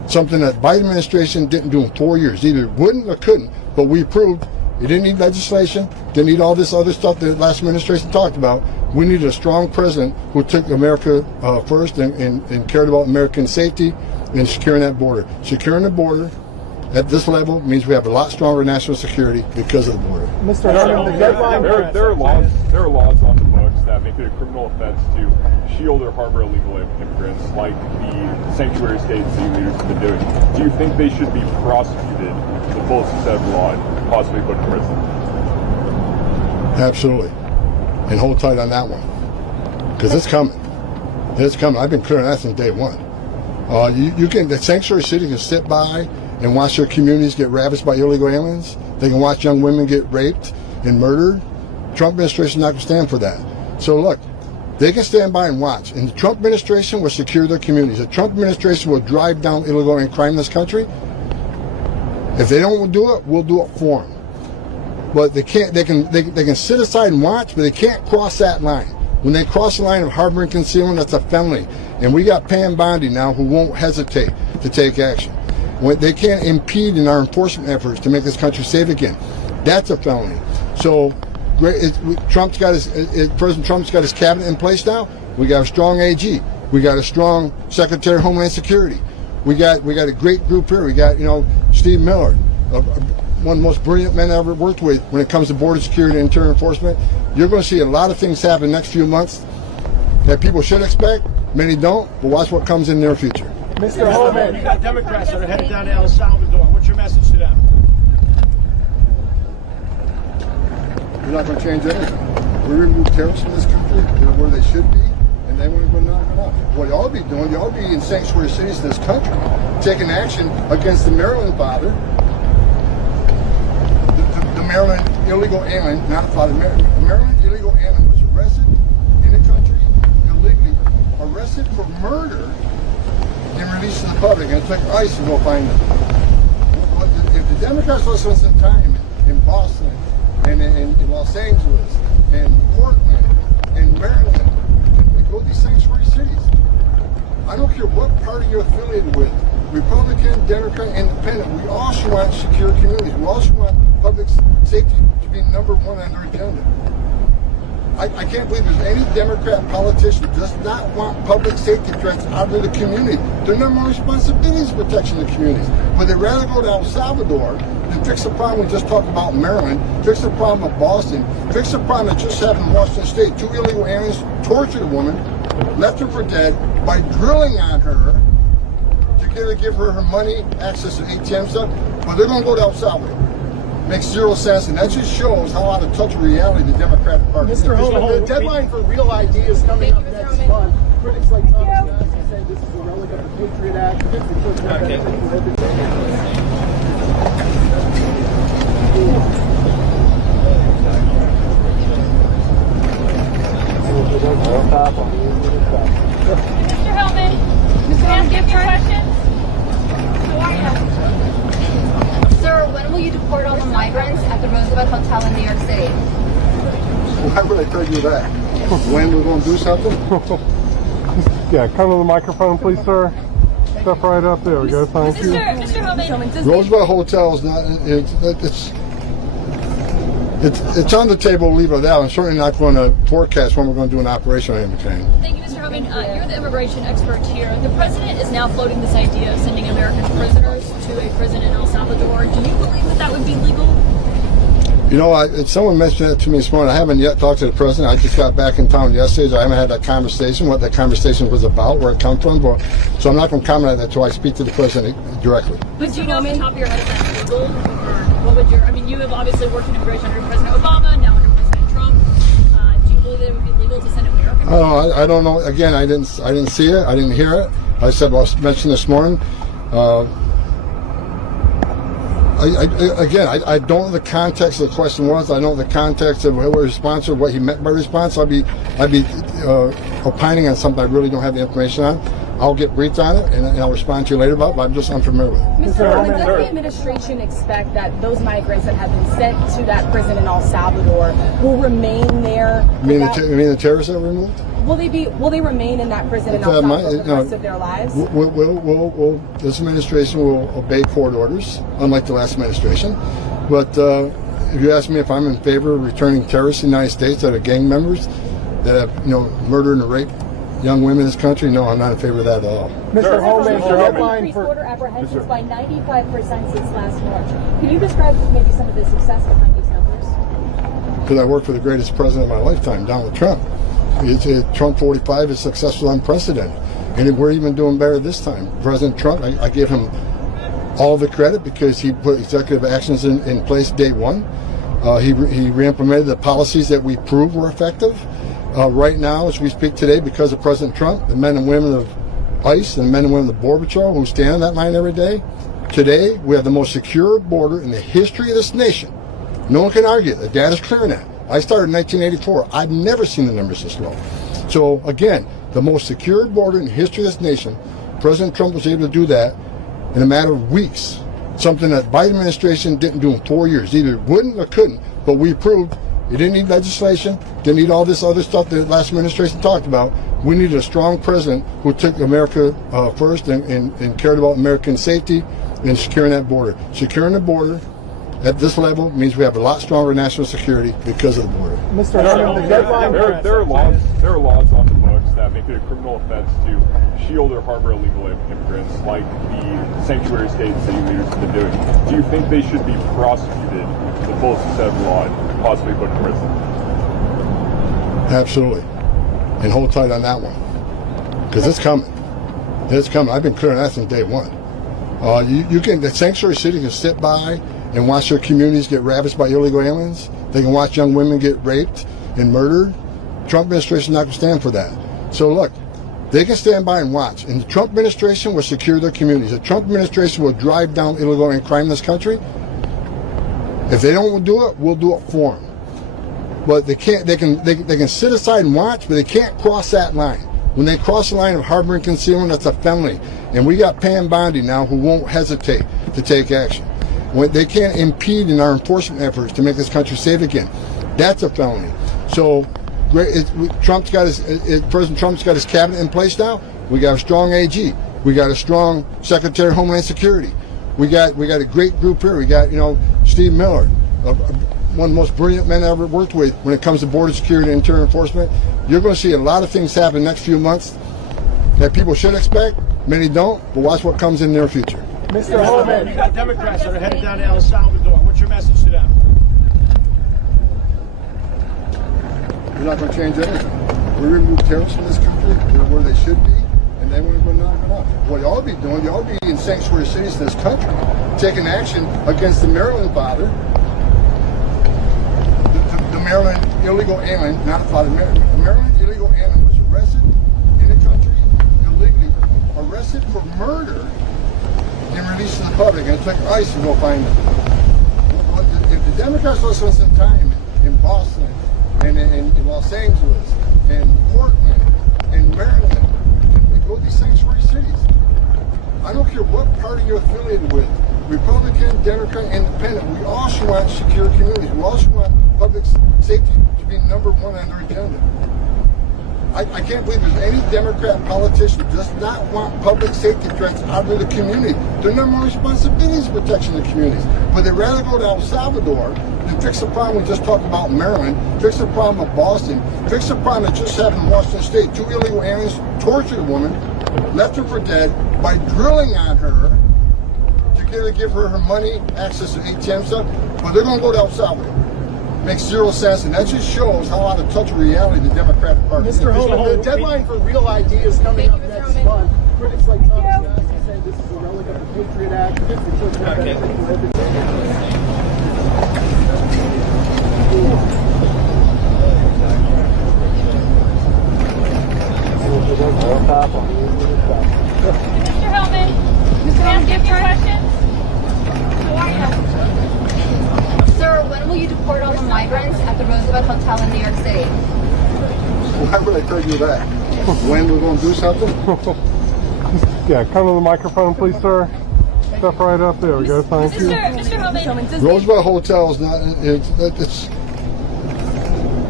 something that Biden administration didn't do in 4 years. Either wouldn't or couldn't, but we proved it didn't need legislation, didn't need all this other stuff that the last administration talked about. We needed a strong president who took America first and cared about American safety and securing that border. Securing the border at this level means we have a lot stronger national security because of the border. Mr. Homan, the deadline. There are laws on the books that make it a criminal offense to shield or harbor illegal immigrants, like the sanctuary states that you leaders have been doing. Do you think they should be prosecuted to the fullest extent of the law and possibly put in prison? Absolutely. And hold tight on that one. Because it's coming. It's coming. I've been clear on that since day one. The sanctuary city can sit by and watch their communities get ravaged by illegal aliens. They can watch young women get raped and murdered. Trump administration is not going to stand for that. So look, they can stand by and watch. And the Trump administration will secure their communities. The Trump administration will drive down illegal alien crime in this country. If they don't do it, we'll do it for them. But they can't. They can sit aside and watch, but they can't cross that line. When they cross the line of harboring concealment, that's a felony. And we got Pam Bondi now who won't hesitate to take action. They can't impede in our enforcement efforts to make this country safe again. That's a felony. So President Trump's got his cabinet in place now. We got a strong AG. We got a strong Secretary of Homeland Security. We got a great group here. We got Steve Miller, one of the most brilliant men I ever worked with when it comes to border security and interior enforcement. You're going to see a lot of things happen in the next few months that people should expect. Many don't, but watch what comes in their future. Mr. Homan, you got Democrats that are headed down to El Salvador. What's your message to them? We're not going to change anything. We remove terrorists from this country. They're where they should be, and they want to go knock it off. What you ought to be doing, you ought to be in sanctuary cities in this country, taking action against the Maryland father, the Maryland illegal alien, not father. The Maryland illegal alien was arrested in the country illegally, arrested for murder, and released to the public, and it took ICE to go find them. If the Democrats lost some time in Boston, and in Los Angeles, and Portland, and Maryland, and go to these sanctuary cities, I don't care what party you're affiliated with, Republican, Democrat, Independent, we all should want secure communities. We all should want public safety to be number one on their agenda. I can't believe there's any Democrat politician who does not want public safety threats out of the community. Their number one responsibility is protection of the communities. But they'd rather go to El Salvador than fix the problem we just talked about in Maryland, fix the problem of Boston, fix the problem that just happened in Washington State. 2 illegal aliens tortured a woman, left her for dead by drilling on her to give her her money, access to ATM stuff. But they're going to go to El Salvador. Makes zero sense, and that just shows how out of touch with reality the Democratic Party is. Mr. Homan, the deadline for real ideas coming up next month. Critics like Tom Homan say this is a relic of the Patriot Act. Mr. Homan, can I give you questions? How are you? Sir, when will you deport all the migrants at the Roosevelt Hotel in New York City? Why would I tell you that? When we're going to do something? Yeah, come to the microphone, please, sir. Step right up. There we go. Thank you. Mr. Homan, Roosevelt Hotel is not. It's on the table. Leave it out. I'm certainly not going to forecast when we're going to do an operation on McCain. thank you, Mr. Homan. You're the immigration expert here. The president is now floating this idea of sending American prisoners to a prison in El Salvador. Do you believe that that would be legal? Someone mentioned that to me this morning. I haven't yet talked to the president. I just got back in town yesterday, so I haven't had that conversation, what that conversation was about, where it come from. So I'm not going to comment on that until I speak to the president directly. But do you know off the top of your head if that's legal? Or what would you have obviously worked in immigration under President Obama, now under President Trump. Do you believe that it would be legal to send American prisoners? I don't know. Again, I didn't see it. I didn't hear it. I said, well, I mentioned this morning. I don't know the context of the question was. I don't know the context of what response or what he meant by response. I'd be opining on something I really don't have the information on. I'll get briefed on it and I'll respond to you later about it, but I'm just unfamiliar with it. Mr. Homan, does the administration expect that those migrants that have been sent to that prison in El Salvador will remain there? You mean the terrorists that were removed? Will they remain in that prison in El Salvador for the rest of their lives? This administration will obey court orders, unlike the last administration. But if you ask me if I'm in favor of returning terrorists to the United States that are gang members that have, murdered and raped young women in this country, no, I'm not in favor of that at all. Mr. Homan, the headline Increased for border apprehensions by 95% since last March. Can you describe maybe some of the success behind these numbers? Because I worked for the greatest president of my lifetime, Donald Trump. Trump 45 is successful, unprecedented. And we're even doing better this time. President Trump, I give him all the credit because he put executive actions in place day one. He re-implemented the policies that we proved were effective. Right now, as we speak today, because of President Trump, the men and women of ICE and the men and women of the Border Patrol who stand on that line every day, today we have the most secure border in the history of this nation. No one can argue it. The data's clear on that. I started in 1984. I've never seen the numbers this low. So again, the most secure border in the history of this nation, President Trump was able to do that in a matter of weeks. Something that Biden administration didn't do in 4 years. Either wouldn't or couldn't, but we proved it didn't need legislation, didn't need all this other stuff that the last administration talked about. We needed a strong president who took America first and cared about American safety and securing that border. Securing the border at this level means we have a lot stronger national security because of the border. Mr. Homan, the deadline There are laws on the books that make it a criminal offense to shield or harbor illegal immigrants, like the sanctuary states that you leaders have been doing. Do you think they should be prosecuted to the fullest extent of the law and possibly put in prison? Absolutely. And hold tight on that one. Because it's coming. It's coming. I've been clear on that since day one. The sanctuary city can sit by and watch their communities get ravaged by illegal aliens. They can watch young women get raped and murdered. Trump administration is not going to stand for that. So look, they can stand by and watch. And the Trump administration will secure their communities. The Trump administration will drive down illegal alien crime in this country. If they don't do it, we'll do it for them. But they can't. They can sit aside and watch, but they can't cross that line. When they cross the line of harboring concealment, that's a felony. And we got Pam Bondi now who won't hesitate to take action. When they can't impede in our enforcement efforts to make this country safe again. That's a felony. So President Trump's got his cabinet in place now. We got a strong AG. We got a strong Secretary of Homeland Security. We got a great group here. We got Steve Miller, one of the most brilliant men I ever worked with when it comes to border security and interior enforcement. You're going to see a lot of things happen next few months that people should expect. Many don't, but watch what comes in their future. Mr. Homan, you got Democrats that are headed down to El Salvador. What's your message to them? We're not going to change anything. We remove terrorists from this country. They're where they should be, and then we're going to knock it off. What you ought to be doing, you ought to be in sanctuary cities in this country, taking action against the Maryland father, the Maryland illegal alien, not a father. The Maryland illegal alien was arrested in the country illegally, arrested for murder, and released to the public, and it took ICE to go find him. If the Democrats will spend some time in Boston, and in Los Angeles, and Portland, and Maryland, and go to these sanctuary cities, I don't care what party you're affiliated with, Republican, Democrat, Independent, we all should want secure communities. We all should want public safety to be number one on their agenda. I can't believe there's any Democrat politician who does not want public safety threats out of the community. Their number one responsibility is protection of the communities. But they'd rather go to El Salvador than fix the problem we just talked about in Maryland, fix the problem of Boston, fix the problem that just happened in Washington State. 2 illegal aliens tortured a woman, left her for dead by drilling on her to give her her money, access to ATM stuff. But they're going to go to El Salvador. Makes zero sense, and that just shows how out of touch of reality the Democratic Party is. Mr. Homan, the deadline for real ideas coming up next month. Critics like Tom Homan say this is a relic of the Patriot Act. Mr. Hellman, can I ask you a few questions? How are you? Sir, when will you deport all the migrants at the Roosevelt Hotel in New York City? Why would I tell you that? When we're going to do something? Yeah, come to the microphone, please, sir. Step right up. There we go. Thank you. Mr. Homan, Roosevelt Hotel is not.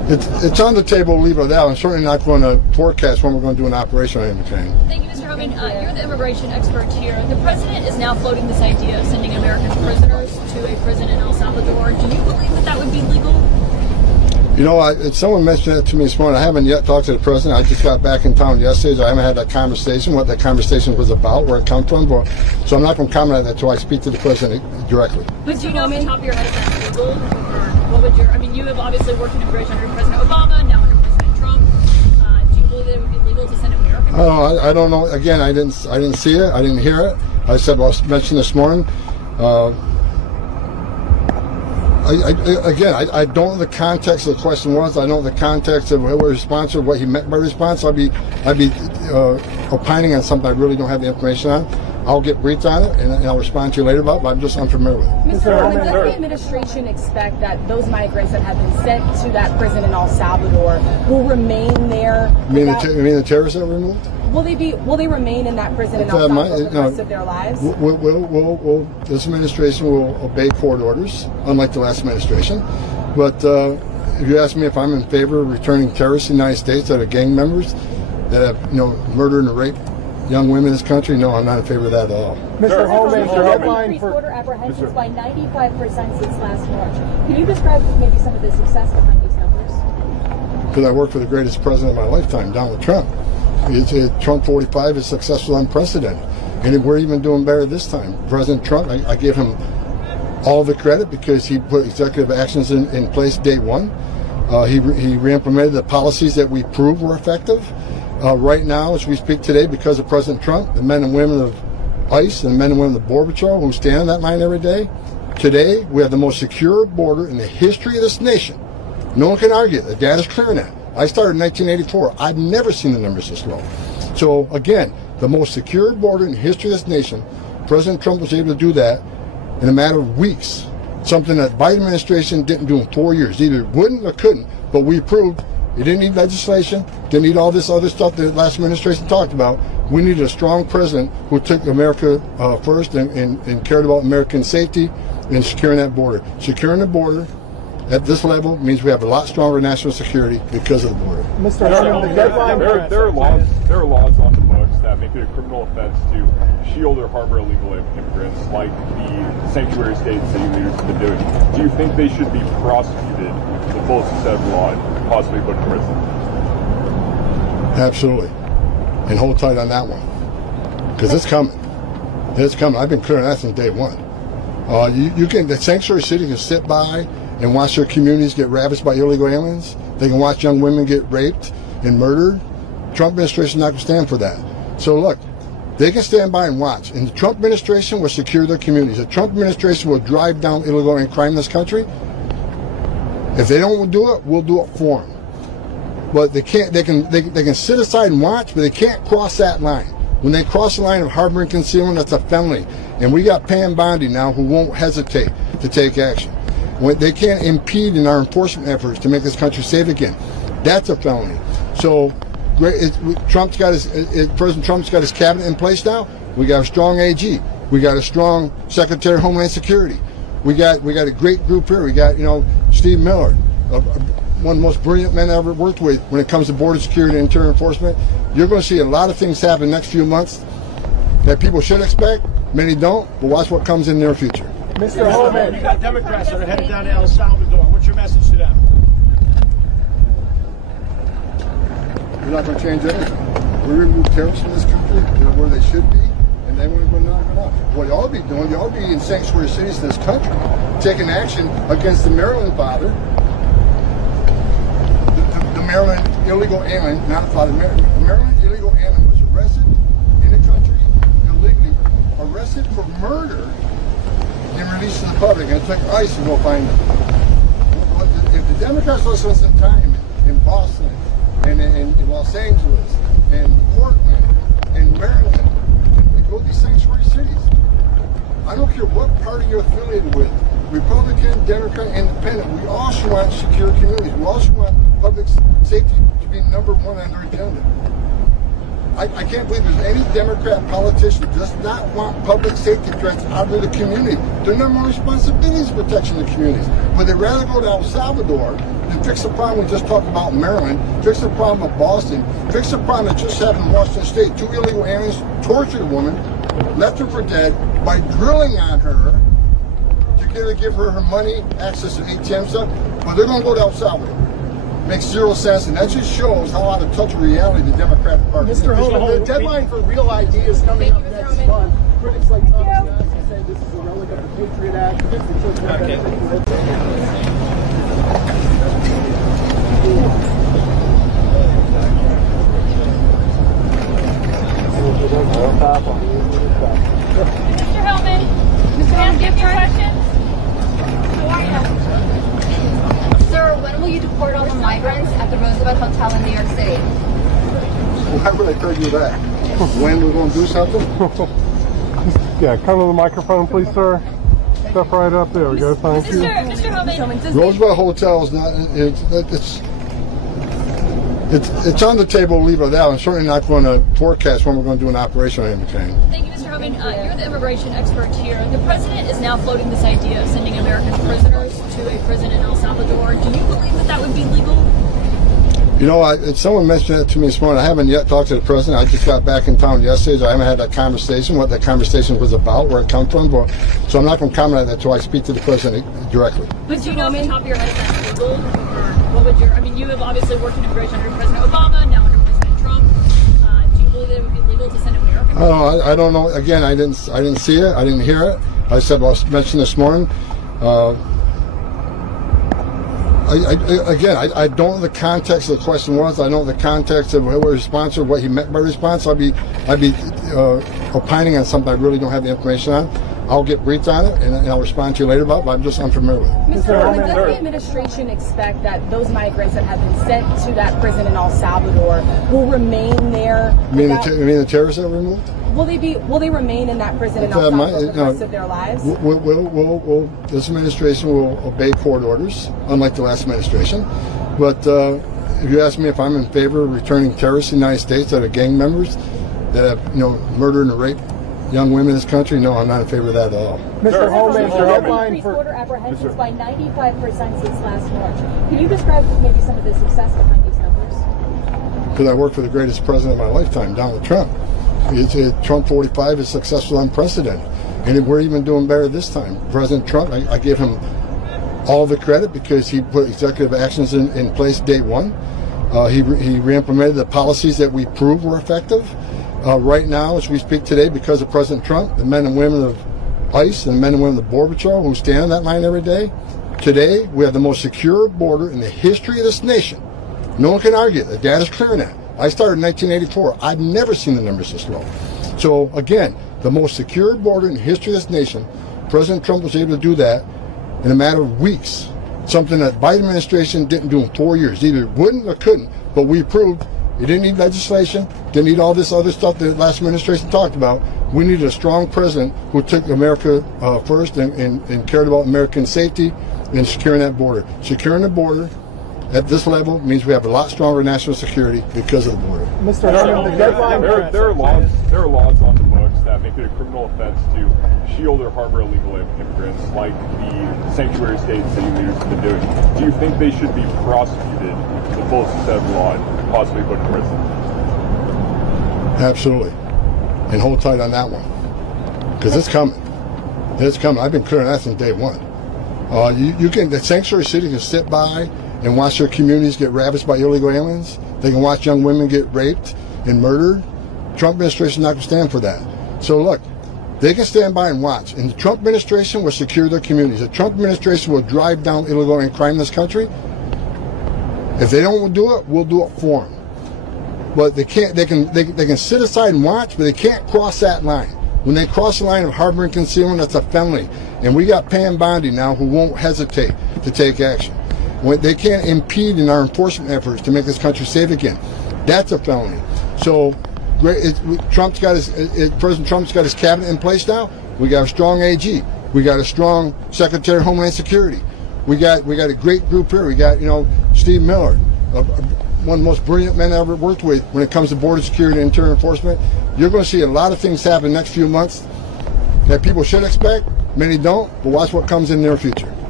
It's on the table, leave it out. I'm certainly not going to forecast when we're going to do an operation on any kind. Thank you, Mr. Homan. You're the immigration expert here. The president is now floating this idea of sending American prisoners to a prison in El Salvador. Do you believe that that would be legal? You know, someone mentioned that to me this morning. I haven't yet talked to the president. I just got back in town yesterday, so I haven't had that conversation, what that conversation was about, where it come from. So I'm not going to comment on that until I speak to the president directly. But do you know off the top of your head if that's legal? Or what would your, I mean, you have obviously worked in immigration under President Obama, now under President Trump. Do you believe that it would be legal to send American prisoners? I don't know. Again, I didn't see it. I didn't hear it. I said, well, I mentioned this morning. I don't know the context of the question was. I don't know the context of what response or what he meant by response. I'd be opining on something I really don't have the information on. I'll get briefed on it and I'll respond to you later about it, but I'm just unfamiliar with it. Mr. Homan, does the administration expect that those migrants that have been sent to that prison in El Salvador will remain there? You mean the terrorists that were removed? Will they remain in that prison in El Salvador for the rest of their lives? This administration will obey court orders, unlike the last administration. But if you ask me if I'm in favor of returning terrorists in the United States that are gang members that have murdered and raped young women in this country, no, I'm not in favor of that at all. Mr. Homan, the deadline increased for border apprehensions by 95% since last March. Can you describe maybe some of the success behind these numbers? Because I worked for the greatest president of my lifetime, Donald Trump. Trump 45 is successful, unprecedented. And we're even doing better this time. President Trump, I give him all the credit because he put executive actions in place day one. He re-implemented the policies that we proved were effective. Right now, as we speak today, because of President Trump, the men and women of ICE and the men and women of the Border Patrol who stand on that line every day, today we have the most secure border in the history of this nation. No one can argue. The data's clear on that. I started in 1984. I've never seen the numbers this low. So again, the most secure border in the history of this nation, President Trump was able to do that in a matter of weeks. Something that Biden administration didn't do in 4 years. Either wouldn't or couldn't, but we proved it didn't need legislation, didn't need all this other stuff that the last administration talked about. We needed a strong president who took America first and cared about American safety and securing that border. Securing the border at this level means we have a lot stronger national security because of the border. Mr. Homan, the deadline there are laws on the books that make it a criminal offense to shield or harbor illegal immigrants, like the sanctuary states that you leaders have been doing. Do you think they should be prosecuted to the fullest extent of the law and possibly put in prison? Absolutely. And hold tight on that one. Because it's coming. It's coming. I've been clear on that since day one. The sanctuary city can sit by and watch their communities get ravaged by illegal aliens. They can watch young women get raped and murdered. Trump administration is not going to stand for that. So look, they can stand by and watch. And the Trump administration will secure their communities. The Trump administration will drive down illegal alien crime in this country. If they don't do it, we'll do it for them. But they can't. They can sit aside and watch, but they can't cross that line. When they cross the line of harboring concealment, that's a felony. And we got Pam Bondi now who won't hesitate to take action. They can't impede in our enforcement efforts to make this country safe again. That's a felony. So President Trump's got his cabinet in place now. We got a strong AG. We got a strong Secretary of Homeland Security. We got a great group here. We got Steve Miller, one of the most brilliant men I ever worked with when it comes to border security and interior enforcement. You're going to see a lot of things happen in the next few months that people should expect. Many don't, but watch what comes in the near future. Mr. Homan, you got Democrats that are headed down to El Salvador. What's your message to them? We're not going to change anything. We remove terrorists from this country. They're where they should be, and then we're going to knock it off. What you ought to be doing, you ought to be in sanctuary cities in this country, taking action against the Maryland father, the Maryland illegal alien, not the father. The Maryland illegal alien was arrested in the country illegally, arrested for murder, and released to the public, and it took ICE to go find them. If the Democrats will spend some time in Boston, and in Los Angeles, and Portland, and Maryland, and go to these sanctuary cities, I don't care what party you're affiliated with, Republican, Democrat, Independent, we all should want secure communities. We all should want public safety to be number one on their agenda. I can't believe there's any Democrat politician who does not want public safety threats out of the community. Their number one responsibility is protection of the communities. But they'd rather go to El Salvador than fix the problem we just talked about in Maryland, fix the problem of Boston, fix the problem that just happened in Washington State. 2 illegal aliens tortured a woman, left her for dead by drilling on her to give her her money, access to ATM stuff. But they're going to go to El Salvador. Makes zero sense, and that just shows how out of touch with reality the Democratic Party is. Mr. Homan, the deadline for real ideas coming up next month. Critics like Tom Homan say this is a relic of the Patriot Act. Mr. Homan, Mr. Homan, do you have any questions? How are you? Sir, when will you deport all the migrants at the Roosevelt Hotel in New York City? Why would I tell you that? When we're going to do something? Yeah, come to the microphone, please, sir. Step right up. There we go. Thank you. Mr. Homan, Roosevelt Hotel is not. It's on the table. Leave it out. I'm certainly not going to forecast when we're going to do an operation on him, McCain. thank you, Mr. Homan. You're the immigration expert here. The president is now floating this idea of sending American prisoners to a prison in El Salvador. Do you believe that that would be legal? You know, someone mentioned that to me this morning. I haven't yet talked to the president. I just got back in town yesterday, so I haven't had that conversation, what that conversation was about, where it come from. So I'm not going to comment on that until I speak to the president directly. But do you know off the top of your head if that's legal? Or what would your, I mean, you have obviously worked in immigration under President Obama, now under President Trump. Do you believe that it would be legal to send American prisoners? I don't know. Again, I didn't see it. I didn't hear it. I said, well, I mentioned this morning. I don't know the context of the question was. I don't know the context of what response or what he meant by response. I'd be opining on something I really don't have the information on. I'll get briefed on it and I'll respond to you later about it, but I'm just unfamiliar with it. Mr. Homan, does the administration expect that those migrants that have been sent to that prison in El Salvador will remain there? You mean the terrorists that were removed? Will they remain in that prison in El Salvador for the rest of their lives? This administration will obey court orders, unlike the last administration. But if you ask me if I'm in favor of returning terrorists to the United States that are gang members that have, murdered and raped young women in this country, no, I'm not in favor of that at all. Mr. Homan, the deadline Increased for border apprehensions by 95% since last March. Can you describe maybe some of the success behind these numbers? Because I worked for the greatest president of my lifetime, Donald Trump. Trump 45 is successful, unprecedented. And we're even doing better this time. President Trump, I give him all the credit because he put executive actions in place day one. He re-implemented the policies that we proved were effective. Right now, as we speak today, because of President Trump, the men and women of ICE and the men and women of the Border Patrol who stand on that line every day, today we have the most secure border in the history of this nation. No one can argue. The data's clear on that. I started in 1984. I've never seen the numbers this low. So again, the most secure border in the history of this nation, President Trump was able to do that in a matter of weeks. Something that Biden administration didn't do in 4 years. Either wouldn't or couldn't, but we proved it didn't need legislation, didn't need all this other stuff that the last administration talked about. We needed a strong president who took America first and cared about American safety and securing that border. Securing the border at this level means we have a lot stronger national security because of the border. Mr. Homan, the deadline There are laws on the books that make it a criminal offense to shield or harbor illegal immigrants, like the sanctuary states that you leaders have been doing. Do you think they should be prosecuted to the fullest extent of the law and possibly put in prison? Absolutely. And hold tight on that one. Because it's coming. It's coming. I've been clear on that since day one. The sanctuary city can sit by and watch their communities get ravaged by illegal aliens. They can watch young women get raped and murdered. Trump administration is not going to stand for that. So look, they can stand by and watch. And the Trump administration will secure their communities. The Trump administration will drive down illegal alien crime in this country. If they don't do it, we'll do it for them. But they can't. They can sit aside and watch, but they can't cross that line. When they cross the line of harboring concealment, that's a felony. And we got Pam Bondi now who won't hesitate to take action. When they can't impede in our enforcement efforts to make this country safe again. That's a felony. So President Trump's got his cabinet in place now. We got a strong AG. We got a strong Secretary of Homeland Security. We got a great group here. We got Steve Miller, one of the most brilliant men I ever worked with when it comes to border security and interior enforcement. You're going to see a lot of things happen next few months that people should expect. Many don't, but watch what comes in the near future.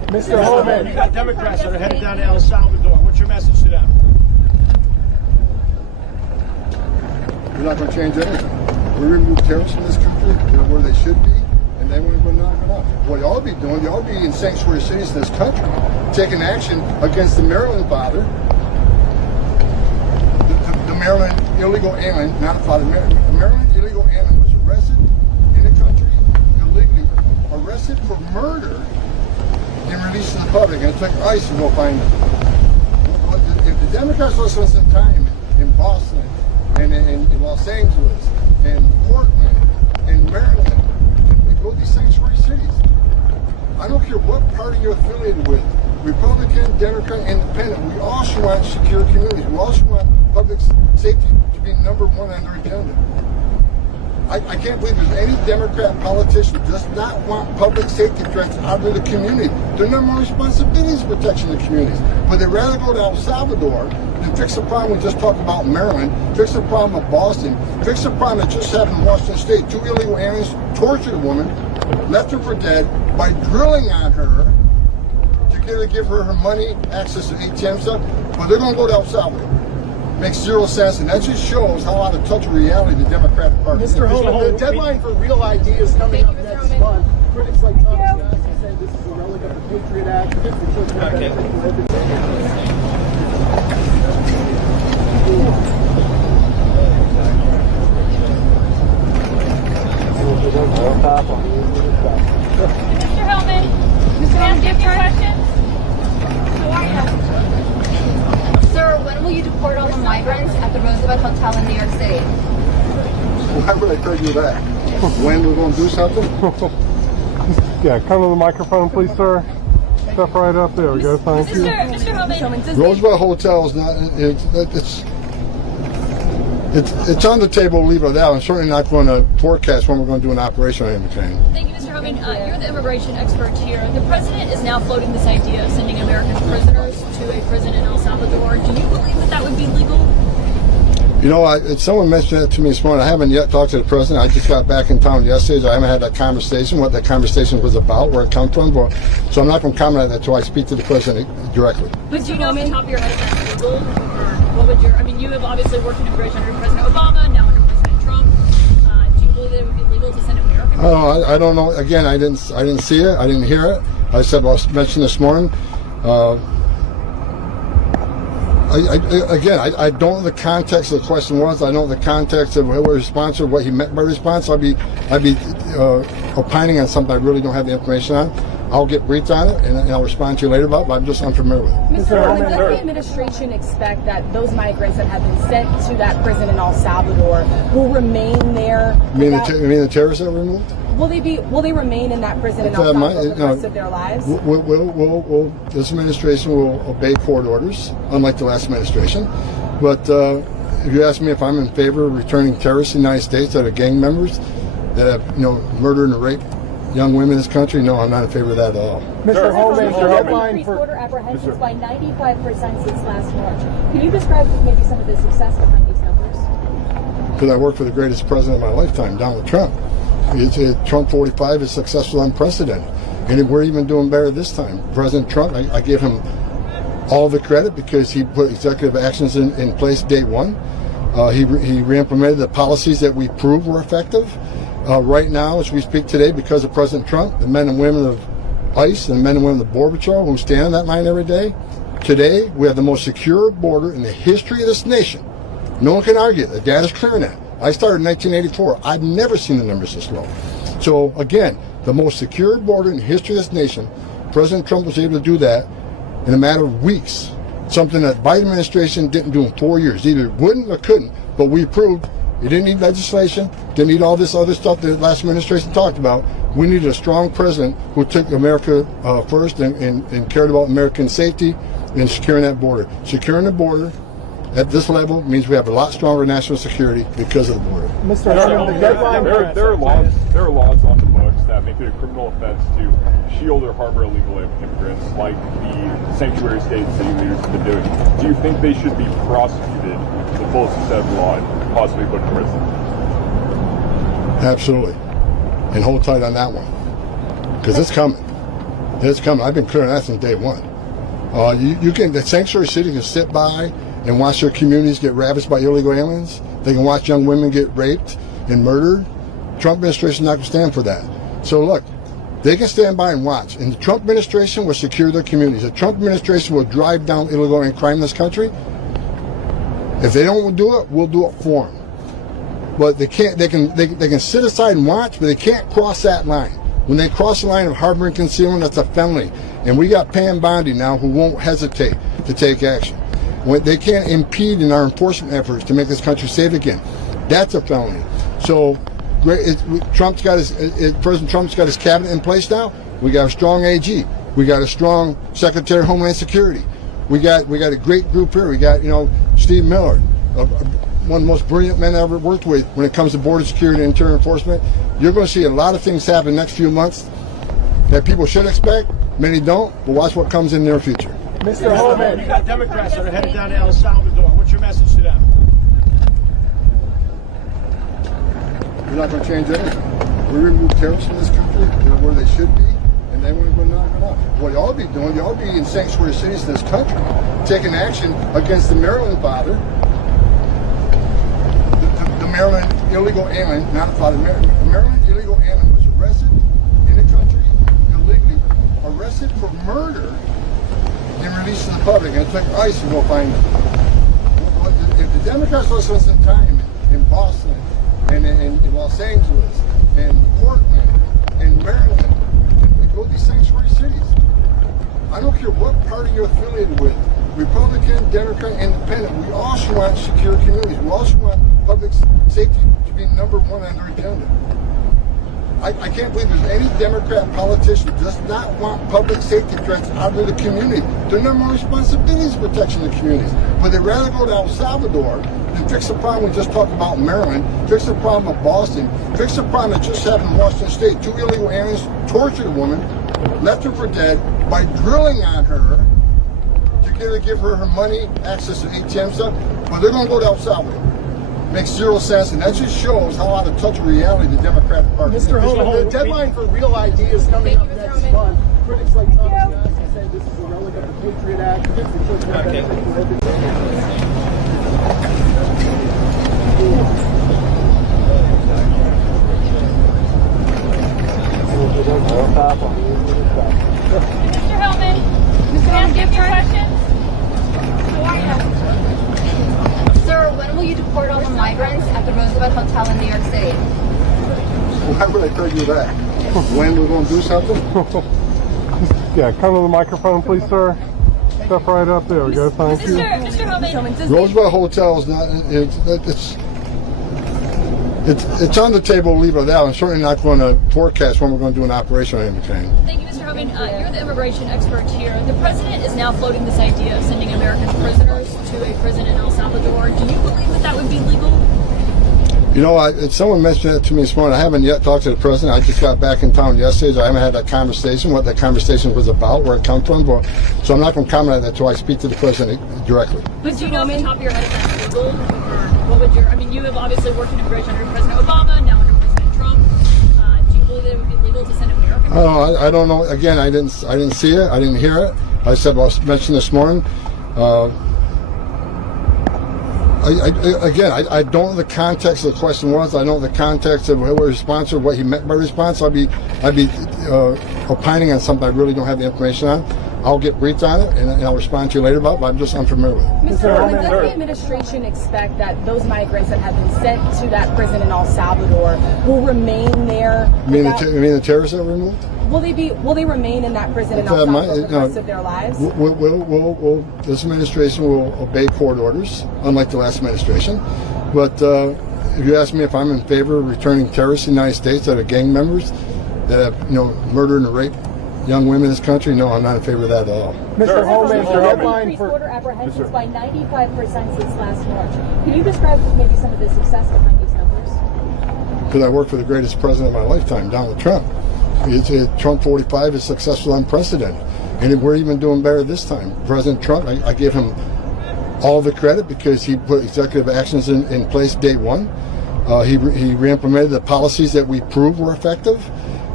Mr. Homan, you got Democrats that are headed down to El Salvador. What's your message to them? We're not going to change anything. We remove terrorists from this country. They're where they should be, and then we're going to knock it off. What you all be doing, you all be in sanctuary cities in this country, taking action against the Maryland father, the Maryland illegal alien, not a father. The Maryland illegal alien was arrested in the country illegally, arrested for murder, and released to the public. And it took ICE to go find him. If the Democrats will spend some time in Boston, and in Los Angeles, and Portland, and Maryland, and go to these sanctuary cities. I don't care what party you're affiliated with, Republican, Democrat, Independent, we all should want secure communities. We all should want public safety to be number one on their agenda. I can't believe there's any Democrat politician who does not want public safety threats out of the community. Their number one responsibility is protection of the communities. But they'd rather go to El Salvador than fix the problem we just talked about in Maryland, fix the problem of Boston, fix the problem that just happened in Washington State. 2 illegal aliens tortured a woman, left her for dead by drilling on her to give her her money, access to ATM stuff, but they're going to go to El Salvador. Makes zero sense, and that just shows how out of touch with reality the Democratic Party is. Mr. Homan, the deadline for real ideas coming up next month. Critics like Tom Homan said this is a relic of the Patriot Act. Mr. Homan, Mr. Homan, do you have any questions? How are you? Sir, when will you deport all the migrants at the Roosevelt Hotel in New York City? Why would I tell you that? When we're going to do something? Yeah, come to the microphone, please, sir. Step right up. There we go. Thank you. Mr. Homan, Roosevelt Hotel is not. It's on the table. Leave it at that. I'm certainly not going to forecast when we're going to do an operation on anything. thank you, Mr. Homan. You're the immigration expert here. The president is now floating this idea of sending American prisoners to a prison in El Salvador. Do you believe that that would be legal? You know, someone mentioned that to me this morning. I haven't yet talked to the president. I just got back in town yesterday, so I haven't had that conversation, what that conversation was about, where it come from. So I'm not going to comment on that until I speak to the president directly. But do you know off the top of your head if that's legal? Or what would your, I mean, you have obviously worked in immigration under President Obama, now under President Trump. Do you believe that it would be legal to send American? I don't know. Again, I didn't see it. I didn't hear it. I said, well, I mentioned this morning. I don't know the context of the question was. I don't know the context of what response or what he meant by response. I'd be opining on something I really don't have the information on. I'll get briefed on it and I'll respond to you later about it, but I'm just unfamiliar with it. Mr. Homan, does the administration expect that those migrants that have been sent to that prison in El Salvador will remain there? You mean the terrorists that were removed? Will they remain in that prison in El Salvador for the rest of their lives? This administration will obey court orders, unlike the last administration. But if you ask me if I'm in favor of returning terrorists to the United States that are gang members that have, murdered and raped young women in this country, no, I'm not in favor of that at all. Mr. Homan, the deadline Increased for border apprehensions by 95% since last March. Can you describe maybe some of the success behind these numbers? Because I worked for the greatest president of my lifetime, Donald Trump. Trump 45 is successful, unprecedented. And we're even doing better this time. President Trump, I give him all the credit because he put executive actions in place day one. He re-implemented the policies that we proved were effective. Right now, as we speak today, because of President Trump, the men and women of ICE and the men and women of the Border Patrol who stand on that line every day, today we have the most secure border in the history of this nation. No one can argue it. The data's clearing that. I started in 1984. I've never seen the numbers this low. So again, the most secure border in the history of this nation, President Trump was able to do that in a matter of weeks. Something that Biden administration didn't do in 4 years. Either wouldn't or couldn't, but we proved it didn't need legislation, didn't need all this other stuff that the last administration talked about. We needed a strong president who took America first and cared about American safety and securing that border. Securing the border at this level means we have a lot stronger national security because of the border. Mr. Homan, the deadline There are laws on the books that make it a criminal offense to shield or harbor illegal immigrants, like the sanctuary state city leaders have been doing. Do you think they should be prosecuted to the fullest extent of the law and possibly put in prison? Absolutely. And hold tight on that one. Because it's coming. It's coming. I've been clearing that since day one. The sanctuary city can sit by and watch their communities get ravaged by illegal aliens. They can watch young women get raped and murdered. Trump administration is not going to stand for that. So look, they can stand by and watch. And the Trump administration will secure their communities. The Trump administration will drive down illegal and crime in this country. If they don't do it, we'll do it for them. But they can't. They can sit aside and watch, but they can't cross that line. When they cross the line of harboring concealment, that's a felony. And we got Pam Bondi now who won't hesitate to take action. They can't impede in our enforcement efforts to make this country safe again. That's a felony. So President Trump's got his cabinet in place now. We got a strong AG. We got a strong Secretary of Homeland Security. We got a great group here. We got Steve Miller, one of the most brilliant men I ever worked with when it comes to border security and interior enforcement. You're going to see a lot of things happen in the next few months that people should expect. Many don't, but watch what comes in the near future. Mr. Homan, you got Democrats that are headed down to El Salvador. What's your message to them? We're not going to change anything. We remove terrorists from this country. They're where they should be, and then we're going to knock it off. What y'all be doing, y'all be in sanctuary cities in this country, taking action against the Maryland father, the Maryland illegal alien, not a father, the Maryland illegal alien was arrested in the country illegally, arrested for murder, and released to the public, and it took ICE to go find him. If the Democrats lost us some time in Boston, and in Los Angeles, and Portland, and Maryland, and we go to these sanctuary cities. I don't care what party you're affiliated with, Republican, Democrat, Independent, we also want secure communities. We also want public safety to be number one on their agenda. I can't believe there's any Democrat politician who does not want public safety threats out of the community. Their number one responsibility is protection of the communities. But they'd rather go to El Salvador than fix the problem we just talked about in Maryland, fix the problem of Boston, fix the problem that just happened in Washington State. 2 illegal aliens tortured a woman, left her for dead by drilling on her to give her money, access to ATM stuff. But they're going to go to El Salvador. Makes zero sense, and that just shows how out of touch with reality the Democratic Party is. Mr. Homan, the deadline for real ideas coming up next month. Critics like Tom Homan say this is a relic of the Patriot Act. Mr. Homan, can I ask you a few questions? How are you? Sir, when will you deport all the migrants at the Roosevelt Hotel in New York City? Why would I tell you that? When we're going to do something? Yeah, come to the microphone, please, sir. Step right up. There we go. Thank you. Mr. Homan, Roosevelt Hotel is not. It's on the table. Leave it at that. I'm certainly not going to forecast when we're going to do an operation on any kind. thank you, Mr. Homan. You're the immigration expert here. The president is now floating this idea of sending American prisoners to a prison in El Salvador. Do you believe that that would be legal? Someone mentioned that to me this morning. I haven't yet talked to the president. I just got back in town yesterday, so I haven't had that conversation, what that conversation was about, where it come from. So I'm not going to comment on that until I speak to the president directly. But do you know off the top of your head if that's legal? Or what would you have obviously worked in immigration under President Obama, now under President Trump. Do you believe that it would be legal to send American? I don't know. Again, I didn't see it. I didn't hear it. I said I mentioned this morning. I don't know the context of the question was. I don't know the context of what his response or what he meant by response. I'd be opining on something I really don't have the information on. I'll get briefed on it and I'll respond to you later about it, but I'm just unfamiliar with it. Mr. Homan, does the administration expect that those migrants that have been sent to that prison in El Salvador will remain there? You mean the terrorists that were removed? Will they remain in that prison in El Salvador for the rest of their lives? This administration will obey court orders, unlike the last administration. But if you ask me if I'm in favor of returning terrorists to the United States that are gang members that have murdered and raped young women in this country, no, I'm not in favor of that at all. Mr. Homan, the deadline for border apprehensions by 95% since last March. Can you describe maybe some of the success behind these numbers? Because I worked for the greatest president of my lifetime, Donald Trump. Trump 45 is successful, unprecedented. And we're even doing better this time. President Trump, I give him all the credit because he put executive actions in place day one. He re-implemented the policies that we proved were effective.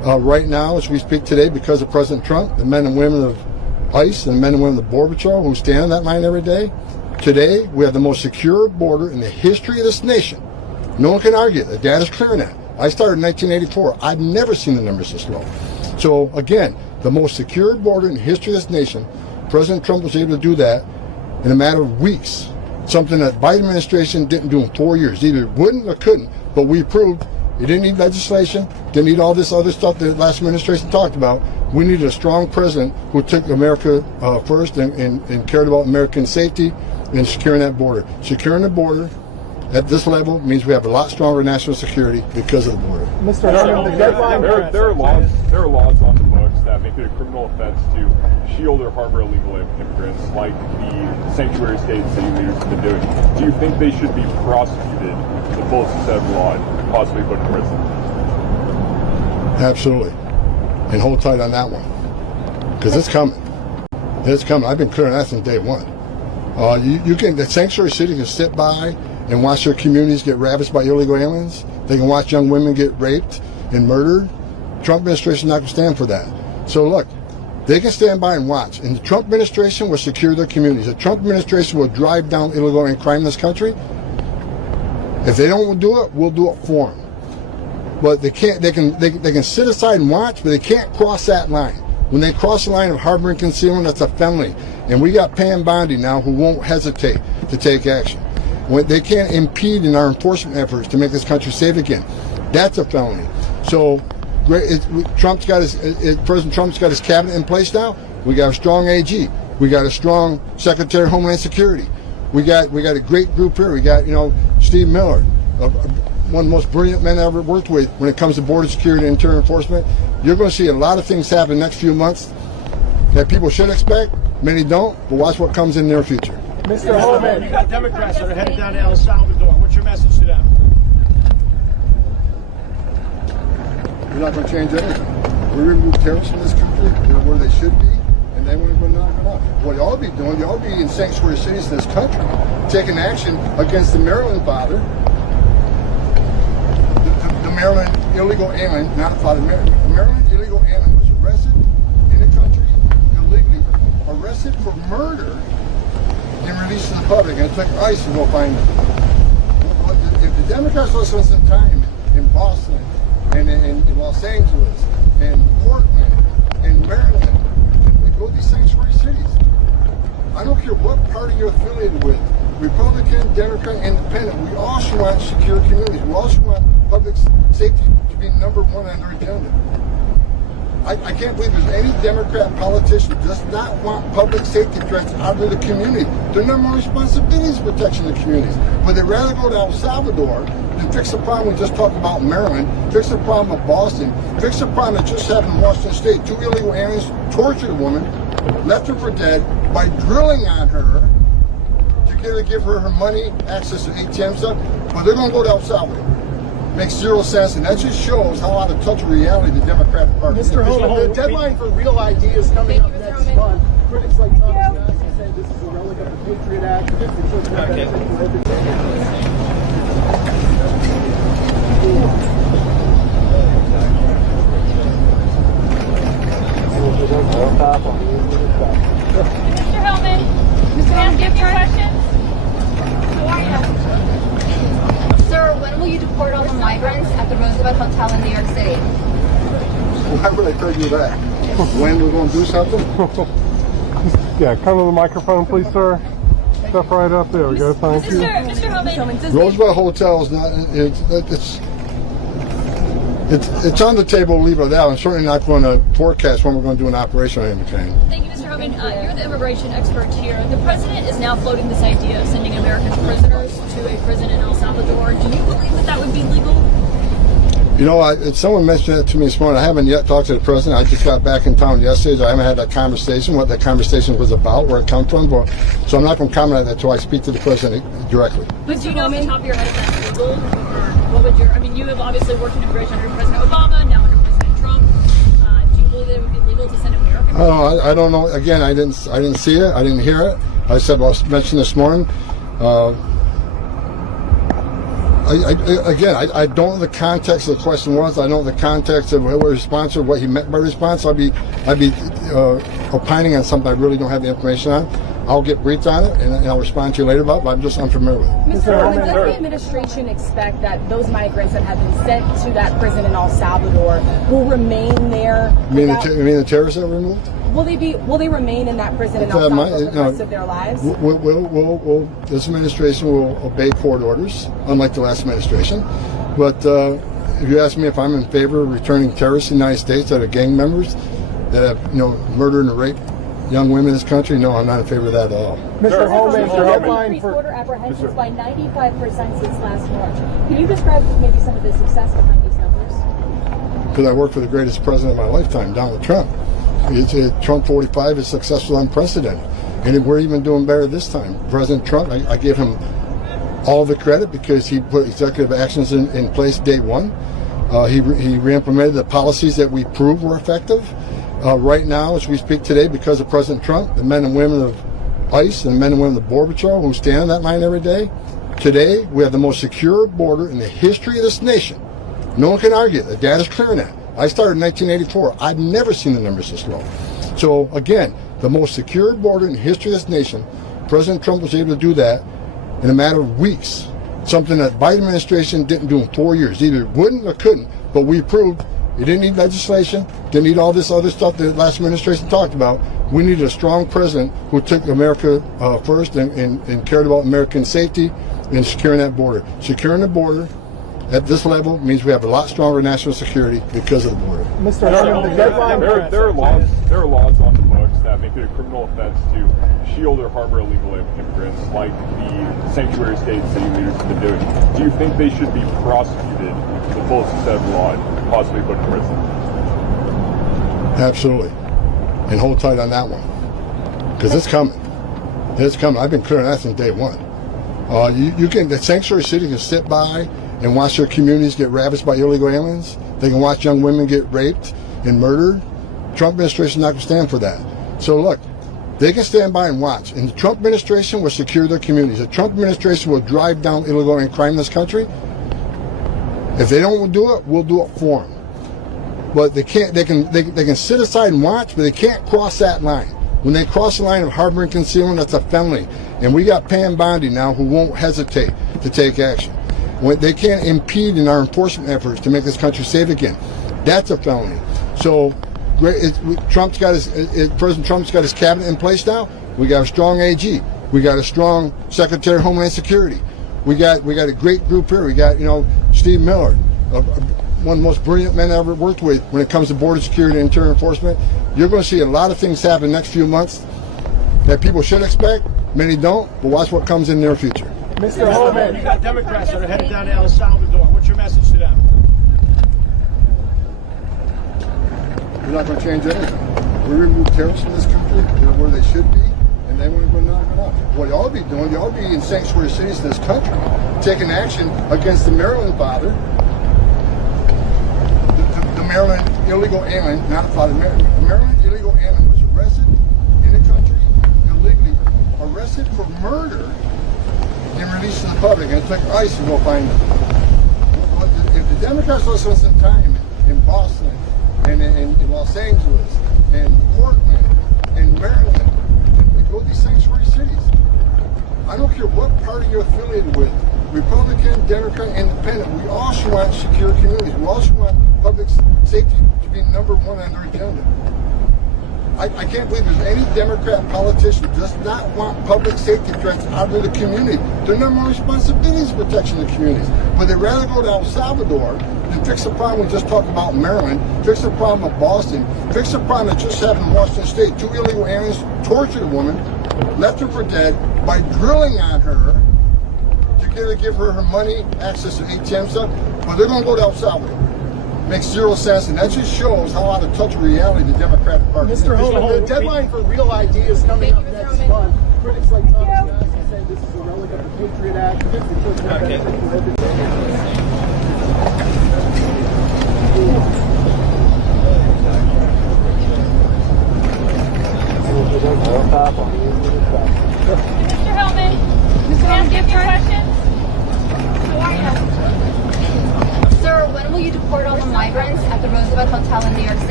right now, as we speak today, because of President Trump, the men and women of ICE and the men and women of the Border Patrol who stand on that line every day, today we have the most secure border in the history of this nation. No one can argue. The data's clear on that. I started in 1984. I've never seen the numbers this low. So again, the most secure border in the history of this nation, President Trump was able to do that in a matter of weeks. Something that Biden administration didn't do in 4 years. Either wouldn't or couldn't, but we proved it didn't need legislation, didn't need all this other stuff that the last administration talked about. We needed a strong president who took America first and cared about American safety and securing that border. Securing the border at this level means we have a lot stronger national security because of the border. Mr. Homan, the deadline. There are laws on the books that make it a criminal offense to shield or harbor illegal immigrants, like the sanctuary states that you leaders have been doing. Do you think they should be prosecuted to the fullest extent of the law and possibly put in prison? Absolutely. And hold tight on that one. Because it's coming. It's coming. I've been clear on that since day one. The sanctuary city can sit by and watch their communities get ravaged by illegal aliens. They can watch young women get raped and murdered. Trump administration is not going to stand for that. So look, they can stand by and watch. And the Trump administration will secure their communities. The Trump administration will drive down illegal alien crime in this country. If they don't do it, we'll do it for them. But they can't. They can sit aside and watch, but they can't cross that line. When they cross the line of harboring concealment, that's a felony. And we got Pam Bondi now who won't hesitate to take action. When they can't impede in our enforcement efforts to make this country safe again. That's a felony. So President Trump's got his cabinet in place now. We got a strong AG. We got a strong Secretary of Homeland Security. We got a great group here. We got Steve Miller, one of the most brilliant men I ever worked with when it comes to border security and interior enforcement. You're going to see a lot of things happen in the next few months that people should expect. Many don't, but watch what comes in the near future. Mr. Homan, you got Democrats that are headed down to El Salvador. What's your message to them? We're not going to change anything. We remove terrorists from this country. They're where they should be, and then we're going to knock it off. What you all be doing, you all be in sanctuary cities in this country, taking action against the Maryland father, the Maryland illegal alien, not a father. The Maryland illegal alien was arrested in the country illegally, arrested for murder, and released to the public, and it took ICE to go find them. If the Democrats will spend some time in Boston, and in Los Angeles, and Portland, and Maryland, and go to these sanctuary cities. I don't care what party you're affiliated with, Republican, Democrat, Independent, we all should want secure communities. We all should want public safety to be number one on our agenda. I can't believe there's any Democrat politician who does not want public safety threats out of the community. Their number one responsibility is protection of the communities. But they'd rather go to El Salvador than fix the problem we just talked about in Maryland, fix the problem of Boston, fix the problem that just happened in Washington State. 2 illegal aliens tortured a woman, left her for dead by drilling on her to give her her money, access to ATM stuff. But they're going to go to El Salvador. Makes zero sense, and that just shows how out of touch with reality the Democratic Party is. Mr. Homan, the deadline for real ideas coming up next month. Critics like Tom Homan say this is a relic of the Patriot Act. Mr. Homan, may I ask you a few questions? How are you? Sir, when will you deport all the migrants at the Roosevelt Hotel in New York City? Why would I tell you that? When we're going to do something? Yeah, come to the microphone, please, sir. Step right up. There we go. Thank you. Mr. Homan, Roosevelt Hotel is not. It's on the table. Leave it out. I'm certainly not going to forecast when we're going to do an operation on any kind. thank you, Mr. Homan. You're the immigration expert here. The president is now floating this idea of sending American prisoners to a prison in El Salvador. Do you believe that that would be legal? You know, someone mentioned it to me this morning. I haven't yet talked to the president. I just got back in town yesterday, so I haven't had that conversation, what that conversation was about, where it come from. So I'm not going to comment on that until I speak to the president directly. But do you know off the top of your head if that's legal? Or what would you have obviously worked in immigration under President Obama, now under President Trump. Do you believe that it would be legal to send American? I don't know. Again, I didn't see it. I didn't hear it. I said, well, I mentioned this morning. I don't know the context of the question was. I don't know the context of what response or what he meant by response. I'd be opining on something I really don't have the information on. I'll get briefed on it and I'll respond to you later about it, but I'm just unfamiliar with it. Mr. Homan, does the administration expect that those migrants that have been sent to that prison in El Salvador will remain there? You mean the terrorists that were removed? Will they remain in that prison in El Salvador for the rest of their lives? This administration will obey court orders, unlike the last administration. But if you ask me if I'm in favor of returning terrorists to the United States that are gang members that have murdered and raped young women in this country, no, I'm not in favor of that at all. Mr. Homan, the deadline Increased for border apprehensions by 95% since last March. Can you describe maybe some of the success behind these numbers? Because I worked for the greatest president of my lifetime, Donald Trump. Trump 45 is successful, unprecedented. And we're even doing better this time. President Trump, I give him all the credit because he put executive actions in place day one. He re-implemented the policies that we proved were effective. Right now, as we speak today, because of President Trump, the men and women of ICE and the men and women of the Border Patrol who stand on that line every day, today we have the most secure border in the history of this nation. No one can argue it. The data's clear on that. I started in 1984. I've never seen the numbers this low. So again, the most secure border in the history of this nation, President Trump was able to do that in a matter of weeks. Something that Biden administration didn't do in 4 years. Either wouldn't or couldn't, but we proved it didn't need legislation, didn't need all this other stuff that the last administration talked about. We needed a strong president who took America first and cared about American safety and securing that border. Securing the border at this level means we have a lot stronger national security because of the border. Mr. Homan, the deadline There are laws on the books that make it a criminal offense to shield or harbor illegal immigrants, like the sanctuary states that you leaders have been doing. Do you think they should be prosecuted to the fullest extent of the law and possibly put in prison? Absolutely. And hold tight on that one. Because it's coming. It's coming. I've been clear on that since day one. The sanctuary city can sit by and watch their communities get ravaged by illegal aliens. They can watch young women get raped and murdered. Trump administration is not going to stand for that. So look, they can stand by and watch. And the Trump administration will secure their communities. The Trump administration will drive down illegal and crime in this country. If they don't do it, we'll do it for them. But they can't. They can sit aside and watch, but they can't cross that line. When they cross the line of harboring concealment, that's a felony. And we got Pam Bondi now who won't hesitate to take action. When they can't impede in our enforcement efforts to make this country safe again. That's a felony. So President Trump's got his cabinet in place now. We got a strong AG. We got a strong Secretary of Homeland Security. We got a great group here. We got Steve Miller, one of the most brilliant men I ever worked with when it comes to border security and interior enforcement. You're going to see a lot of things happen in the next few months that people should expect. Many don't, but watch what comes in the near future. Mr. Homan, you got Democrats that are headed down to El Salvador. What's your message to them? We're not going to change anything. We remove terrorists from this country. They're where they should be, and then we're going to knock it off. What y'all be doing, y'all be in sanctuary cities in this country, taking action against the Maryland father, the Maryland illegal alien, not a father. The Maryland illegal alien was arrested in the country illegally, arrested for murder, and released to the public, and it took ICE to go find him. If the Democrats will spend some time in Boston, and in Los Angeles, and Portland, and Maryland, and go to these sanctuary cities, I don't care what party you're affiliated with, Republican, Democrat, Independent, we also want secure communities. We also want public safety to be number one on their agenda. I can't believe there's any Democrat politician who does not want public safety threats out of the community. Their number one responsibility is protection of the communities. But they'd rather go to El Salvador than fix the problem we just talked about in Maryland, fix the problem of Boston, fix the problem that just happened in Washington State. 2 illegal aliens tortured a woman, left her for dead by drilling on her to give her money, access to ATM stuff. But they're going to go to El Salvador. Makes zero sense, and that just shows how out of touch with reality the Democratic Party is. Mr. Homan, the deadline for real ideas coming up next month. Critics like Tom Homan say this is a relic of the Patriot Act. Mr. Homan, can I ask you a few questions? How are you?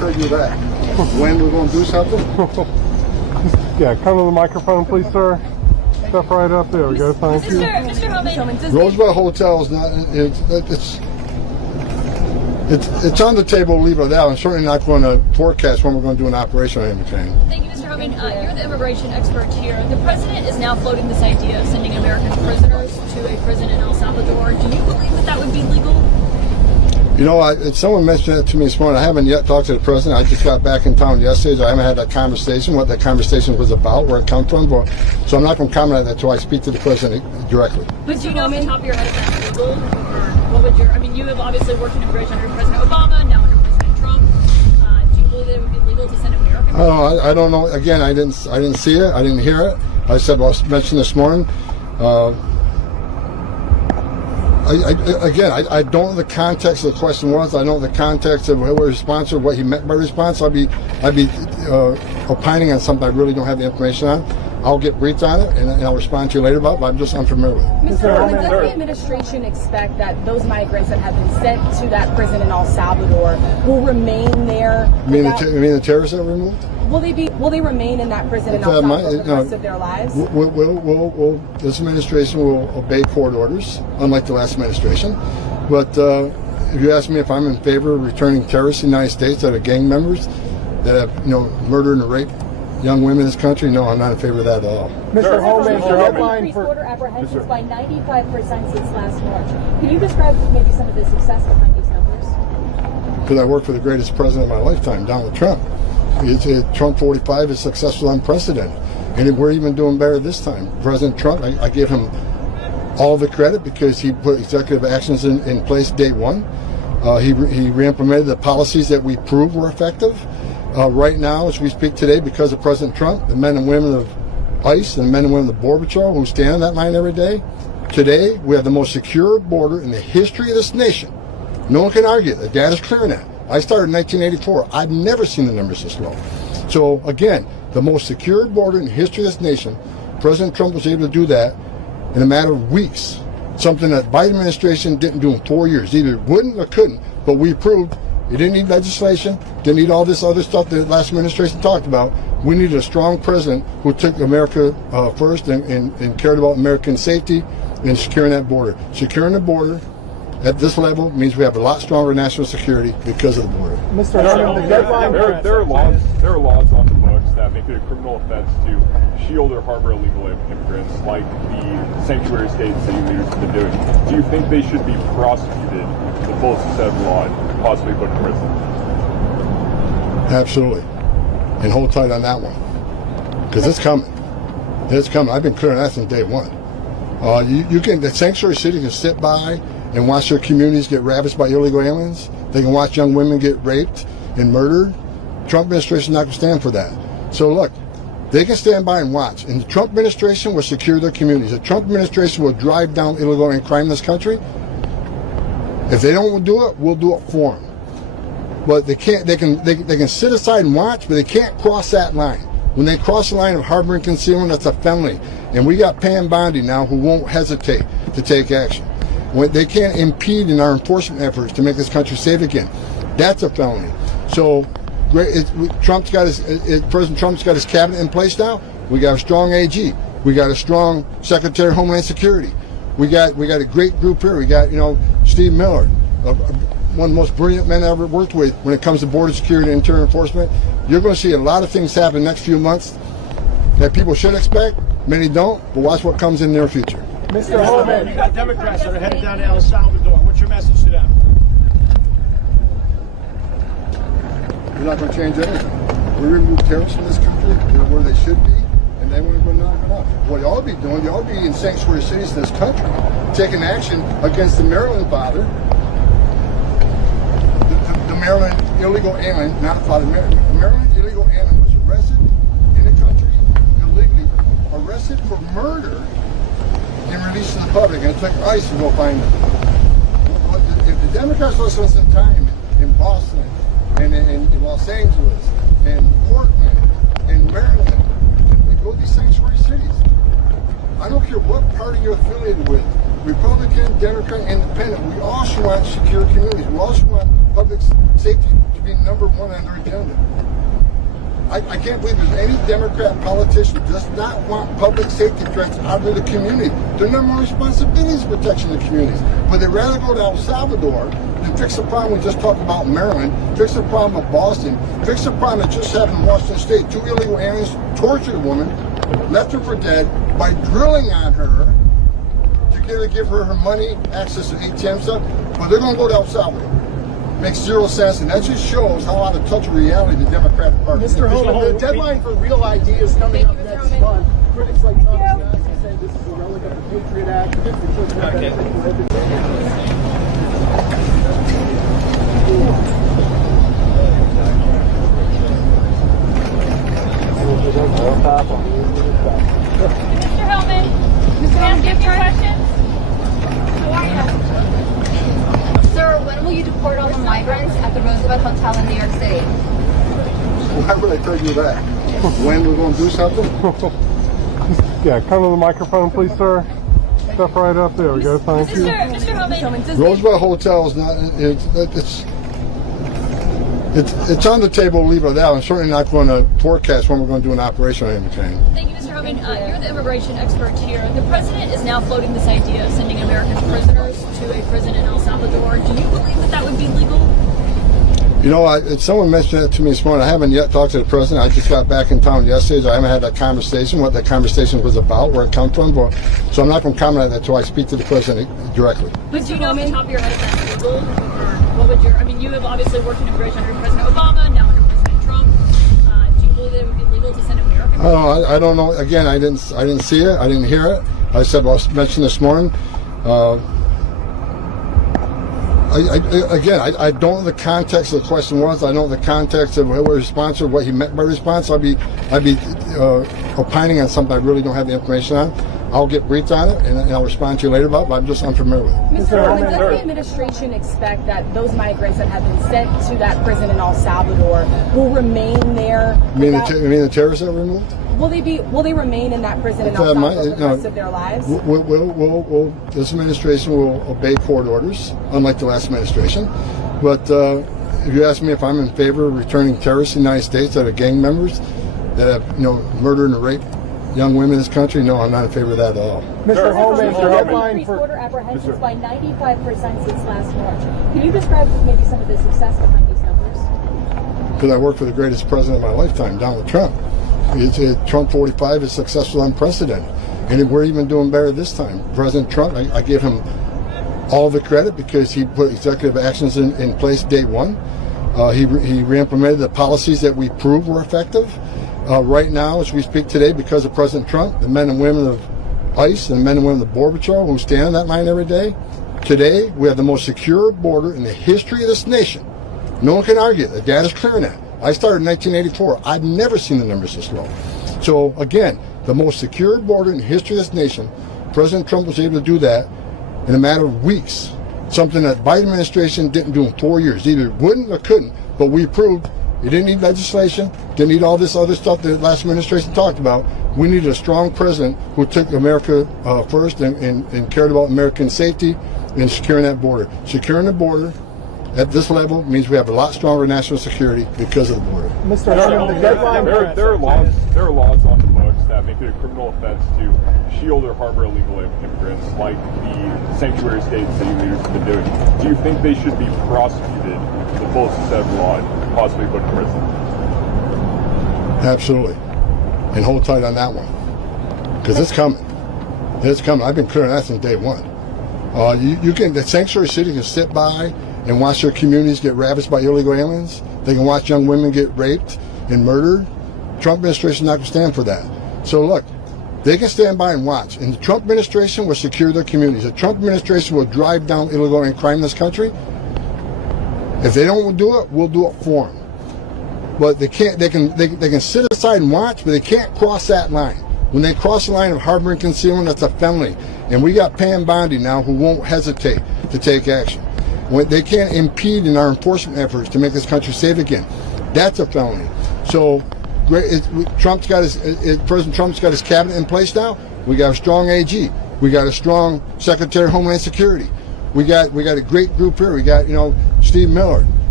tell you that. When we're going to do something? Yeah, come to the microphone, please, sir. Step right up. There we go. Thank you. Mr. Homan, Roosevelt Hotel is not. It's on the table. Leave it out. I'm certainly not going to forecast when we're going to do an operation on any kind. thank you, Mr. Homan. You're the immigration expert here. The president is now floating this idea of sending American prisoners to a prison in El Salvador. Do you believe that that would be legal? You know, someone mentioned it to me this morning. I haven't yet talked to the president. I just got back in town yesterday, so I haven't had that conversation, what that conversation was about, where it comes from. So I'm not going to comment on that until I speak to the president directly. But do you know off the top of your head if that's legal? Or what would your, I mean, you have obviously worked in immigration under President Obama, now under President Trump. Do you believe that it would be legal to send Americans? I don't know. Again, I didn't see it. I didn't hear it. I said, I mentioned this morning. I don't know the context of the question was. I don't know the context of what response or what he meant by response. I'd be opining on something I really don't have the information on. I'll get briefed on it and I'll respond to you later about it, but I'm just unfamiliar with it. Mr. Homan, does the administration expect that those migrants that have been sent to that prison in El Salvador will remain there? You mean the terrorists that were removed? Will they remain in that prison in El Salvador for the rest of their lives? This administration will obey court orders, unlike the last administration. But if you ask me if I'm in favor of returning terrorists to the United States that are gang members that have murdered and raped young women in this country, no, I'm not in favor of that at all. Mr. Homan, Mr. Homan. increased border apprehensions by 95% since last March. Can you describe maybe some of the success behind these numbers? Because I worked for the greatest president of my lifetime, Donald Trump. Trump 45 is successful, unprecedented. And we're even doing better this time. President Trump, I give him all the credit because he put executive actions in place day one. He re-implemented the policies that we proved were effective. Right now, as we speak today, because of President Trump, the men and women of ICE and the men and women of the Border Patrol who stand on that line every day, today we have the most secure border in the history of this nation. No one can argue. The data's clear on that. I started in 1984. I've never seen the numbers this low. So again, the most secure border in the history of this nation, President Trump was able to do that in a matter of weeks. Something that Biden administration didn't do in 4 years. Either wouldn't or couldn't, but we proved it didn't need legislation, didn't need all this other stuff that the last administration talked about. We needed a strong president who took America first and cared about American safety and securing that border. Securing the border at this level means we have a lot stronger national security because of the border. Mr. Homan, the deadline. There are laws on the books that make it a criminal offense to shield or harbor illegal immigrants, like the sanctuary states that you leaders have been doing. Do you think they should be prosecuted to the fullest extent of the law and possibly put in prison? Absolutely. And hold tight on that one. Because it's coming. It's coming. I've been clear on that since day one. The sanctuary cities can sit by and watch their communities get ravaged by illegal aliens. They can watch young women get raped and murdered. Trump administration is not going to stand for that. So look, they can stand by and watch. And the Trump administration will secure their communities. The Trump administration will drive down illegal alien crime in this country. If they don't do it, we'll do it for them. But they can't. They can sit aside and watch, but they can't cross that line. When they cross the line of harboring concealment, that's a felony. And we got Pam Bondi now who won't hesitate to take action. When they can't impede in our enforcement efforts to make this country safe again. That's a felony. So President Trump's got his cabinet in place now. We got a strong AG. We got a strong Secretary of Homeland Security. We got a great group here. We got Steve Miller, one of the most brilliant men I ever worked with when it comes to border security and interior enforcement. You're going to see a lot of things happen in the next few months that people should expect. Many don't, but watch what comes in their future. Mr. Homan, you got Democrats that are headed down to El Salvador. What's your message to them? We're not going to change anything. We remove terrorists from this country. They're where they should be, and then we're going to knock it off. What you ought to be doing, you ought to be in sanctuary cities in this country, taking action against the Maryland father, the Maryland illegal alien, not father. The Maryland illegal alien was arrested in the country illegally, arrested for murder, and released to the public, and it took ICE to go find them. If the Democrats want to spend some time in Boston, and in Los Angeles, and Portland, and Maryland, and go to these sanctuary cities. I don't care what party you're affiliated with, Republican, Democrat, Independent, we also want secure communities. We also want public safety to be number one on their agenda. I can't believe there's any Democrat politician who does not want public safety threats out of the community. Their number one responsibility is protection of the communities. But they'd rather go to El Salvador than fix the problem we just talked about in Maryland, fix the problem of Boston, fix the problem that just happened in Washington State. 2 illegal aliens tortured a woman, left her for dead by drilling on her to give her her money, access to ATM stuff. But they're going to go to El Salvador. Makes zero sense, and that just shows how out of touch with reality the Democratic Party is. Mr. Homan, the deadline for real ideas coming up next month. Critics like Tom Homan say this is a relic of the Patriot Act. Mr. Homan, can I ask you a few questions? How are you? Sir, when will you deport all the migrants at the Roosevelt Hotel in New York City? Why would I tell you that? When we're going to do something? Yeah, come to the microphone, please, sir. Step right up. There we go. Thank you. Mr. Homan, Roosevelt Hotel is not. It's on the table. Leave it out. I'm certainly not going to forecast when we're going to do an operation or anything. thank you, Mr. Homan. You're the immigration expert here. The president is now floating this idea of sending American prisoners to a prison in El Salvador. Do you believe that that would be legal? You know, someone mentioned it to me this morning. I haven't yet talked to the president. I just got back in town yesterday, so I haven't had that conversation, what that conversation was about, where it comes from. So I'm not going to comment on that until I speak to the president directly. But do you know off the top of your head if that's legal? Or what would your, I mean, you have obviously worked in immigration under President Obama, now under President Trump. Do you believe that it would be legal to send American? I don't know. Again, I didn't see it. I didn't hear it. I said, well, I mentioned this morning. I don't know the context of the question was. I don't know the context of what response or what he meant by response. I'd be opining on something I really don't have the information on. I'll get briefed on it and I'll respond to you later about it, but I'm just unfamiliar with it. Mr. Homan, does the administration expect that those migrants that have been sent to that prison in El Salvador will remain there? You mean the terrorists that were removed? Will they remain in that prison in El Salvador for the rest of their lives? This administration will obey court orders, unlike the last administration. But if you ask me if I'm in favor of returning terrorists to the United States that are gang members, that have murdered and raped young women in this country, no, I'm not in favor of that at all. Mr. Homan, the deadline Increased for border apprehensions by 95% since last March. Can you describe maybe some of the success behind these numbers? Because I worked for the greatest president of my lifetime, Donald Trump. Trump 45 is successful, unprecedented. And we're even doing better this time. President Trump, I give him all the credit because he put executive actions in place day one. He re-implemented the policies that we proved were effective. Right now, as we speak today, because of President Trump, the men and women of ICE and the men and women of the Border Patrol who stand on that line every day, today we have the most secure border in the history of this nation. No one can argue it. The data's clear on that. I started in 1984. I've never seen the numbers this low. So again, the most secure border in the history of this nation, President Trump was able to do that in a matter of weeks. Something that Biden administration didn't do in 4 years. Either wouldn't or couldn't, but we proved it didn't need legislation, didn't need all this other stuff that the last administration talked about. We needed a strong president who took America first and cared about American safety and securing that border. Securing the border at this level means we have a lot stronger national security because of the border. Mr. Homan, the deadline There are laws on the books that make it a criminal offense to shield or harbor illegal immigrants, like the sanctuary states that you leaders have been doing. Do you think they should be prosecuted to the fullest extent of the law and possibly put in prison? Absolutely. And hold tight on that one. Because it's coming. It's coming. I've been clear on that since day one. The sanctuary city can sit by and watch their communities get ravaged by illegal aliens. They can watch young women get raped and murdered. Trump administration is not going to stand for that. So look, they can stand by and watch. And the Trump administration will secure their communities. The Trump administration will drive down illegal alien crime in this country. If they don't do it, we'll do it for them. But they can't. They can sit aside and watch, but they can't cross that line. When they cross the line of harboring concealment, that's a felony. And we got Pam Bondi now who won't hesitate to take action. They can't impede in our enforcement efforts to make this country safe again. That's a felony. So President Trump's got his cabinet in place now. We got a strong AG. We got a strong Secretary of Homeland Security. We got a great group here. We got Steve Miller,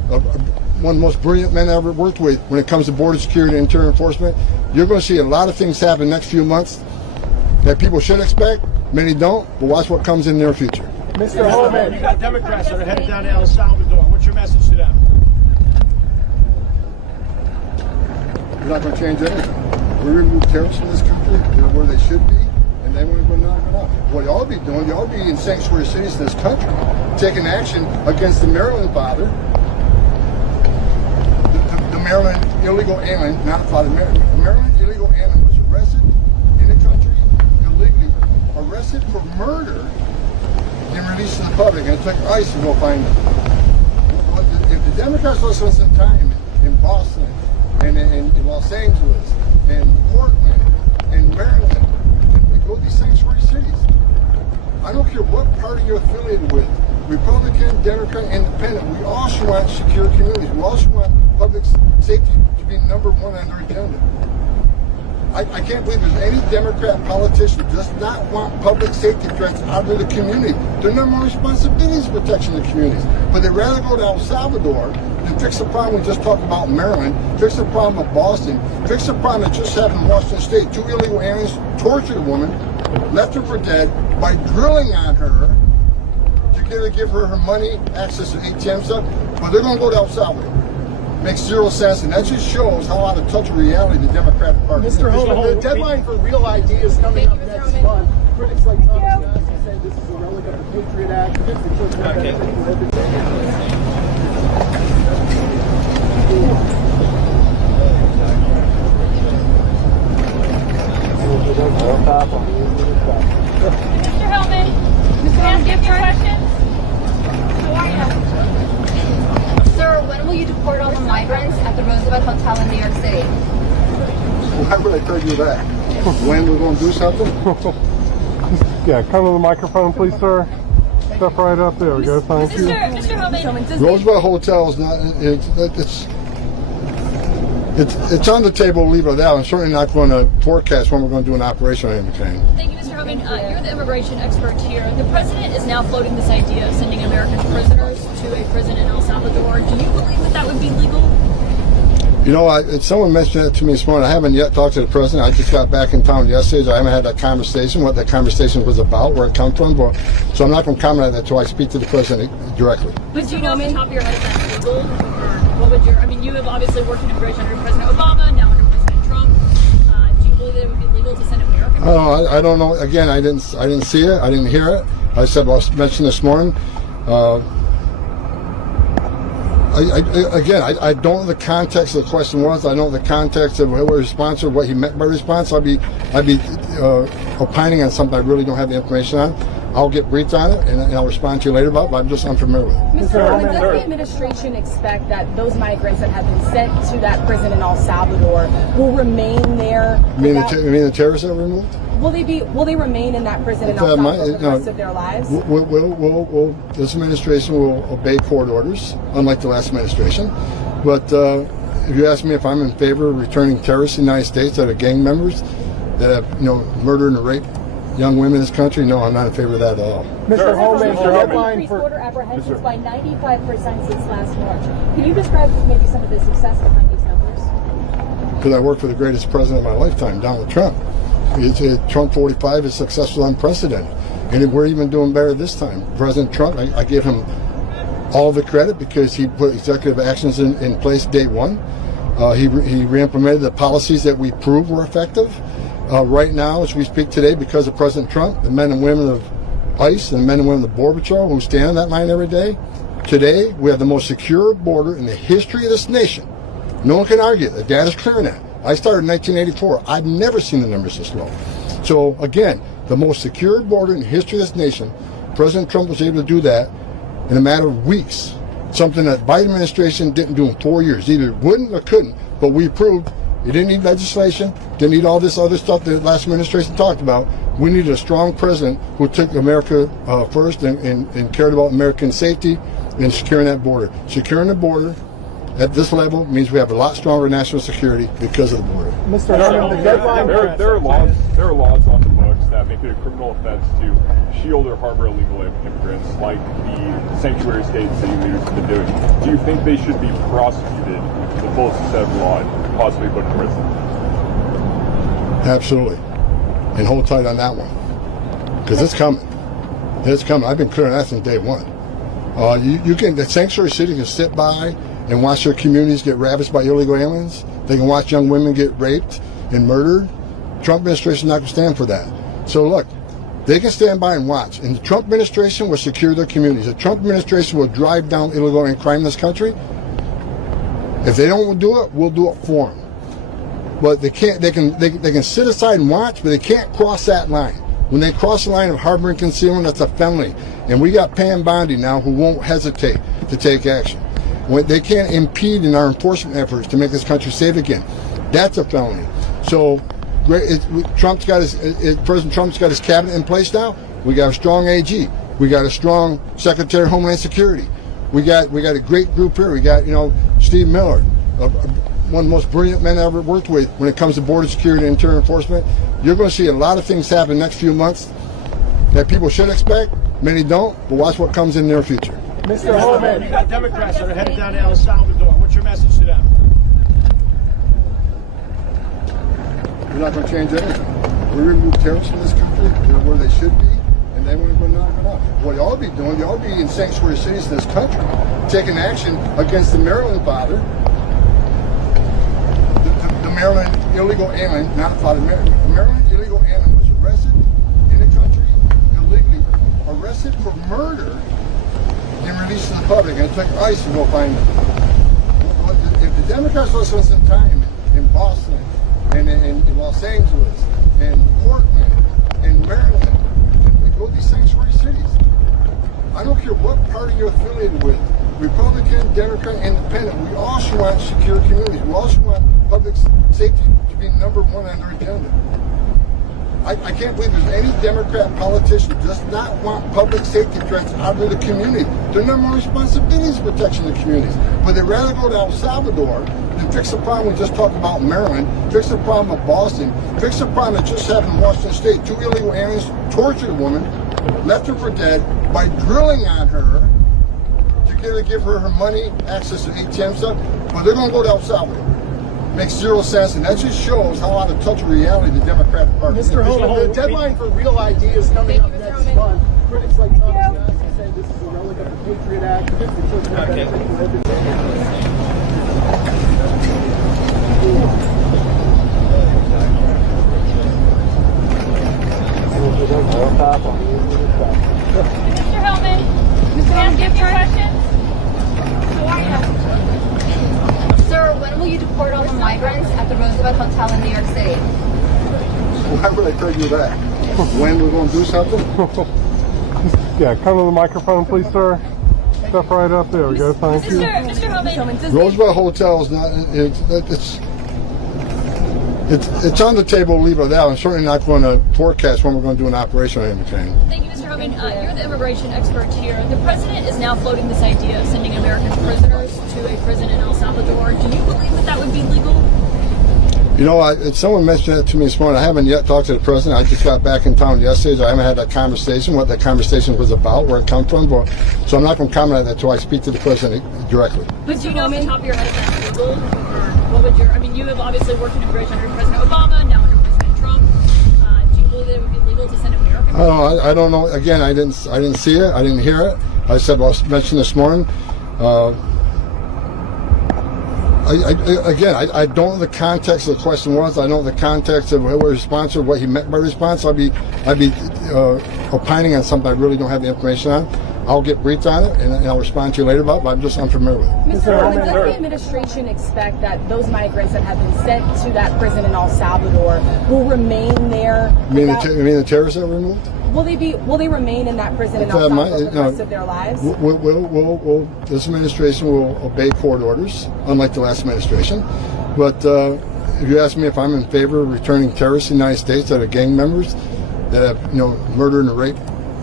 one of the most brilliant men I ever worked with when it comes to border security and interior enforcement. You're going to see a lot of things happen next few months that people should expect. Many don't, but watch what comes in their future. Mr. Homan, you got Democrats that are headed down to El Salvador. What's your message to them? We're not going to change anything. We remove terrorists from this country. They're where they should be, and then we're going to knock it off. What y'all be doing, y'all be in sanctuary cities in this country, taking action against the Maryland father, the Maryland illegal alien, not a father, the Maryland illegal alien was arrested in the country, illegally arrested for murder and released to the public, and it took ICE to go find him. If the Democrats will spend some time in Boston, and in Los Angeles, and Portland, and Maryland, and go to these sanctuary cities. I don't care what party you're affiliated with, Republican, Democrat, Independent, we also want secure communities. We also want public safety to be number one on their agenda. I can't believe there's any Democrat politician who does not want public safety threats out of the community. Their number one responsibility is protection of the communities. But they'd rather go to El Salvador than fix the problem we just talked about in Maryland, fix the problem of Boston, fix the problem that just happened in Washington State. 2 illegal aliens tortured a woman, left her for dead by drilling on her to give her money, access to ATM stuff. But they're going to go to El Salvador. Makes zero sense, and that just shows how out of touch of reality the Democratic Party is. Mr. Homan, the deadline for real ideas coming up next month. Critics like Tom Homan say this is a relic of the Patriot Act. Mr. Homan, can I ask you a few questions? How are you? Sir, when will you deport all the migrants at the Roosevelt Hotel in New York City? Why would I tell you that? When we're going to do something? Yeah, come to the microphone, please, sir. Step right up. There we go. Thank you. Mr. Homan, Roosevelt Hotel is not. It's on the table. Leave it at that. I'm certainly not going to forecast when we're going to do an operation on any kind. thank you, Mr. Homan. You're the immigration expert here. The president is now floating this idea of sending American prisoners to a prison in El Salvador. Do you believe that that would be legal? You know, someone mentioned that to me this morning. I haven't yet talked to the president. I just got back in town yesterday, so I haven't had that conversation, what that conversation was about, where it come from. So I'm not going to comment on that until I speak to the president directly. But do you know off the top of your head if that's legal? Or what would your, I mean, you have obviously worked in immigration under President Obama, now under President Trump. Do you believe that it would be legal to send American? I don't know. Again, I didn't see it. I didn't hear it. I said, well, I mentioned this morning. I don't know the context of the question was. I don't know the context of what response or what he meant by response. I'd be opining on something I really don't have the information on. I'll get briefed on it and I'll respond to you later about it, but I'm just unfamiliar with it. Mr. Homan, does the administration expect that those migrants that have been sent to that prison in El Salvador will remain there? You mean the terrorists that were removed? Will they remain in that prison in El Salvador for the rest of their lives? This administration will obey court orders, unlike the last administration. But if you ask me if I'm in favor of returning terrorists to the United States that are gang members that have, murdered and raped young women in this country, no, I'm not in favor of that at all. Mr. Homan, the deadline increased border apprehensions by 95% since last March. Can you describe maybe some of the success behind these numbers? Because I worked for the greatest president of my lifetime, Donald Trump. Trump 45 is successful, unprecedented. And we're even doing better this time. President Trump, I give him all the credit because he put executive actions in place day one. He re-implemented the policies that we proved were effective. Right now, as we speak today, because of President Trump, the men and women of ICE and the men and women of the Border Patrol who stand on that line every day, today we have the most secure border in the history of this nation. No one can argue. The data's clear on that. I started in 1984. I've never seen the numbers this low. So again, the most secure border in the history of this nation, President Trump was able to do that in a matter of weeks. Something that Biden administration didn't do in 4 years. Either wouldn't or couldn't, but we proved you didn't need legislation, didn't need all this other stuff that the last administration talked about. We needed a strong president who took America first and cared about American safety and securing that border. Securing the border at this level means we have a lot stronger national security because of the border. Mr. Homan, the deadline. There are laws on the books that make it a criminal offense to shield or harbor illegal immigrants, like the sanctuary states that you leaders have been doing. Do you think they should be prosecuted to the fullest extent of the law and possibly put in prison? Absolutely, and hold tight on that one because it's coming. It's coming. I've been clear on that since day one. The sanctuary cities can sit by and watch their communities get ravaged by illegal aliens. They can watch young women get raped and murdered. Trump administration is not going to stand for that. So look, they can stand by and watch. And the Trump administration will secure their communities. The Trump administration will drive down illegal and crime in this country. If they don't do it, we'll do it for them. But they can't. They can sit aside and watch, but they can't cross that line. When they cross the line of harboring concealment, that's a felony. And we got Pam Bondi now who won't hesitate to take action. When they can't impede in our enforcement efforts to make this country safe again. That's a felony. So President Trump's got his cabinet in place now. We got a strong AG. We got a strong Secretary of Homeland Security. We got a great group here. We got Steve Miller, one of the most brilliant men I ever worked with when it comes to border security and interior enforcement. You're going to see a lot of things happen in the next few months that people should expect. Many don't, but watch what comes in their future. Mr. Homan, you got Democrats that are headed down to El Salvador. What's your message to them? We're not going to change anything. We remove terrorists from this country. They're where they should be, and they want to go knock it off. What y'all be doing, y'all be in sanctuary cities in this country, taking action against the Maryland father, the Maryland illegal alien, not a father, the Maryland illegal alien was arrested in the country, illegally arrested for murder and released to the public, and it took ICE to go find him. If the Democrats will spend some time in Boston, and in Los Angeles, and Portland, and Maryland, and go to these sanctuary cities. I don't care what party you're affiliated with, Republican, Democrat, Independent, we also want secure communities. We also want public safety to be number one on their agenda. I can't believe there's any Democrat politician who does not want public safety threats out of the community. Their number one responsibility is protection of the communities. But they'd rather go to El Salvador than fix the problem we just talked about in Maryland, fix the problem of Boston, fix the problem that just happened in Washington State. 2 illegal aliens tortured a woman, left her for dead by drilling on her to give her her money, access to ATM stuff. But they're going to go to El Salvador. Makes zero sense, and that just shows how out of touch with reality the Democratic Party is. Mr. Homan, the deadline for real ideas coming up next month. Critics like Tom Homan say this is a relic of the Patriot Act. Mr. Homan, can I ask you a few questions? How are you? Sir, when will you deport all the migrants at the Roosevelt Hotel in New York City? Why would I tell you that? When we're going to do something? Yeah, come to the microphone, please, sir. Step right up. There we go. Thank you. Mr. Homan, Roosevelt Hotel is not. It's on the table. Leave it out. I'm certainly not going to forecast when we're going to do an operation on anything. thank you, Mr. Homan. You're the immigration expert here. The president is now floating this idea of sending American prisoners to a prison in El Salvador. Do you believe that would be legal? Someone mentioned that to me this morning. I haven't yet talked to the president. I just got back in town yesterday, so I haven't had that conversation, what that conversation was about, where it come from. So I'm not going to comment on that until I speak to the president directly. But do you know off the top of your head if that's legal? Or what would you have obviously worked in immigration under President Obama, now under President Trump. Do you believe that it would be legal to send American prisoners? I don't know. Again, I didn't see it. I didn't hear it. I said, I mentioned this morning. I don't know the context of the question was. I don't know the context of what response or what he meant by response. I'd be opining on something I really don't have the information on. I'll get briefed on it and I'll respond to you later about it, but I'm just unfamiliar with it. Mr. Homan, does the administration expect that those migrants that have been sent to that prison in El Salvador will remain there? You mean the terrorists that were removed? Will they remain in that prison in El Salvador for the rest of their lives? This administration will obey court orders, unlike the last administration. But if you ask me if I'm in favor of returning terrorists to the United States that are gang members, that have murdered and raped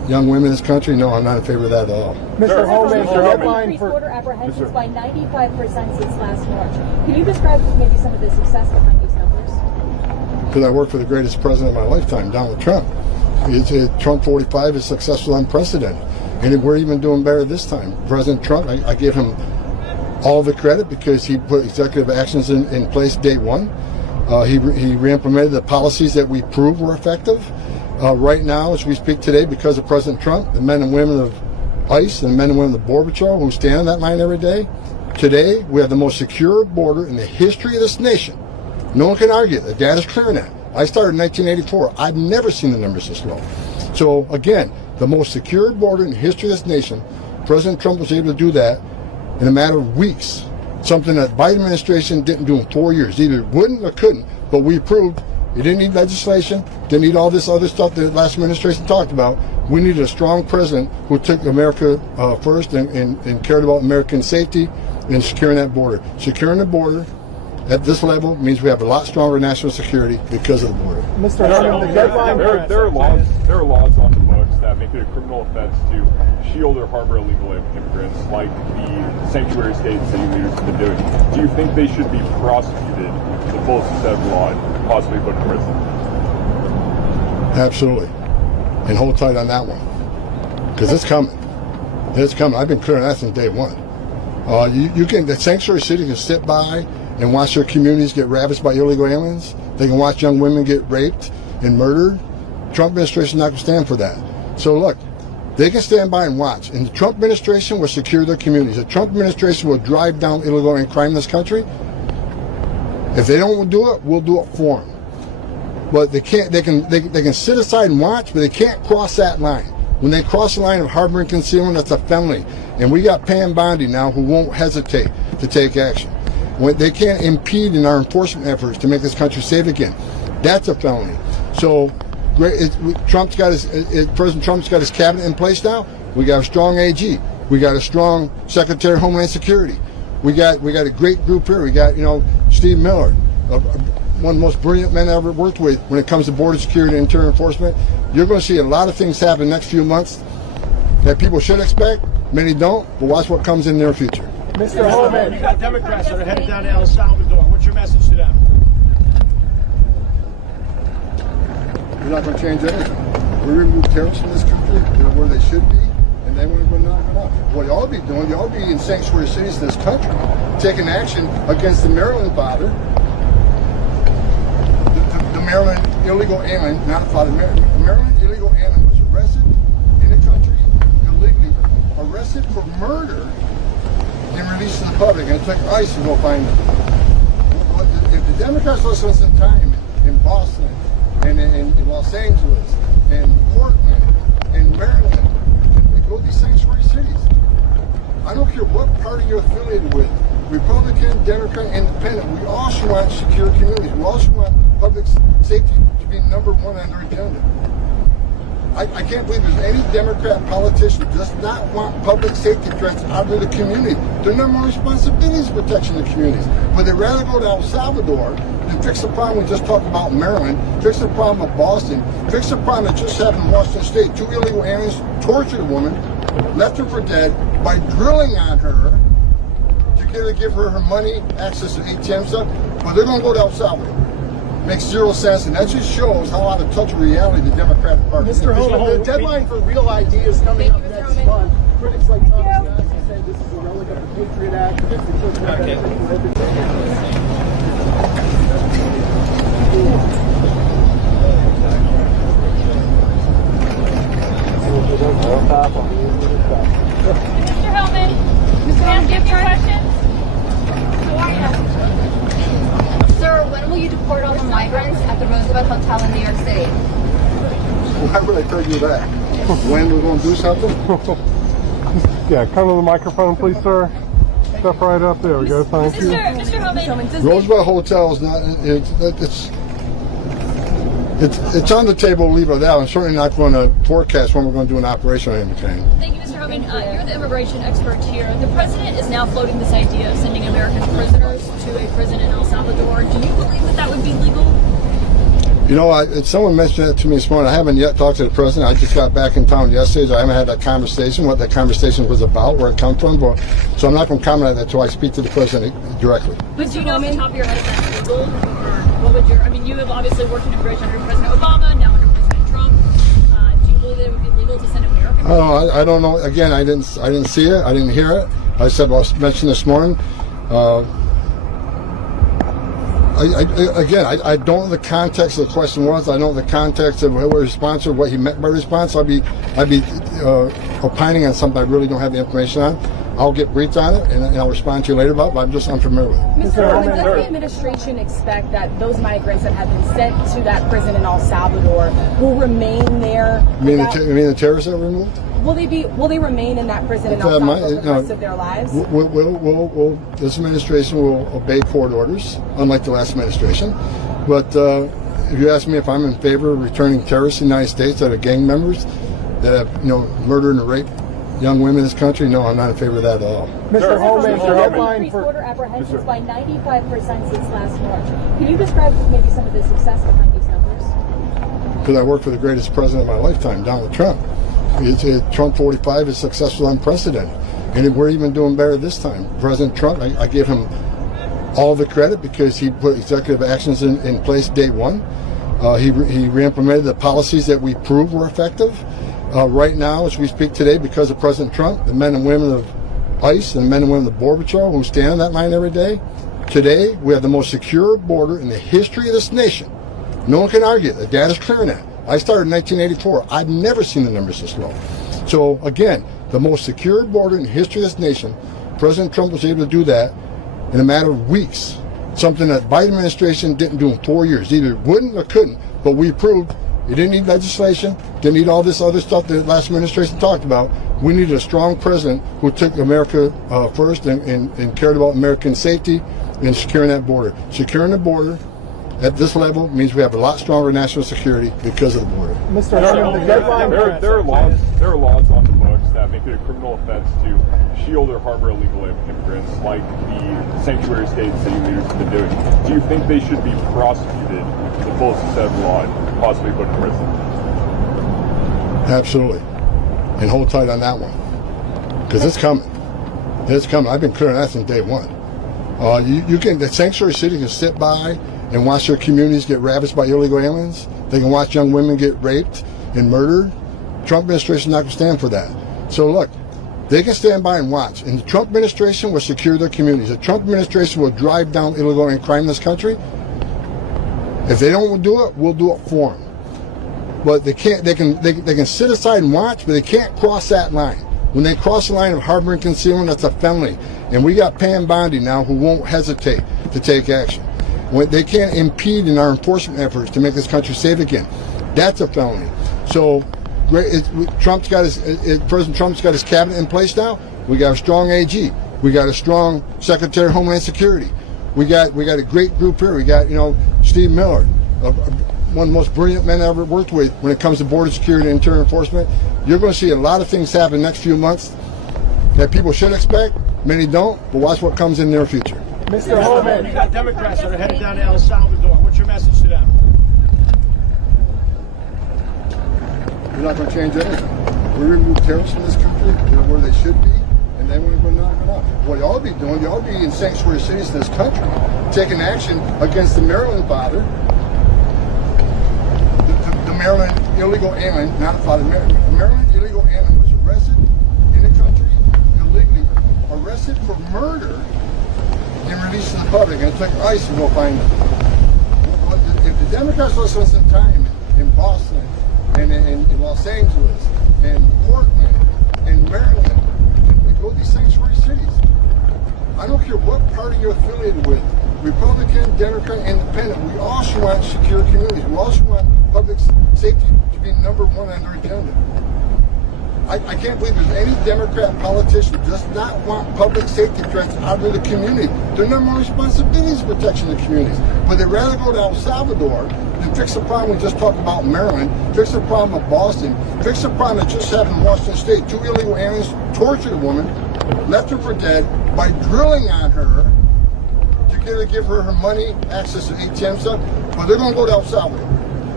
young women in this country? No, I'm not in favor of that at all. Mr. Homan, Mr. the Homan. deadline Increased for... border apprehensions by 95% since last March. Can you describe maybe some of the success behind these numbers? Because I worked for the greatest president of my lifetime, Donald Trump. Trump 45 is successful, unprecedented. And we're even doing better this time. President Trump, I give him all the credit because he put executive actions in place day one. He re-implemented the policies that we proved were effective. Right now, as we speak today, because of President Trump, the men and women of ICE and the men and women of the Border Patrol who stand on that line every day, today we have the most secure border in the history of this nation. No one can argue. The data's clear on that. I started in 1984. I've never seen the numbers this low. So again, the most secure border in the history of this nation, President Trump was able to do that in a matter of weeks. Something that Biden administration didn't do in 4 years. Either wouldn't or couldn't, but we proved it didn't need legislation, didn't need all this other stuff that the last administration talked about. We needed a strong president who took America first and cared about American safety and securing that border. Securing the border at this level means we have a lot stronger national security because of the border. Mr. Homan, the deadline... There are laws on the books that make it a criminal offense to shield or harbor illegal immigrants, like the sanctuary states that you leaders have been doing. Do you think they should be prosecuted to the fullest extent of the law and possibly put in prison? Absolutely. And hold tight on that one. Because it's coming. It's coming. I've been clear on that since day one. The sanctuary city can sit by and watch their communities get ravaged by illegal aliens. They can watch young women get raped and murdered. Trump administration is not going to stand for that. So look, they can stand by and watch. And the Trump administration will secure their communities. The Trump administration will drive down illegal alien crime in this country. If they don't do it, we'll do it for them. But they can't. They can sit aside and watch, but they can't cross that line. When they cross the line of harboring concealment, that's a felony. And we got Pam Bondi now who won't hesitate to take action. They can't impede in our enforcement efforts to make this country safe again. That's a felony. So President Trump's got his cabinet in place now. We got a strong AG. We got a strong Secretary of Homeland Security. We got a great group here. We got Steve Miller, one of the most brilliant men I ever worked with when it comes to border security and interior enforcement. You're going to see a lot of things happen in the next few months that people should expect. Many don't, but watch what comes in their future. Mr. Homan, you got Democrats that are headed down to El Salvador. What's your message to them? We're not going to change anything. We remove terrorists from this country. They're where they should be, and they want to go knock it off. What you ought to be doing, you ought to be in sanctuary cities in this country, taking action against the Maryland father, the Maryland illegal alien, not father, the Maryland illegal alien was arrested in the country illegally, arrested for murder, and released to the public, and it took ICE to go find them. If the Democrats lost some time in Boston, and in Los Angeles, and Portland, and Maryland, and go to these sanctuary cities, I don't care what party you're affiliated with, Republican, Democrat, Independent, we all should want secure communities. We all should want public safety to be number one on their agenda. I can't believe there's any Democrat politician who does not want public safety threats out of the community. Their number one responsibility is protecting the communities. But they'd rather go to El Salvador than fix the problem we just talked about in Maryland, fix the problem of Boston, fix the problem that just happened in Washington State. 2 illegal aliens tortured a woman, left her for dead by drilling on her to give her her money, access to ATM stuff. But they're going to go to El Salvador. Makes zero sense, and that just shows how out of touch with reality the Democratic Party is. Mr. Homan, the deadline for real ideas coming up next month. Critics like Tom Homan say this is a relic of the Patriot Act. Mr. Homan, can I ask you a few questions? How are you? Sir, when will you deport all the migrants at the Roosevelt Hotel in New York City? Why would I tell you that? When we're going to do something? Yeah, come to the microphone, please, sir. Step right up. There we go. Thank you. Mr. Homan, Roosevelt Hotel is not. It's on the table. Leave it out. I'm certainly not going to forecast when we're going to do an operation on anything. thank you, Mr. Homan. You're the immigration expert here. The president is now floating this idea of sending American prisoners to a prison in El Salvador. Do you believe that would be legal? You know, someone mentioned that to me this morning. I haven't yet talked to the president. I just got back in town yesterday, so I haven't had that conversation, what that conversation was about, where it come from. But, so I'm not going to comment on that until I speak to the president directly. But do you know off the top of your head if that's legal? Or what would your, I mean, you have obviously worked in immigration under President Obama, now under President Trump. Do you believe that it would be legal to send American? I don't know. Again, I didn't see it. I didn't hear it. I said, well, I mentioned this morning. I don't know the context of the question was. I don't know the context of what response or what he meant by response. I'd be opining on something I really don't have the information on. I'll get briefed on it and I'll respond to you later about it, but I'm just unfamiliar with it. Mr. Homan, does the administration expect that those migrants that have been sent to that prison in El Salvador will remain there? You mean the terrorists that were removed? Will they remain in that prison in El Salvador for the rest of their lives? This administration will obey court orders, unlike the last administration. But if you ask me if I'm in favor of returning terrorists to the United States that are gang members that have, murdered and raped young women in this country, no, I'm not in favor of that at all. Mr. Homan, the headline increased for border apprehensions by 95% since last March. Can you describe maybe some of the success behind these numbers? Because I worked for the greatest president of my lifetime, Donald Trump. Trump 45 is successful, unprecedented. And we're even doing better this time. President Trump, I give him all the credit because he put executive actions in place day one. He re-implemented the policies that we proved were effective. Right now, as we speak today, because of President Trump, the men and women of ICE and the men and women of the Border Patrol who stand on that line every day, today we have the most secure border in the history of this nation. No one can argue. The data's clear on that. I started in 1984. I've never seen the numbers this low. So again, the most secure border in the history of this nation, President Trump was able to do that in a matter of weeks. Something that Biden administration didn't do in 4 years. Either wouldn't or couldn't, but we proved it didn't need legislation, didn't need all this other stuff that the last administration talked about. We needed a strong president who took America first and cared about American safety and securing that border. Securing the border at this level means we have a lot stronger national security because of the border. Mr. Homan, the deadline there are laws on the books that make it a criminal offense to shield or harbor illegal immigrants, like the sanctuary states that you leaders have been doing. Do you think they should be prosecuted to the fullest extent of the law and possibly put in prison? Absolutely. And hold tight on that one. Because it's coming. It's coming. I've been clear on that since day one. The sanctuary city can sit by and watch their communities get ravaged by illegal aliens. They can watch young women get raped and murdered. Trump administration is not going to stand for that. So look, they can stand by and watch. And the Trump administration will secure their communities. The Trump administration will drive down illegal alien crime in this country. If they don't do it, we'll do it for them. But they can't. They can sit aside and watch, but they can't cross that line. When they cross the line of harboring concealment, that's a felony. And we got Pam Bondi now who won't hesitate to take action. When they can't impede in our enforcement efforts to make this country safe again. That's a felony. So President Trump's got his cabinet in place now. We got a strong AG. We got a strong Secretary of Homeland Security. We got a great group here. We got Steve Miller, one of the most brilliant men I ever worked with when it comes to border security and interior enforcement. You're going to see a lot of things happen next few months that people should expect. Many don't, but watch what comes in their future. Mr. Homan, you got Democrats that are headed down to El Salvador. What's your message to them? We're not going to change anything. We remove terrorists from this country. They're where they should be, and then we're going to knock it off. What you ought to be doing, you ought to be in sanctuary cities in this country, taking action against the Maryland father, the Maryland illegal alien, not a father. The Maryland illegal alien was arrested in the country illegally, arrested for murder, and released to the public, and it took ICE to go find them. If the Democrats will spend some time in Boston, and in Los Angeles, and Portland, and Maryland, and go to these sanctuary cities, I don't care what party you're affiliated with, Republican, Democrat, Independent, we all should want secure communities. We all should want public safety to be number one on their agenda. I can't believe there's any Democrat politician who does not want public safety threats out of the community. Their number one responsibility is protection of the communities. But they'd rather go to El Salvador than fix the problem we just talked about in Maryland, fix the problem of Boston, fix the problem that just happened in Washington State. 2 illegal aliens tortured a woman, left her for dead by drilling on her to give her money, access to ATM stuff. But they're going to go to El Salvador.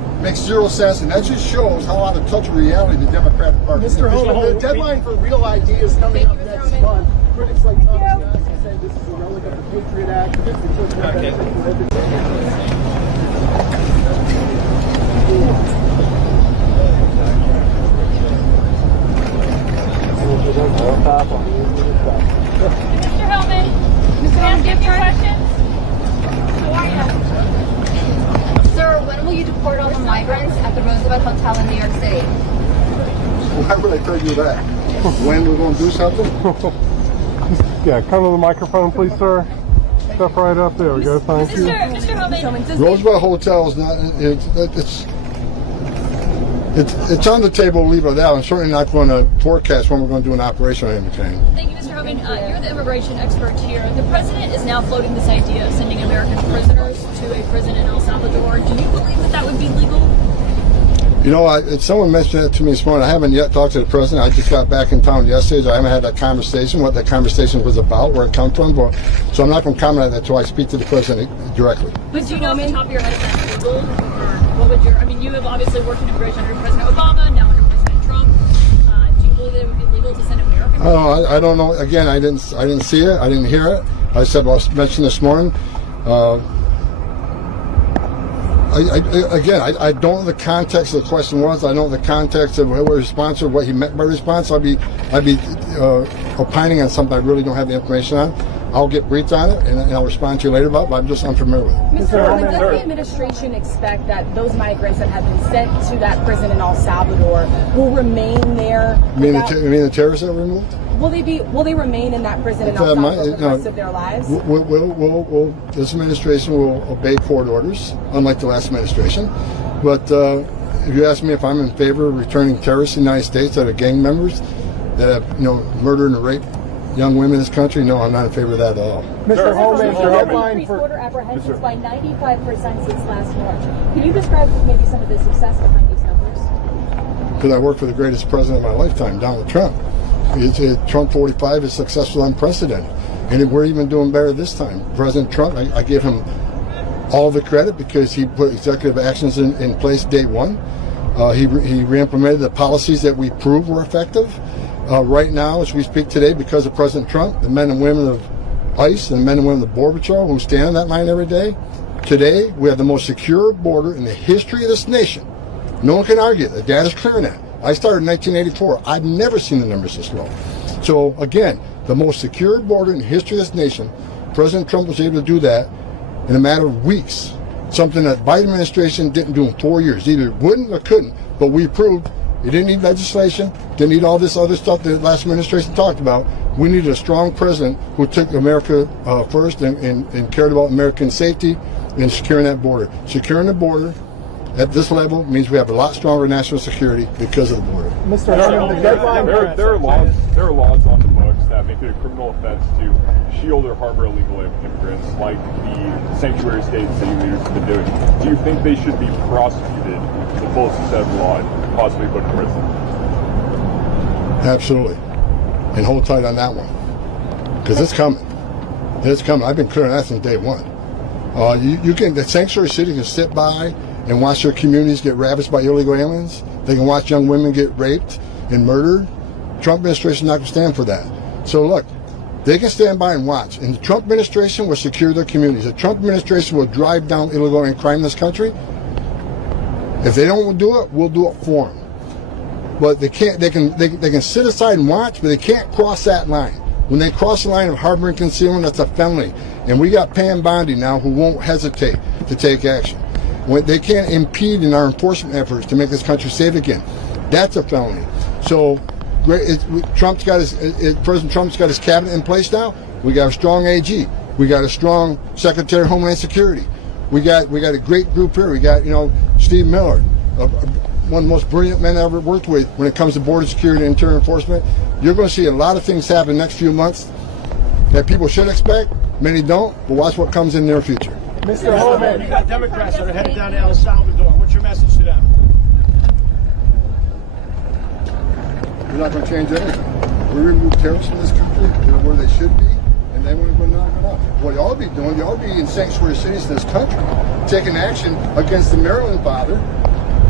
makes zero sense, and that just shows how out of touch with reality the Democratic Party is. Mr. Homan, the deadline for real ideas coming up next month. Critics like Tom Homan say this is a relic of the Patriot Act. Mr. Homan, can I ask you a few questions? How are you? Sir, when will you deport all the migrants at the Roosevelt Hotel in New York City? Why would I tell you that? When we're going to do something? Yeah, come to the microphone, please, sir. Step right up. There we go. Thank you. Mr. Homan, Roosevelt Hotel is not. It's on the table. Leave it out. I'm certainly not going to forecast when we're going to do an operation or anything. thank you, Mr. Homan. You're the immigration expert here. The president is now floating this idea of sending American prisoners to a prison in El Salvador. Do you believe that that would be legal? You know, someone mentioned it to me this morning. I haven't yet talked to the president. I just got back in town yesterday, so I haven't had that conversation, what that conversation was about, where it come from. So I'm not going to comment on that until I speak to the president directly. But do you know off the top of your head if that's legal? Or what would your, I mean, you have obviously worked in immigration under President Obama, now under President Trump. Do you believe that it would be legal to send American? Oh, I don't know. Again, I didn't see it. I didn't hear it. I said, well, I mentioned this morning. I don't know the context of the question was. I don't know the context of what response or what he meant by response. I'd be opining on something I really don't have the information on. I'll get briefed on it and I'll respond to you later about it, but I'm just unfamiliar with it. Mr. Homan, does the administration expect that those migrants that have been sent to that prison in El Salvador will remain there? You mean the terrorists that were removed? Will they remain in that prison in El Salvador for the rest of their lives? This administration will obey court orders, unlike the last administration. But if you ask me if I'm in favor of returning terrorists to the United States that are gang members that have, murdered and raped young women in this country, no, I'm not in favor of that at all. Mr. Homan, the deadline Increased for border apprehensions by 95% since last March. Can you describe maybe some of the success behind these numbers? Because I worked for the greatest president of my lifetime, Donald Trump. Trump 45 is successful, unprecedented. And we're even doing better this time. President Trump, I give him all the credit because he put executive actions in place day one. He re-implemented the policies that we proved were effective. Right now, as we speak today, because of President Trump, the men and women of ICE and the men and women of the Border Patrol who stand on that line every day, today we have the most secure border in the history of this nation. No one can argue it. The data's clear on that. I started in 1984. I've never seen the numbers this low. So again, the most secure border in the history of this nation, President Trump was able to do that in a matter of weeks. Something that Biden administration didn't do in 4 years. Either wouldn't or couldn't, but we proved it didn't need legislation, didn't need all this other stuff that the last administration talked about. We needed a strong president who took America first and cared about American safety and securing that border. Securing the border at this level means we have a lot stronger national security because of the border. Mr. Homan, the deadline There are laws on the books that make it a criminal offense to shield or harbor illegal immigrants, like the sanctuary states that you leaders have been doing. Do you think they should be prosecuted to the fullest extent of the law and possibly put in prison? Absolutely. And hold tight on that one. Because it's coming. It's coming. I've been clear on that since day one. The sanctuary city can sit by and watch their communities get ravaged by illegal aliens. They can watch young women get raped and murdered. Trump administration is not going to stand for that. So look, they can stand by and watch. And the Trump administration will secure their communities. The Trump administration will drive down illegal alien crime in this country. If they don't do it, we'll do it for them. But they can't. They can sit aside and watch, but they can't cross that line. When they cross the line of harboring concealment, that's a felony. And we got Pam Bondi now who won't hesitate to take action. When they can't impede in our enforcement efforts to make this country safe again. That's a felony. So President Trump's got his cabinet in place now. We got a strong AG. We got a strong Secretary of Homeland Security. We got a great group here. We got Steve Miller, one of the most brilliant men I ever worked with when it comes to border security and interior enforcement. You're going to see a lot of things happen in the next few months that people should expect. Many don't, but watch what comes in the near future. Mr. Homan, you got Democrats that are headed down to El Salvador. What's your message to them? We're not going to change anything. We remove terrorists from this country. They're where they should be, and then we're going to knock it off. What you ought to be doing, you ought to be in sanctuary cities in this country, taking action against the Maryland father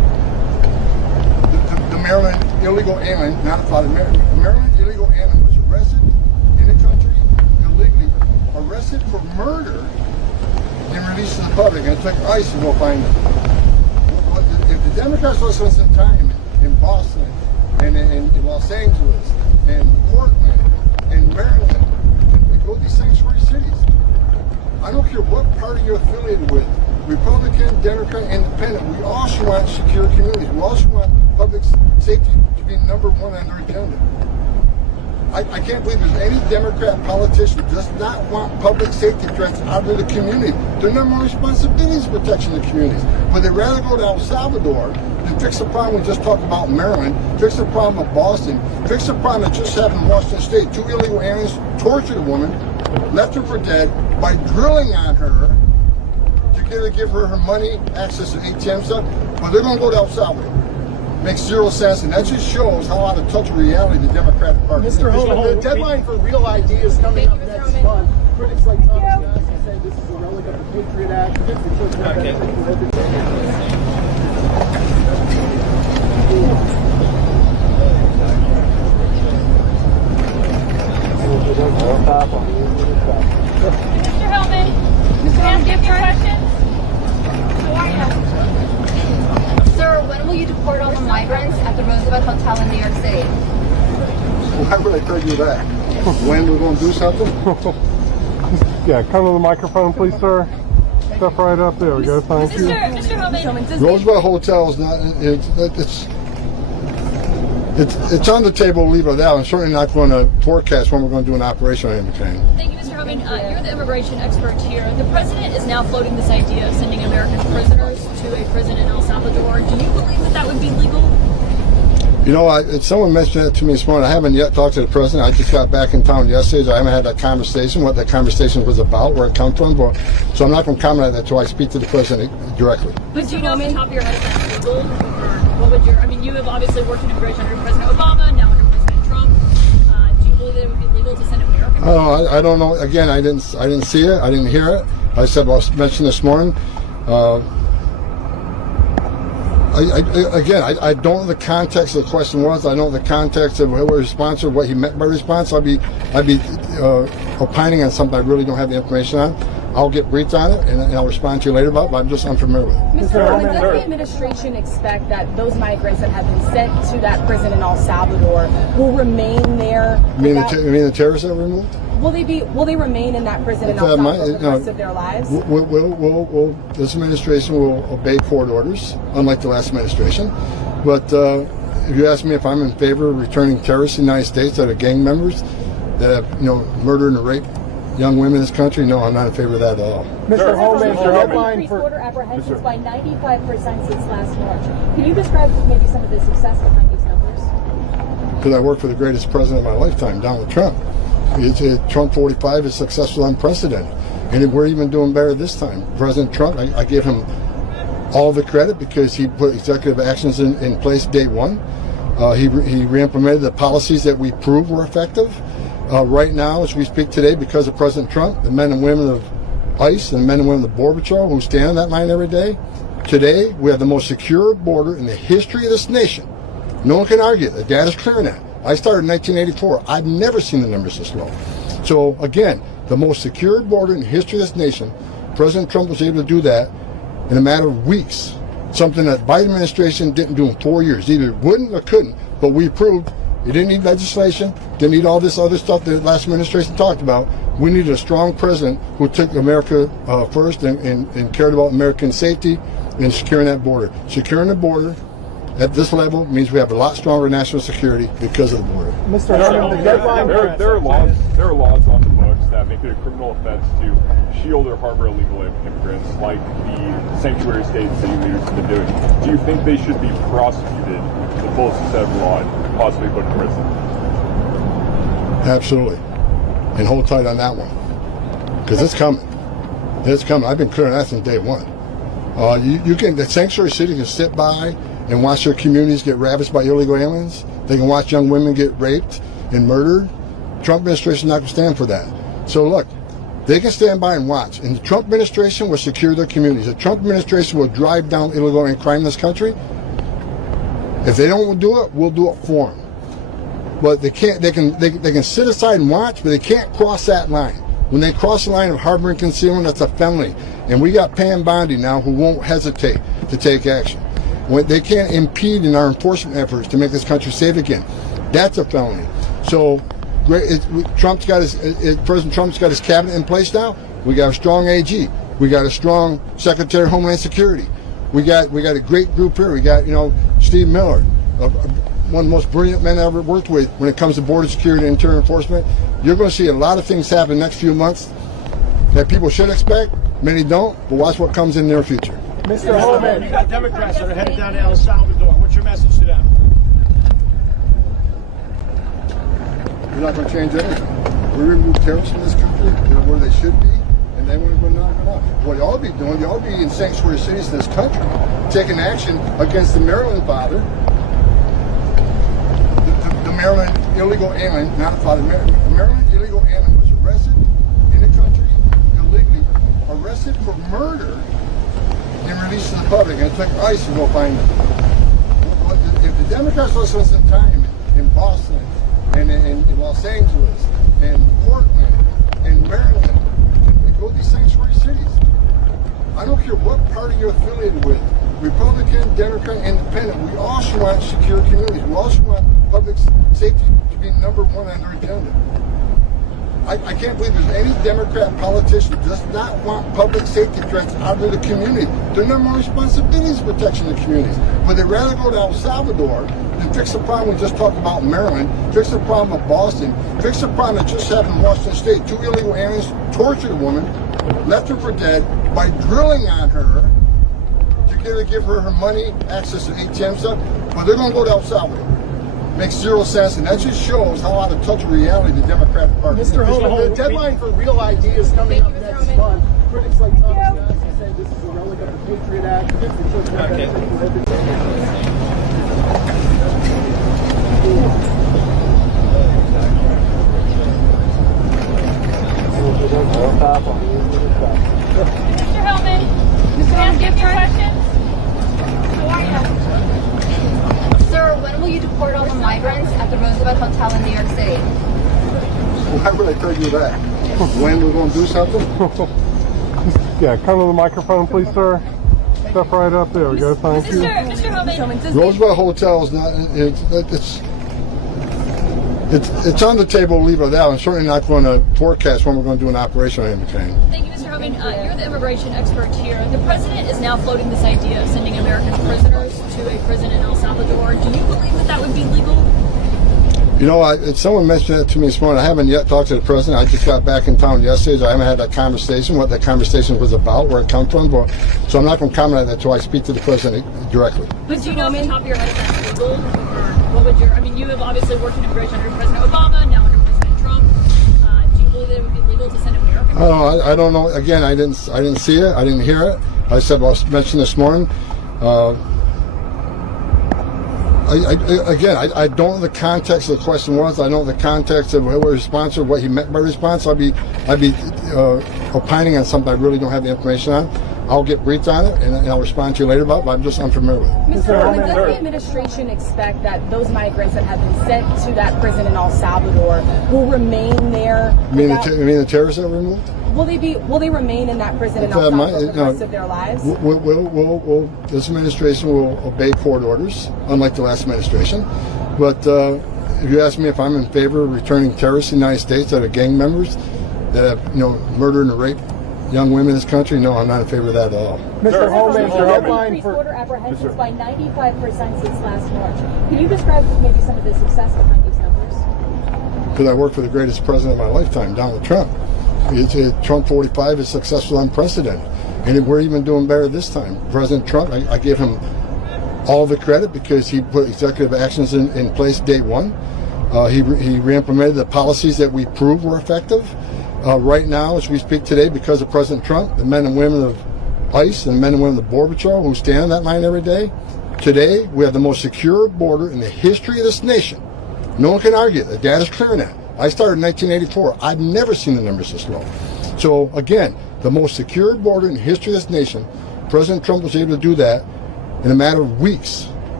Maryland illegal alien, not a part of Maryland. A Maryland illegal alien was arrested in the country illegally, arrested for murder, and released to the public. And it took ICE to go find him. If the Democrats will spend some time in Boston and in Los Angeles and Portland and Maryland, and go to these sanctuary cities, I don't care what party you're affiliated with, Republican, Democrat, Independent, we also want secure communities. We also want public safety to be number one on their agenda. I can't believe there's any Democrat politician who does not want public safety threats out of the community. Their number one responsibility is protection of the communities. But they'd rather go to El Salvador than fix the problem we just talked about in Maryland, fix the problem of Boston, fix the problem that just happened in Washington State. 2 illegal aliens tortured a woman, left her for dead by drilling on her to give her money, access to ATM stuff. But they're going to go to El Salvador. Makes zero sense, and that just shows how out of touch with reality the Democratic Party is. Mr. Homan, the deadline for real ideas coming up next month. Critics like Tom Homan say this is a relic of the Patriot Act. Mr. Homan, Mr. Homan, do you have any questions? How are you? Sir, when will you deport all the migrants at the Roosevelt Hotel in New York City? Why would I tell you that? When we're going to do something? Yeah, come to the microphone, please, sir. Step right up. There we go. Thank you. Mr. Homan, Roosevelt Hotel is not. It's on the table. Leave it at that. I'm certainly not going to forecast when we're going to do an operation on any kind. thank you, Mr. Homan. You're the immigration expert here. The president is now floating this idea of sending American prisoners to a prison in El Salvador. Do you believe that that would be legal? You know, someone mentioned that to me this morning. I haven't yet talked to the president. I just got back in town yesterday, so I haven't had that conversation, what that conversation was about, where it come from. So I'm not going to comment on that until I speak to the president directly. But do you know off the top of your head if that's legal? Or what would your, I mean, you have obviously worked in immigration under President Obama, now under President Trump. Do you believe that it would be legal to send American? I don't know. Again, I didn't see it. I didn't hear it. I said, well, I mentioned this morning. I don't know the context of the question was. I don't know the context of what was response or what he meant by response. I'd be opining on something I really don't have the information on. I'll get briefed on it and I'll respond to you later about it, but I'm just unfamiliar with it. Mr. Homan, does the administration expect that those migrants that have been sent to that prison in El Salvador will remain there? You mean the terrorists that were removed? Will they remain in that prison in El Salvador for the rest of their lives? This administration will obey court orders, unlike the last administration. But if you ask me if I'm in favor of returning terrorists to the United States that are gang members that have, murdered and raped young women in this country, no, I'm not in favor of that at all. Mr. Homan, the deadline for border apprehensions by 95% since last March. Can you describe maybe some of the success behind these numbers? Because I worked for the greatest president of my lifetime, Donald Trump. Trump 45 is successful, unprecedented. And we're even doing better this time. President Trump, I give him all the credit because he put executive actions in place day one. He re-implemented the policies that we proved were effective. Right now, as we speak today, because of President Trump, the men and women of ICE and the men and women of the Border Patrol who stand on that line every day, today we have the most secure border in the history of this nation. No one can argue. The data's clear on that. I started in 1984. I've never seen the numbers this low. So again, the most secure border in the history of this nation, President Trump was able to do that in a matter of weeks. Something that Biden administration didn't do in 4 years. Either wouldn't or couldn't, but we proved you didn't need legislation, didn't need all this other stuff that the last administration talked about. We needed a strong president who took America first and cared about American safety and securing that border. Securing the border at this level means we have a lot stronger national security because of the border. Mr. Homan, the deadline. There are laws on the books that make it a criminal offense to shield or harbor illegal immigrants, like the sanctuary states that you leaders have been doing. Do you think they should be prosecuted to the fullest extent of law and possibly put in prison? Absolutely. And hold tight on that one. Because it's coming. It's coming. I've been clear on that since day one. The sanctuary city can sit by and watch their communities get ravaged by illegal aliens. They can watch young women get raped and murdered. Trump administration is not going to stand for that. So look, they can stand by and watch. And the Trump administration will secure their communities. The Trump administration will drive down illegal and crime in this country. If they don't do it, we'll do it for them. But they can't. They can sit aside and watch, but they can't cross that line. When they cross the line of harboring concealment, that's a felony. And we got Pam Bondi now who won't hesitate to take action. When they can't impede in our enforcement efforts to make this country safe again, that's a felony. So, President Trump's got his cabinet in place now. We got a strong AG. We got a strong Secretary of Homeland Security. We got a great group here. We got Steve Miller, one of the most brilliant men I ever worked with when it comes to border security and interior enforcement. You're going to see a lot of things happen in the next few months that people should expect. Many don't, but watch what comes in their future. Mr. Homan, you got Democrats that are headed down to El Salvador. What's your message to them? We're not going to change anything. We remove terrorists from this country. They're where they should be, and then we're going to knock it off. What y'all be doing, y'all be in sanctuary cities in this country, taking action against the Maryland father, the Maryland illegal alien, not father, the Maryland illegal alien was arrested in the country illegally, arrested for murder, and released to the public, and it took ICE to go find him. If the Democrats lost some time in Boston, and in Los Angeles, and Portland, and Maryland, and go to these sanctuary cities, I don't care what party you're affiliated with, Republican, Democrat, Independent, we all should want secure communities. We all should want public safety to be number one on their agenda. I can't believe there's any Democrat politician who does not want public safety threats out of the community. Their number one responsibility is protection of the communities. But they'd rather go to El Salvador than fix the problem we just talked about in Maryland, fix the problem of Boston, fix the problem that just happened in Washington State. 2 illegal aliens tortured a woman, left her for dead by drilling on her to give her her money, access to ATM stuff. But they're going to go to El Salvador. Makes zero sense, and that just shows how out of touch with reality the Democratic Party is. Mr. Homan, the deadline for real ideas coming up next month. Critics like Tom Homan say this is a relic of the Patriot Act. Mr. Hellman, can I ask you a few questions? How are you? Sir, when will you deport all the migrants at the Roosevelt Hotel in New York City? Why would I tell you that? When we're going to do something? Yeah, come to the microphone, please, sir. Step right up. There we go. Thank you. Mr. Homan, Roosevelt Hotel is not. It's on the table. Leave it out. I'm certainly not going to forecast when we're going to do an operation on anything. thank you, Mr. Homan. You're the immigration expert here. The president is now floating this idea of sending American prisoners to a prison in El Salvador. Do you believe that that would be legal? You know, someone mentioned that to me this morning. I haven't yet talked to the president. I just got back in town yesterday, so I haven't had that conversation, what that conversation was about, where it come from. So I'm not going to comment on that until I speak to the president directly. But do you know off the top of your head if that's legal? Or what would your, I mean, you have obviously worked in immigration under President Obama, now under President Trump. Do you believe that it would be legal to send American prisoners? I don't know. Again, I didn't see it. I didn't hear it. I said, well, I mentioned this morning. I don't know the context of the question was. I don't know the context of what response or what he meant by response. I'd be opining on something I really don't have the information on. I'll get briefed on it and I'll respond to you later about it, but I'm just unfamiliar with it. Mr. Homan, does the administration expect that those migrants that have been sent to that prison in El Salvador will remain there? You mean the terrorists that were removed? Will they remain in that prison in El Salvador for the rest of their lives? This administration will obey court orders, unlike the last administration. But if you ask me if I'm in favor of returning terrorists to the United States that are gang members that have, murdered and raped young women in this country, no, I'm not in favor of that at all. Mr. Homan, the deadline for border apprehensions by 95% since last March. Can you describe maybe some of the success behind these numbers? Because I worked for the greatest president of my lifetime, Donald Trump. Trump 45 is successful, unprecedented, and we're even doing better this time. President Trump, I give him all the credit because he put executive actions in place day one. He re-implemented the policies that we proved were effective. Right now, as we speak today, because of President Trump, the men and women of ICE and the men and women of the Border Patrol who stand on that line every day, today we have the most secure border in the history of this nation. No one can argue. The data's clear on that. I started in 1984. I've never seen the numbers this low. So again, the most secure border in the history of this nation, President Trump was able to do that in a matter of weeks.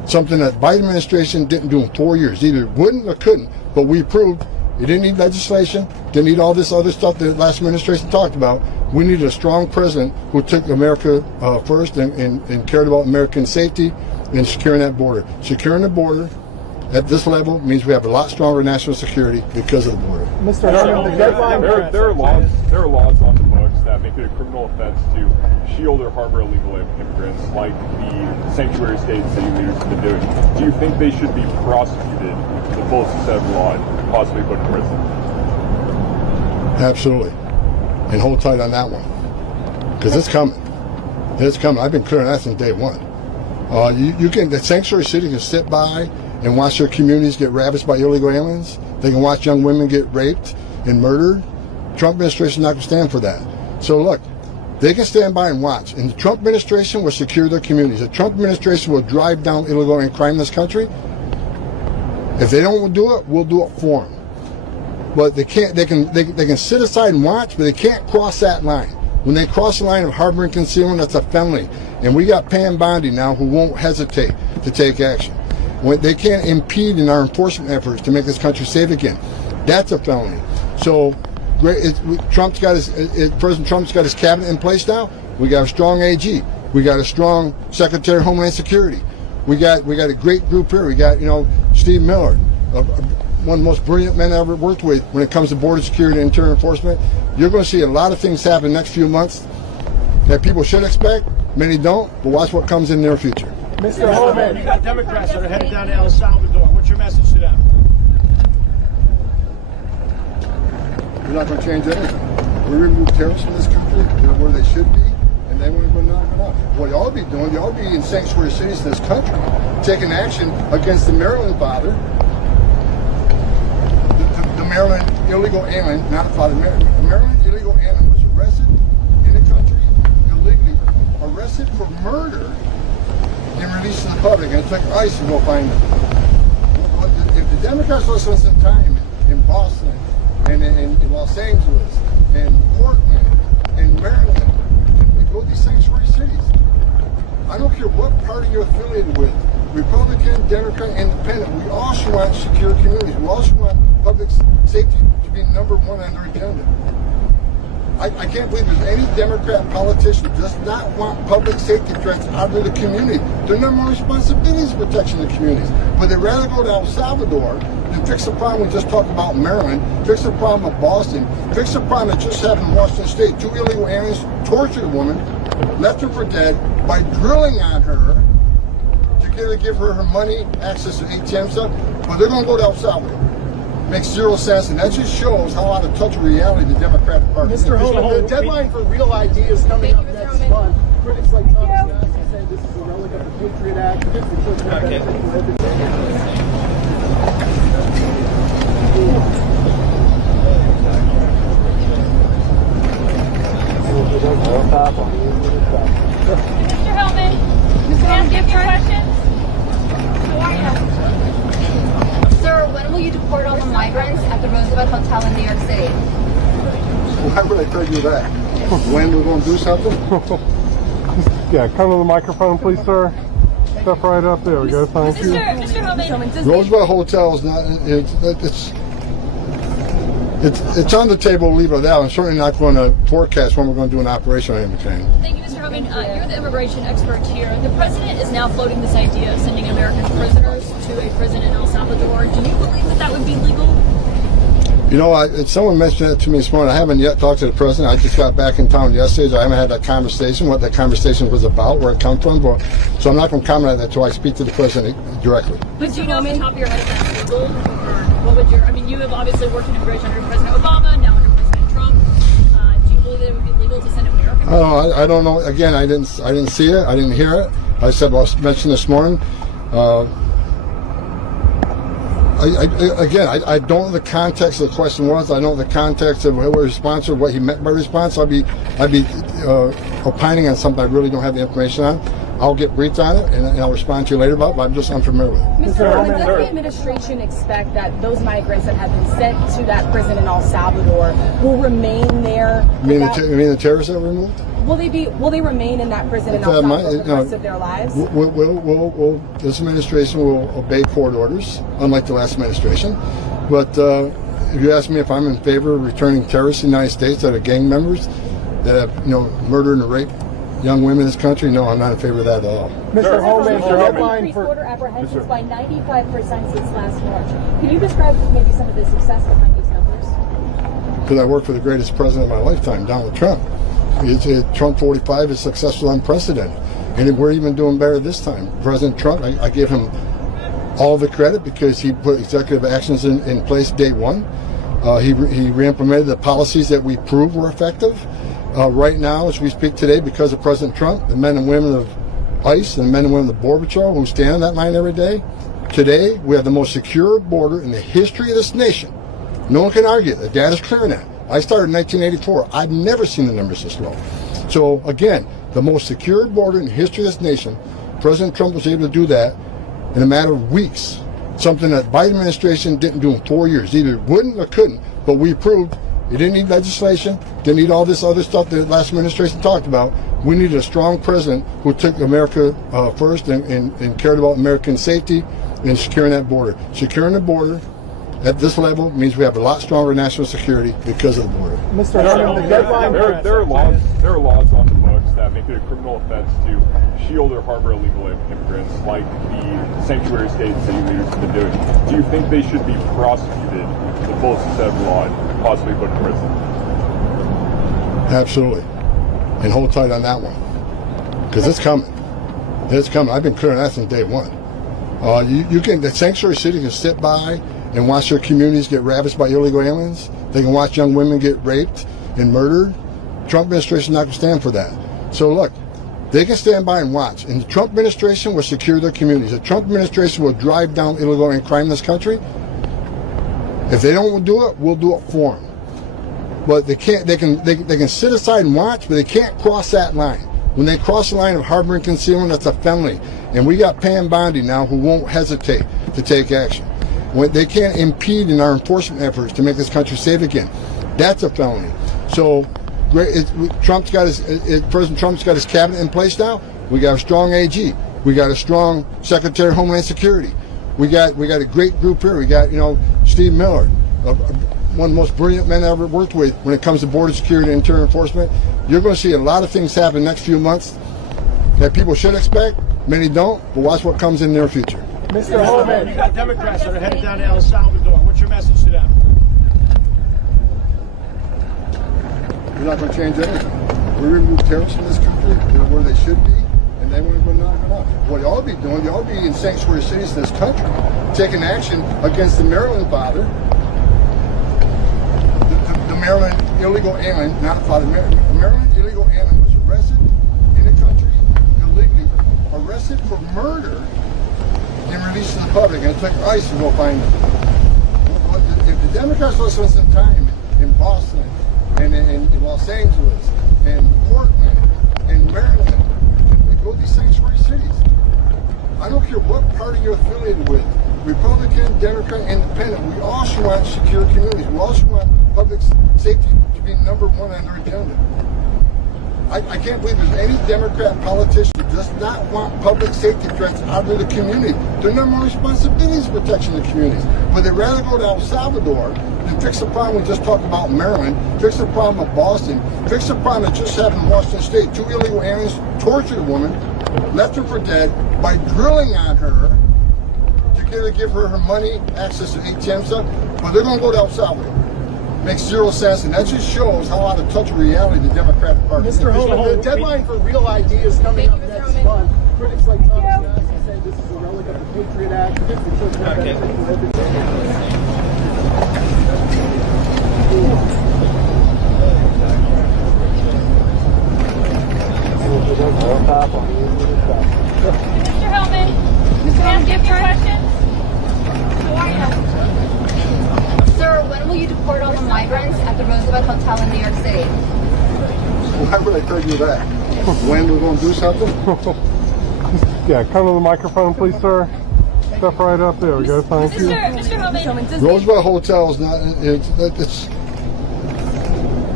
something that Biden administration didn't do in 4 years. Either wouldn't or couldn't, but we proved it didn't need legislation, didn't need all this other stuff that the last administration talked about. We needed a strong president who took America first and cared about American safety and securing that border. Securing the border at this level means we have a lot stronger national security because of the border. Mr. Homan, the deadline. There are laws on the books that make it a criminal offense to shield or harbor illegal immigrants, like the sanctuary states that you leaders have been doing. Do you think they should be prosecuted to the fullest extent of the law and possibly put in prison? Absolutely. And hold tight on that one. Because it's coming. It's coming. I've been clear on that since day one. The sanctuary city can sit by and watch their communities get ravaged by illegal aliens. They can watch young women get raped and murdered. Trump administration is not going to stand for that. So look, they can stand by and watch. And the Trump administration will secure their communities. The Trump administration will drive down illegal alien crime in this country. If they don't do it, we'll do it for them. But they can't. They can sit aside and watch, but they can't cross that line. When they cross the line of harboring concealment, that's a felony. And we got Pam Bondi now who won't hesitate to take action. When they can't impede in our enforcement efforts to make this country safe again. That's a felony. So President Trump's got his cabinet in place now. We got a strong AG. We got a strong Secretary of Homeland Security. We got a great group here. We got Steve Miller, one of the most brilliant men I ever worked with when it comes to border security and interior enforcement. You're going to see a lot of things happen in the next few months that people should expect. Many don't, but watch what comes in their future. Mr. Homan, you got Democrats that are headed down to El Salvador. What's your message to them? We're not going to change anything. We remove terrorists from this country. They're where they should be, and they want to go knock it off. What you ought to be doing, you ought to be in sanctuary cities in this country, taking action against the Maryland father, the Maryland illegal alien, not a father. The Maryland illegal alien was arrested in the country illegally, arrested for murder, and released to the public, and it took ICE to go find them. If the Democrats will spend some time in Boston, and in Los Angeles, and Portland, and Maryland, and go to these sanctuary cities, I don't care what party you're affiliated with, Republican, Democrat, Independent, we all should want secure communities. We all should want public safety to be number one on their agenda. I can't believe there's any Democrat politician who does not want public safety threats out of the community. Their number one responsibility is protection of the communities. But they'd rather go to El Salvador than fix the problem we just talked about in Maryland, fix the problem of Boston, fix the problem that just happened in Washington State. 2 illegal aliens tortured a woman, left her for dead by drilling on her to give her her money, access to ATM stuff. But they're going to go to El Salvador. Makes zero sense, and that just shows how out of touch with reality the Democratic Party is. Mr. Homan, the deadline for real ideas coming up next month. Critics like Tom Homan say this is a relic of the Patriot Act. Mr. Homan, Mr. Homan, do you have any questions? How are you? Sir, when will you deport all the migrants at the Roosevelt Hotel in New York City? Why would I tell you that? When we're going to do something? Yeah, come to the microphone, please, sir. Step right up. There we go. Thank you. Mr. Homan, Roosevelt Hotel is not. It's on the table. Leave it out. I'm certainly not going to forecast when we're going to do an operation on anything. Thank you, Mr. Homan. You're the immigration expert here. The president is now floating this idea of sending American prisoners to a prison in El Salvador. Do you believe that that would be legal? Someone mentioned that to me this morning. I haven't yet talked to the president. I just got back in town yesterday, so I haven't had that conversation, what that conversation was about, where it comes from. So I'm not going to comment on that until I speak to the president directly. But do you know off the top of your head if that's legal? Or what would you have obviously worked in immigration under President Obama, now under President Trump. Do you believe that it would be legal to send American prisoners? I don't know. Again, I didn't see it. I didn't hear it. I said, well, I mentioned this morning. I don't know the context of the question was. I don't know the context of what response or what he meant by response. I'd be opining on something I really don't have the information on. I'll get briefed on it and I'll respond to you later about it, but I'm just unfamiliar with it. Mr. Homan, does the administration expect that those migrants that have been sent to that prison in El Salvador will remain there? You mean the terrorists that were removed? Will they remain in that prison in El Salvador for the rest of their lives? This administration will obey court orders, unlike the last administration. But if you ask me if I'm in favor of returning terrorists to the United States that are gang members that have, murdered and raped young women in this country, no, I'm not in favor of that at all. Mr. Homan, your headline Increased for border apprehensions by 95% since last March. Can you describe maybe some of the success behind these numbers? Because I worked for the greatest president of my lifetime, Donald Trump. Trump 45 is successful, unprecedented. And we're even doing better this time. President Trump, I give him all the credit because he put executive actions in place day one. He re-implemented the policies that we proved were effective. Right now, as we speak today, because of President Trump, the men and women of ICE and the men and women of the Border Patrol who stand on that line every day, today we have the most secure border in the history of this nation. No one can argue. The data's clear on that. I started in 1984. I've never seen the numbers this low. So again, the most secure border in the history of this nation, President Trump was able to do that in a matter of weeks. Something that Biden administration didn't do in 4 years. Either wouldn't or couldn't, but we proved it didn't need legislation, didn't need all this other stuff that the last administration talked about. We needed a strong president who took America first and cared about American safety and securing that border. Securing the border at this level means we have a lot stronger national security because of the border. Mr. Homan, the deadline. There are laws on the books that make it a criminal offense to shield or harbor illegal immigrants, like the sanctuary states that you leaders have been doing. Do you think they should be prosecuted to the fullest extent of the law and possibly put in prison? Absolutely. And hold tight on that one. Because it's coming. It's coming. I've been clear on that since day one. The sanctuary city can sit by and watch their communities get ravaged by illegal aliens. They can watch young women get raped and murdered. Trump administration is not going to stand for that. So look, they can stand by and watch. And the Trump administration will secure their communities. The Trump administration will drive down illegal alien crime in this country. If they don't do it, we'll do it for them. But they can't. They can sit aside and watch, but they can't cross that line. When they cross the line of harboring concealment, that's a felony. And we got Pam Bondi now who won't hesitate to take action. When they can't impede in our enforcement efforts to make this country safe again. That's a felony. So President Trump's got his cabinet in place now. We got a strong AG. We got a strong Secretary of Homeland Security. We got a great group here. We got Steve Miller, one of the most brilliant men I ever worked with when it comes to border security and interior enforcement. You're going to see a lot of things happen next few months that people should expect. Many don't, but watch what comes in their future. Mr. Homan, you got Democrats that are headed down to El Salvador. What's your message to them? We're not going to change anything. We remove terrorists from this country. They're where they should be, and then we're going to knock it off. What you all be doing, you all be in sanctuary cities in this country, taking action against the Maryland father, the Maryland illegal alien, not a father. The Maryland illegal alien was arrested in the country illegally, arrested for murder, and released to the public, and it took ICE to go find them. If the Democrats will spend some time in Boston, and in Los Angeles, and Portland, and Maryland, and go to these sanctuary cities, I don't care what party you're affiliated with, Republican, Democrat, Independent, we all should want secure communities. We all should want public safety to be number one on their agenda. I can't believe there's any Democrat politician who does not want public safety threats out of the community. Their number one responsibility is protection of the communities. But they'd rather go to El Salvador than fix the problem we just talked about in Maryland, fix the problem of Boston, fix the problem that just happened in Washington State. 2 illegal aliens tortured a woman, left her for dead by drilling on her to give her money, access to ATM stuff. But they're going to go to El Salvador. Makes zero sense, and that just shows how out of touch with reality the Democratic Party is. Mr. Homan, the deadline for real ideas coming up next month. Critics like Tom Homan say this is a relic of the Patriot Act. Mr. Homan, can I ask you a few questions? How are you? Sir, when will you deport all the migrants at the Roosevelt Hotel in New York City? Why would I tell you that? When we're going to do something? Yeah, come to the microphone, please, sir. Step right up. There we go. Thank you. Mr. Homan, Roosevelt Hotel is not.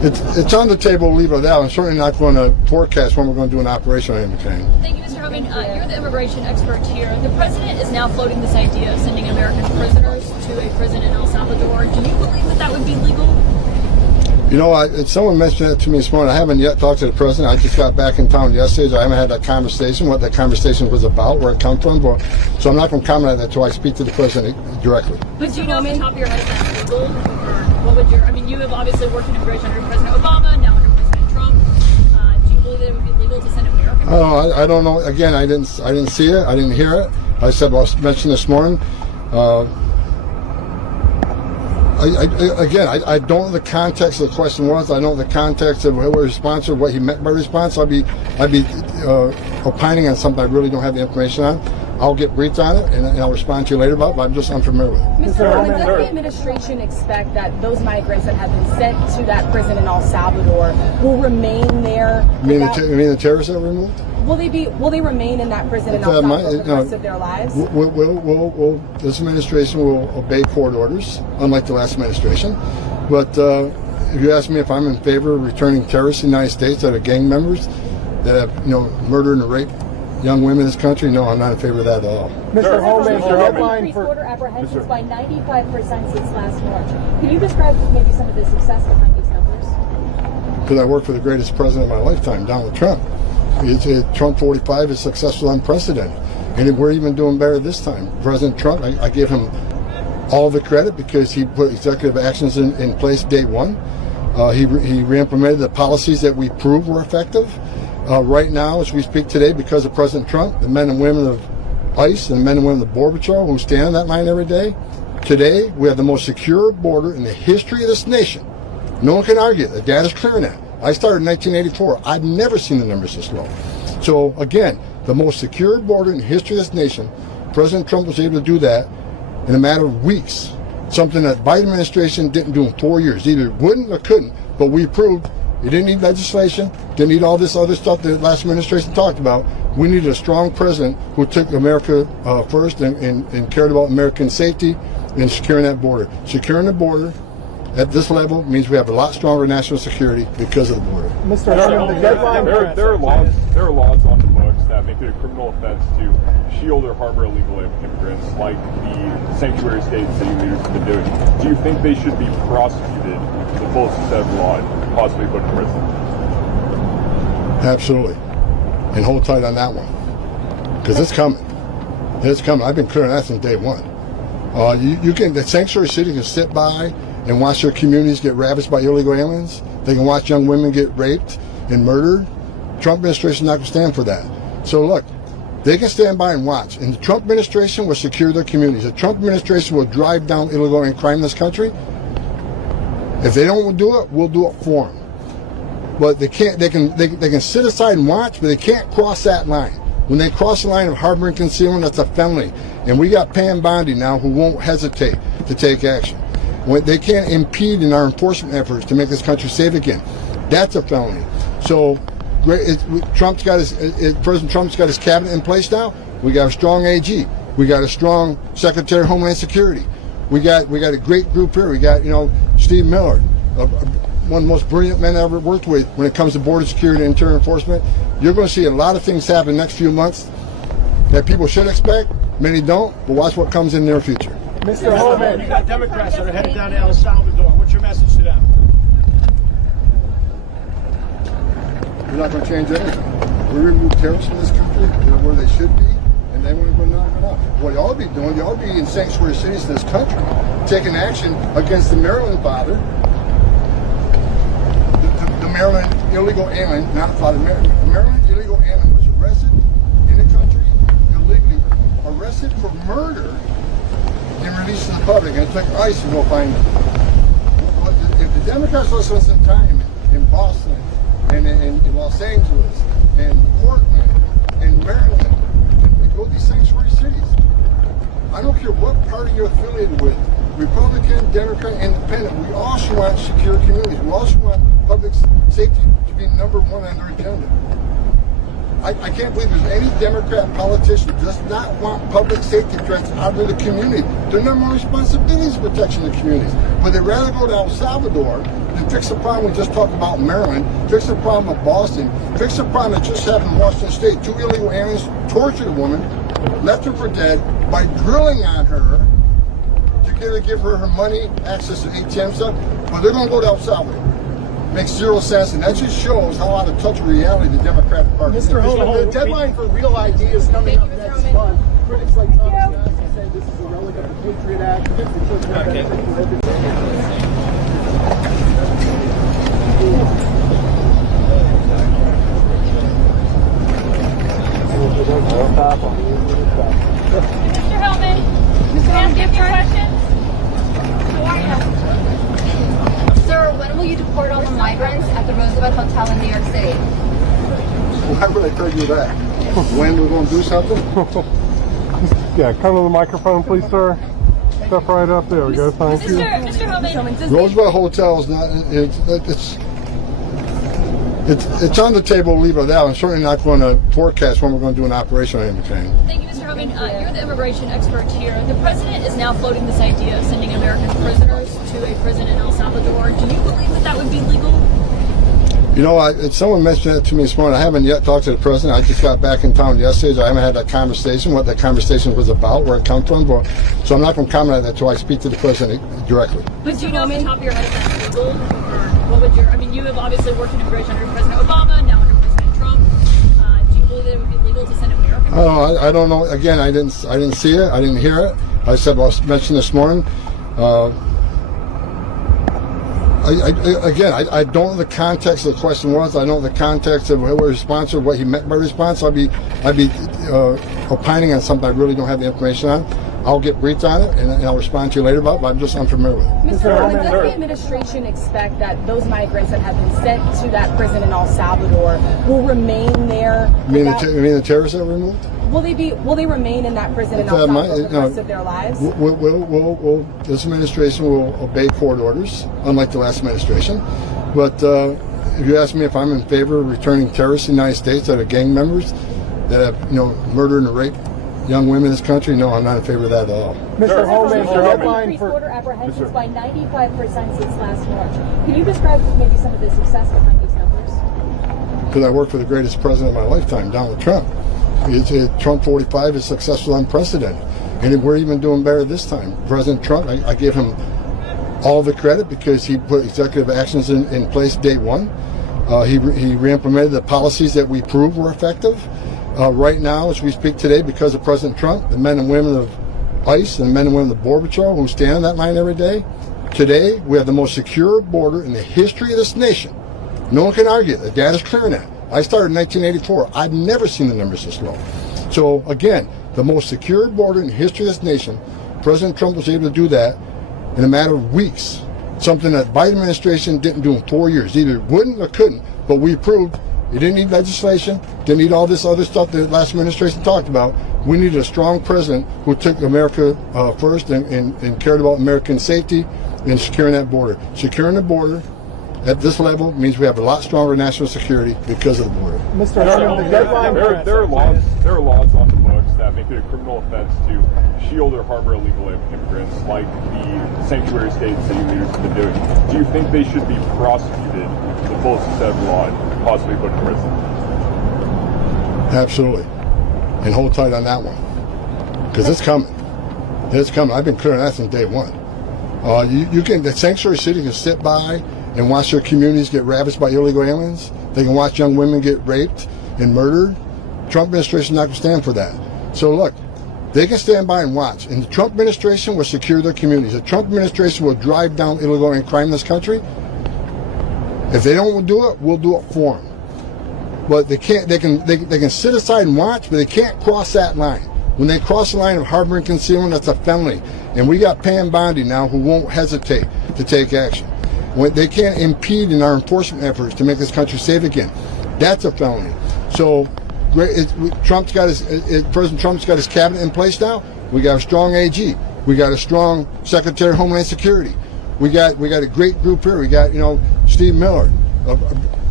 It's on the table, leave it at that. I'm certainly not going to forecast when we're going to do an operation on any kind. Thank you, Mr. Homan. You're the immigration expert here. The president is now floating this idea of sending American prisoners to a prison in El Salvador. Do you believe that that would be legal? You know, someone mentioned that to me this morning. I haven't yet talked to the president. I just got back in town yesterday, so I haven't had that conversation, what that conversation was about, where it comes from. So I'm not going to comment on that until I speak to the president directly. But do you know off the top of your head if that's legal? Or what would I mean, you have obviously worked in immigration under President Obama, now under President Trump. Do you believe that it would be legal to send American? I don't know. Again, I didn't see it. I didn't hear it. I said I mentioned this morning. I don't know the context of the question was. I don't know the context of what response or what he meant by response. I'd be opining on something I really don't have the information on. I'll get briefed on it and I'll respond to you later about it, but I'm just unfamiliar with it. Mr. Homan, does the administration expect that those migrants that have been sent to that prison in El Salvador will remain there? You mean the terrorists that were removed? Will they remain in that prison in El Salvador for the rest of their lives? This administration will obey court orders, unlike the last administration. But if you ask me if I'm in favor of returning terrorists in the United States that are gang members that have murdered and raped young women in this country, no, I'm not in favor of that at all. Mr. Homan, the headline increased border apprehensions by 95% since last March. Can you describe maybe some of the success behind these numbers? Because I worked for the greatest president of my lifetime, Donald Trump. Trump 45 is successful, unprecedented. And we're even doing better this time. President Trump, I give him all the credit because he put executive actions in place day one. He re-implemented the policies that we proved were effective. Right now, as we speak today, because of President Trump, the men and women of ICE and the men and women of the Border Patrol who stand on that line every day, today we have the most secure border in the history of this nation. No one can argue. The data's clear on that. I started in 1984. I've never seen the numbers this low. So again, the most secure border in the history of this nation, President Trump was able to do that in a matter of weeks. Something that Biden administration didn't do in 4 years. Either wouldn't or couldn't, but we proved it didn't need legislation, didn't need all this other stuff that the last administration talked about. We needed a strong president who took America first and cared about American safety and securing that border. Securing the border at this level means we have a lot stronger national security because of the border. Mr. Homan, the deadline. There are laws on the books that make it a criminal offense to shield or harbor illegal immigrants, like the sanctuary states that you leaders have been doing. Do you think they should be prosecuted to the fullest extent of the law and possibly put in prison? Absolutely. And hold tight on that one. Because it's coming. It's coming. I've been clear on that since day one. The sanctuary city can sit by and watch their communities get ravaged by illegal aliens. They can watch young women get raped and murdered. Trump administration is not going to stand for that. So look, they can stand by and watch. And the Trump administration will secure their communities. The Trump administration will drive down illegal alien crime in this country. If they don't do it, we'll do it for them. But they can't. They can sit aside and watch, but they can't cross that line. When they cross the line of harboring concealment, that's a felony. And we got Pam Bondi now who won't hesitate to take action. They can't impede in our enforcement efforts to make this country safe again. That's a felony. So President Trump's got his cabinet in place now. We got a strong AG. We got a strong Secretary of Homeland Security. We got a great group here. We got Steve Miller, one of the most brilliant men I ever worked with when it comes to border security and interior enforcement. You're going to see a lot of things happen in the next few months that people should expect. Many don't, but watch what comes in the near future. Mr. Homan, you got Democrats that are headed down to El Salvador. What's your message to them? We're not going to change anything. We remove terrorists from this country. They're where they should be, and then we're going to knock it off. What you ought to be doing, you ought to be in sanctuary cities in this country, taking action against the Maryland father, the Maryland illegal alien, not the father. The Maryland illegal alien was arrested in the country illegally, arrested for murder, and released to the public, and it took ICE to go find them. If the Democrats will spend some time in Boston, and in Los Angeles, and Portland, and Maryland, and go to these sanctuary cities, I don't care what party you're affiliated with, Republican, Democrat, Independent, we all should want secure communities. We all should want public safety to be number one on their agenda. I can't believe there's any Democrat politician who does not want public safety threats out of the community. Their number one responsibility is protection of the communities. But they'd rather go to El Salvador than fix the problem we just talked about in Maryland, fix the problem of Boston, fix the problem that just happened in Washington State. 2 illegal aliens tortured a woman, left her for dead by drilling on her to give her her money, access to ATM stuff. But they're going to go to El Salvador. Makes zero sense, and that just shows how out of touch with reality the Democratic Party is. Mr. Homan, the deadline for real ideas coming up next month. Critics like Tom Homan say this is a relic of the Patriot Act. Mr. Homan, Mr. Homan, do you have any questions? How are you? Sir, when will you deport all the migrants at the Roosevelt Hotel in New York City? Why would I tell you that? When we're going to do something? Yeah, come to the microphone, please, sir. Step right up. There we go. Thank you. Mr. Homan, Roosevelt Hotel is not. It's on the table. Leave it out. I'm certainly not going to forecast when we're going to do an operation on anything. thank you, Mr. Homan. You're the immigration expert here. The president is now floating this idea of sending American prisoners to a prison in El Salvador. Do you believe that that would be legal? You know, someone mentioned it to me this morning. I haven't yet talked to the president. I just got back in town yesterday. So I haven't had that conversation, what that conversation was about, where it come from. So I'm not going to comment on that until I speak to the president directly. But do you know off the top of your head if that's legal? Or what would your, I mean, you have obviously worked in immigration under President Obama, now under President Trump. Do you believe that it would be legal to send American? I don't know. Again, I didn't see it. I didn't hear it. I said, well, I mentioned this morning. I don't know the context of the question was. I don't know the context of what response or what he meant by response. I'd be opining on something I really don't have the information on. I'll get briefed on it and I'll respond to you later about it, but I'm just unfamiliar with it. Mr. Homan, does the administration expect that those migrants that have been sent to that prison in El Salvador will remain there? You mean the terrorists that were removed? Will they remain in that prison in El Salvador for the rest of their lives? This administration will obey court orders, unlike the last administration. But if you ask me if I'm in favor of returning terrorists to the United States that are gang members that have, murdered and raped young women in this country, no, I'm not in favor of that at all. Mr. Homan, the deadline Increased for border apprehensions by 95% since last March. Can you describe maybe some of the success behind these numbers? Because I worked for the greatest president of my lifetime, Donald Trump. Trump 45 is successful, unprecedented. And we're even doing better this time. President Trump, I give him all the credit because he put executive actions in place day one. He re-implemented the policies that we proved were effective. Right now, as we speak today, because of President Trump, the men and women of ICE and the men and women of the Border Patrol who stand on that line every day, today we have the most secure border in the history of this nation. No one can argue. The data's clear on that. I started in 1984. I've never seen the numbers this low. So again, the most secure border in the history of this nation, President Trump was able to do that in a matter of weeks. Something that Biden administration didn't do in 4 years. Either wouldn't or couldn't, but we proved it didn't need legislation, didn't need all this other stuff that the last administration talked about. We needed a strong president who took America first and cared about American safety and securing that border. Securing the border at this level means we have a lot stronger national security because of the border. Mr. Homan, the deadline there are laws on the books that make it a criminal offense to shield or harbor illegal immigrants, like the sanctuary states that you leaders have been doing. Do you think they should be prosecuted to the fullest extent of the law and possibly put in prison? Absolutely. And hold tight on that one. Because it's coming. It's coming. I've been clear on that since day one. The sanctuary city can sit by and watch their communities get ravaged by illegal aliens. They can watch young women get raped and murdered. Trump administration is not going to stand for that. So look, they can stand by and watch. And the Trump administration will secure their communities. The Trump administration will drive down illegal alien crime in this country. If they don't do it, we'll do it for them. But they can't. They can sit aside and watch, but they can't cross that line. When they cross the line of harboring concealment, that's a felony. And we got Pam Bondi now who won't hesitate to take action. They can't impede in our enforcement efforts to make this country safe again. That's a felony. So President Trump's got his cabinet in place now. We got a strong AG. We got a strong Secretary of Homeland Security. We got a great group here. We got Steve Miller,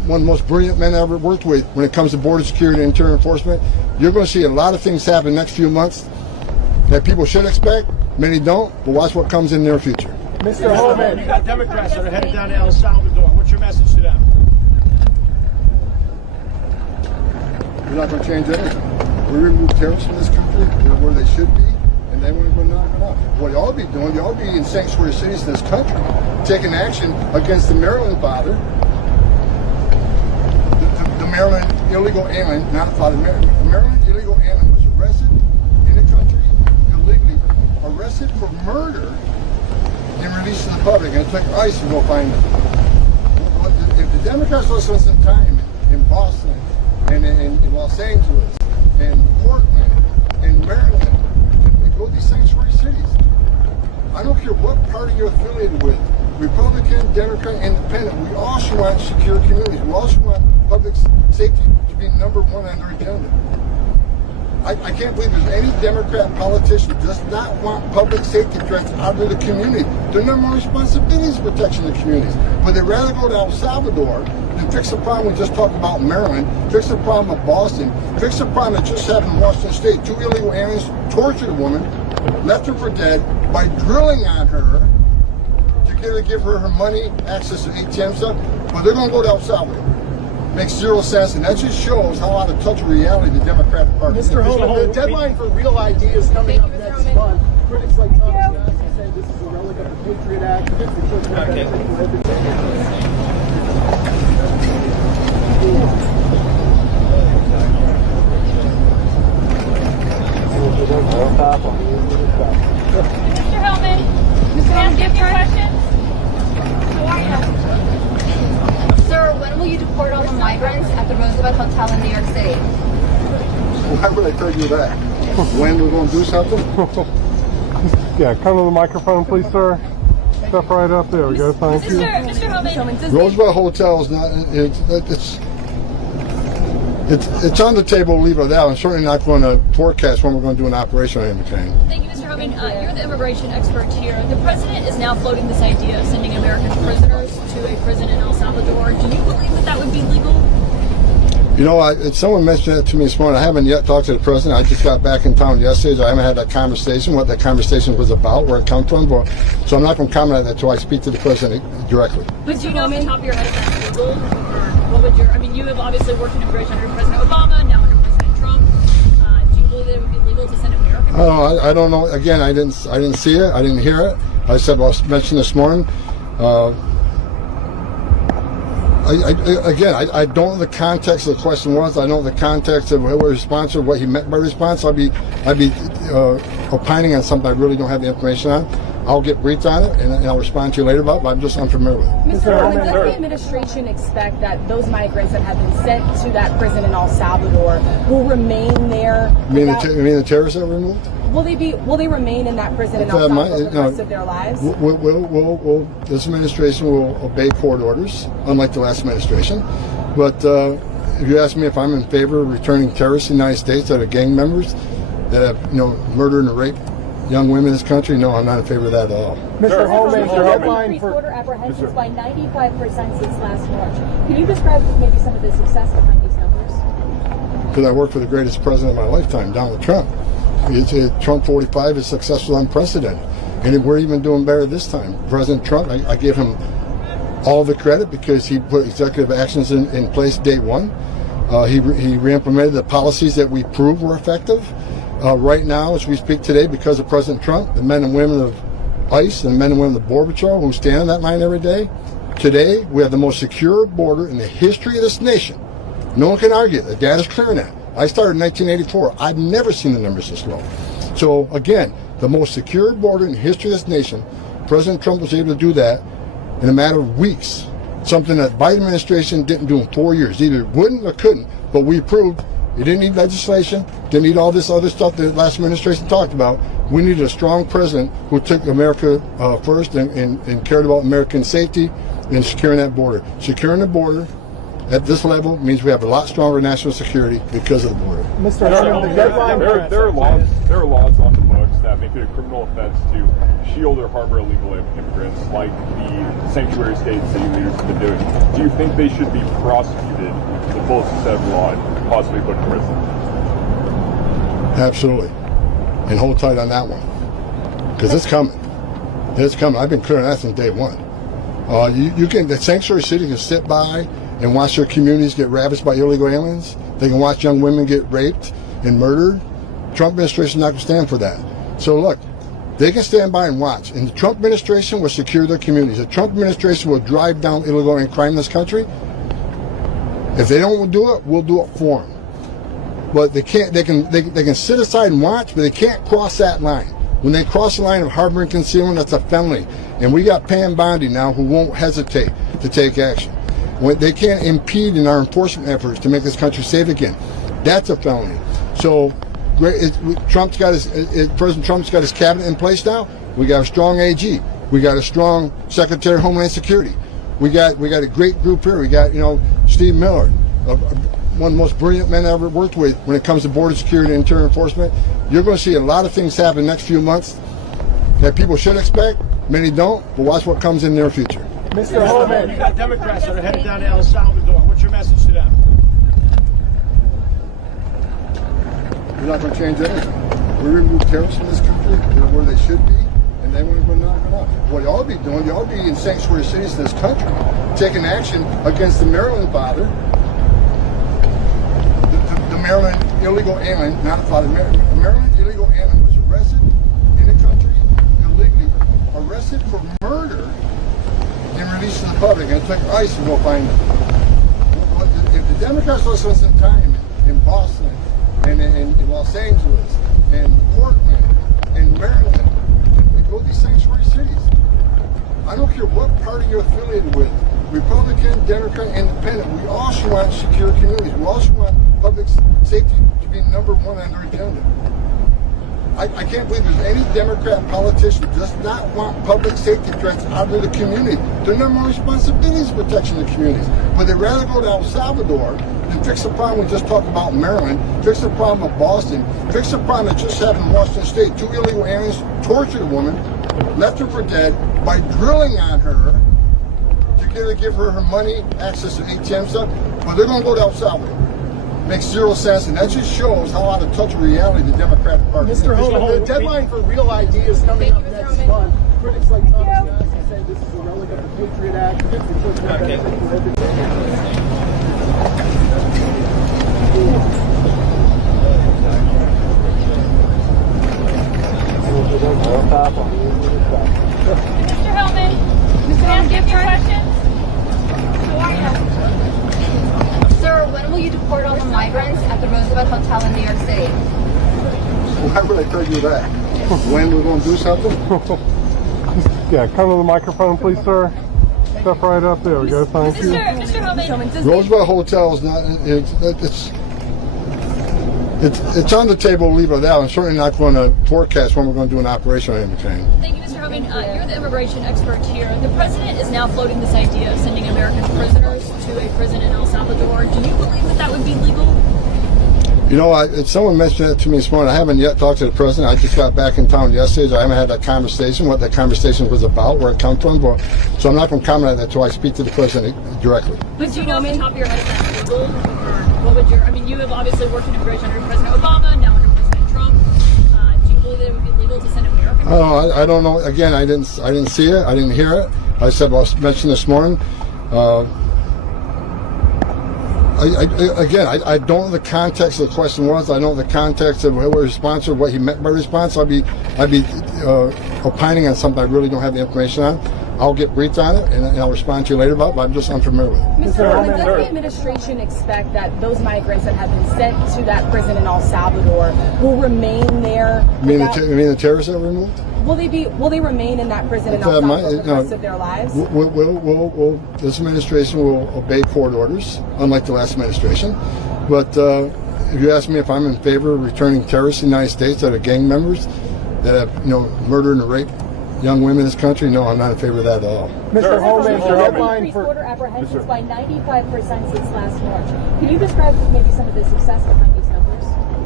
one of the most brilliant men I ever worked with when it comes to border security and interior enforcement. You're going to see a lot of things happen in the next few months that people should expect. Many don't, but watch what comes in their future. Mr. Homan, you got Democrats that are headed down to El Salvador. What's your message to them? We're not going to change anything. We remove terrorists from this country. They're where they should be, and then we're going to knock it off. What you ought to be doing, you ought to be in sanctuary cities in this country, taking action against the Maryland father, the Maryland illegal alien, not a father. The Maryland illegal alien was arrested in the country illegally, arrested for murder, and released to the public. And it took ICE to go find him. If the Democrats will spend some time in Boston, and in Los Angeles, and Portland, and Maryland, and go to these sanctuary cities. I don't care what party you're affiliated with, Republican, Democrat, Independent, we also want secure communities. We also want public safety to be number one on their agenda. I can't believe there's any Democrat politician who does not want public safety threats out of the community. Their number one responsibility is protection of the communities. But they'd rather go to El Salvador than fix the problem we just talked about in Maryland, fix the problem of Boston, fix the problem that just happened in Washington State. 2 illegal aliens tortured a woman, left her for dead by drilling on her to give her her money, access to ATM stuff. But they're going to go to El Salvador. Makes zero sense, and that just shows how out of touch with reality the Democratic Party is. Mr. Homan, the deadline for real ideas coming up next month. Critics like Tom Homan say this is a relic of the Patriot Act. Mr. Homan, can I ask you a few questions? How are you? Sir, when will you deport all the migrants at the Roosevelt Hotel in New York City? Why would I tell you that? When we're going to do something? Yeah, come to the microphone, please, sir. Step right up. There we go. Thank you. Mr. Homan, Roosevelt Hotel is not. It's on the table. Leave it out. I'm certainly not going to forecast when we're going to do an operation on him. thank you, Mr. Homan. You're the immigration expert here. The president is now floating this idea of sending American prisoners to a prison in El Salvador. Do you believe that that would be legal? You know, someone mentioned that to me this morning. I haven't yet talked to the president. I just got back in town yesterday, so I haven't had that conversation, what that conversation was about, where it come from. So I'm not going to comment on that until I speak to the president directly. But do you know off the top of your head if that's legal? Or what would you have obviously worked in immigration under President Obama, now under President Trump. Do you believe that it would be legal to send American? I don't know. Again, I didn't see it. I didn't hear it. I said, well, I mentioned this morning. I don't know the context of the question was. I don't know the context of what response or what he meant by response. I'd be opining on something I really don't have the information on. I'll get briefed on it and I'll respond to you later about it, but I'm just unfamiliar with it. Mr. Homan, does the administration expect that those migrants that have been sent to that prison in El Salvador will remain there? You mean the terrorists that were removed? Will they remain in that prison in El Salvador for the rest of their lives? This administration will obey court orders, unlike the last administration. But if you ask me if I'm in favor of returning terrorists to the United States that are gang members that have murdered and raped young women in this country, no, I'm not in favor of that at all. Mr. Homan, the deadline Increased for border apprehensions by 95% since last March. Can you describe maybe some of the success behind these numbers? Because I worked for the greatest president of my lifetime, Donald Trump. Trump 45 is successful, unprecedented. And we're even doing better this time. President Trump, I give him all the credit because he put executive actions in place day one. He re-implemented the policies that we proved were effective. Right now, as we speak today, because of President Trump, the men and women of ICE and the men and women of the Border Patrol who stand on that line every day, today we have the most secure border in the history of this nation. No one can argue it. The data's clear on that. I started in 1984. I've never seen the numbers this low. So again, the most secure border in the history of this nation, President Trump was able to do that in a matter of weeks. Something that Biden administration didn't do in 4 years. Either wouldn't or couldn't, but we proved you didn't need legislation, didn't need all this other stuff that the last administration talked about. We needed a strong president who took America first and cared about American safety and securing that border. Securing the border at this level means we have a lot stronger national security because of the border. Mr. Homan, the deadline. There are laws on the books that make it a criminal offense to shield or harbor illegal immigrants, like the sanctuary states that you leaders have been doing. Do you think they should be prosecuted to the fullest extent of the law and possibly put in prison? Absolutely. And hold tight on that one. Because it's coming. It's coming. I've been clear on that since day one. The sanctuary city can sit by and watch their communities get ravaged by illegal aliens. They can watch young women get raped and murdered. Trump administration is not going to stand for that. So look, they can stand by and watch. And the Trump administration will secure their communities. The Trump administration will drive down illegal and crime in this country. If they don't do it, we'll do it for them. But they can't. They can sit aside and watch, but they can't cross that line. When they cross the line of harboring concealment, that's a felony. And we got Pam Bondi now who won't hesitate to take action. When they can't impede in our enforcement efforts to make this country safe again. That's a felony. So President Trump's got his cabinet in place now. We got a strong AG. We got a strong Secretary of Homeland Security. We got a great group here. We got Steve Miller, one of the most brilliant men I ever worked with when it comes to border security and interior enforcement. You're going to see a lot of things happen in the next few months that people should expect. Many don't, but watch what comes in their future. Mr. Homan, you got Democrats that are headed down to El Salvador. What's your message to them? We're not going to change anything. We remove terrorists from this country. They're where they should be, and they want to go knock it off. What you ought to be doing, you ought to be in sanctuary cities in this country, taking action against the Maryland father, the Maryland illegal alien, not a father. The Maryland illegal alien was arrested in the country illegally, arrested for murder, and released to the public, and it took ICE to go find him. If the Democrats will spend some time in Boston, and in Los Angeles, and Portland, and Maryland, and go to these sanctuary cities. I don't care what party you're affiliated with, Republican, Democrat, Independent, we also want secure communities. We also want public safety to be number one on their agenda. I can't believe there's any Democrat politician who does not want public safety threats out of the community. Their number one responsibility is protection of the communities. But they'd rather go to El Salvador than fix the problem we just talked about in Maryland, fix the problem of Boston, fix the problem that just happened in Washington State. 2 illegal aliens tortured a woman, left her for dead by drilling on her to give her money, access to ATM stuff. But they're going to go to El Salvador. Makes zero sense, and that just shows how out of touch with reality the Democratic Party is. Mr. Homan, the deadline for real ideas coming up next month. Critics like Tom Homan say this is a relic of the Patriot Act. Mr. Homan, can I ask you a few questions? How are you? Sir, when will you deport all the migrants at the Roosevelt Hotel in New York City? Why would I tell you that? When we're going to do something? Yeah, come to the microphone, please, sir. Step right up. There we go. Thank you. Mr. Homan, Roosevelt Hotel is not. It's on the table. Leave it out. I'm certainly not going to forecast when we're going to do an operation on anything. thank you, Mr. Homan. You're the immigration expert here. The president is now floating this idea of sending American prisoners to a prison in El Salvador. Do you believe that that would be legal? Someone mentioned that to me this morning. I haven't yet talked to the president. I just got back in town yesterday. So I haven't had that conversation, what that conversation was about, where it comes from. So I'm not going to comment on that until I speak to the president directly. But do you know off the top of your head if that's legal? Or what would you have obviously worked in immigration under President Obama, now under President Trump. Do you believe that it would be legal to send American? I don't know. Again, I didn't see it. I didn't hear it. I said I mentioned this morning. I don't know the context of the question was. I don't know the context of what response or what he meant by response. I'd be opining on something I really don't have the information on. I'll get briefed on it and I'll respond to you later about it, but I'm just unfamiliar with it. Mr. Homan, does the administration expect that those migrants that have been sent to that prison in El Salvador will remain there? You mean the terrorists that were removed? Will they remain in that prison in El Salvador for the rest of their lives? This administration will obey court orders, unlike the last administration. But if you ask me if I'm in favor of returning terrorists in the United States that are gang members that have murdered and raped young women in this country, no, I'm not in favor of that at all. Mr. Homan, the deadline increased for border apprehensions by 95% since last March. Can you describe maybe some of the success behind these numbers?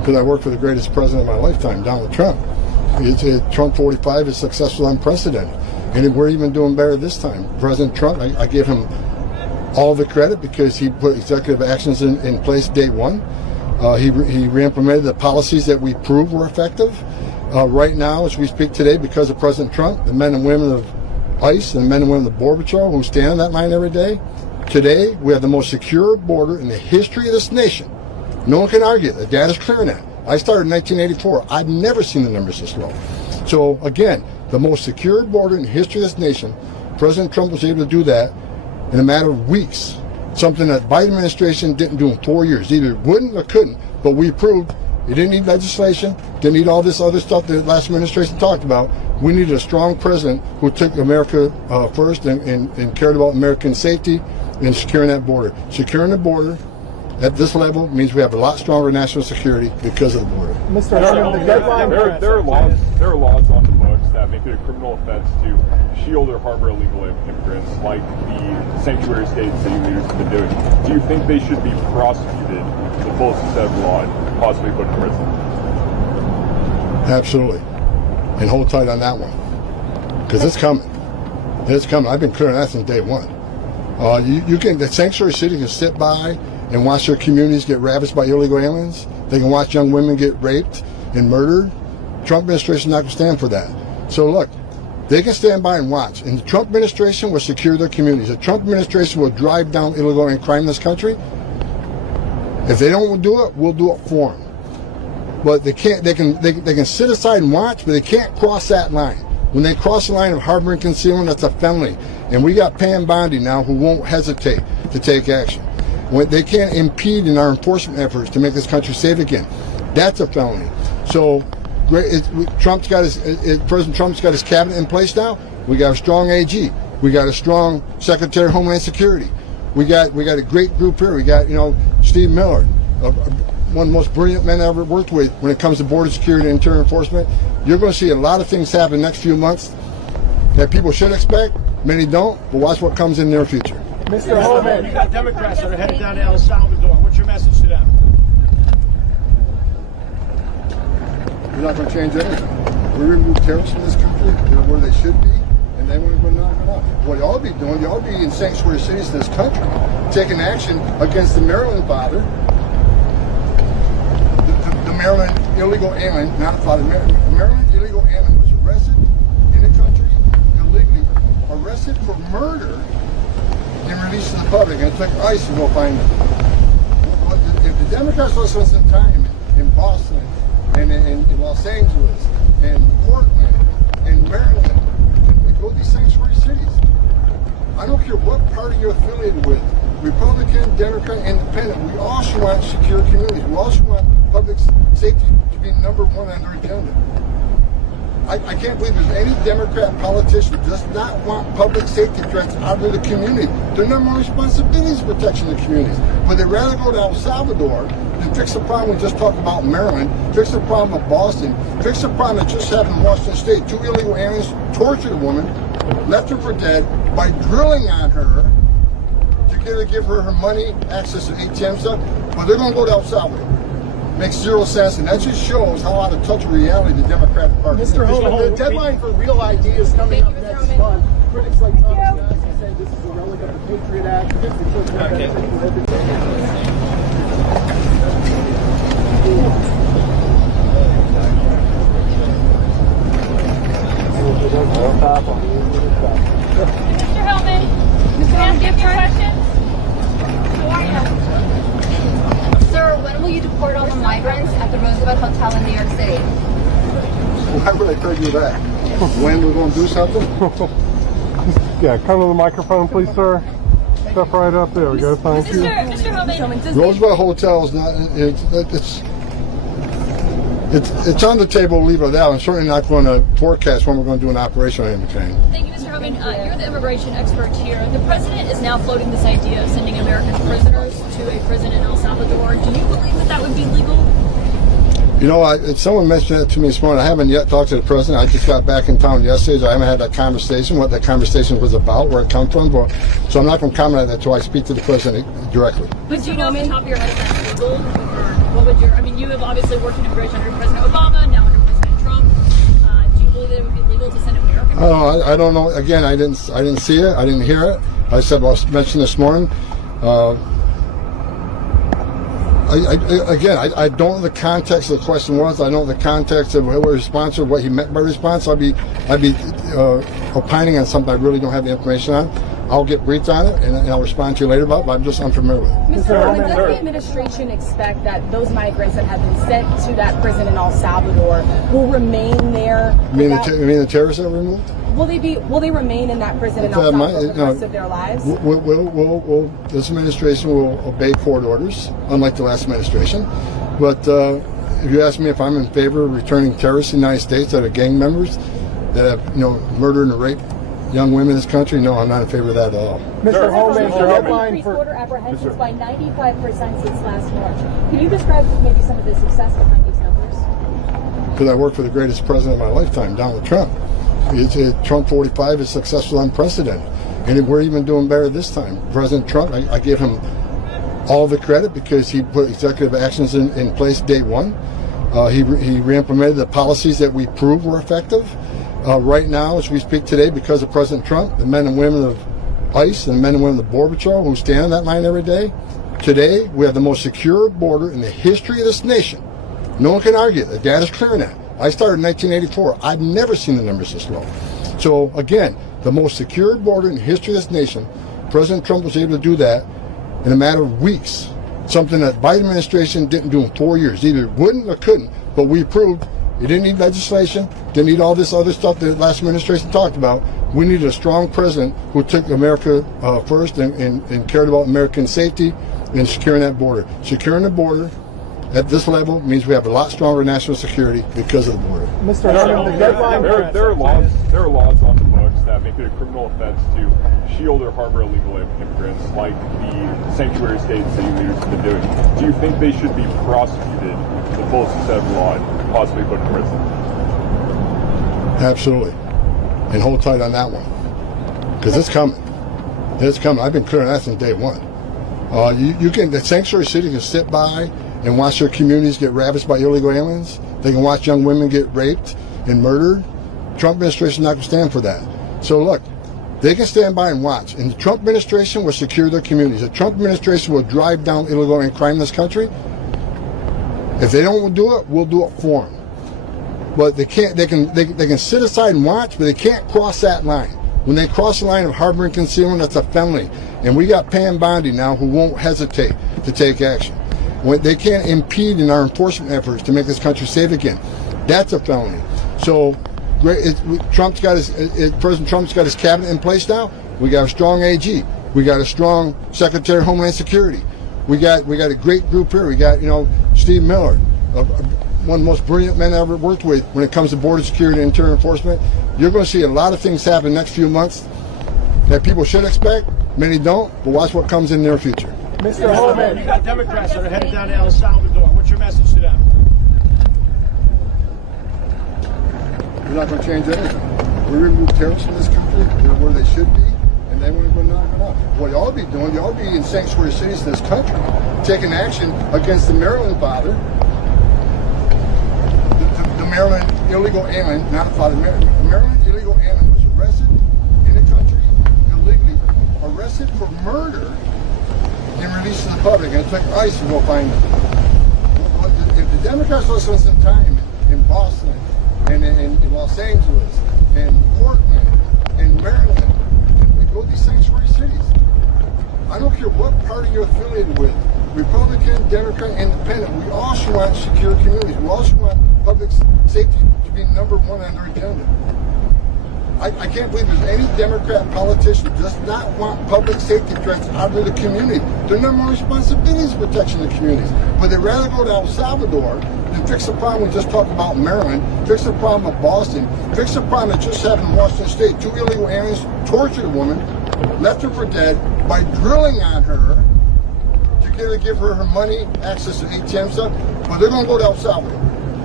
because I worked for the greatest president of my lifetime, Donald Trump. Trump 45 is successful, unprecedented. And we're even doing better this time. President Trump, I give him all the credit because he put executive actions in place day one. He re-implemented the policies that we proved were effective. Right now, as we speak today, because of President Trump, the men and women of ICE and the men and women of the Border Patrol who stand on that line every day, today we have the most secure border in the history of this nation. No one can argue. The data's clear on that. I started in 1984. I've never seen the numbers this low. So again, the most secure border in the history of this nation, President Trump was able to do that in a matter of weeks. Something that Biden administration didn't do in 4 years. Either wouldn't or couldn't, but we proved it didn't need legislation, didn't need all this other stuff that the last administration talked about. We needed a strong president who took America first and cared about American safety and securing that border. Securing the border at this level means we have a lot stronger national security because of the border. Mr. Homan, the deadline. There are laws on the books that make it a criminal offense to shield or harbor illegal immigrants, like the sanctuary states that you leaders have been doing. Do you think they should be prosecuted to the fullest extent of the law and possibly put in prison? Absolutely. And hold tight on that one. Because it's coming. It's coming. I've been clear on that since day one. The sanctuary city can sit by and watch their communities get ravaged by illegal aliens. They can watch young women get raped and murdered. Trump administration is not going to stand for that. So look, they can stand by and watch. And the Trump administration will secure their communities. The Trump administration will drive down illegal and crime in this country. If they don't do it, we'll do it for them. But they can't. They can sit aside and watch, but they can't cross that line. When they cross the line of harboring concealment, that's a felony. And we got Pam Bondi now who won't hesitate to take action. When they can't impede in our enforcement efforts to make this country safe again. That's a felony. So President Trump's got his cabinet in place now. We got a strong AG. We got a strong Secretary of Homeland Security. We got a great group here. We got Steve Miller, one of the most brilliant men I ever worked with when it comes to border security and interior enforcement. You're going to see a lot of things happen in the next few months that people should expect. Many don't, but watch what comes in the near future. Mr. Homan, you got Democrats that are headed down to El Salvador. What's your message to them? We're not going to change anything. We're going to move terrorists from this country. They're where they should be, and then we're going to knock it off. What y'all be doing, y'all be in sanctuary cities in this country, taking action against the Maryland father, the Maryland illegal alien, not father, Maryland illegal alien was arrested in the country illegally, arrested for murder, and released to the public, and it took ICE to go find them. If the Democrats lost some time in Boston, and in Los Angeles, and Portland, and Maryland, and go to these sanctuary cities, I don't care what party you're affiliated with, Republican, Democrat, Independent, we all should want secure communities. We all should want public safety to be number one on their agenda. I can't believe there's any Democrat politician who does not want public safety threats out of the community. Their number one responsibility is protection of the communities. But they'd rather go to El Salvador than fix the problem we just talked about in Maryland, fix the problem of Boston, fix the problem that just happened in Washington State. 2 illegal aliens tortured a woman, left her for dead by drilling on her to give her her money, access to ATM stuff. But they're going to go to El Salvador. Makes zero sense, and that just shows how out of touch of reality the Democratic Party is. Mr. Homan, the deadline for real ideas coming up next month. Critics like Tom Homan say this is a relic of the Patriot Act. Mr. Homan, can I give you a question? How are you? Sir, when will you deport all the migrants at the Roosevelt Hotel in New York City? Why would I tell you that? When we're going to do something? Yeah, come to the microphone, please, sir. Step right up. There we go. Thank you. Mr. Homan, Roosevelt Hotel is not. It's on the table. Leave it out. I'm certainly not going to forecast when we're going to do an operation on anything. thank you, Mr. Homan. You're the immigration expert here. The president is now floating this idea of sending American prisoners to a prison in El Salvador. Do you believe that would be legal? You know, someone mentioned that to me this morning. I haven't yet talked to the president. I just got back in town yesterday, so I haven't had that conversation, what that conversation was about, where it come from. So I'm not going to comment on that until I speak to the president directly. But do you know off the top of your head if that's legal? Or what would your, I mean, you have obviously worked in immigration under President Obama, now under President Trump. Do you believe that it would be legal to send Americans? I don't know. Again, I didn't see it. I didn't hear it. I said, well, I mentioned this morning. I don't know the context of the question was. I don't know the context of what response or what he meant by response. I'd be opining on something I really don't have the information on. I'll get briefed on it and I'll respond to you later about it, but I'm just unfamiliar with it. Mr. Homan, does the administration expect that those migrants that have been sent to that prison in El Salvador will remain there? You mean the terrorists that were removed? Will they remain in that prison in El Salvador for the rest of their lives? This administration will obey court orders, unlike the last administration. But if you ask me if I'm in favor of returning terrorists to the United States that are gang members that have, murdered and raped young women in this country, no, I'm not in favor of that at all. Mr. Homan, the deadline increased for border apprehensions by 95% since last March. Can you describe maybe some of the success behind these numbers? Because I worked for the greatest president of my lifetime, Donald Trump. Trump 45 is successful, unprecedented. And we're even doing better this time. President Trump, I give him all the credit because he put executive actions in place day one. He re-implemented the policies that we proved were effective. Right now, as we speak today, because of President Trump, the men and women of ICE and the men and women of the Border Patrol who stand on that line every day, today we have the most secure border in the history of this nation. No one can argue. The data's clear on that. I started in 1984. I've never seen the numbers this low. So again, the most secure border in the history of this nation, President Trump was able to do that in a matter of weeks. Something that Biden administration didn't do in 4 years. Either wouldn't or couldn't, but we proved it didn't need legislation, didn't need all this other stuff that the last administration talked about. We needed a strong president who took America first and cared about American safety and securing that border. Securing the border at this level means we have a lot stronger national security because of the border. Mr. Homan, the deadline there are laws on the books that make it a criminal offense to shield or harbor illegal immigrants, like the sanctuary states that you leaders have been doing. Do you think they should be prosecuted to the fullest extent of the law and possibly put in prison? Absolutely. And hold tight on that one. Because it's coming. It's coming. I've been clear on that since day one. The sanctuary city can sit by and watch their communities get ravaged by illegal aliens. They can watch young women get raped and murdered. Trump administration is not going to stand for that. So look, they can stand by and watch. And the Trump administration will secure their communities. The Trump administration will drive down illegal alien crime in this country. If they don't do it, we'll do it for them. But they can't. They can sit aside and watch, but they can't cross that line. When they cross the line of harboring concealment, that's a felony. And we got Pam Bondi now who won't hesitate to take action. They can't impede in our enforcement efforts to make this country safe again. That's a felony. So President Trump's got his cabinet in place now. We got a strong AG. We got a strong Secretary of Homeland Security. We got a great group here. We got Steve Miller, one of the most brilliant men I ever worked with when it comes to border security and interior enforcement. You're going to see a lot of things happen in the next few months that people should expect. Many don't, but watch what comes in the near future. Mr. Homan, you got Democrats that are headed down to El Salvador. What's your message to them? We're not going to change anything. We remove terrorists from this country. They're where they should be, and then we're going to knock it off. What you ought to be doing, you ought to be in sanctuary cities in this country, taking action against the Maryland father, the Maryland illegal alien, not a father. The Maryland illegal alien was arrested in the country illegally, arrested for murder, and released to the public, and it took ICE to go find them. If the Democrats will spend some time in Boston, and in Los Angeles, and Portland, and Maryland, and go to these sanctuary cities, I don't care what party you're affiliated with, Republican, Democrat, Independent, we all should want secure communities. We all should want public safety to be number one on their agenda. I can't believe there's any Democrat politician who does not want public safety threats out of the community. Their number one responsibility is protection of the communities. But they'd rather go to El Salvador than fix the problem we just talked about in Maryland, fix the problem of Boston, fix the problem that just happened in Washington State. 2 illegal aliens tortured a woman, left her for dead by drilling on her to give her money, access to ATM stuff. But they're going to go to El Salvador.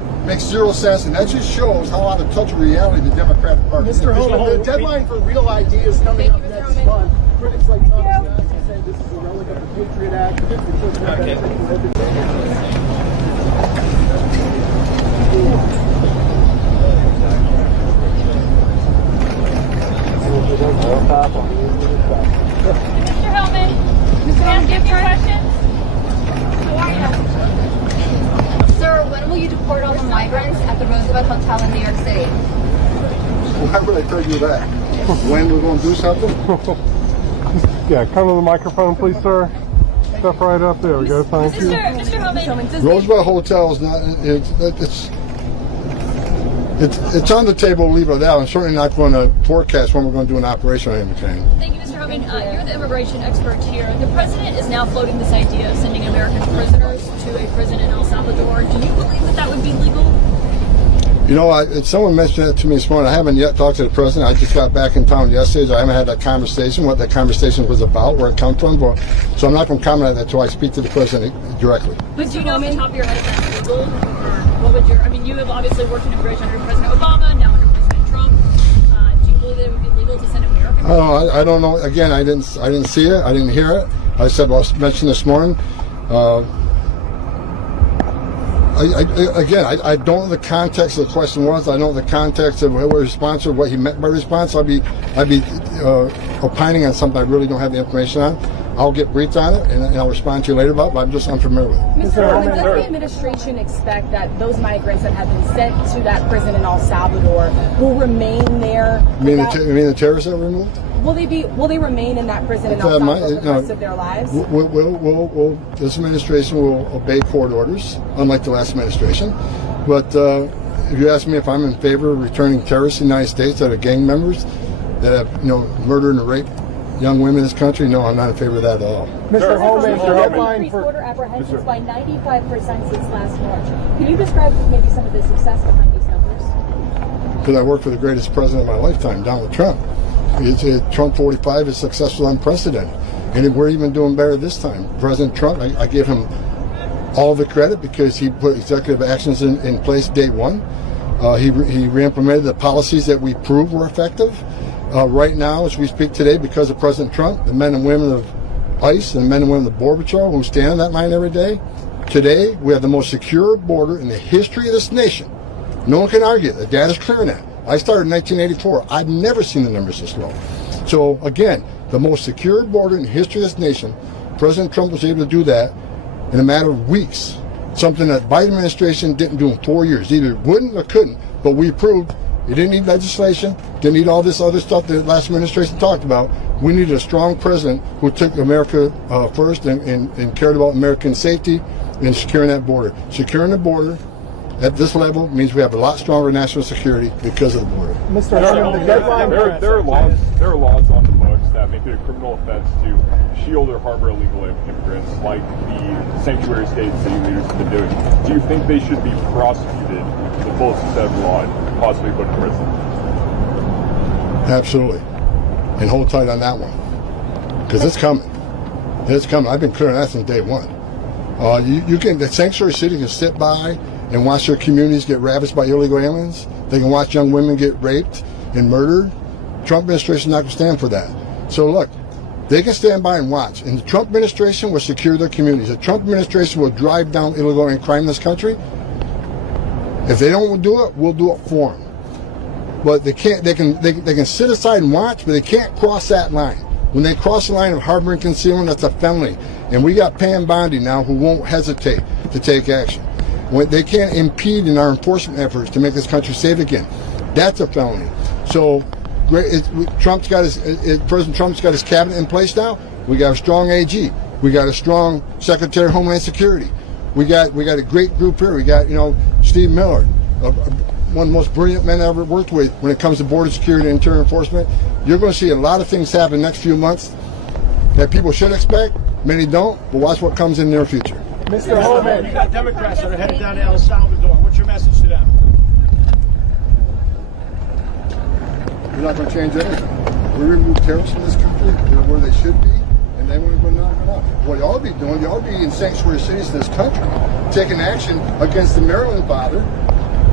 makes zero sense, and that just shows how out of touch with reality the Democratic Party is. Mr. Homan, the deadline for real ideas coming up next month. Critics like Tom Homan say this is a relic of the Patriot Act. Mr. Homan, can I ask you a few questions? How are you? Sir, when will you deport all the migrants at the Roosevelt Hotel in New York City? Why would I tell you that? When we're going to do something? Yeah, come to the microphone, please, sir. Step right up. There we go. Thank you. Mr. Homan, Roosevelt Hotel is not. It's on the table. Leave it out. I'm certainly not going to forecast when we're going to do an operation on any kind. thank you, Mr. Homan. You're the immigration expert here. The president is now floating this idea of sending American prisoners to a prison in El Salvador. Do you believe that that would be legal? You know, someone mentioned it to me this morning. I haven't yet talked to the president. I just got back in town yesterday, so I haven't had that conversation, what that conversation was about, where it comes from. So I'm not going to comment on that until I speak to the president directly. But do you know off the top of your head if that's legal? Or what would your, I mean, you have obviously worked in immigration under President Obama, now under President Trump. Do you believe that it would be legal to send American? I don't know. Again, I didn't see it. I didn't hear it. I said, well, I mentioned this morning. I don't know the context of the question was. I don't know the context of what response or what he meant by response. I'd be opining on something I really don't have the information on. I'll get briefed on it and I'll respond to you later about it, but I'm just unfamiliar with it. Mr. Homan, does the administration expect that those migrants that have been sent to that prison in El Salvador will remain there? You mean the terrorists that were removed? Will they remain in that prison in El Salvador for the rest of their lives? This administration will obey court orders, unlike the last administration. But if you ask me if I'm in favor of returning terrorists to the United States that are gang members that have murdered and raped young women in this country, no, I'm not in favor of that at all. Mr. Homan, the deadline for border apprehensions by 95% since last March. Can you describe maybe some of the success behind these numbers? Because I worked for the greatest president of my lifetime, Donald Trump. Trump 45 is successful, unprecedented. And we're even doing better this time. President Trump, I give him all the credit because he put executive actions in place day one. He re-implemented the policies that we proved were effective. Right now, as we speak today, because of President Trump, the men and women of ICE and the men and women of the Border Patrol who stand on that line every day, today we have the most secure border in the history of this nation. No one can argue it. The data's clear on that. I started in 1984. I've never seen the numbers this low. So again, the most secure border in the history of this nation, President Trump was able to do that in a matter of weeks. Something that Biden administration didn't do in 4 years. Either wouldn't or couldn't, but we proved it didn't need legislation, didn't need all this other stuff that the last administration talked about. We needed a strong president who took America first and cared about American safety and securing that border. Securing the border at this level means we have a lot stronger national security because of the border. Mr. Homan, the deadline. There are laws on the books that make it a criminal offense to shield or harbor illegal immigrants, like the sanctuary states that you leaders have been doing. Do you think they should be prosecuted to the fullest extent of the law and possibly put in prison? Absolutely. And hold tight on that one. Because it's coming. It's coming. I've been clear on that since day one. The sanctuary city can sit by and watch their communities get ravaged by illegal aliens. They can watch young women get raped and murdered. Trump administration is not going to stand for that. So look, they can stand by and watch. And the Trump administration will secure their communities. The Trump administration will drive down illegal alien crime in this country. If they don't do it, we'll do it for them. But they can't. They can sit aside and watch, but they can't cross that line. When they cross the line of harboring concealment, that's a felony. And we got Pam Bondi now who won't hesitate to take action. When they can't impede in our enforcement efforts to make this country safe again. That's a felony. So President Trump's got his cabinet in place now. We got a strong AG. We got a strong Secretary of Homeland Security. We got a great group here. We got Steve Miller, one of the most brilliant men I ever worked with when it comes to border security and interior enforcement. You're going to see a lot of things happen next few months that people should expect. Many don't, but watch what comes in the near future. Mr. Homan, you got Democrats that are headed down to El Salvador. What's your message to them? We're not going to change anything. We remove terrorists from this country. They're where they should be, and then we're going to knock it off. What you ought to be doing, you ought to be in sanctuary cities in this country, taking action against the Maryland father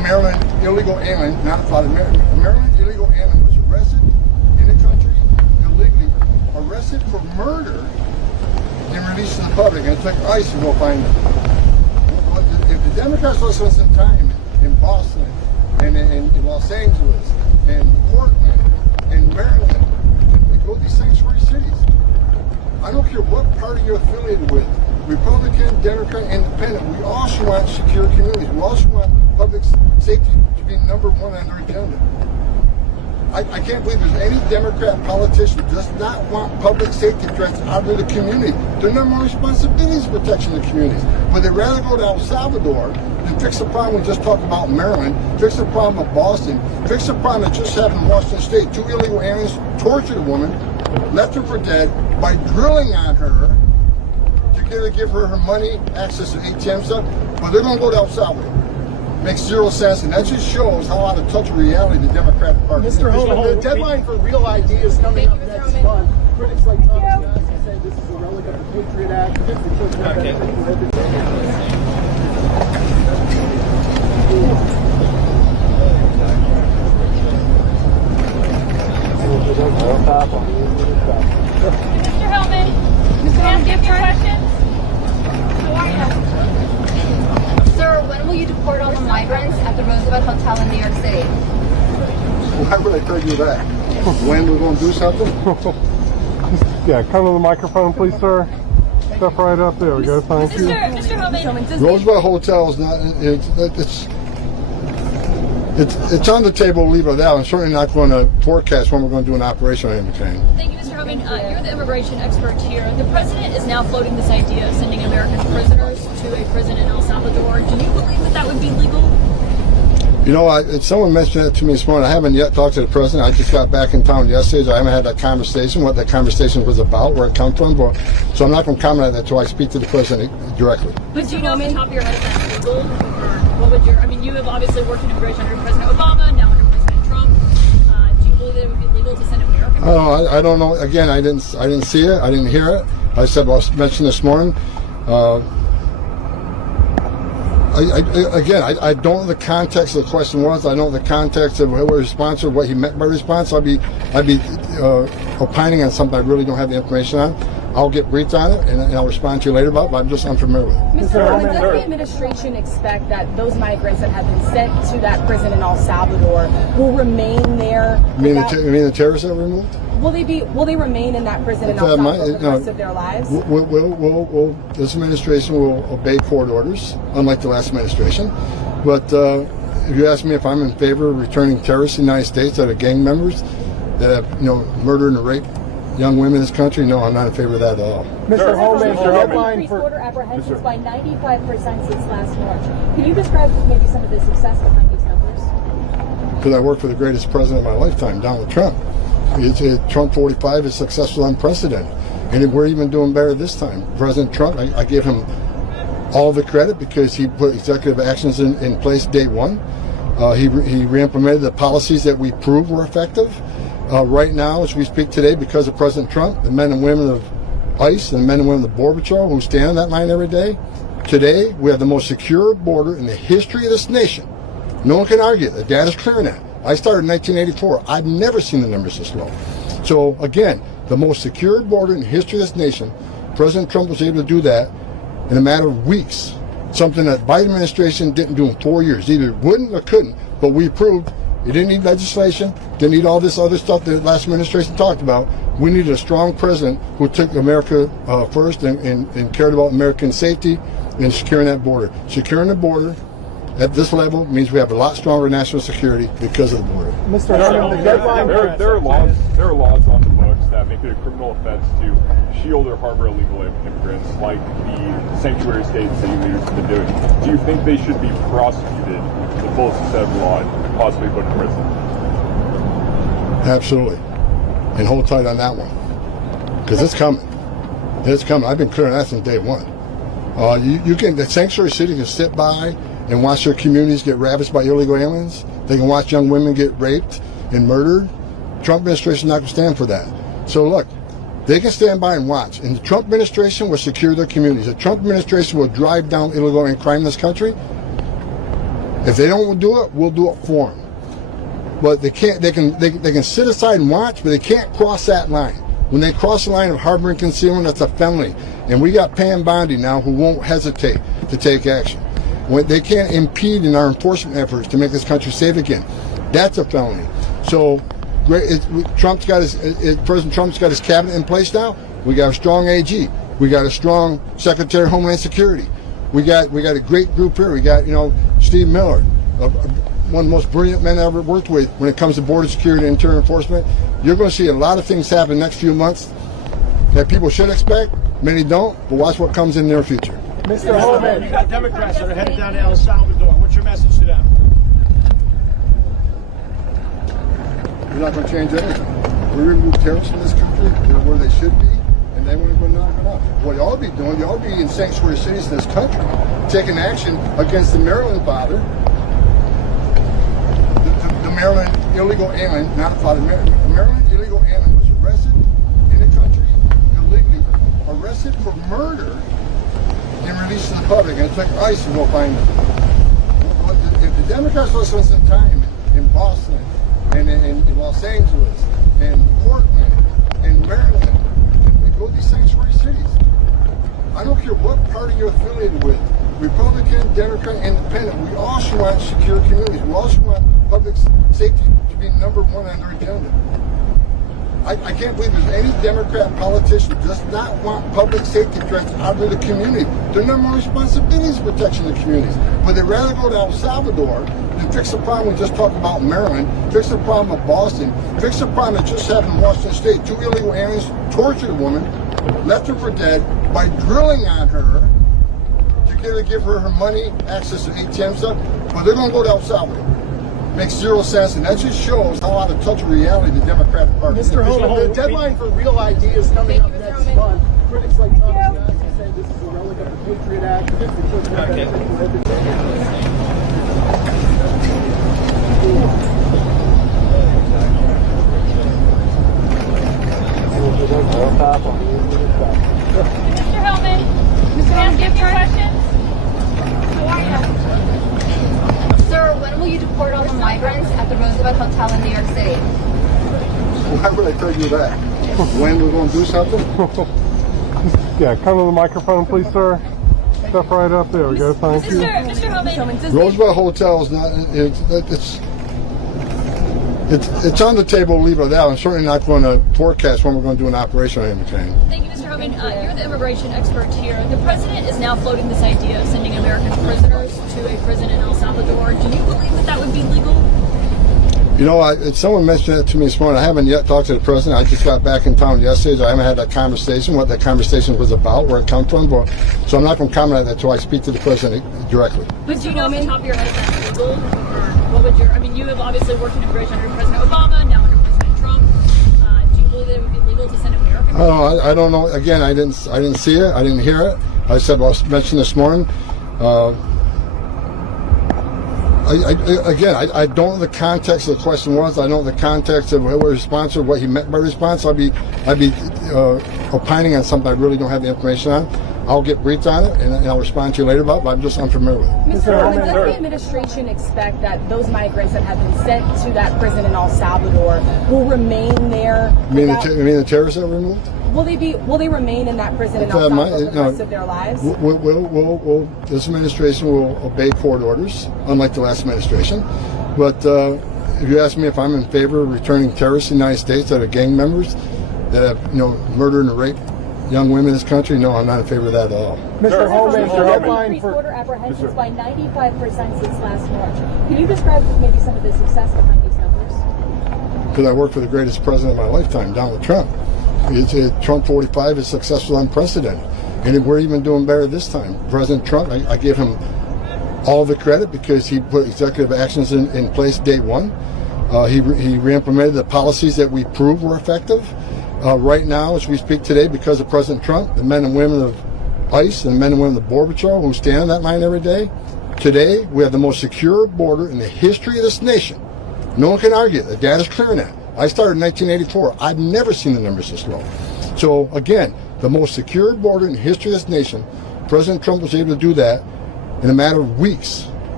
Maryland illegal alien, not a thought, a Maryland illegal alien was arrested in the country illegally, arrested for murder, and released to the public. And it took ICE to go find them. If the Democrats lost us some time in Boston, and in Los Angeles, and Portland, and Maryland, they go to these sanctuary cities. I don't care what party you're affiliated with, Republican, Democrat, Independent, we also want secure communities. We also want public safety to be number one on their agenda. I can't believe there's any Democrat politician who does not want public safety threats out of the community. Their number one responsibility is protection of the communities. But they'd rather go to El Salvador than fix the problem we just talked about in Maryland, fix the problem of Boston, fix the problem that just happened in Washington State. 2 illegal aliens tortured a woman, left her for dead by drilling on her to give her her money, access to ATM stuff, but they're going to go to El Salvador. Makes zero sense, and that just shows how out of touch with reality the Democratic Party is. Mr. Homan, the deadline for real ideas coming up next month. Critics like Tom Homan say this is a relic of the Patriot Act. Mr. Homan, Mr. Homan, do you have any questions? How are you? Sir, when will you deport all the migrants at the Roosevelt Hotel in New York City? Why would I tell you that? When we're going to do something? Yeah, come to the microphone, please, sir. Step right up. There we go. Thank you. Mr. Homan, Roosevelt Hotel is not. It's on the table. Leave it at that. I'm certainly not going to forecast when we're going to do an operation on McCain. thank you, Mr. Homan. You're the immigration expert here. The president is now floating this idea of sending American prisoners to a prison in El Salvador. Do you believe that that would be legal? You know, someone mentioned it to me this morning. I haven't yet talked to the president. I just got back in town yesterday, so I haven't had that conversation, what that conversation was about, where it come from. So I'm not going to comment on that until I speak to the president directly. But do you know off the top of your head if that's legal? Or what would you have obviously worked in immigration under President Obama, now under President Trump. Do you believe that it would be legal to send American? I don't know. Again, I didn't see it. I didn't hear it. I said, well, I mentioned this morning. I don't know the context of the question was. I don't know the context of what response or what he meant by response. I'd be opining on something I really don't have the information on. I'll get briefed on it and I'll respond to you later about it, but I'm just unfamiliar with it. Mr. Homan, does the administration expect that those migrants that have been sent to that prison in El Salvador will remain there? You mean the terrorists that were removed? Will they remain in that prison in El Salvador for the rest of their lives? This administration will obey court orders, unlike the last administration. But if you ask me if I'm in favor of returning terrorists to the United States that are gang members that have murdered and raped young women in this country, no, I'm not in favor of that at all. Mr. Homan, Homan. border apprehensions by 95% since last March. Can you describe maybe some of the success behind these numbers? Because I worked for the greatest president of my lifetime, Donald Trump. Trump 45 is successful, unprecedented. And we're even doing better this time. President Trump, I give him all the credit because he put executive actions in place day one. He re-implemented the policies that we proved were effective. Right now, as we speak today, because of President Trump, the men and women of ICE and the men and women of the Border Patrol who stand on that line every day, today we have the most secure border in the history of this nation. No one can argue it. The data's clear on that. I started in 1984. I've never seen the numbers this low. So again, the most secure border in the history of this nation, President Trump was able to do that in a matter of weeks. Something that Biden administration didn't do in 4 years. Either wouldn't or couldn't, but we proved it didn't need legislation, didn't need all this other stuff that the last administration talked about. We needed a strong president who took America first and cared about American safety and securing that border. Securing the border at this level means we have a lot stronger national security because of the border. Mr. Homan, the deadline. There are laws on the books that make it a criminal offense to shield or harbor illegal immigrants, like the sanctuary states that you leaders have been doing. Do you think they should be prosecuted to the fullest extent of the law and possibly put in prison? Absolutely. And hold tight on that one. Because it's coming. It's coming. I've been clear on that since day one. The sanctuary city can sit by and watch their communities get ravaged by illegal aliens. They can watch young women get raped and murdered. Trump administration is not going to stand for that. So look, they can stand by and watch. And the Trump administration will secure their communities. The Trump administration will drive down illegal and crime in this country. If they don't do it, we'll do it for them. But they can't. They can sit aside and watch, but they can't cross that line. When they cross the line of harboring concealment, that's a felony. And we got Pam Bondi now who won't hesitate to take action. When they can't impede in our enforcement efforts to make this country safe again, that's a felony. So, President Trump's got his cabinet in place now. We got a strong AG. We got a strong Secretary of Homeland Security. We got a great group here. We got Steve Miller, one of the most brilliant men I ever worked with when it comes to border security and interior enforcement. You're going to see a lot of things happen next few months that people should expect. Many don't, but watch what comes in their future. Mr. Homan, you got Democrats that are headed down to El Salvador. What's your message to them? We're not going to change anything. We're going to move terrorists from this country to where they should be, and then we're going to knock it off. What y'all be doing, y'all be in sanctuary cities in this country, taking action against the Maryland father, the Maryland illegal alien, not a father, the Maryland illegal alien was arrested in the country illegally, arrested for murder, and released to the public, and it took ICE to go find him. If the Democrats will spend some time in Boston, and in Los Angeles, and Portland, and Maryland, and go to these sanctuary cities. I don't care what party you're affiliated with, Republican, Democrat, Independent, we also want secure communities. We also want public safety to be number one on their agenda. I can't believe there's any Democrat politician who does not want public safety threats out of the community. Their number one responsibility is protection of the communities. But they'd rather go to El Salvador than fix the problem we just talked about in Maryland, fix the problem of Boston, fix the problem that just happened in Washington State. 2 illegal aliens tortured a woman, left her for dead by drilling on her to give her money, access to ATM stuff. But they're going to go to El Salvador. Makes zero sense, and that just shows how out of touch of reality the Democratic Party is. Mr. Homan, the deadline for real ideas coming up next month. Critics like Tom Homan say this is a relic of the Patriot Act. Mr. Hellman, can I ask you a few questions? How are you? Sir, when will you deport all the migrants at the Roosevelt Hotel in New York City? Why would I tell you that? When we're going to do something? Yeah, come to the microphone, please, sir. Step right up. There we go. Thank you. Mr. Homan, Roosevelt Hotel is not. It's on the table. Leave it out. I'm certainly not going to forecast when we're going to do an operation on McCain. thank you, Mr. Homan. You're the immigration expert here. The president is now floating this idea of sending American prisoners to a prison in El Salvador. Do you believe that that would be legal? You know, someone mentioned it to me this morning. I haven't yet talked to the president. I just got back in town yesterday, so I haven't had that conversation, what that conversation was about, where it come from. So I'm not going to comment on that until I speak to the president directly. But do you know off the top of your head if that's legal? Or what would you have obviously worked in immigration under President Obama, now under President Trump. Do you believe that it would be legal to send American? I don't know. Again, I didn't see it. I didn't hear it. I said I mentioned this morning. I don't know the context of the question was. I don't know the context of what response or what he meant by response. I'd be opining on something I really don't have the information on. I'll get briefed on it and I'll respond to you later about it, but I'm just unfamiliar with it. Mr. Homan, does the administration expect that those migrants that have been sent to that prison in El Salvador will remain there? You mean the terrorists that were removed? Will they remain in that prison in El Salvador for the rest of their lives? This administration will obey court orders, unlike the last administration. But if you ask me if I'm in favor of returning terrorists to the United States that are gang members that have murdered and raped young women in this country, no, I'm not in favor of that at all. Mr. Homan, the deadline for border apprehensions by 95% since last March. Can you describe maybe some of the success behind these numbers? Because I worked for the greatest president of my lifetime, Donald Trump. Trump 45 is successful, unprecedented. And we're even doing better this time. President Trump, I give him all the credit because he put executive actions in place day one. He re-implemented the policies that we proved were effective. Right now, as we speak today, because of President Trump, the men and women of ICE and the men and women of the Border Patrol who stand on that line every day, today we have the most secure border in the history of this nation. No one can argue. The data's clear on that. I started in 1984. I've never seen the numbers this low. So again, the most secure border in the history of this nation, President Trump was able to do that in a matter of weeks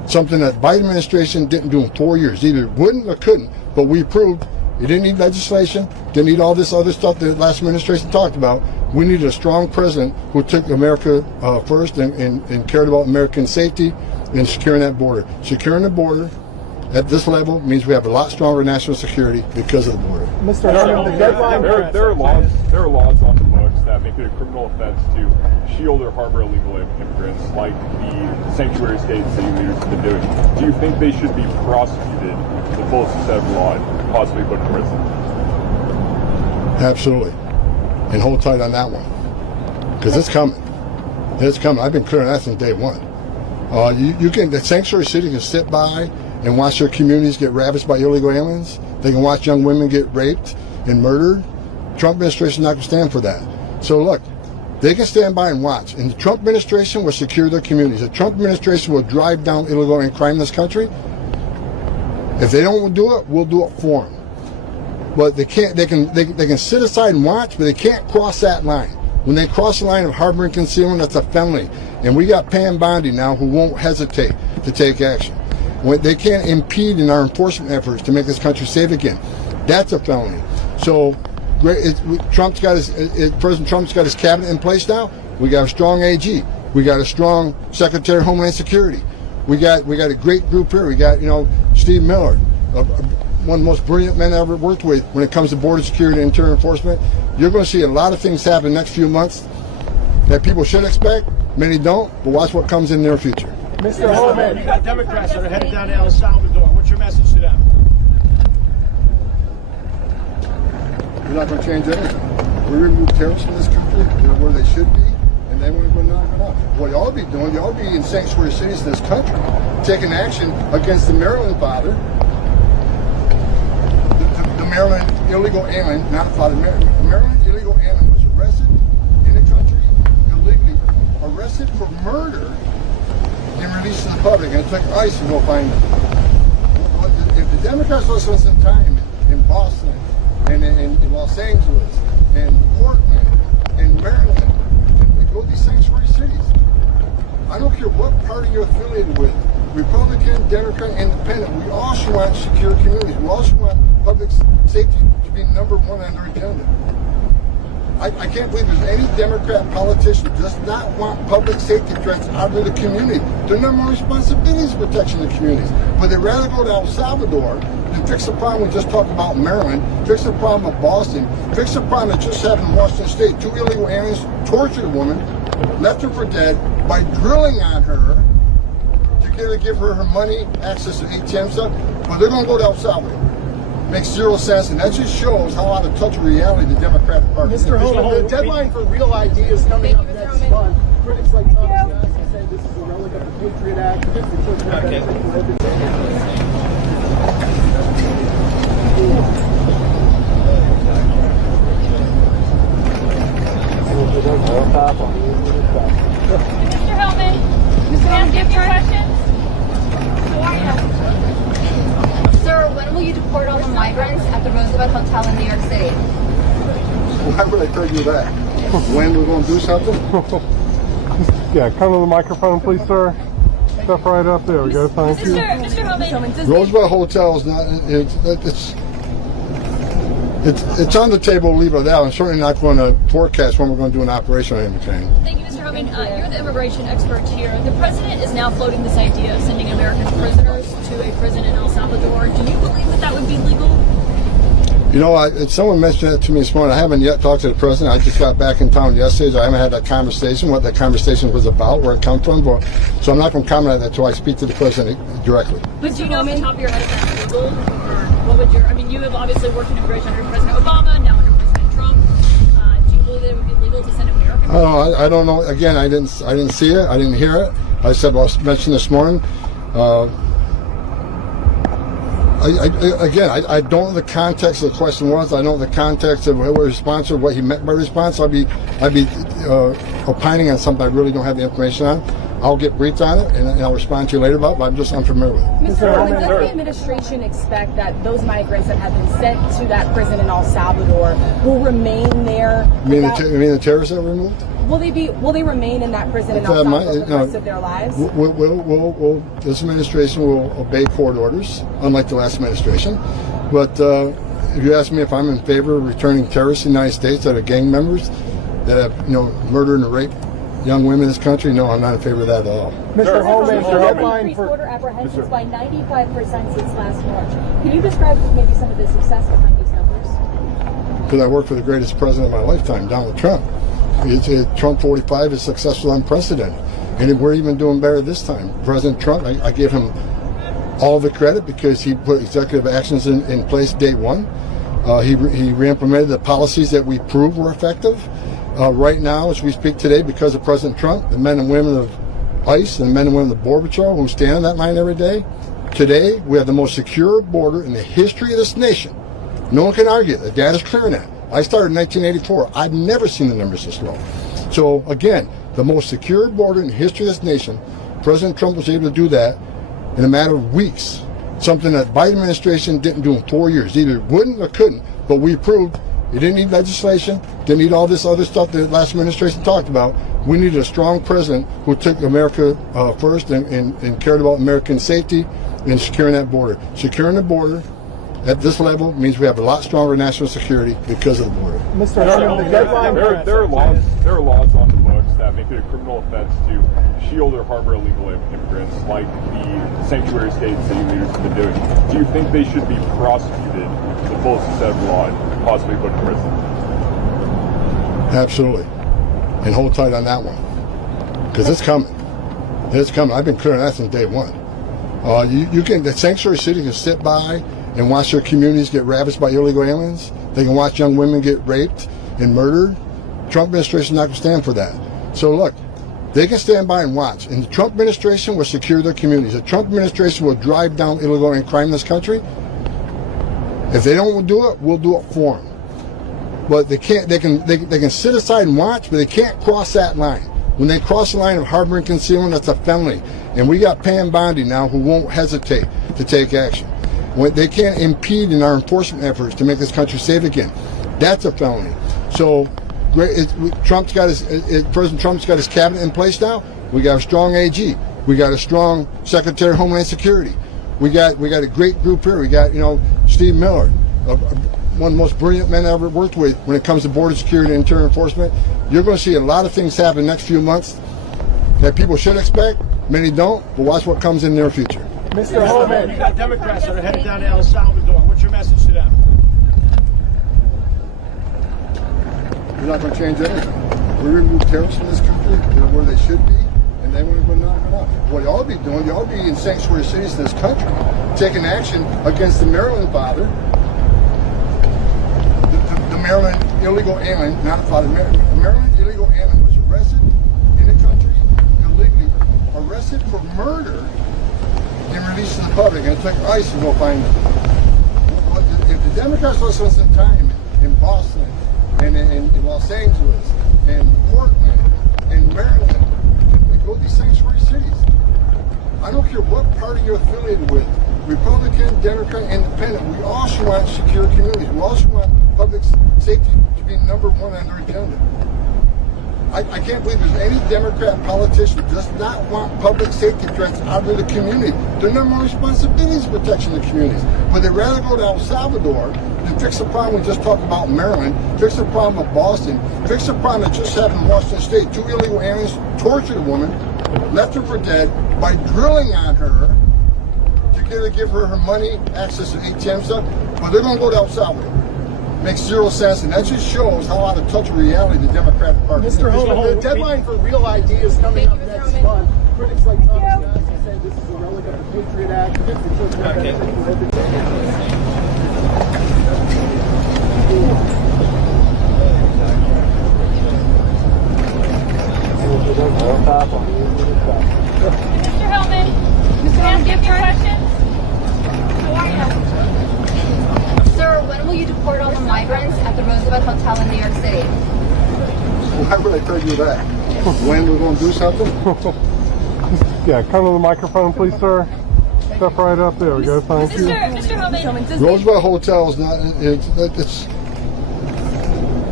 something that Biden administration didn't do in 4 years. Either wouldn't or couldn't, but we proved it didn't need legislation, didn't need all this other stuff that the last administration talked about. We needed a strong president who took America first and cared about American safety and securing that border. Securing the border at this level means we have a lot stronger national security because of the border. Mr. Homan, the deadline. There are laws on the books that make it a criminal offense to shield or harbor illegal immigrants, like the sanctuary states that you leaders have been doing. Do you think they should be prosecuted to the fullest extent of the law and possibly put in prison? Absolutely. And hold tight on that one. Because it's coming. It's coming. I've been clear on that since day one. The sanctuary city can sit by and watch their communities get ravaged by illegal aliens. They can watch young women get raped and murdered. Trump administration is not going to stand for that. So look, they can stand by and watch. And the Trump administration will secure their communities. The Trump administration will drive down illegal alien crime in this country. If they don't do it, we'll do it for them. But they can't. They can sit aside and watch, but they can't cross that line. When they cross the line of harboring concealment, that's a felony. And we got Pam Bondi now who won't hesitate to take action. They can't impede in our enforcement efforts to make this country safe again. That's a felony. So President Trump's got his cabinet in place now. We got a strong AG. We got a strong Secretary of Homeland Security. We got a great group here. We got Steve Miller, one of the most brilliant men I ever worked with when it comes to border security and interior enforcement. You're going to see a lot of things happen in the next few months that people should expect. Many don't, but watch what comes in the near future. Mr. Homan, you got Democrats that are headed down to El Salvador. What's your message to them? We're not going to change anything. We remove terrorists from this country. They're where they should be, and then we're going to knock it off. What y'all be doing, y'all be in sanctuary cities in this country, taking action against the Maryland father, the Maryland illegal alien, not a father, the Maryland illegal alien was arrested in the country illegally, arrested for murder, and released to the public, and it took ICE to go find them. If the Democrats will spend some time in Boston, and in Los Angeles, and Portland, and Maryland, and go to these sanctuary cities, I don't care what party you're affiliated with, Republican, Democrat, Independent, we all should want secure communities. We all should want public safety to be number one on their agenda. I can't believe there's any Democrat politician who does not want public safety threats out of the community. Their number one responsibility is protection of the communities. But they'd rather go to El Salvador than fix the problem we just talked about in Maryland, fix the problem of Boston, fix the problem that just happened in Washington State. 2 illegal aliens tortured a woman, left her for dead by drilling on her to give her her money, access to ATM stuff. But they're going to go to El Salvador. Makes zero sense, and that just shows how out of touch with reality the Democratic Party is. Mr. Homan, the deadline for real ideas coming up next month. Critics like Tom Homan say this is a relic of the Patriot Act. Mr. Homan, can I give you questions? How are you? Sir, when will you deport all the migrants at the Roosevelt Hotel in New York City? Why would I tell you that? When we're going to do something? Yeah, come to the microphone, please, sir. Step right up there. We go. Thank you. Mr. Homan, Roosevelt Hotel is not. It's on the table. Leave it out. I'm certainly not going to forecast when we're going to do an operation on anything. thank you, Mr. Homan. You're the immigration expert here. The president is now floating this idea of sending American prisoners to a prison in El Salvador. Do you believe that that would be legal? Someone mentioned that to me this morning. I haven't yet talked to the president. I just got back in town yesterday. So I haven't had that conversation, what that conversation was about, where it come from. So I'm not going to comment on that until I speak to the president directly. But do you know off the top of your head if that's legal? Or what would you have obviously worked in immigration under President Obama, now under President Trump. Do you believe that it would be legal to send American prisoners? I don't know. Again, I didn't see it. I didn't hear it. I said, well, I mentioned this morning. I don't know the context of the question was. I don't know the context of what response or what he meant by response. I'd be opining on something I really don't have the information on. I'll get briefed on it and I'll respond to you later about it, but I'm just unfamiliar with it. Mr. Homan, does the administration expect that those migrants that have been sent to that prison in El Salvador will remain there? You mean the terrorists that were removed? Will they remain in that prison in El Salvador for the rest of their lives? This administration will obey court orders, unlike the last administration. But if you ask me if I'm in favor of returning terrorists to the United States that are gang members that have, murdered and raped young women in this country, no, I'm not in favor of that at all. Mr. Homan, the deadline Increased for border apprehensions by 95% since last March. Can you describe maybe some of the success behind these numbers? Because I worked for the greatest president of my lifetime, Donald Trump. Trump 45 is successful, unprecedented. And we're even doing better this time. President Trump, I give him all the credit because he put executive actions in place day one. He re-implemented the policies that we proved were effective. Right now, as we speak today, because of President Trump, the men and women of ICE and the men and women of the Border Patrol who stand on that line every day, today we have the most secure border in the history of this nation. No one can argue. The data's clear on that. I started in 1984. I've never seen the numbers this low. So again, the most secure border in the history of this nation, President Trump was able to do that in a matter of weeks. Something that Biden administration didn't do in 4 years. Either wouldn't or couldn't, but we proved it didn't need legislation, didn't need all this other stuff that the last administration talked about. We needed a strong president who took America first and cared about American safety and securing that border. Securing the border at this level means we have a lot stronger national security because of the border. Mr. Homan, the deadline. There are laws on the books that make it a criminal offense to shield or harbor illegal immigrants, like the sanctuary states that you leaders have been doing. Do you think they should be prosecuted to the fullest extent of the law and possibly put in prison? Absolutely. And hold tight on that one. Because it's coming. It's coming. I've been clear on that since day one. The sanctuary city can sit by and watch their communities get ravaged by illegal aliens. They can watch young women get raped and murdered. Trump administration is not going to stand for that. So look, they can stand by and watch. And the Trump administration will secure their communities. The Trump administration will drive down illegal alien crime in this country. If they don't do it, we'll do it for them. But they can't. They can sit aside and watch, but they can't cross that line. When they cross the line of harboring concealment, that's a felony. And we got Pam Bondi now who won't hesitate to take action. They can't impede in our enforcement efforts to make this country safe again. That's a felony. So, President Trump's got his cabinet in place now. We got a strong AG. We got a strong Secretary of Homeland Security. We got a great group here. We got Steve Miller, one of the most brilliant men I ever worked with when it comes to border security and internal enforcement. You're going to see a lot of things happen in the next few months that people should expect. Many don't, but watch what comes in their future. Mr. Homan, you got Democrats that are headed down to El Salvador. What's your message to them? We're not going to change anything. We remove terrorists from this country. They're where they should be, and they want to go knock it off. What y'all be doing, y'all be in sanctuary cities in this country, taking action against the Maryland father, the Maryland illegal alien, not the father. The Maryland illegal alien was arrested in the country illegally, arrested for murder, and released to the public, and it took ICE to go find them. If the Democrats lost some time in Boston, and in Los Angeles, and Portland, and Maryland, and go to these sanctuary cities, I don't care what party you're affiliated with, Republican, Democrat, Independent, we all should want secure communities. We all should want public safety to be number one on their agenda. I can't believe there's any Democrat politician who does not want public safety threats out of the community. Their number one responsibility is protection of the communities. But they'd rather go to El Salvador than fix the problem we just talked about in Maryland, fix the problem of Boston, fix the problem that just happened in Washington State. 2 illegal aliens tortured a woman, left her for dead by drilling on her to give her her money, access to ATM stuff. But they're going to go to El Salvador. Makes zero sense, and that just shows how out of touch with reality the Democratic Party is. Mr. Homan, the deadline for real ideas coming up next month. Critics like Tom Homan say this is a relic of the Patriot Act. Mr. Hellman, Mr. Hellman, do you have any questions? How are you? Sir, when will you deport all the migrants at the Roosevelt Hotel in New York City? Why would I tell you that? When we're going to do something? Yeah, come to the microphone, please, sir. Step right up. There we go. Thank you. Mr. Homan, Roosevelt Hotel is not.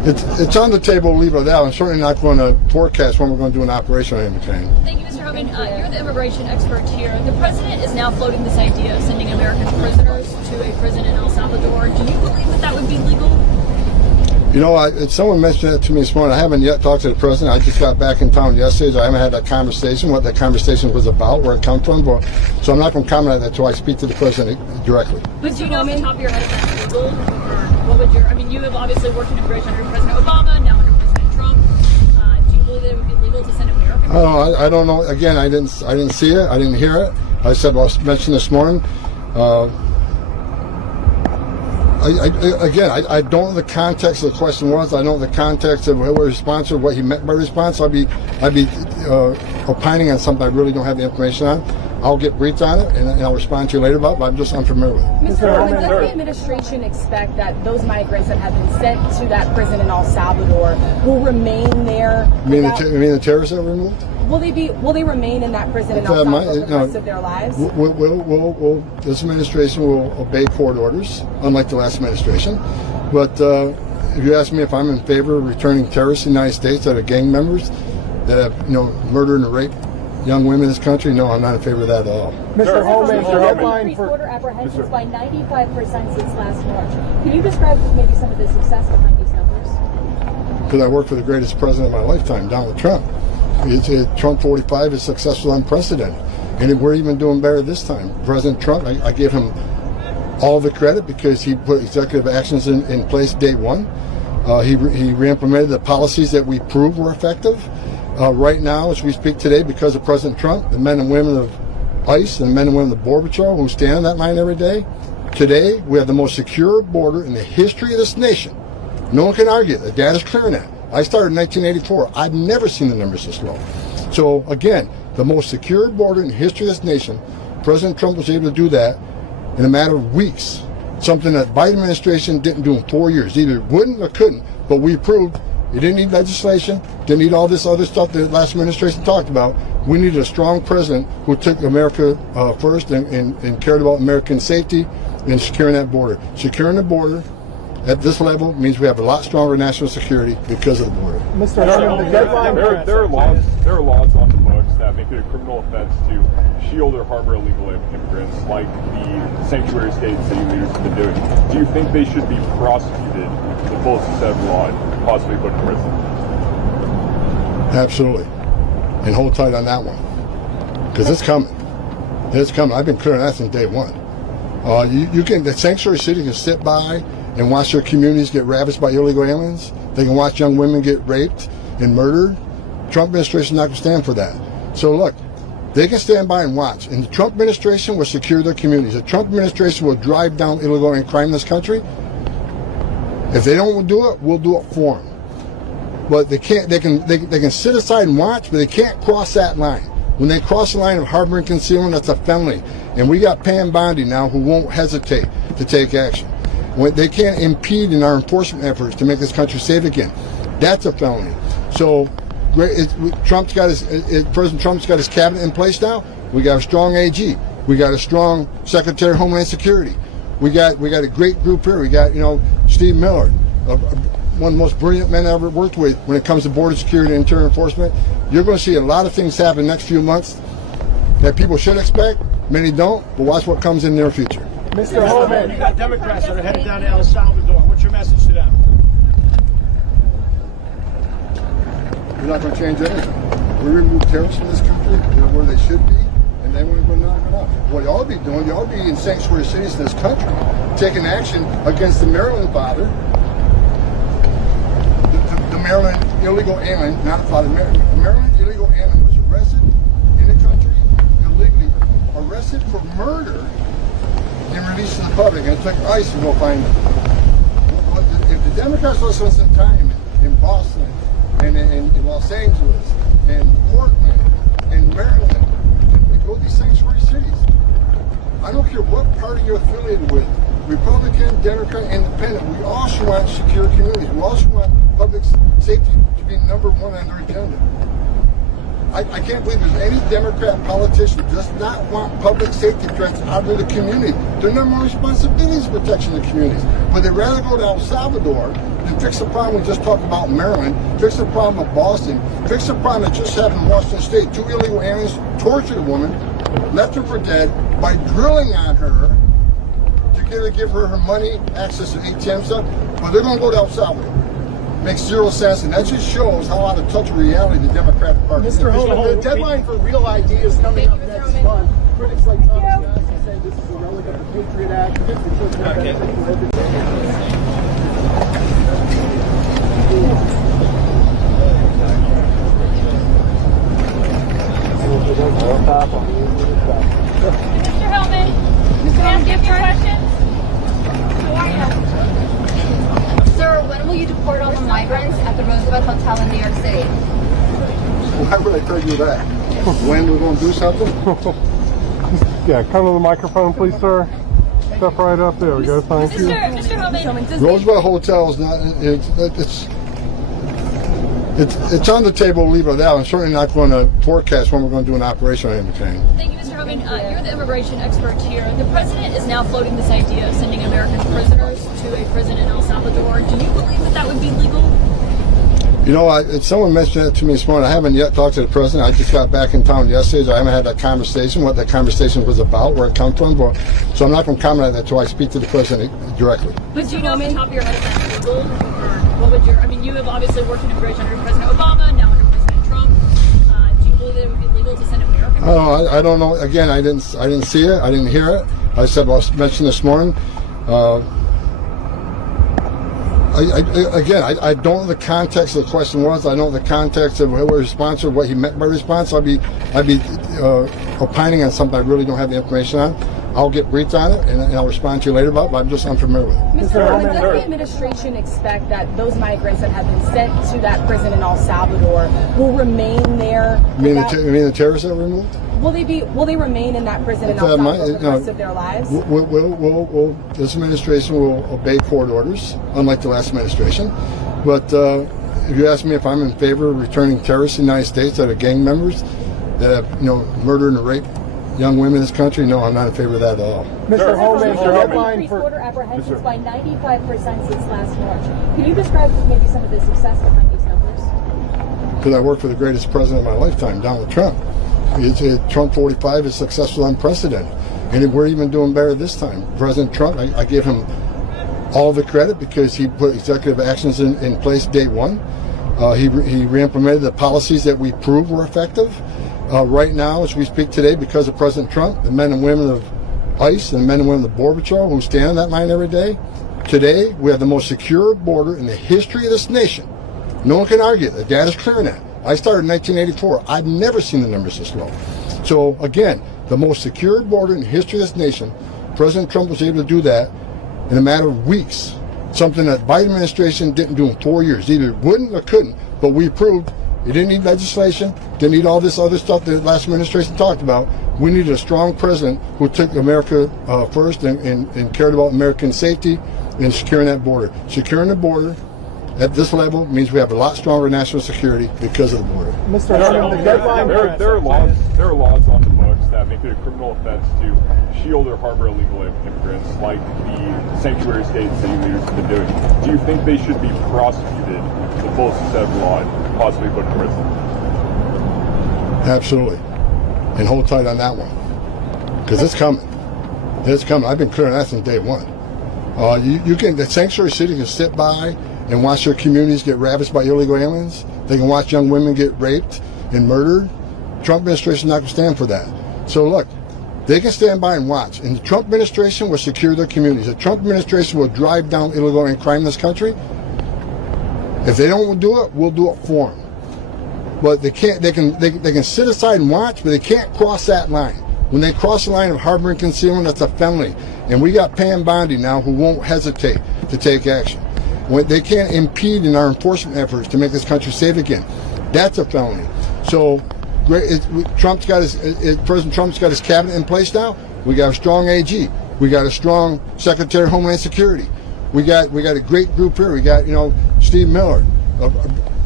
It's on the table, leave it out. I'm certainly not going to forecast when we're going to do an operation on any kind. Thank you, Mr. Homan. You're the immigration expert here. The president is now floating this idea of sending American prisoners to a prison in El Salvador. Do you believe that that would be legal? You know, someone mentioned it to me this morning. I haven't yet talked to the president. I just got back in town yesterday, so I haven't had that conversation, what that conversation was about, where it come from. So I'm not going to comment on that until I speak to the president directly. But do you know off the top of your head if that's legal? Or what would your, I mean, you have obviously worked in immigration under President Obama, now under President Trump. Do you believe that it would be legal to send American? I don't know. Again, I didn't see it. I didn't hear it. I said, well, I mentioned this morning. I don't know the context of the question was. I don't know the context of what response or what he meant by response. I'd be opining on something I really don't have the information on. I'll get briefed on it and I'll respond to you later about it, but I'm just unfamiliar with it. Mr. Homan, does the administration expect that those migrants that have been sent to that prison in El Salvador will remain there? You mean the terrorists that were removed? Will they remain in that prison in El Salvador for the rest of their lives? This administration will obey court orders, unlike the last administration. But if you ask me if I'm in favor of returning terrorists to the United States that are gang members that have murdered and raped young women in this country, no, I'm not in favor of that at all. Mr. Homan, the headline Increased for border apprehensions by 95% since last March. Can you describe maybe some of the success behind these numbers? Because I worked for the greatest president of my lifetime, Donald Trump. Trump 45 is successful, unprecedented. And we're even doing better this time. President Trump, I give him all the credit because he put executive actions in place day one. He re-implemented the policies that we proved were effective. Right now, as we speak today, because of President Trump, the men and women of ICE and the men and women of the Border Patrol who stand on that line every day, today we have the most secure border in the history of this nation. No one can argue it. The data's clearing that. I started in 1984. I've never seen the numbers this low. So again, the most secure border in the history of this nation, President Trump was able to do that in a matter of weeks. Something that Biden administration didn't do in 4 years. Either wouldn't or couldn't, but we proved you didn't need legislation, didn't need all this other stuff that the last administration talked about. We needed a strong president who took America first and cared about American safety and securing that border. Securing the border at this level means we have a lot stronger national security because of the border. Mr. Homan, the deadline there are laws on the books that make it a criminal offense to shield or harbor illegal immigrants, like the sanctuary states that you leaders have been doing. Do you think they should be prosecuted to the fullest extent of the law and possibly put in prison? Absolutely. And hold tight on that one. Because it's coming. It's coming. I've been clear on that since day one. The sanctuary city can sit by and watch their communities get ravaged by illegal aliens. They can watch young women get raped and murdered. Trump administration is not going to stand for that. So look, they can stand by and watch. And the Trump administration will secure their communities. The Trump administration will drive down illegal alien crime in this country. If they don't do it, we'll do it for them. But they can't. They can sit aside and watch, but they can't cross that line. When they cross the line of harboring concealment, that's a felony. And we got Pam Bondi now who won't hesitate to take action. They can't impede in our enforcement efforts to make this country safe again. That's a felony. So, President Trump's got his cabinet in place now. We got a strong AG. We got a strong Secretary of Homeland Security. We got a great group here. We got Steve Miller, one of the most brilliant men I ever worked with when it comes to border security and interior enforcement. You're going to see a lot of things happen next few months that people should expect. Many don't, but watch what comes in the near future. Mr. Homan, you got Democrats that are headed down to El Salvador. What's your message to them? We're not going to change anything. We remove terrorists from this country. They're where they should be, and then we're going to knock it off. What you ought to be doing, you ought to be in sanctuary cities in this country, taking action against the Maryland father, the Maryland illegal alien, not a father, the Maryland illegal alien was arrested in the country illegally, arrested for murder, and released to the public, and it took ICE to go find them. If the Democrats will spend some time in Boston, and in Los Angeles, and Portland, and Maryland, and go to these sanctuary cities, I don't care what party you're affiliated with, Republican, Democrat, Independent, we also want secure communities. We also want public safety to be number one on their agenda. I can't believe there's any Democrat politician who does not want public safety threats out of the community. Their number one responsibility is protection of the communities. But they'd rather go to El Salvador than fix the problem we just talked about in Maryland, fix the problem of Boston, fix the problem that just happened in Washington State. 2 illegal aliens tortured a woman, left her for dead by drilling on her to give her money, access to ATM stuff. But they're going to go to El Salvador. Makes zero sense, and that just shows how out of touch with reality the Democratic Party is. Mr. Homan, the deadline for real ideas coming up next month. Critics like Tom Homan say this is a relic of the Patriot Act. Mr. Homan, can I ask you a few questions? How are you? Sir, when will you deport all the migrants at the Roosevelt Hotel in New York City? Why would I tell you that? When we're going to do something? Yeah, come to the microphone, please, sir. Step right up. There we go. Thank you. Mr. Homan, Roosevelt Hotel is not. It's on the table. Leave it at that. I'm certainly not going to forecast when we're going to do an operation on anything. thank you, Mr. Homan. You're the immigration expert here. The president is now floating this idea of sending American prisoners to a prison in El Salvador. Do you believe that that would be legal? You know, someone mentioned that to me this morning. I haven't yet talked to the president. I just got back in town yesterday, so I haven't had that conversation, what that conversation was about, where it come from. So I'm not going to comment on that until I speak to the president directly. But do you know off the top of your head if that's legal? Or what would your, I mean, you have obviously worked in immigration under President Obama, now under President Trump. Do you believe that it would be legal to send American? Oh, I don't know. Again, I didn't see it. I didn't hear it. I said, well, I mentioned this morning. I don't know the context of the question was. I don't know the context of what his response or what he meant by response. I'd be opining on something I really don't have the information on. I'll get briefed on it and I'll respond to you later about it, but I'm just unfamiliar with it. Mr. Homan, does the administration expect that those migrants that have been sent to that prison in El Salvador will remain there? You mean the terrorists that were removed? Will they remain in that prison in El Salvador for the rest of their lives? This administration will obey court orders, unlike the last administration. But if you ask me if I'm in favor of returning terrorists to the United States that are gang members that have, murdered and raped young women in this country, no, I'm not in favor of that at all. Mr. Homan, the deadline for border apprehensions by 95% since last March. Can you describe maybe some of the success behind these numbers? Because I worked for the greatest president of my lifetime, Donald Trump. Trump 45 is successful, unprecedented. And we're even doing better this time. President Trump, I give him all the credit because he put executive actions in place day one. He re-implemented the policies that we proved were effective. Right now, as we speak today, because of President Trump, the men and women of ICE and the men and women of the Border Patrol who stand on that line every day, today we have the most secure border in the history of this nation. No one can argue. The data's clear on that. I started in 1984. I've never seen the numbers this low. So again, the most secure border in the history of this nation, President Trump was able to do that in a matter of weeks. Something that Biden administration didn't do in 4 years. Either wouldn't or couldn't, but we proved it didn't need legislation, didn't need all this other stuff that the last administration talked about. We needed a strong president who took America first and cared about American safety and securing that border. Securing the border at this level means we have a lot stronger national security because of the border. Mr. Homan, the deadline. There are laws on the books that make it a criminal offense to shield or harbor illegal immigrants, like the sanctuary states that you leaders have been doing. Do you think they should be prosecuted to the fullest extent of the law and possibly put in prison? Absolutely. And hold tight on that one. Because it's coming. It's coming. I've been clear on that since day one. The sanctuary cities can sit by and watch their communities get ravaged by illegal aliens. They can watch young women get raped and murdered. Trump administration is not going to stand for that. So look, they can stand by and watch. And the Trump administration will secure their communities. The Trump administration will drive down illegal and crime in this country. If they don't do it, we'll do it for them. But they can't. They can sit aside and watch, but they can't cross that line. When they cross the line of harboring concealment, that's a felony. And we got Pam Bondi now who won't hesitate to take action. They can't impede in our enforcement efforts to make this country safe again. That's a felony. So, President Trump's got his cabinet in place now. We got a strong AG. We got a strong Secretary of Homeland Security. We got a great group here. We got Steve Miller,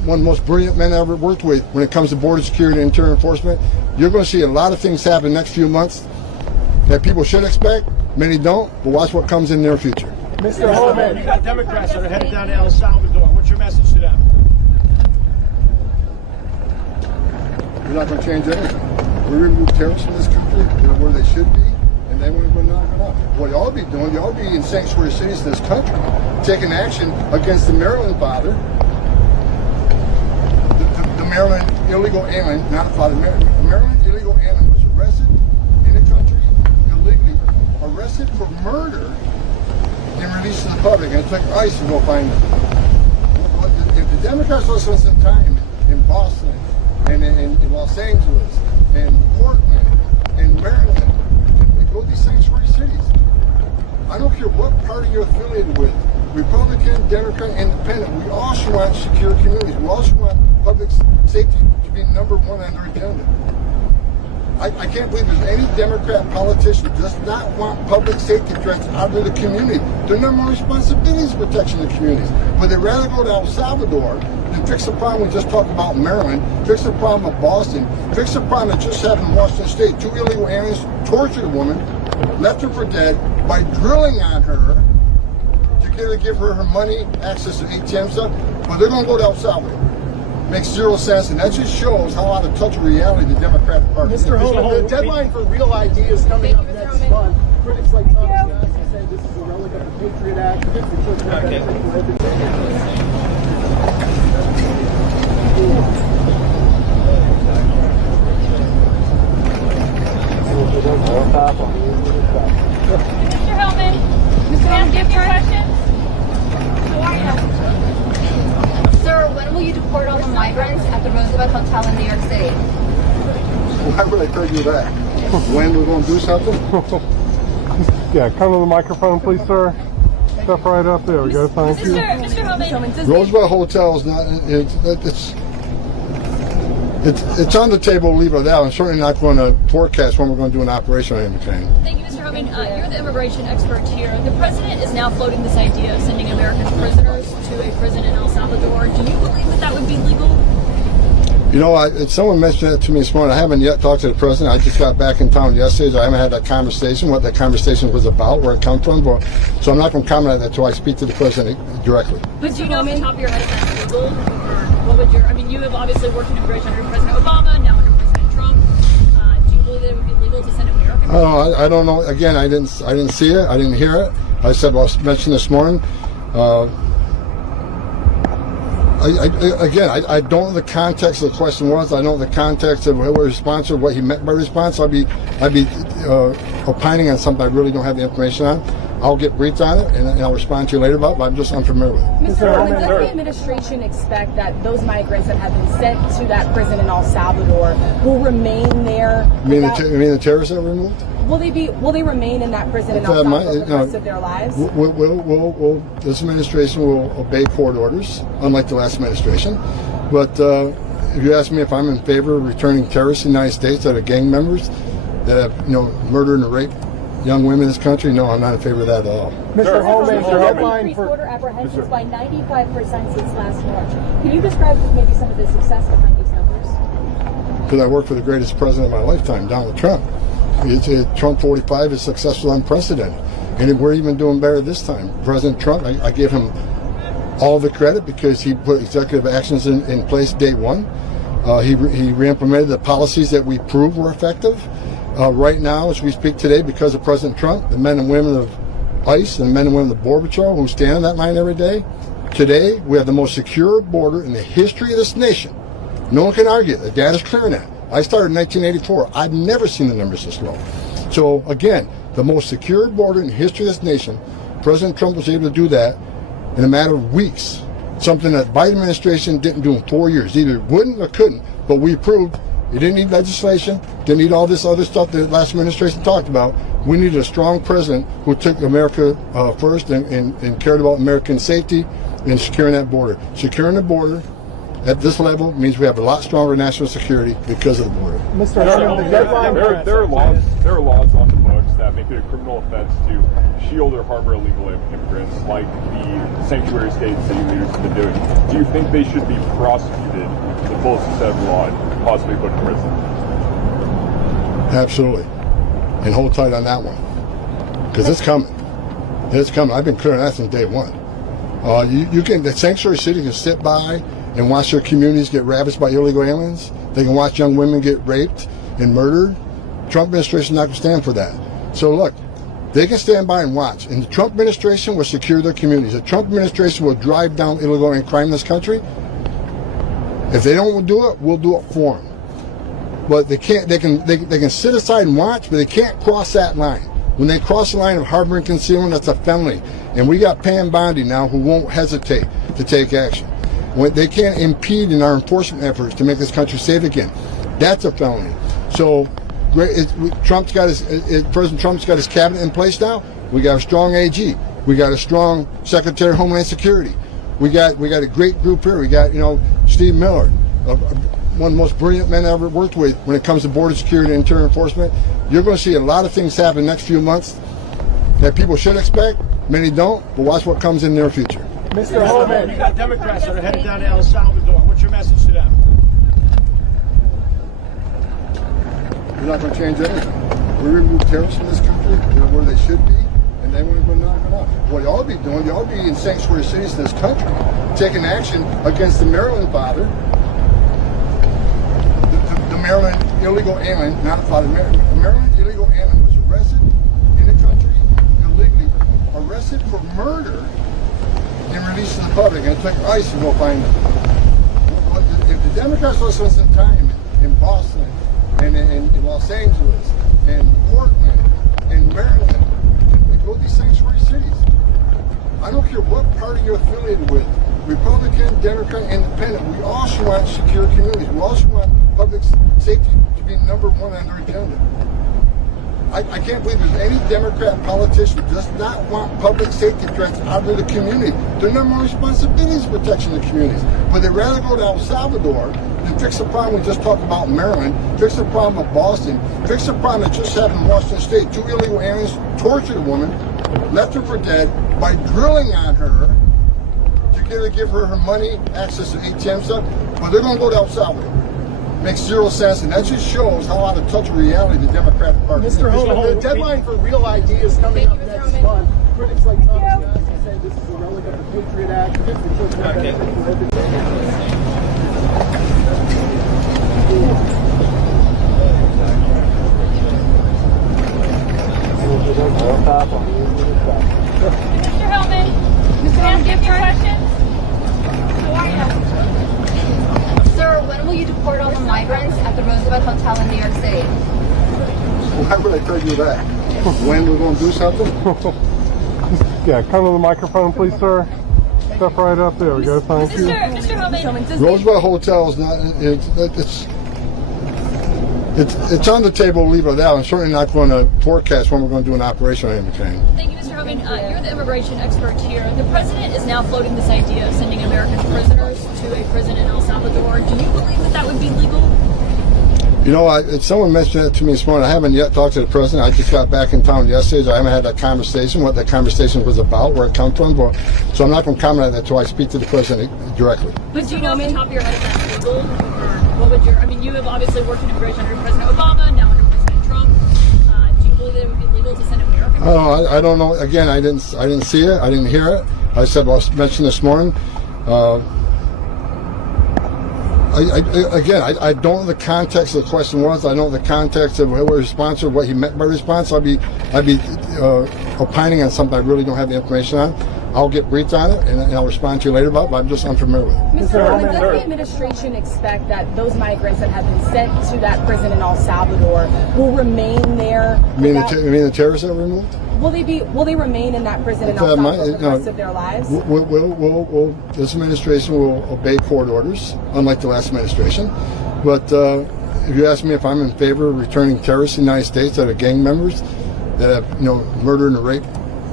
one of the most brilliant men I ever worked with when it comes to border security and interior enforcement. You're going to see a lot of things happen next few months that people should expect. Many don't, but watch what comes in their future. Mr. Homan, you got Democrats that are headed down to El Salvador. What's your message to them? We're not going to change anything. We remove terrorists from this country. They're where they should be, and then we're going to knock it off. What y'all be doing, y'all be in sanctuary cities in this country, taking action against the Maryland father, the Maryland illegal alien, not a father, Maryland illegal alien was arrested in the country, illegally arrested for murder and released to the public, and it took ICE to go find him. If the Democrats will spend some time in Boston, and in Los Angeles, and Portland, and Maryland, and go to these sanctuary cities. I don't care what party you're affiliated with, Republican, Democrat, Independent, we also want secure communities. We also want public safety to be number one on our agenda. I can't believe there's any Democrat politician who does not want public safety threats out of the community. Their number one responsibility is protection of the communities. But they'd rather go to El Salvador than fix the problem we just talked about in Maryland, fix the problem of Boston, fix the problem that just happened in Washington State. 2 illegal aliens tortured a woman, left her for dead by drilling on her to give her money, access to ATM stuff. But they're going to go to El Salvador. Makes zero sense, and that just shows how out of touch with reality the Democratic Party is. Mr. Homan, the deadline for real ideas coming up next month. Critics like Tom Homan say this is a relic of the Patriot Act. Mr. Hellman, Mr. Homan, do you have any questions? How are you? Sir, when will you deport all the migrants at the Roosevelt Hotel in New York City? Why would I tell you that? When we're going to do something? Yeah, come to the microphone, please, sir. Step right up. There we go. Thank you. Mr. Homan, Roosevelt Hotel is not. It's on the table. Leave it out. I'm certainly not going to forecast when we're going to do an operation on any kind. thank you, Mr. Homan. You're the immigration expert here. The president is now floating this idea of sending American prisoners to a prison in El Salvador. Do you believe that that would be legal? You know, someone mentioned that to me this morning. I haven't yet talked to the president. I just got back in town yesterday, so I haven't had that conversation, what that conversation was about, where it come from. So I'm not going to comment on that until I speak to the president directly. But do you know off the top of your head if that's legal? Or what would your, I mean, you have obviously worked in immigration under President Obama, now under President Trump. Do you believe that it would be legal to send American prisoners? I don't know. Again, I didn't see it. I didn't hear it. I said, I mentioned this morning. I don't know the context of the question was. I don't know the context of what response or what he meant by response. I'd be opining on something I really don't have the information on. I'll get briefed on it and I'll respond to you later about it, but I'm just unfamiliar with it. Mr. Homan, does the administration expect that those migrants that have been sent to that prison in El Salvador will remain there? You mean the terrorists that were removed? Will they remain in that prison in El Salvador for the rest of their lives? This administration will obey court orders, unlike the last administration. But if you ask me if I'm in favor of returning terrorists in the United States that are gang members that have murdered and raped young women in this country, no, I'm not in favor of that at all. Mr. Homan, Mr. Homan. increased border apprehensions by 95% since last March. Can you describe maybe some of the success behind these numbers? Because I worked for the greatest president of my lifetime, Donald Trump. Trump 45 is successful, unprecedented. And we're even doing better this time. President Trump, I give him all the credit because he put executive actions in place day one. He re-implemented the policies that we proved were effective. Right now, as we speak today, because of President Trump, the men and women of ICE and the men and women of the Border Patrol who stand on that line every day, today we have the most secure border in the history of this nation. No one can argue. The data's clear on that. I started in 1984. I've never seen the numbers this low. So again, the most secure border in the history of this nation, President Trump was able to do that in a matter of weeks. Something that Biden administration didn't do in 4 years. Either wouldn't or couldn't, but we proved it didn't need legislation, didn't need all this other stuff that the last administration talked about. We needed a strong president who took America first and cared about American safety and securing that border. Securing the border at this level means we have a lot stronger national security because of the border. Mr. Homan, the deadline. There are laws on the books that make it a criminal offense to shield or harbor illegal immigrants, like the sanctuary states that you leaders have been doing. Do you think they should be prosecuted to the fullest extent of the law and possibly put in prison? Absolutely. And hold tight on that one. Because it's coming. It's coming. I've been clear on that since day one. The sanctuary city can sit by and watch their communities get ravaged by illegal aliens. They can watch young women get raped and murdered. Trump administration is not going to stand for that. So look, they can stand by and watch. And the Trump administration will secure their communities. The Trump administration will drive down illegal alien crime in this country. If they don't do it, we'll do it for them. But they can't. They can sit aside and watch, but they can't cross that line. When they cross the line of harboring concealment, that's a felony. And we got Pam Bondi now who won't hesitate to take action. When they can't impede in our enforcement efforts to make this country safe again. That's a felony. So President Trump's got his cabinet in place now. We got a strong AG. We got a strong Secretary of Homeland Security. We got a great group here. We got Steve Miller, one of the most brilliant men I ever worked with when it comes to border security and interior enforcement. You're going to see a lot of things happen in the next few months that people should expect. Many don't, but watch what comes in the near future. Mr. Homan, you got Democrats that are headed down to El Salvador. What's your message to them? We're not going to change anything. We remove terrorists from this country. They're where they should be, and then we're going to knock it off. What y'all be doing, y'all be in sanctuary cities in this country, taking action against the Maryland father, the Maryland illegal alien, not a father, the Maryland illegal alien was arrested in the country illegally, arrested for murder, and released to the public, and it took ICE to go find them. If the Democrats will spend some time in Boston, and in Los Angeles, and Portland, and Maryland, and go to these sanctuary cities. I don't care what party you're affiliated with, Republican, Democrat, Independent, we all should want secure communities. We all should want public safety to be number one on their agenda. I can't believe there's any Democrat politician who does not want public safety threats out of the community. Their number one responsibility is protection of the communities. But they'd rather go to El Salvador than fix the problem we just talked about in Maryland, fix the problem of Boston, fix the problem that just happened in Washington State. 2 illegal aliens tortured a woman, left her for dead by drilling on her to give her her money, access to ATM stuff. But they're going to go to El Salvador. Makes zero sense, and that just shows how out of touch with reality the Democratic Party is. Mr. Homan, the deadline for real ideas coming up next month. Critics like Tom Homan say this is a relic of the Patriot Act. Mr. Homan, can I give you questions? How are you? Sir, when will you deport all the migrants at the Roosevelt Hotel in New York City? Why would I tell you that? When we're going to do something? Yeah, come to the microphone, please, sir. Step right up. There we go. Thank you. Mr. Homan, Roosevelt Hotel is not. It's on the table. Leave it out. I'm certainly not going to forecast when we're going to do an operation or anything. thank you, Mr. Homan. You're the immigration expert here. The president is now floating this idea of sending American prisoners to a prison in El Salvador. Do you believe that that would be legal? You know, someone mentioned that to me this morning. I haven't yet talked to the president. I just got back in town yesterday, so I haven't had that conversation, what that conversation was about, where it comes from. So I'm not going to comment on that until I speak to the president directly. But do you know off the top of your head if that's legal? Or what would your, I mean, you have obviously worked in immigration under President Obama, now under President Trump. Do you believe that it would be legal to send American prisoners? I don't know. Again, I didn't see it. I didn't hear it. I said, well, I mentioned this morning. I don't know the context of the question was. I don't know the context of what response or what he meant by response. I'd be opining on something I really don't have the information on. I'll get briefed on it and I'll respond to you later about it, but I'm just unfamiliar with it. Mr. Homan, does the administration expect that those migrants that have been sent to that prison in El Salvador will remain there? You mean the terrorists that were removed? Will they remain in that prison in El Salvador for the rest of their lives? This administration will obey court orders, unlike the last administration. But if you ask me if I'm in favor of returning terrorists to the United States that are gang members, that have murdered and raped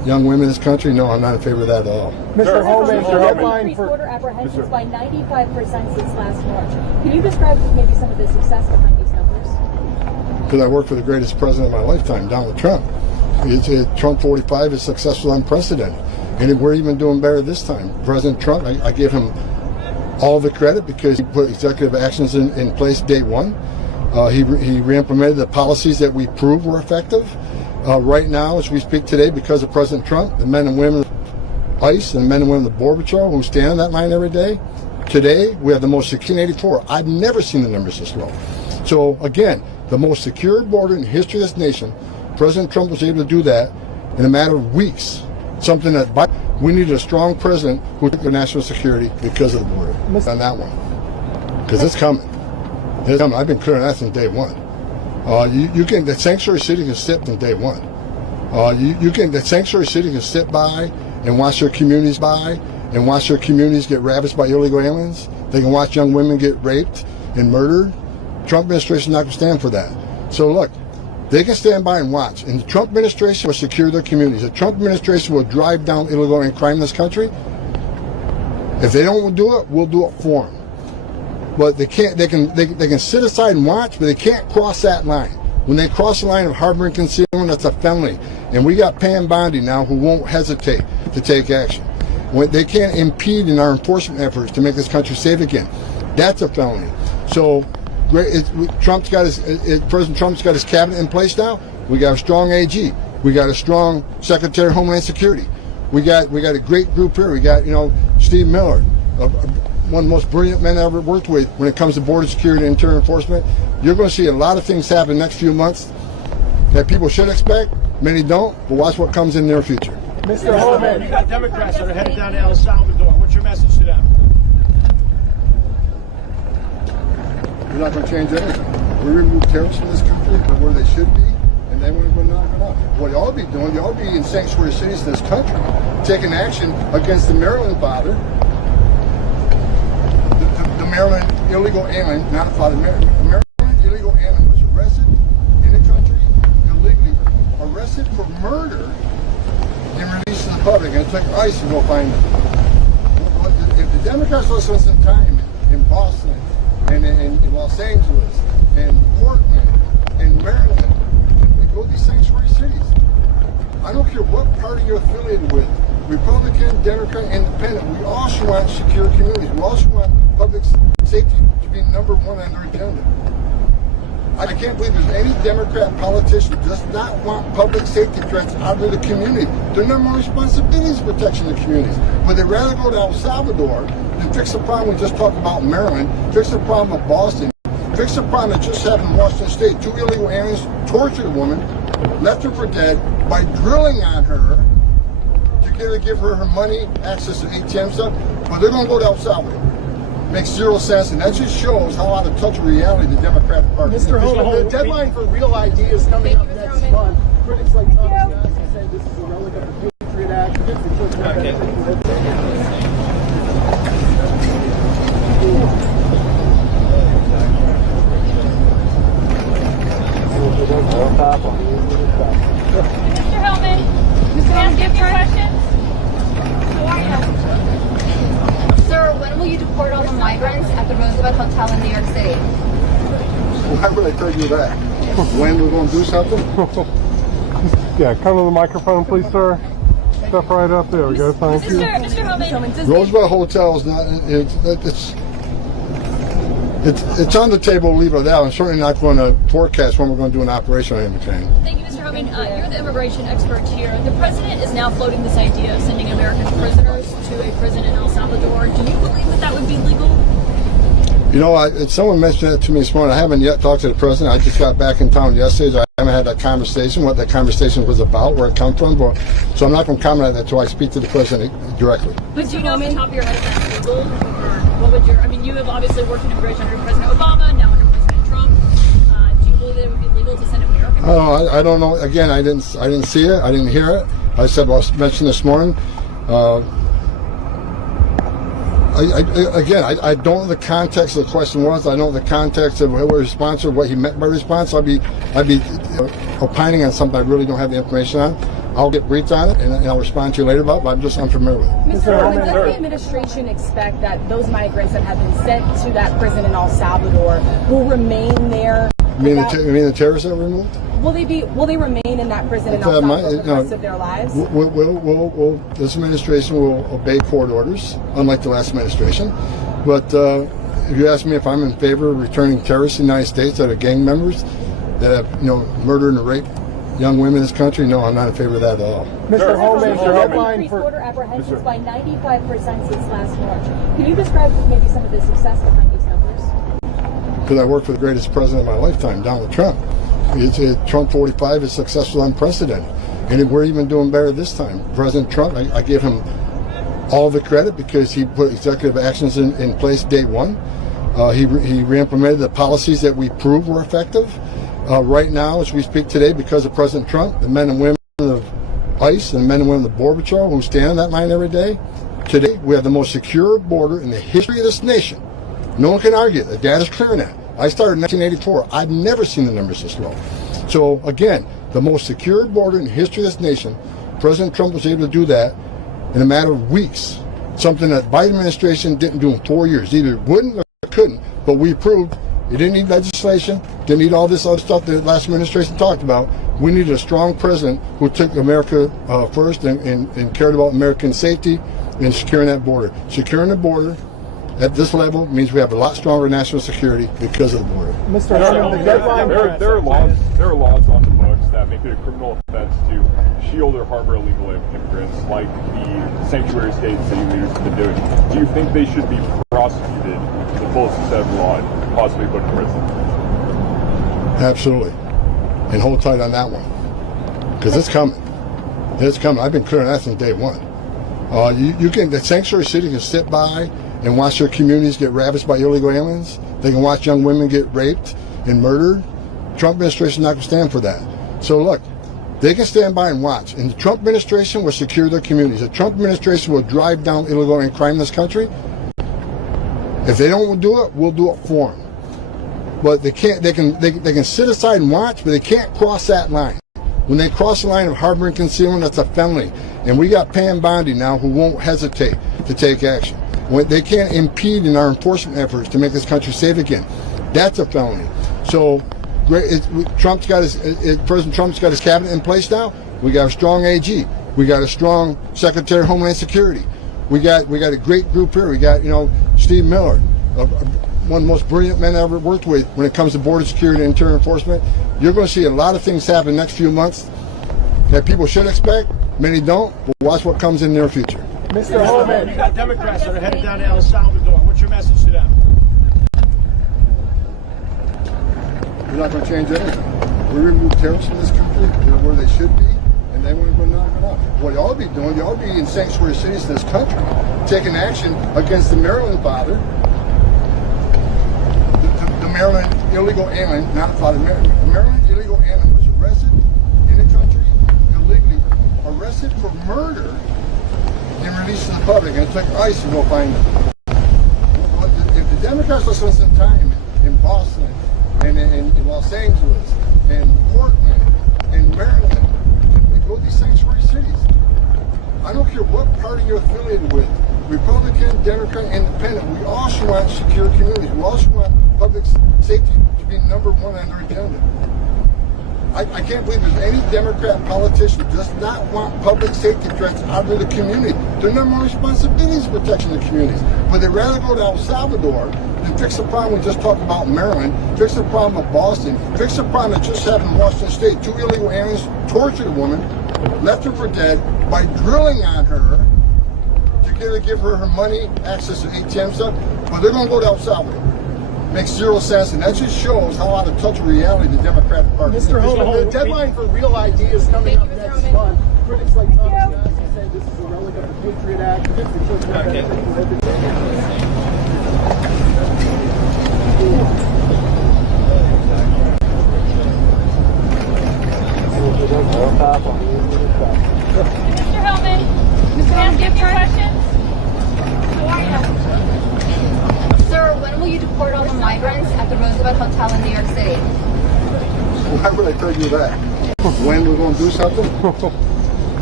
young women in this country? No, I'm not in favor of that at all. Mr. Homan, Increased deadline for border apprehensions by 95% since last March. Can you describe maybe some of the success behind these numbers? Because I worked for the greatest president of my lifetime, Donald Trump. Trump 45 is successful, unprecedented. And we're even doing better this time. President Trump, I give him all the credit because he put executive actions in place day one. He re-implemented the policies that we proved were effective. Right now, as we speak today, because of President Trump, the men and women of ICE and the men and women of the Border Patrol who stand on that line every day, today we have the most secure 84. I've never seen the numbers this low. So again, the most secure border in the history of this nation, President Trump was able to do that in a matter of weeks. Something that we needed a strong president who took their national security because of the border. On that one, because it's coming. It's coming. I've been clear on that since day one. The sanctuary city can sit from day one. The sanctuary city can sit by and watch their communities get ravaged by illegal aliens. They can watch young women get raped and murdered. Trump administration is not going to stand for that. So look, they can stand by and watch. And the Trump administration will secure their communities. The Trump administration will drive down illegal alien crime in this country. If they don't do it, we'll do it for them. But they can't. They can sit aside and watch, but they can't cross that line. When they cross the line of harboring concealment, that's a felony. And we got Pam Bondi now who won't hesitate to take action. They can't impede in our enforcement efforts to make this country safe again. That's a felony. So President Trump's got his cabinet in place now. We got a strong AG. We got a strong Secretary of Homeland Security. We got a great group here. We got Steve Miller, one of the most brilliant men I ever worked with when it comes to border security and interior enforcement. You're going to see a lot of things happen next few months that people should expect. Many don't, but watch what comes in the near future. Mr. Homan, you got Democrats that are headed down to El Salvador. What's your message to them? We're not going to change anything. We remove terrorists from this country from where they should be, and then we're going to knock it off. What you ought to be doing, you ought to be in sanctuary cities in this country, taking action against the Maryland father, the Maryland illegal alien, not a father, Maryland illegal alien was arrested in the country, illegally arrested for murder, and released to the public, and it took ICE to go find them. If the Democrats will spend some time in Boston, and in Los Angeles, and Portland, and Maryland, and go to these sanctuary cities. I don't care what party you're affiliated with, Republican, Democrat, Independent, we also want secure communities. We also want public safety to be number one on their agenda. I can't believe there's any Democrat politician who does not want public safety threats out of the community. Their number one responsibility is protection of the communities. But they'd rather go to El Salvador than fix the problem we just talked about in Maryland, fix the problem of Boston, fix the problem that just happened in Washington State. 2 illegal aliens tortured a woman, left her for dead by drilling on her to give her her money, access to ATM stuff. But they're going to go to El Salvador. Makes zero sense, and that just shows how out of touch with reality the Democratic Party is. Mr. Homan, the deadline for real ideas coming up next month. Critics like Tom Homan say this is a relic of the Patriot Act. Mr. Homan, can I ask you a few questions? How are you? Sir, when will you deport all the migrants at the Roosevelt Hotel in New York City? Why would I tell you that? When we're going to do something? Yeah, come to the microphone, please, sir. Step right up. There we go. Thank you. Mr. Homan, Roosevelt Hotel is not. It's on the table. Leave it out. I'm certainly not going to forecast when we're going to do an operation on anything. thank you, Mr. Homan. You're the immigration expert here. The president is now floating this idea of sending American prisoners to a prison in El Salvador. Do you believe that that would be legal? Someone mentioned that to me this morning. I haven't yet talked to the president. I just got back in town yesterday. So I haven't had that conversation, what that conversation was about, where it come from. So I'm not going to comment on that until I speak to the president directly. But do you know off the top of your head if that's legal? Or what would you have obviously worked in immigration under President Obama, now under President Trump. Do you believe that it would be legal to send American prisoners? I don't know. Again, I didn't see it. I didn't hear it. I mentioned this morning. I don't know the context of the question was. I don't know the context of what response or what he meant by response. I'd be opining on something I really don't have the information on. I'll get briefed on it and I'll respond to you later about it, but I'm just unfamiliar with it. Mr. Homan, does the administration expect that those migrants that have been sent to that prison in El Salvador will remain there? You mean the terrorists that were removed? Will they remain in that prison in El Salvador for the rest of their lives? This administration will obey court orders, unlike the last administration. But if you ask me if I'm in favor of returning terrorists to the United States that are gang members that have, murdered and raped young women in this country, no, I'm not in favor of that at all. Mr. Homan, the headline Increased for border apprehensions by 95% since last March. Can you describe maybe some of the success behind these numbers? Because I worked for the greatest president of my lifetime, Donald Trump. Trump 45 is successful, unprecedented. And we're even doing better this time. President Trump, I give him all the credit because he put executive actions in place day one. He re-implemented the policies that we proved were effective. Right now, as we speak today, because of President Trump, the men and women of ICE and the men and women of the Border Patrol who stand on that line every day, today we have the most secure border in the history of this nation. No one can argue. The data's clear on that. I started in 1984. I've never seen the numbers this low. So again, the most secure border in the history of this nation, President Trump was able to do that in a matter of weeks. Something that Biden administration didn't do in 4 years. Either wouldn't or couldn't, but we proved it didn't need legislation, didn't need all this other stuff that the last administration talked about. We needed a strong president who took America first and cared about American safety and securing that border. Securing the border at this level means we have a lot stronger national security because of the border. Mr. Homan, the deadline There are laws on the books that make it a criminal offense to shield or harbor illegal immigrants, like the sanctuary states city leaders have been doing. Do you think they should be prosecuted to the fullest extent of the law and possibly put in prison? Absolutely. And hold tight on that one. Because it's coming. It's coming. I've been clear on that since day one. The sanctuary city can sit by and watch their communities get ravaged by illegal aliens. They can watch young women get raped and murdered. Trump administration is not going to stand for that. So look, they can stand by and watch. And the Trump administration will secure their communities. The Trump administration will drive down illegal alien crime in this country. If they don't do it, we'll do it for them. But they can't. They can sit aside and watch, but they can't cross that line. When they cross the line of harboring concealment, that's a felony. And we got Pam Bondi now who won't hesitate to take action. They can't impede in our enforcement efforts to make this country safe again. That's a felony. So President Trump's got his cabinet in place now. We got a strong AG. We got a strong Secretary of Homeland Security. We got a great group here. We got Steve Miller, one of the most brilliant men I ever worked with when it comes to border security and internal enforcement. You're going to see a lot of things happen in the next few months that people should expect. Many don't, but watch what comes in the near future. Mr. Homan, you got Democrats that are headed down to El Salvador. What's your message to them? We're not going to change anything. We remove terrorists from this country. They're where they should be, and they want to go knock it off. What you ought to be doing, you ought to be in sanctuary cities in this country, taking action against the Maryland father, the Maryland illegal alien, not a father. The Maryland illegal alien was arrested in the country illegally, arrested for murder, and released to the public, and it took ICE to go find them. If the Democrats will spend some time in Boston, and in Los Angeles, and Portland, and Maryland, and go to these sanctuary cities, I don't care what party you're affiliated with, Republican, Democrat, Independent, we also want secure communities. We also want public safety to be number one on our agenda. I can't believe there's any Democrat politician who does not want public safety threats out of the community. Their number one responsibility is protection of the communities. But they'd rather go to El Salvador than fix the problem we just talked about in Maryland, fix the problem of Boston, fix the problem that just happened in Washington State. 2 illegal aliens tortured a woman, left her for dead by drilling on her to give her her money, access to ATM stuff. But they're going to go to El Salvador. Makes zero sense, and that just shows how out of touch with reality the Democratic Party is. Mr. Homan, the deadline for real ideas coming up next month. Critics like Tom Homan say this is a relic of the Patriot Act. Mr. Homan, can I ask you a few questions? How are you? Sir, when will you deport all the migrants at the Roosevelt Hotel in New York City? Why would I tell you that? When we're going to do something?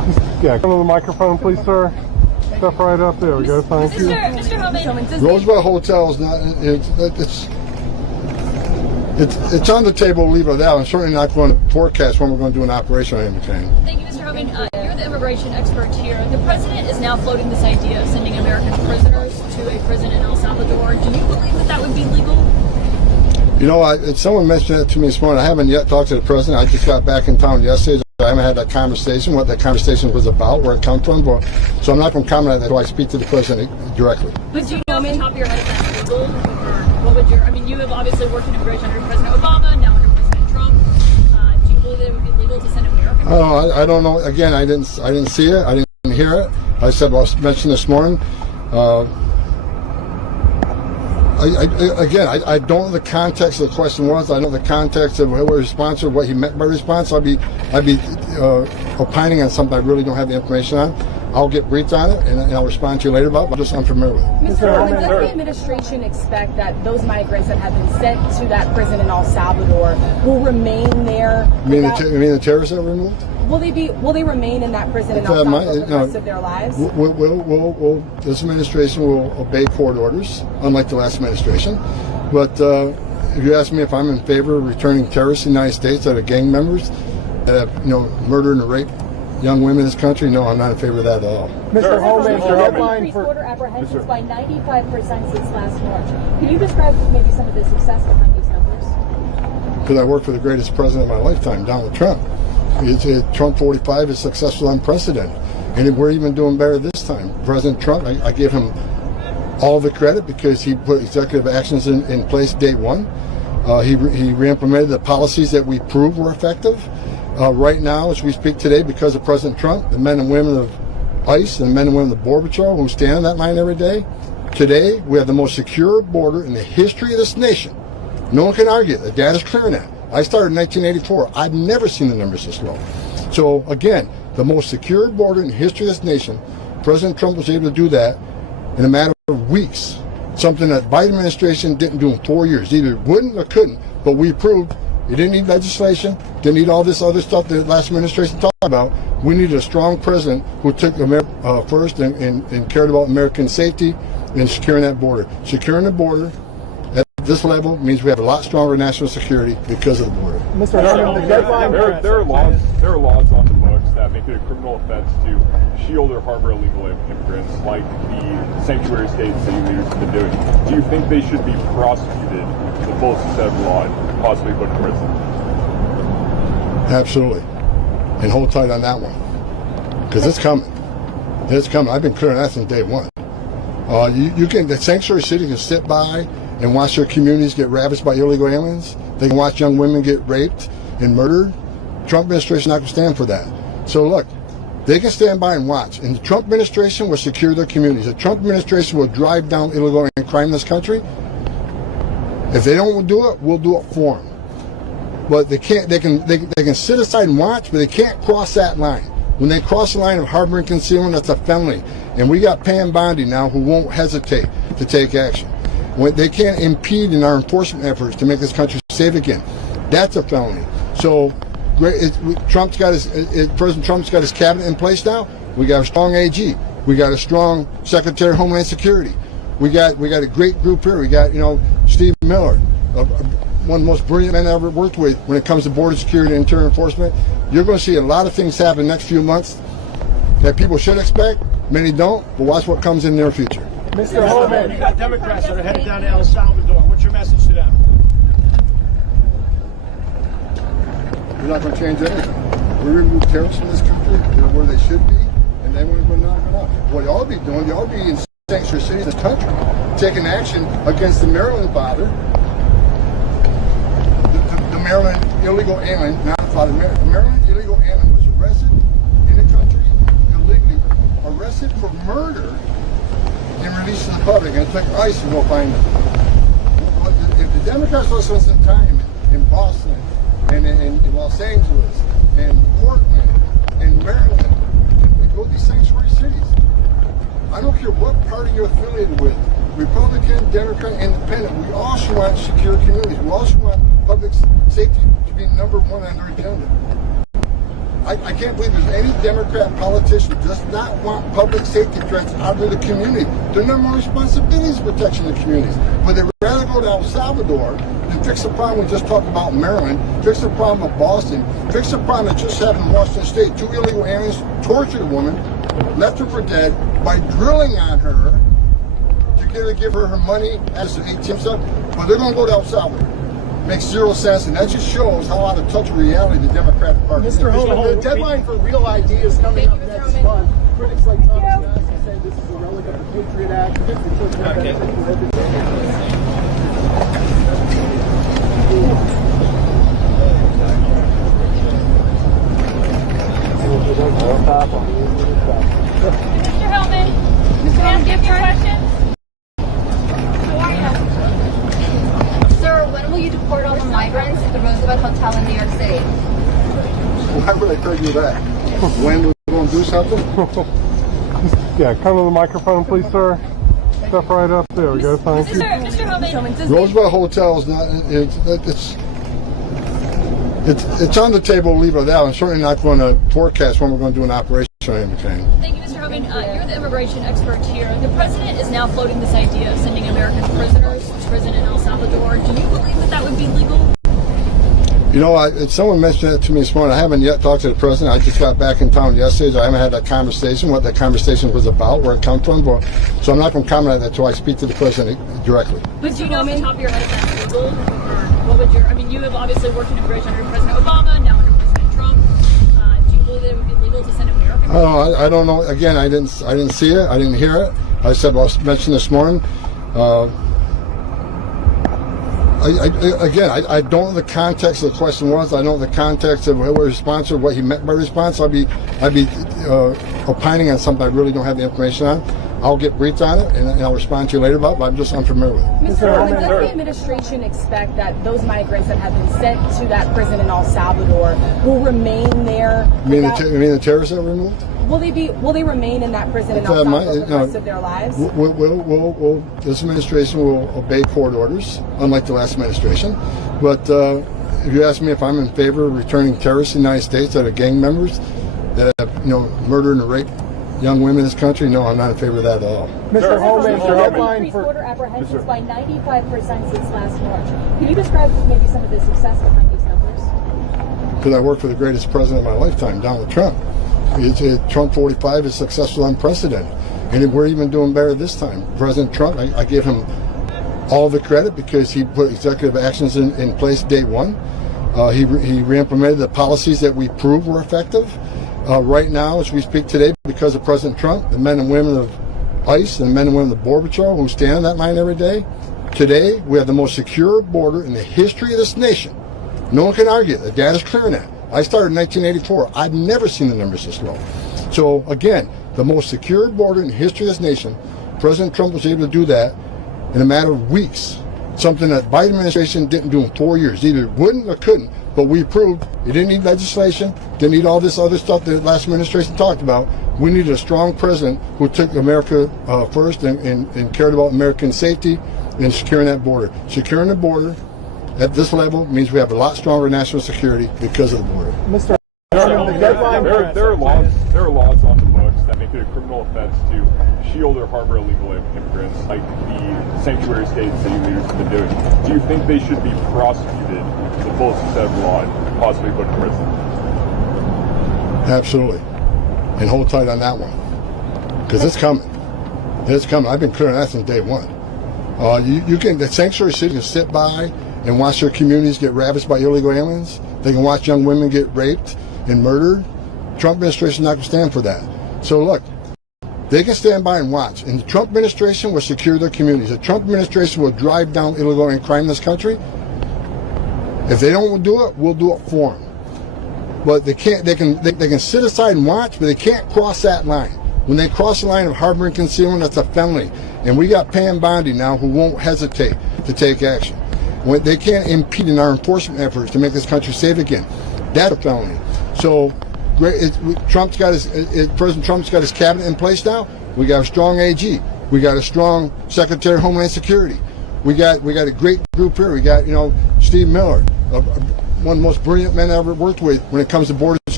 Yeah, come to the microphone, please, sir. Step right up. There we go. Thank you. Mr. Homan, Roosevelt Hotel is not. It's on the table. Leave it at that. I'm certainly not going to forecast when we're going to do an operation on anything. thank you, Mr. Homan. You're the immigration expert here. The president is now floating this idea of sending American prisoners to a prison in El Salvador. Do you believe that that would be legal? You know, someone mentioned that to me this morning. I haven't yet talked to the president. I just got back in town yesterday. I haven't had that conversation, what that conversation was about, where it come from. So I'm not going to comment on that until I speak to the president directly. But do you know off the top of your head if that's legal? Or what would your, I mean, you have obviously worked in immigration under President Obama, now under President Trump. Do you believe that it would be legal to send American prisoners? I don't know. Again, I didn't see it. I didn't hear it. I said, well, I mentioned this morning. I don't know the context of the question was. I know the context of what response or what he meant by response. I'd be opining on something I really don't have the information on. I'll get briefed on it and I'll respond to you later about it, but I'm just unfamiliar with it. Mr. Homan, does the administration expect that those migrants that have been sent to that prison in El Salvador will remain there? You mean the terrorists that were removed? Will they remain in that prison in El Salvador for the rest of their lives? This administration will obey court orders, unlike the last administration. But if you ask me if I'm in favor of returning terrorists to the United States that are gang members, that have murdered and raped young women in this country, no, I'm not in favor of that at all. Mr. Homan, the deadline increased border apprehensions by 95% since last March. Can you describe maybe some of the success behind these numbers? Because I worked for the greatest president of my lifetime, Donald Trump. Trump 45 is successful, unprecedented. And we're even doing better this time. President Trump, I give him all the credit because he put executive actions in place day one. He re-implemented the policies that we proved were effective. Right now, as we speak today, because of President Trump, the men and women of ICE and the men and women of the Border Patrol who stand on that line every day, today we have the most secure border in the history of this nation. No one can argue it. The data's clear on that. I started in 1984. I've never seen the numbers this low. So again, the most secure border in the history of this nation, President Trump was able to do that in a matter of weeks. Something that Biden administration didn't do in 4 years. Either wouldn't or couldn't, but we proved it didn't need legislation, didn't need all this other stuff that the last administration talked about. We needed a strong president who took America first and cared about American safety and securing that border. Securing the border at this level means we have a lot stronger national security because of the border. Mr. Homan, there are laws on the books that make it a criminal offense to shield or harbor illegal immigrants, like the sanctuary states that you leaders have been doing. Do you think they should be prosecuted to the fullest extent of the law and possibly put in prison? Absolutely. And hold tight on that one. Because it's coming. It's coming. I've been clear on that since day one. The sanctuary city can sit by and watch their communities get ravaged by illegal aliens. They can watch young women get raped and murdered. Trump administration is not going to stand for that. So look, they can stand by and watch. And the Trump administration will secure their communities. The Trump administration will drive down illegal crime in this country. If they don't do it, we'll do it for them. But they can't. They can sit aside and watch, but they can't cross that line. When they cross the line of harboring concealment, that's a felony. And we got Pam Bondi now who won't hesitate to take action. They can't impede in our enforcement efforts to make this country safe again. That's a felony. So President Trump's got his cabinet in place now. We got a strong AG. We got a strong Secretary of Homeland Security. We got a great group here. We got Steve Miller, one of the most brilliant men I ever worked with when it comes to border security and interior enforcement. You're going to see a lot of things happen in the next few months that people should expect. Many don't, but watch what comes in the near future. Mr. Homan, you got Democrats that are headed down to El Salvador. What's your message to them? We're not going to change anything. We remove terrorists from this country. They're where they should be, and then we're going to knock them off. What y'all be doing, y'all be in sanctuary cities in this country, taking action against the Maryland father, the Maryland illegal alien, not the father. The Maryland illegal alien was arrested in the country illegally, arrested for murder, and released to the public, and it took ICE to go find them. If the Democrats will spend some time in Boston, and in Los Angeles, and Portland, and Maryland, and go to these sanctuary cities, I don't care what party you're affiliated with, Republican, Democrat, Independent, we also want secure communities. We also want public safety to be number one on their agenda. I can't believe there's any Democrat politician who does not want public safety threats out of the community. Their number one responsibility is protection of the communities. But they'd rather go to El Salvador than fix the problem we just talked about in Maryland, fix the problem of Boston, fix the problem that just happened in Washington State. 2 illegal aliens tortured a woman, left her for dead by drilling on her to give her money as an ATM stuff. But they're going to go to El Salvador. Makes zero sense, and that just shows how out of touch with reality the Democratic Party is. Mr. Homan, the deadline for real ideas coming up next month. Critics like Tom Homan say this is a relic of the Patriot Act. Mr. Homan, Mr. Homan, give your question. Sir, when will you deport all the migrants at the Roosevelt Hotel in New York City? Why would I tell you that? When we're going to do something? Yeah, come to the microphone, please, sir. Step right up. There we go. Thank you. Mr. Homan, Roosevelt Hotel is not. It's on the table. Leave it out. I'm certainly not going to forecast when we're going to do an operation or anything. thank you, Mr. Homan. You're the immigration expert here. The president is now floating this idea of sending American prisoners to prison in El Salvador. Do you believe that that would be legal? You know, someone mentioned it to me this morning. I haven't yet talked to the president. I just got back in town yesterday, so I haven't had that conversation, what that conversation was about, where it comes from. So I'm not going to comment on that until I speak to the president directly. But do you know off the top of your head if that's legal? Or what would your, I mean, you have obviously worked in immigration under President Obama, now under President Trump. Do you believe that it would be legal to send American? I don't know. Again, I didn't see it. I didn't hear it. I said, well, I mentioned this morning. I don't know the context of the question was. I don't know the context of what response or what he meant by response. I'd be opining on something I really don't have the information on. I'll get briefed on it and I'll respond to you later about it, but I'm just unfamiliar with it. Mr. Homan, does the administration expect that those migrants that have been sent to that prison in El Salvador will remain there? You mean the terrorists that were removed? Will they remain in that prison in El Salvador for the rest of their lives? This administration will obey court orders, unlike the last administration. But if you ask me if I'm in favor of returning terrorists to the United States that are gang members that have murdered and raped young women in this country, no, I'm not in favor of that at all. Mr. Homan, Mr. Homan. increased border apprehensions by 95% since last March. Can you describe maybe some of the success behind these numbers? Because I worked for the greatest president of my lifetime, Donald Trump. Trump 45 is successful, unprecedented. And we're even doing better this time. President Trump, I give him all the credit because he put executive actions in place day one. He re-implemented the policies that we proved were effective. Right now, as we speak today, because of President Trump, the men and women of ICE and the men and women of the Border Patrol who stand on that line every day, today we have the most secure border in the history of this nation. No one can argue it. The data's clear on that. I started in 1984. I've never seen the numbers this low. So again, the most secure border in the history of this nation, President Trump was able to do that in a matter of weeks. Something that Biden administration didn't do in 4 years. Either wouldn't or couldn't, but we proved it didn't need legislation, didn't need all this other stuff that the last administration talked about. We needed a strong president who took America first and cared about American safety and securing that border. Securing the border at this level means we have a lot stronger national security because of the border. Mr. There are laws on the books that make it a criminal offense to shield or harbor illegal immigrants, like the sanctuary states that you leaders have been doing. Do you think they should be prosecuted to the fullest extent of the law and possibly put in prison? Absolutely. And hold tight on that one. Because it's coming. It's coming. I've been clear on that since day one. The sanctuary cities can sit by and watch their communities get ravaged by illegal aliens. They can watch young women get raped and murdered. Trump administration is not going to stand for that. So look, they can stand by and watch. And the Trump administration will secure their communities. The Trump administration will drive down illegal alien crime in this country. If they don't do it, we'll do it for them. But they can't. They can sit aside and watch, but they can't cross that line. When they cross the line of harboring concealment, that's a felony. And we got Pam Bondi now who won't hesitate to take action. When they can't impede in our enforcement efforts to make this country safe again. That's a felony. So President Trump's got his cabinet in place now. We got a strong AG. We got a strong Secretary of Homeland Security. We got a great group here. We got Steve Miller, one of the most brilliant men I ever worked with when it comes to border security.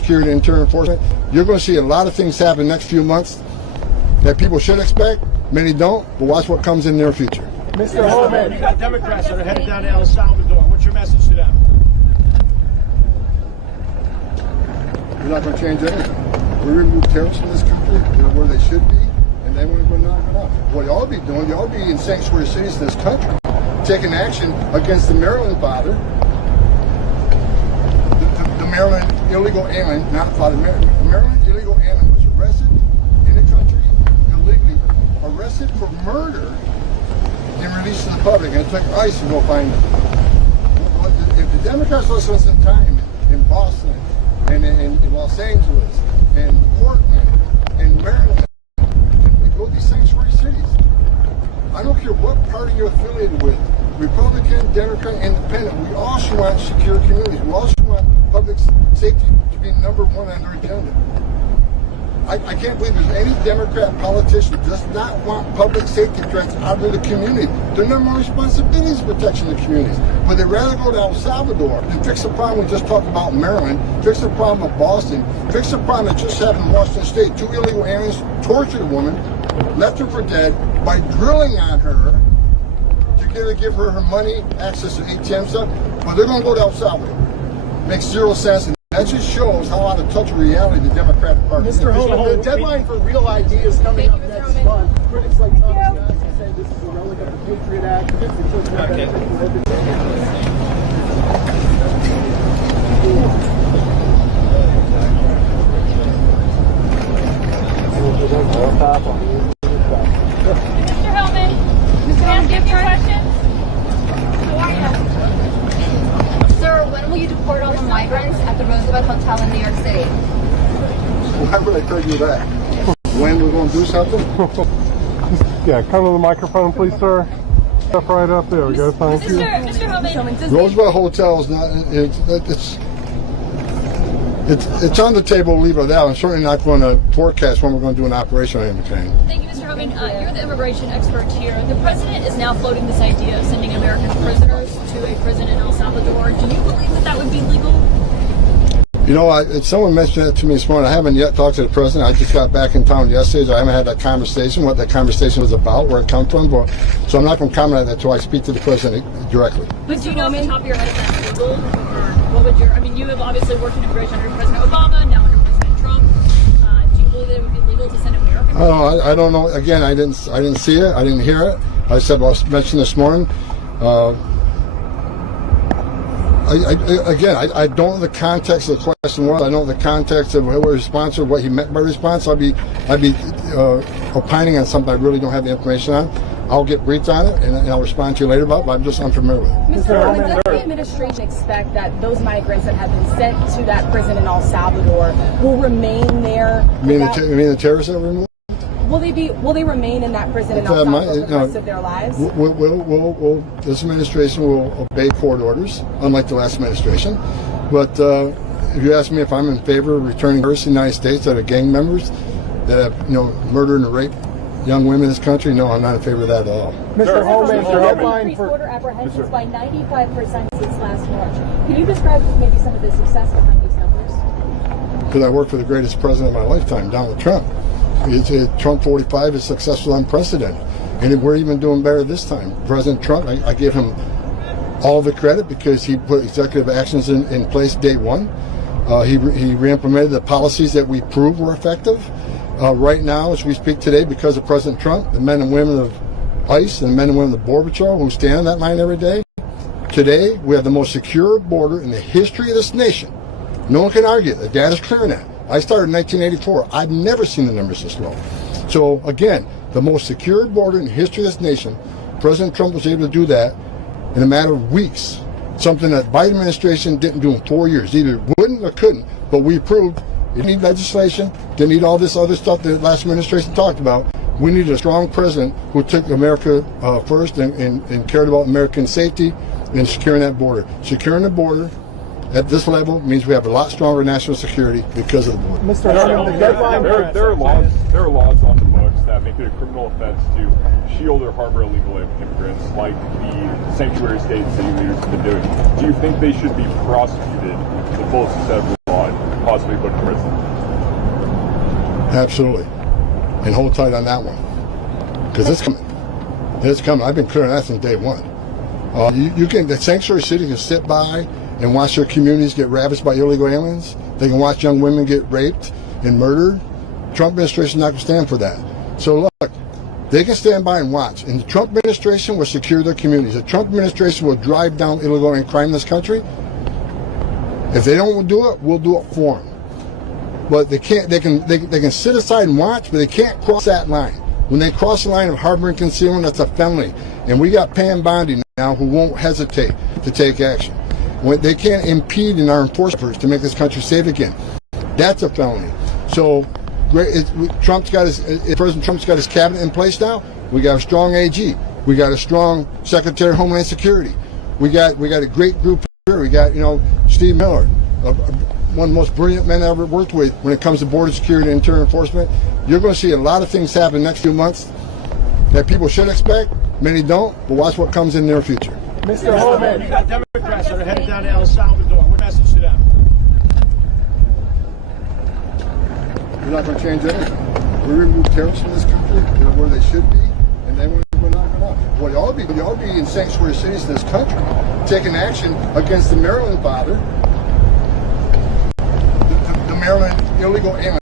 security, interior enforcement. You're going to see a lot of things happen next few months that people should expect. Many don't, but watch what comes in the near future. Mr. Homan, you got Democrats that are headed down to El Salvador. What's your message to them? We're not going to change anything. We remove terrorists from this country. They're where they should be, and then we're going to knock it off. What you ought to be doing, you ought to be in sanctuary cities in this country, taking action against the Maryland father, the Maryland illegal alien, not Father Maryland. The Maryland illegal alien was arrested in the country illegally, arrested for murder, and released to the public, and it took ICE to go find him. If the Democrats lost some time in Boston, and in Los Angeles, and Portland, and Maryland, and go to these sanctuary cities. I don't care what party you're affiliated with, Republican, Democrat, Independent, we all should want secure communities. We all should want public safety to be number one on their agenda. I can't believe there's any Democrat politician who does not want public safety threats out of the community. Their number one responsibility is protection of the communities. But they'd rather go to El Salvador and fix the problem we just talked about in Maryland, fix the problem of Boston, fix the problem that just happened in Washington State. 2 illegal aliens tortured a woman, left her for dead by drilling on her to give her money, access to ATM stuff. But they're going to go to El Salvador. Makes zero sense. That just shows how out of touch with reality the Democratic Party is. Mr. Homan, the deadline for real ideas coming up next month. Critics like Tom Homan say this is a relic of the Patriot Act. Mr. Homan, can I ask you a few questions? How are you? Sir, when will you deport all the migrants at the Roosevelt Hotel in New York City? Why would I tell you that? When we're going to do something? Yeah, come to the microphone, please, sir. Step right up. There we go. Thank you. Mr. Homan, Roosevelt Hotel is not. It's on the table. Leave it at that. I'm certainly not going to forecast when we're going to do an operation on anything. thank you, Mr. Homan. You're the immigration expert here. The president is now floating this idea of sending American prisoners to a prison in El Salvador. Do you believe that that would be legal? You know, someone mentioned that to me this morning. I haven't yet talked to the president. I just got back in town yesterday, so I haven't had that conversation, what that conversation was about, where it come from. So I'm not going to comment on that until I speak to the president directly. But do you know off the top of your head if that's legal? Or what would your, I mean, you have obviously worked in immigration under President Obama, now under President Trump. Do you believe that it would be legal to send American? I don't know. Again, I didn't see it. I didn't hear it. I said, well, I mentioned this morning. I don't know the context of the question was. I don't know the context of what response or what he meant by response. I'd be opining on something I really don't have the information on. I'll get briefed on it and I'll respond to you later about it, but I'm just unfamiliar with it. Mr. Homan, does the administration expect that those migrants that have been sent to that prison in El Salvador will remain there? You mean the terrorists that were removed? Will they remain in that prison in El Salvador for the rest of their lives? This administration will obey court orders, unlike the last administration. But if you ask me if I'm in favor of returning terrorists to the United States that are gang members that have, murdered and raped young women in this country, no, I'm not in favor of that at all. Mr. Homan, the deadline Increased for border apprehensions by 95% since last March. Can you describe maybe some of the success behind these numbers? Because I worked for the greatest president of my lifetime, Donald Trump. Trump 45 is successful, unprecedented. And we're even doing better this time. President Trump, I give him all the credit because he put executive actions in place day one. He re-implemented the policies that we proved were effective. Right now, as we speak today, because of President Trump, the men and women of ICE and the men and women of the Border Patrol who stand on that line every day, today we have the most secure border in the history of this nation. No one can argue. The data's clear on that. I started in 1984. I've never seen the numbers this low. So again, the most secure border in the history of this nation, President Trump was able to do that in a matter of weeks. Something that Biden administration didn't do in 4 years. Either wouldn't or couldn't, but we proved it didn't need legislation, didn't need all this other stuff that the last administration talked about. We needed a strong president who took America first and cared about American safety and securing that border. Securing the border at this level means we have a lot stronger national security because of the border. Mr. Homan, the deadline there are laws on the books that make it a criminal offense to shield or harbor illegal immigrants, like the sanctuary states that you leaders have been doing. Do you think they should be prosecuted to the fullest extent of the law possibly put in prison. Absolutely. And hold tight on that one. Because it's coming. It's coming. I've been clear on that since day one. The sanctuary city can sit by and watch their communities get ravaged by illegal aliens. They can watch young women get raped and murdered. Trump administration is not going to stand for that. So look, they can stand by and watch. And the Trump administration will secure their communities. The Trump administration will drive down illegal alien crime in this country. If they don't do it, we'll do it for them. But they can't. They can sit aside and watch, but they can't cross that line. When they cross the line of harboring concealment, that's a felony. And we got Pam Bondi now who won't hesitate to take action. They can't impede in our enforcement to make this country safe again. That's a felony. So President Trump's got his cabinet in place now. We got a strong AG. We got a strong Secretary of Homeland Security. We got a great group here. We got Steve Miller, one of the most brilliant men I ever worked with when it comes to border security and interior enforcement. You're going to see a lot of things happen in the next few months that people should expect. Many don't, but watch what comes in the near future. Mr. Homan, you got Democrats that are headed down to El Salvador. What message to them? We're not going to change anything. We remove terrorists from this country. They're where they should be, and then we're not going to. Well, y'all be in sanctuary cities in this country, taking action against the Maryland father, the Maryland illegal alien.